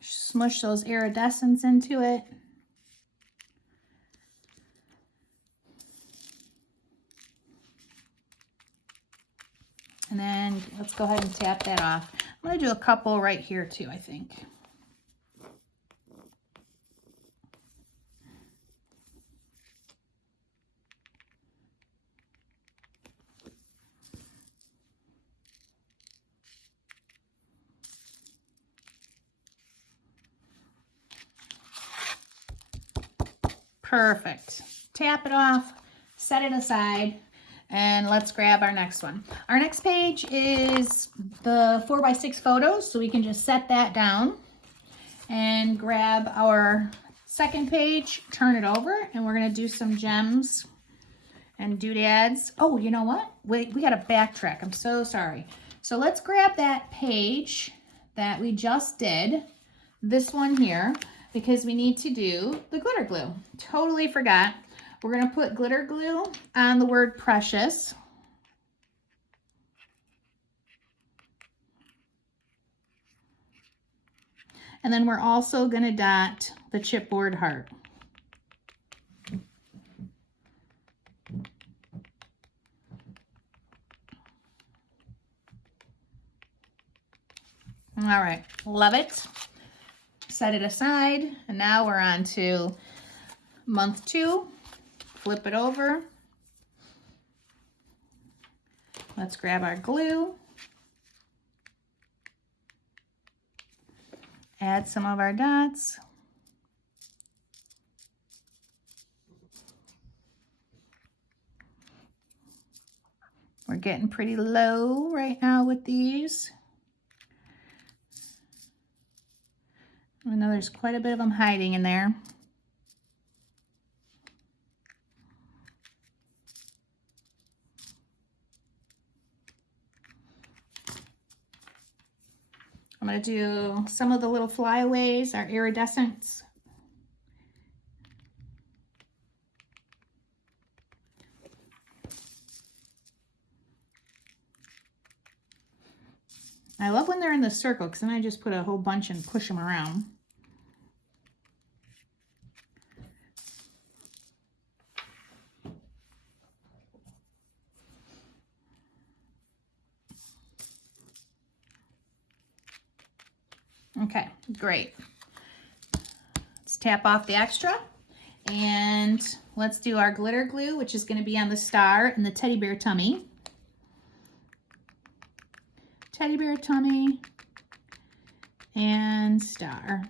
Smush those iridescents into it. And then let's go ahead and tap that off. I'm going to do a couple right here too, I think. Perfect. Tap it off, set it aside, and let's grab our next one. Our next page is the 4x6 photos, so we can just set that down and grab our second page, turn it over, and we're gonna do some gems and doodads. Oh, you know what? Wait, we gotta backtrack. I'm so sorry. So let's grab that page that we just did, this one here, because we need to do the glitter glue. Totally forgot. We're gonna put glitter glue on the word precious. And then we're also gonna dot the chipboard heart. All right, love it. Set it aside, and now we're on to month 2. flip it over. Let's grab our glue. Add some of our dots. We're getting pretty low right now with these. I know there's quite a bit of them hiding in there. I'm going to do some of the little flyaways, our iridescents. I love when they're in the circle because then I just put a whole bunch and push them around. Okay, great. Let's tap off the extra and let's do our glitter glue, which is going to be on the star and the teddy bear tummy. Teddy bear tummy and star.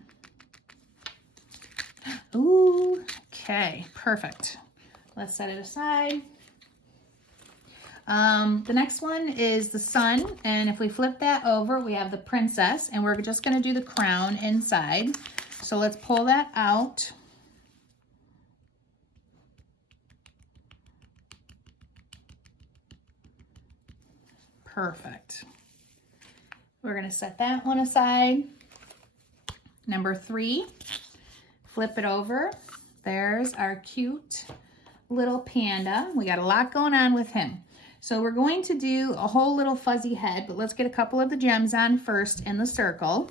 Ooh, okay, perfect. Let's set it aside. The next one is the sun, and if we flip that over, we have the princess, and we're just going to do the crown inside. So let's pull that out. Perfect. We're going to set that one aside. Number 3, flip it over. There's our cute little panda. We got a lot going on with him. So we're going to do a whole little fuzzy head, but let's get a couple of the gems on first in the circle.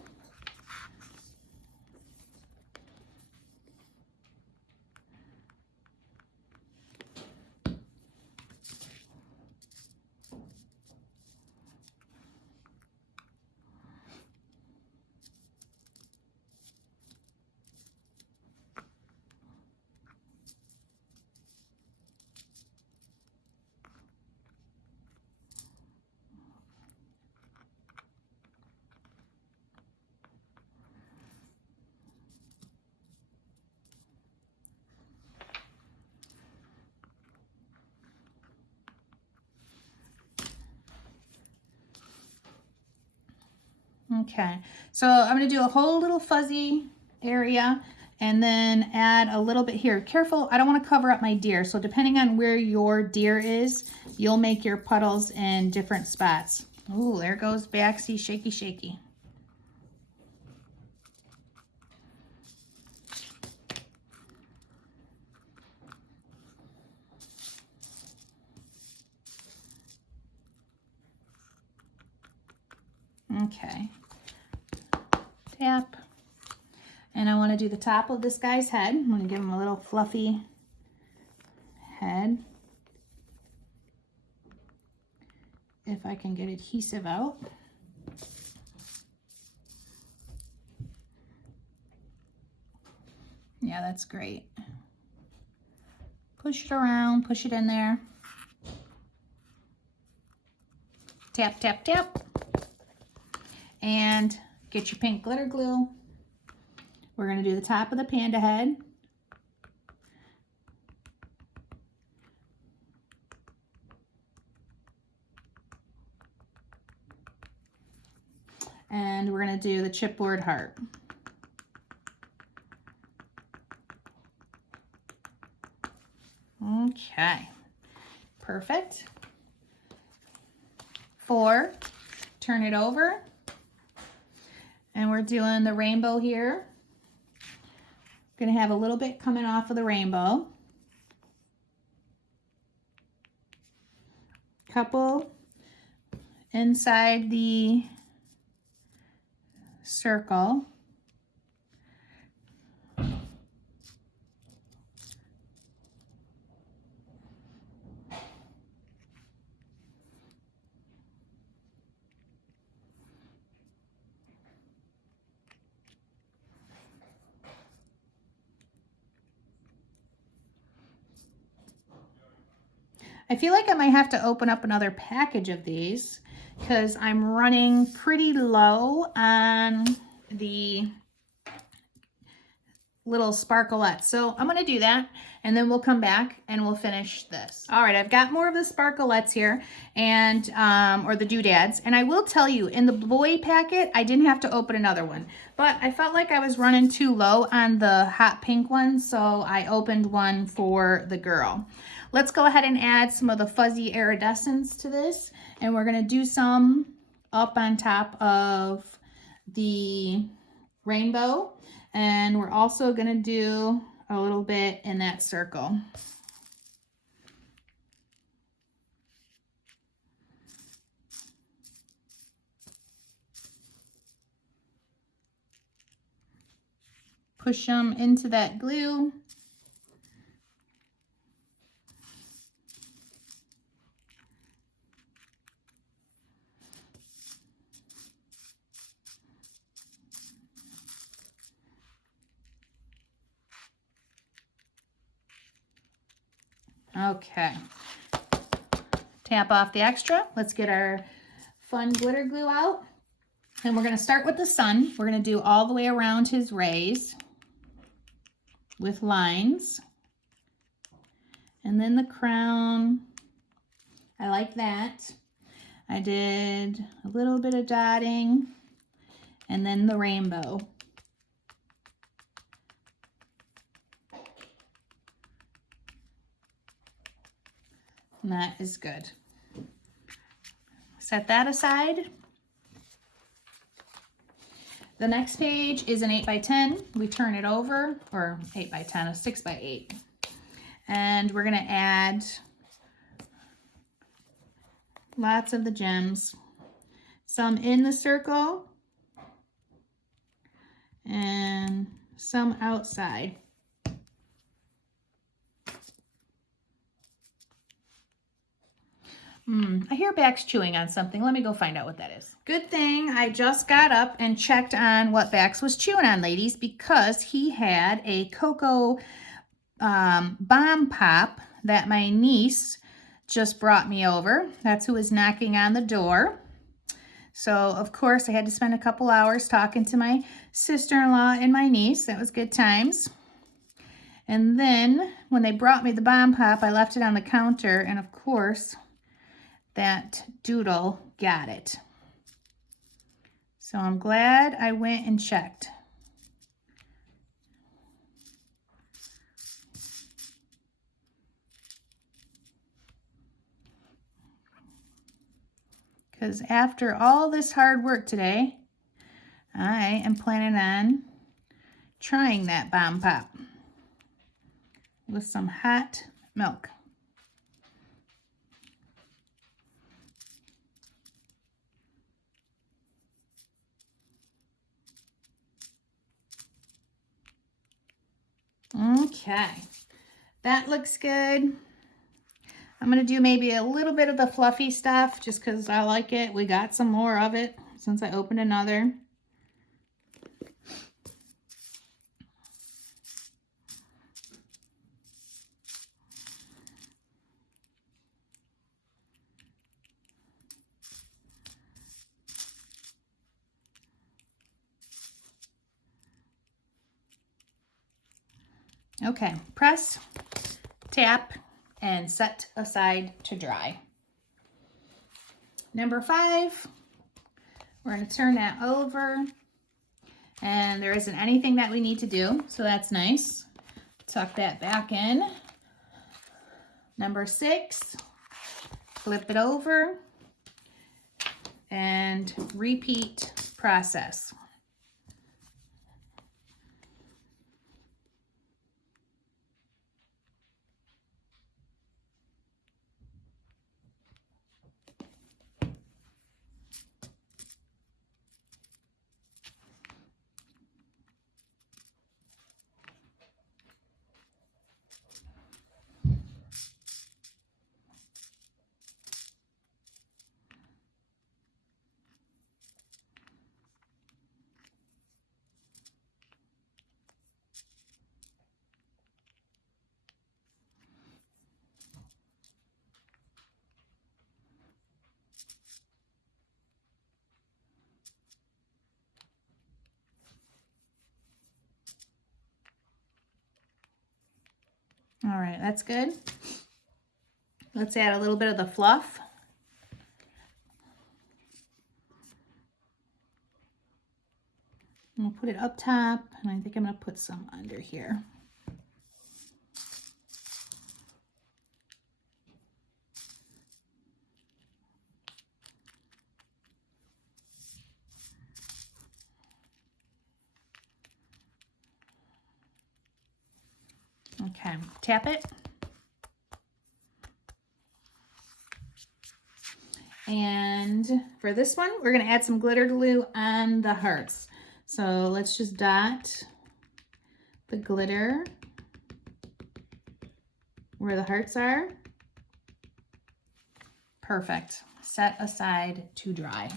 Okay, so I'm going to do a whole little fuzzy area and then add a little bit here. Careful, I don't want to cover up my deer. So depending on where your deer is, you'll make your puddles in different spots. Ooh, there goes Baxi, shaky, shaky. Okay. Tap. And I want to do the top of this guy's head. I'm going to give him a little fluffy head. If I can get adhesive out. Yeah, that's great. Push it around, push it in there. Tap, tap, tap. And get your pink glitter glue. We're going to do the top of the panda head. And we're going to do the chipboard heart. Okay, perfect. 4, turn it over. And we're doing the rainbow here. Gonna have a little bit coming off of the rainbow. Couple inside the circle. I feel like I might have to open up another package of these because I'm running pretty low on the little sparklettes. So I'm going to do that, and then we'll come back and we'll finish this. All right, I've got more of the sparklettes here, and or the doodads. And I will tell you, in the boy packet, I didn't have to open another one, but I felt like I was running too low on the hot pink one, so I opened one for the girl. Let's go ahead and add some of the fuzzy iridescence to this, and we're going to do some up on top of the rainbow. And we're also going to do a little bit in that circle. Push them into that glue. Okay, tap off the extra. Let's get our fun glitter glue out. And we're going to start with the sun. We're going to do all the way around his rays with lines. And then the crown. I like that. I did a little bit of dotting. And then the rainbow. And that is good. Set that aside. The next page is an 8x10. We turn it over, or 8x10, a 6x8. And we're gonna add lots of the gems. Some in the circle and some outside. I hear Bax chewing on something. Let me go find out what that is. Good thing I just got up and checked on what Bax was chewing on, ladies, because he had a cocoa bomb pop that my niece just brought me over. That's who was knocking on the door. So, of course, I had to spend a couple hours talking to my sister-in-law and my niece. That was good times. And then when they brought me the bomb pop, I left it on the counter, and of course, that doodle got it. So I'm glad I went and checked. Because after all this hard work today, I am planning on trying that bomb pop with some hot milk. Okay, that looks good. I'm going to do maybe a little bit of the fluffy stuff just because I like it. We got some more of it since I opened another. Okay, press, tap, and set aside to dry. Number 5, we're going to turn that over, and there isn't anything that we need to do, so that's nice. Tuck that back in. Number 6, flip it over, and repeat process. All right, that's good. Let's add a little bit of the fluff. I'm gonna put it up top, and I think I'm gonna put some under here. Okay, tap it. And for this one, we're gonna add some glitter glue on the hearts. So let's just dot the glitter where the hearts are. Perfect. Set aside to dry.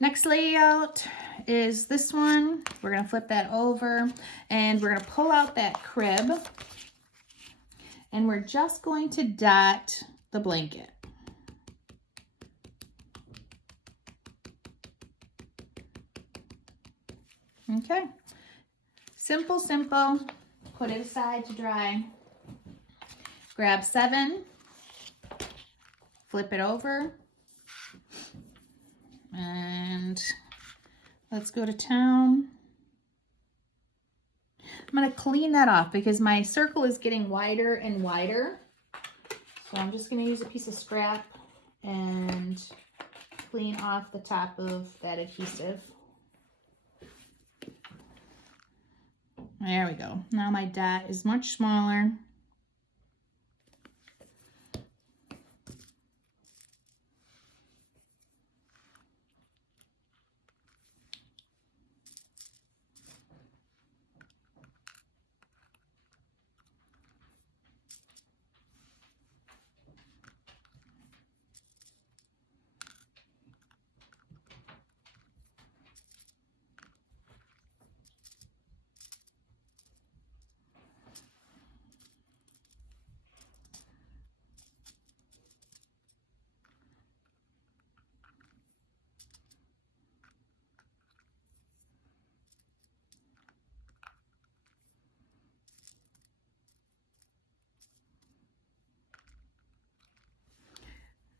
Next layout is this one. We're gonna flip that over and we're gonna pull out that crib and we're just going to dot the blanket. Okay, simple, simple. Put it aside to dry. Grab 7, flip it over, and let's go to town. I'm gonna clean that off because my circle is getting wider and wider. So I'm just gonna use a piece of scrap and clean off the top of that adhesive. There we go. Now my dot is much smaller.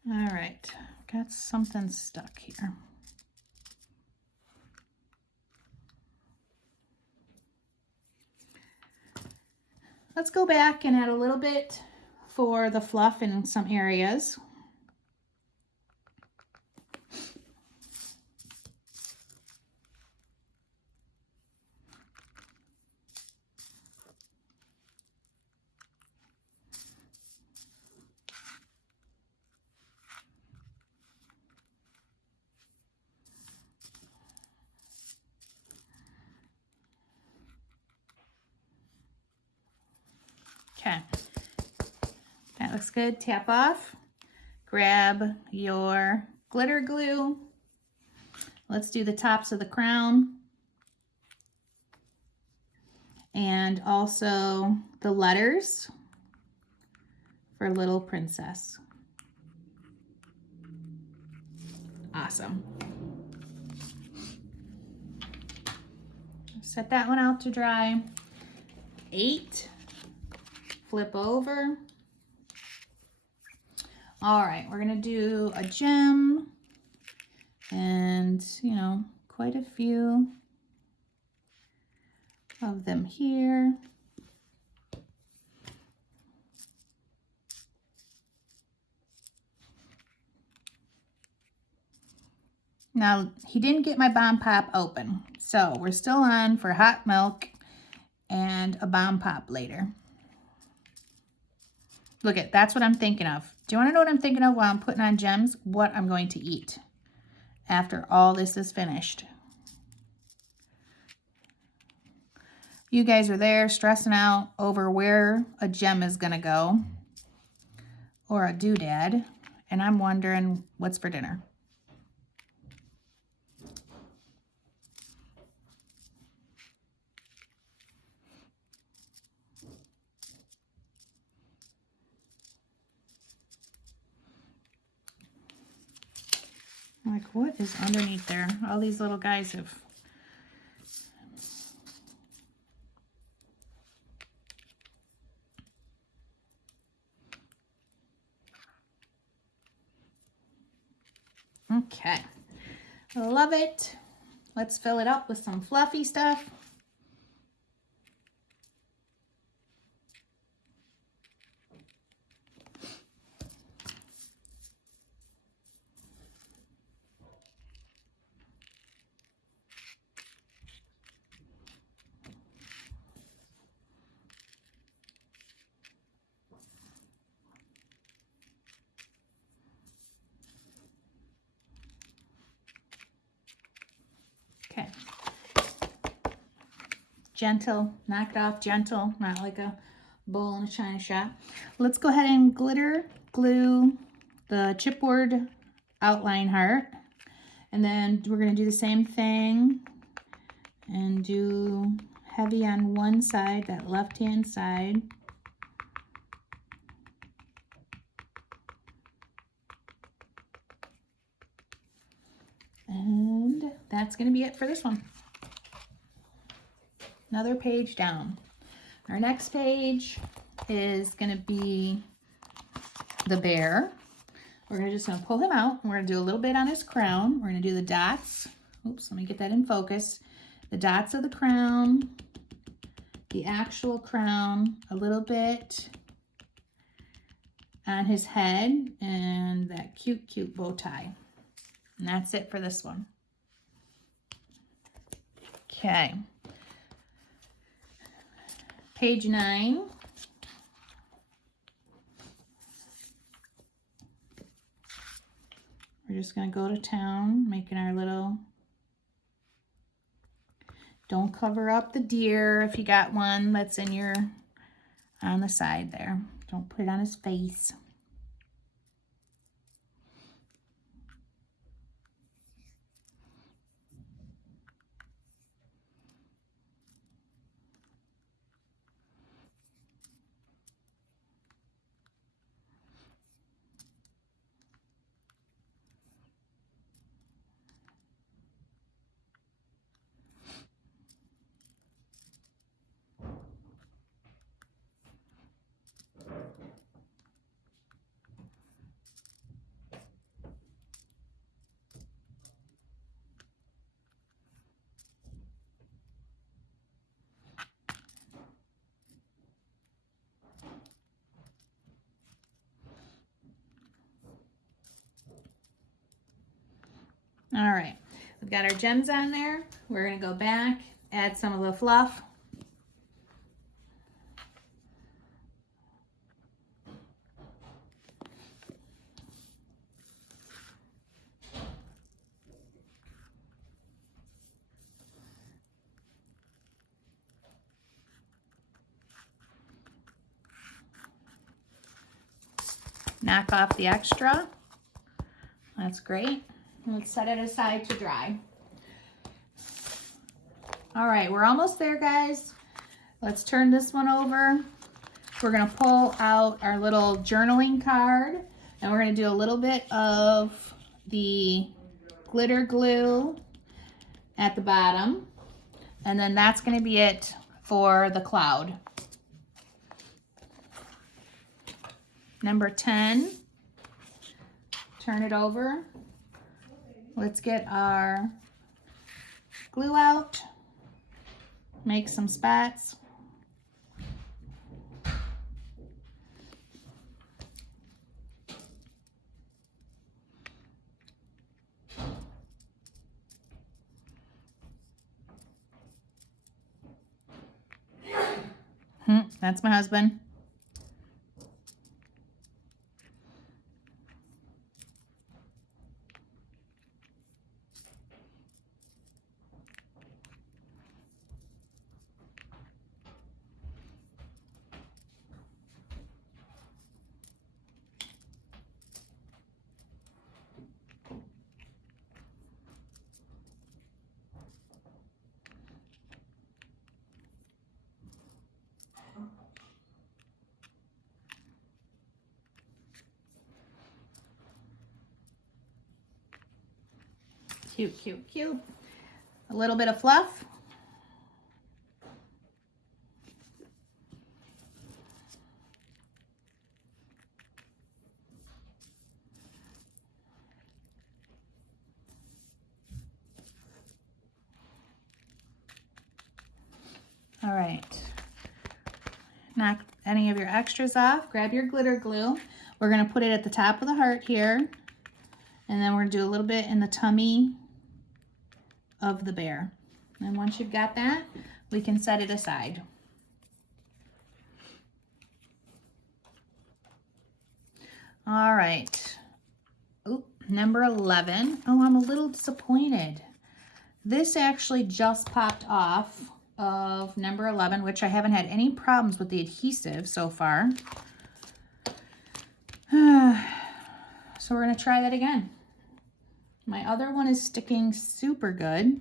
All right, got something stuck here. Let's go back and add a little bit for the fluff in some areas. Okay, that looks good. Tap off. Grab your glitter glue. Let's do the tops of the crown. And also the letters for Little Princess. Awesome. Set that one out to dry. 8. Flip over. All right, we're gonna do a gem and, you know, quite a few of them here. Now, he didn't get my bomb pop open, so we're still on for hot milk and a bomb pop later. Look at, that's what I'm thinking of. Do you want to know what I'm thinking of while I'm putting on gems? What I'm going to eat after all this is finished. You guys are there stressing out over where a gem is going to go or a doodad, and I'm wondering what's for dinner. Like, what is underneath there? All these little guys have... Okay, love it. Let's fill it up with some fluffy stuff. Okay. Gentle, knock it off gentle, not like a bull in a china shop. Let's go ahead and glitter glue the chipboard outline heart. And then we're going to do the same thing and do heavy on one side, that left-hand side. And that's going to be it for this one. Another page down. Our next page is going to be the bear. We're just going to pull him out, and we're going to do a little bit on his crown. We're going to do the dots. Oops, let me get that in focus. The dots of the crown, the actual crown, a little bit on his head, and that cute, cute bow tie. And that's it for this one. Okay. Page 9. We're just going to go to town, making our little... Don't cover up the deer if you got one that's in your... on the side there. Don't put it on his face. All right, we've got our gems on there. We're going to go back, add some of the fluff. Knock off the extra. That's great. Let's set it aside to dry. All right, we're almost there, guys. Let's turn this one over. We're gonna pull out our little journaling card, and we're gonna do a little bit of the glitter glue at the bottom. And then that's gonna be it for the cloud. Number 10, turn it over. Let's get our glue out, make some spots. That's my husband. Cute, cute, cute. A little bit of fluff. right. Knock any of your extras off. Grab your glitter glue. We're going to put it at the top of the heart here. And then we're going to do a little bit in the tummy of the bear. And once you've got that, we can set it aside. All right. Ooh, number 11. Oh, I'm a little disappointed. This actually just popped off of number 11, which I haven't had any problems with the adhesive so far. So we're going to try that again. My other one is sticking super good.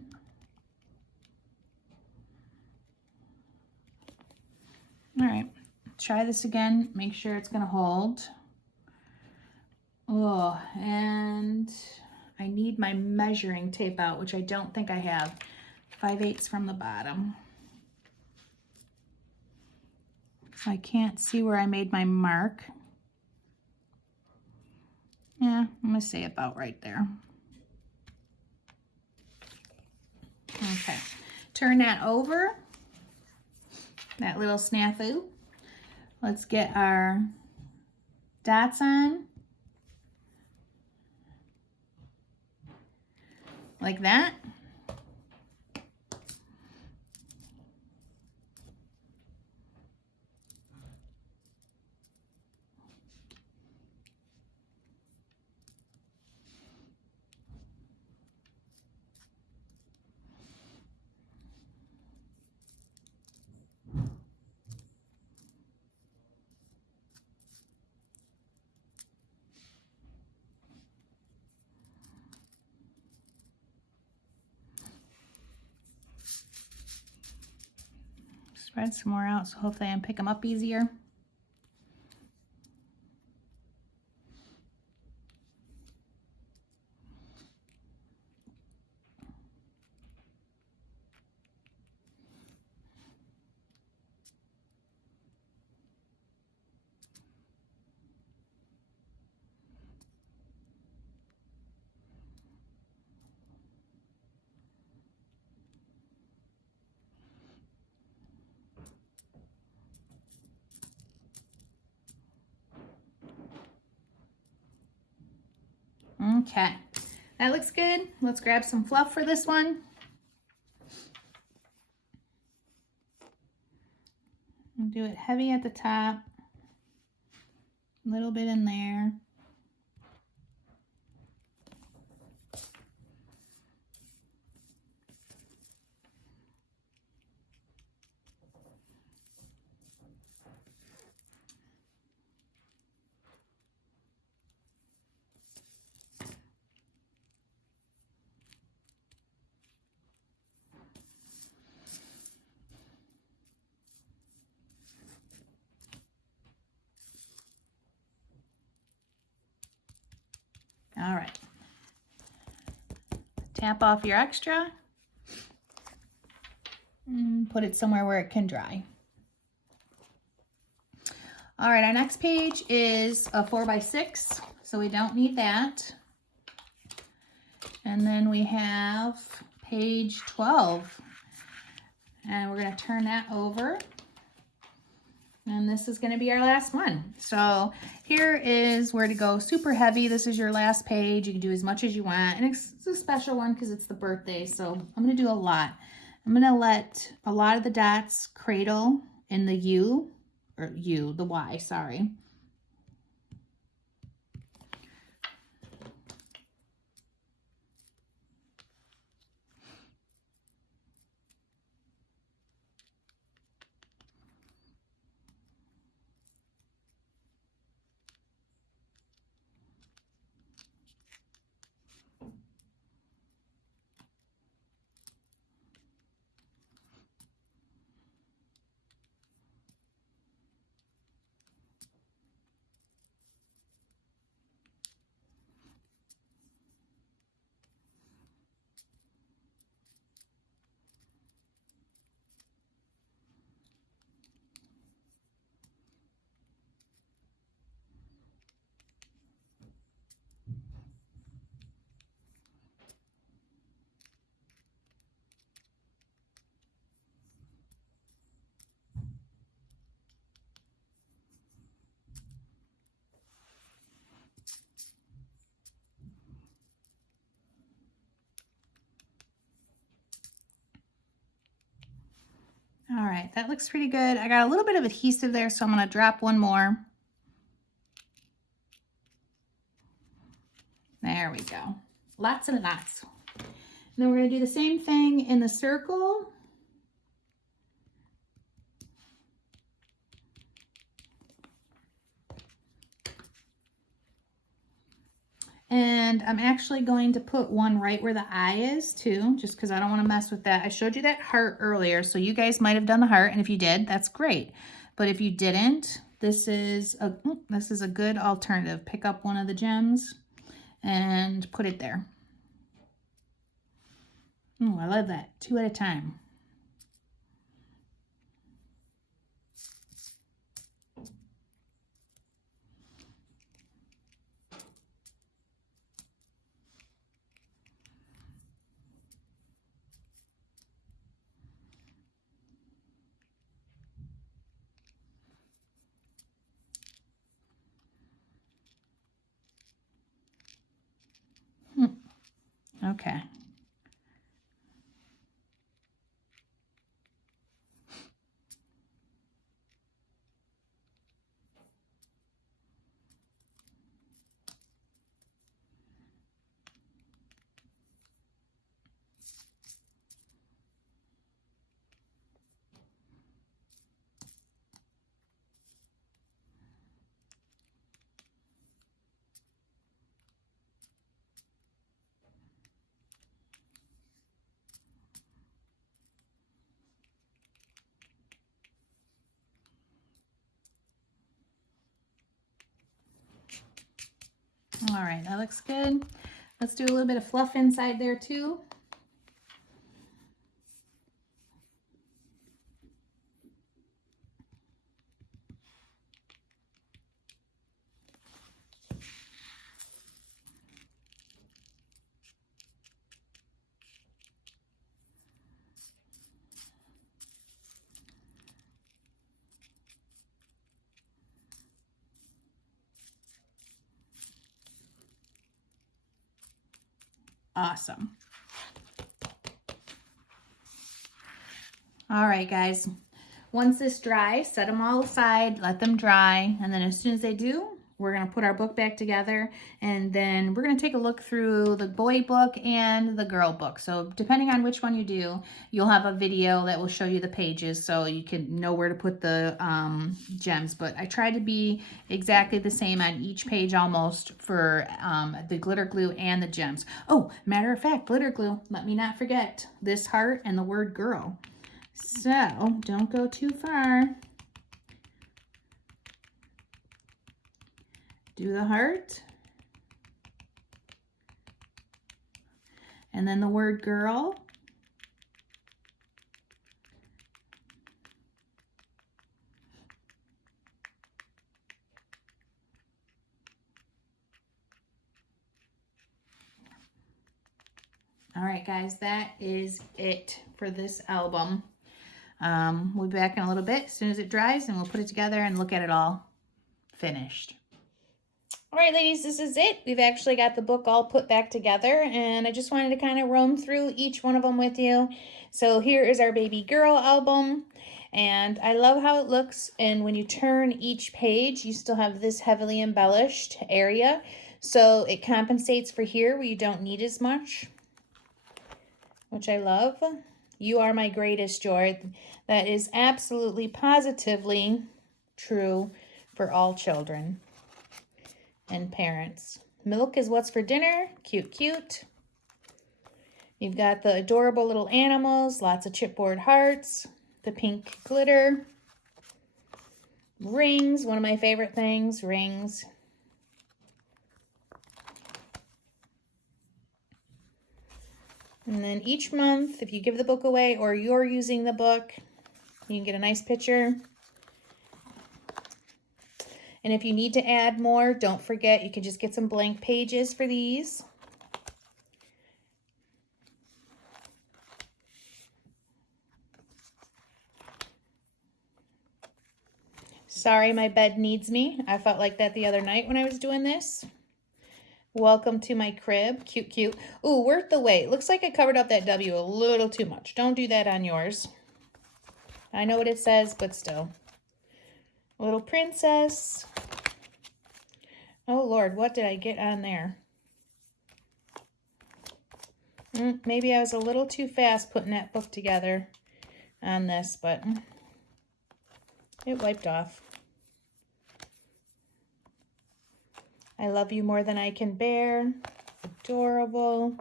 All right, try this again. Make sure it's going to hold. Oh, and I need my measuring tape out, which I don't think I have. 5/8 from the bottom. I can't see where I made my mark. Yeah, I'm going to say about right there. Okay, turn that over. That little snafu. Let's get our dots on. Like that. Spread some more out so hopefully I can pick them up easier. Okay, that looks good. Let's grab some fluff for this one. And do it heavy at the top, a little bit in there. All right, tap off your extra and put it somewhere where it can dry. All right, our next page is a 4x6, so we don't need that. And then we have page 12, and we're going to turn that over. And this is going to be our last one. So here is where to go super heavy. This is your last page. You can do as much as you want. And it's a special one because it's the birthday. So I'm going to do a lot. I'm going to let a lot of the dots cradle in the U, or U, the Y, sorry. right, that looks pretty good. I got a little bit of adhesive there, so I'm gonna drop one more. There we go. Lots and lots. And then we're gonna do the same thing in the circle. And I'm actually going to put one right where the eye is too, just because I don't want to mess with that. I showed you that heart earlier, so you guys might have done the heart, and if you did, that's great. But if you didn't, this is a good alternative. Pick up one of the gems and put it there. Oh, I love that. 2 at a time. Okay. All right, that looks good. Let's do a little bit of fluff inside there too. Awesome. All right, guys. Once this dries, set them all aside, let them dry, and then as soon as they do, we're going to put our book back together, and then we're going to take a look through the boy book and the girl book. So depending on which one you do, you'll have a video that will show you the pages so you can know where to put the gems. But I try to be exactly the same on each page almost for the glitter glue and the gems. Oh, matter of fact, glitter glue, let me not forget this heart and the word girl. So don't go too far. Do the heart. And then the word girl. All right, guys, that is it for this album. We'll be back in a little bit as soon as it dries, and we'll put it together and look at it all finished. All right, ladies, this is it. We've actually got the book all put back together, and I just wanted to kind of roam through each one of them with you. So here is our baby girl album, and I love how it looks. And when you turn each page, you still have this heavily embellished area. So it compensates for here where you don't need as much, which I love. You are my greatest joy. That is absolutely positively true for all children and parents. Milk is what's for dinner. Cute, cute. You've got the adorable little animals, lots of chipboard hearts, the pink glitter, rings, one of my favorite things, rings. And then each month, if you give the book away or you're using the book, you can get a nice picture. And if you need to add more, don't forget, you can just get some blank pages for these. Sorry, my bed needs me. I felt like that the other night when I was doing this. Welcome to my crib. Cute, cute. Ooh, worth the wait. Looks like I covered up that W a little too much. Don't do that on yours. I know what it says, but still. Little princess. Oh Lord, what did I get on there? Maybe I was a little too fast putting that book together on this, but it wiped off. I love you more than I can bear. Adorable.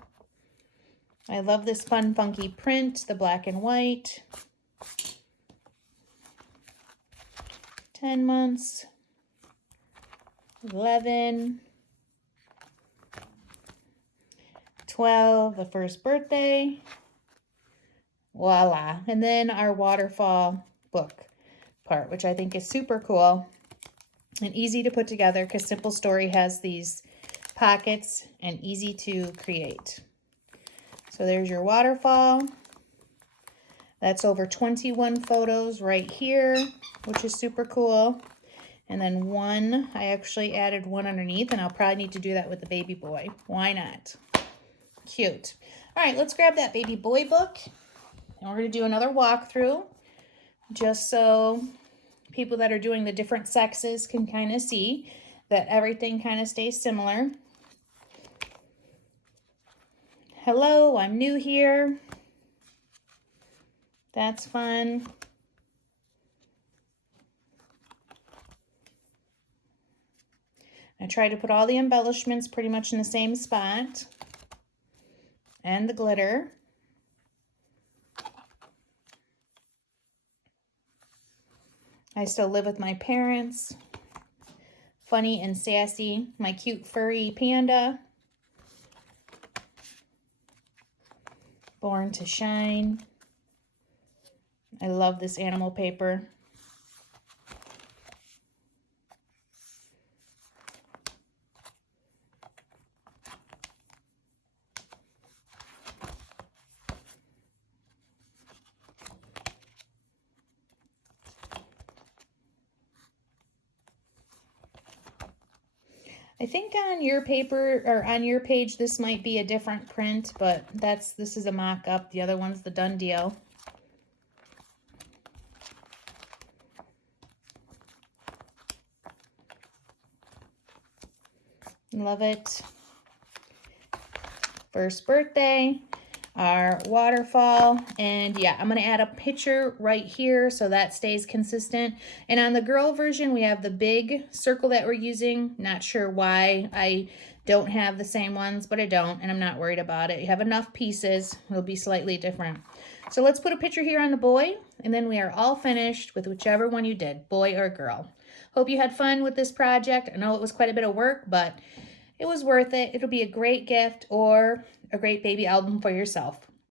I love this fun, funky print, the black and white. 10 months. 11. 12, the first birthday. Voila. And then our waterfall book part, which I think is super cool and easy to put together because Simple Story has these pockets and easy to create. So there's your waterfall. That's over 21 photos right here, which is super cool. And then one, I actually added one underneath, and I'll probably need to do that with the baby boy. Why not? Cute. All right, let's grab that baby boy book. And we're going to do another walkthrough just so people that are doing the different sexes can kind of see that everything kind of stays similar. Hello, I'm new here. That's fun. I tried to put all the embellishments pretty much in the same spot. And the glitter. I still live with my parents. Funny and sassy. My cute furry panda. Born to shine. I love this animal paper. I think on your paper or on your page this might be a different print, but this is a mock-up. The other one's the done deal. Love it. First birthday, our waterfall, and yeah, I'm gonna add a picture right here so that stays consistent. And on the girl version, we have the big circle that we're using. Not sure why I don't have the same ones, but I don't, and I'm not worried about it. You have enough pieces, it'll be slightly different. So let's put a picture here on the boy, and then we are all finished with whichever one you did, boy or girl. Hope you had fun with this project. I know it was quite a bit of work, but it was worth it. It'll be a great gift or a great baby album for yourself.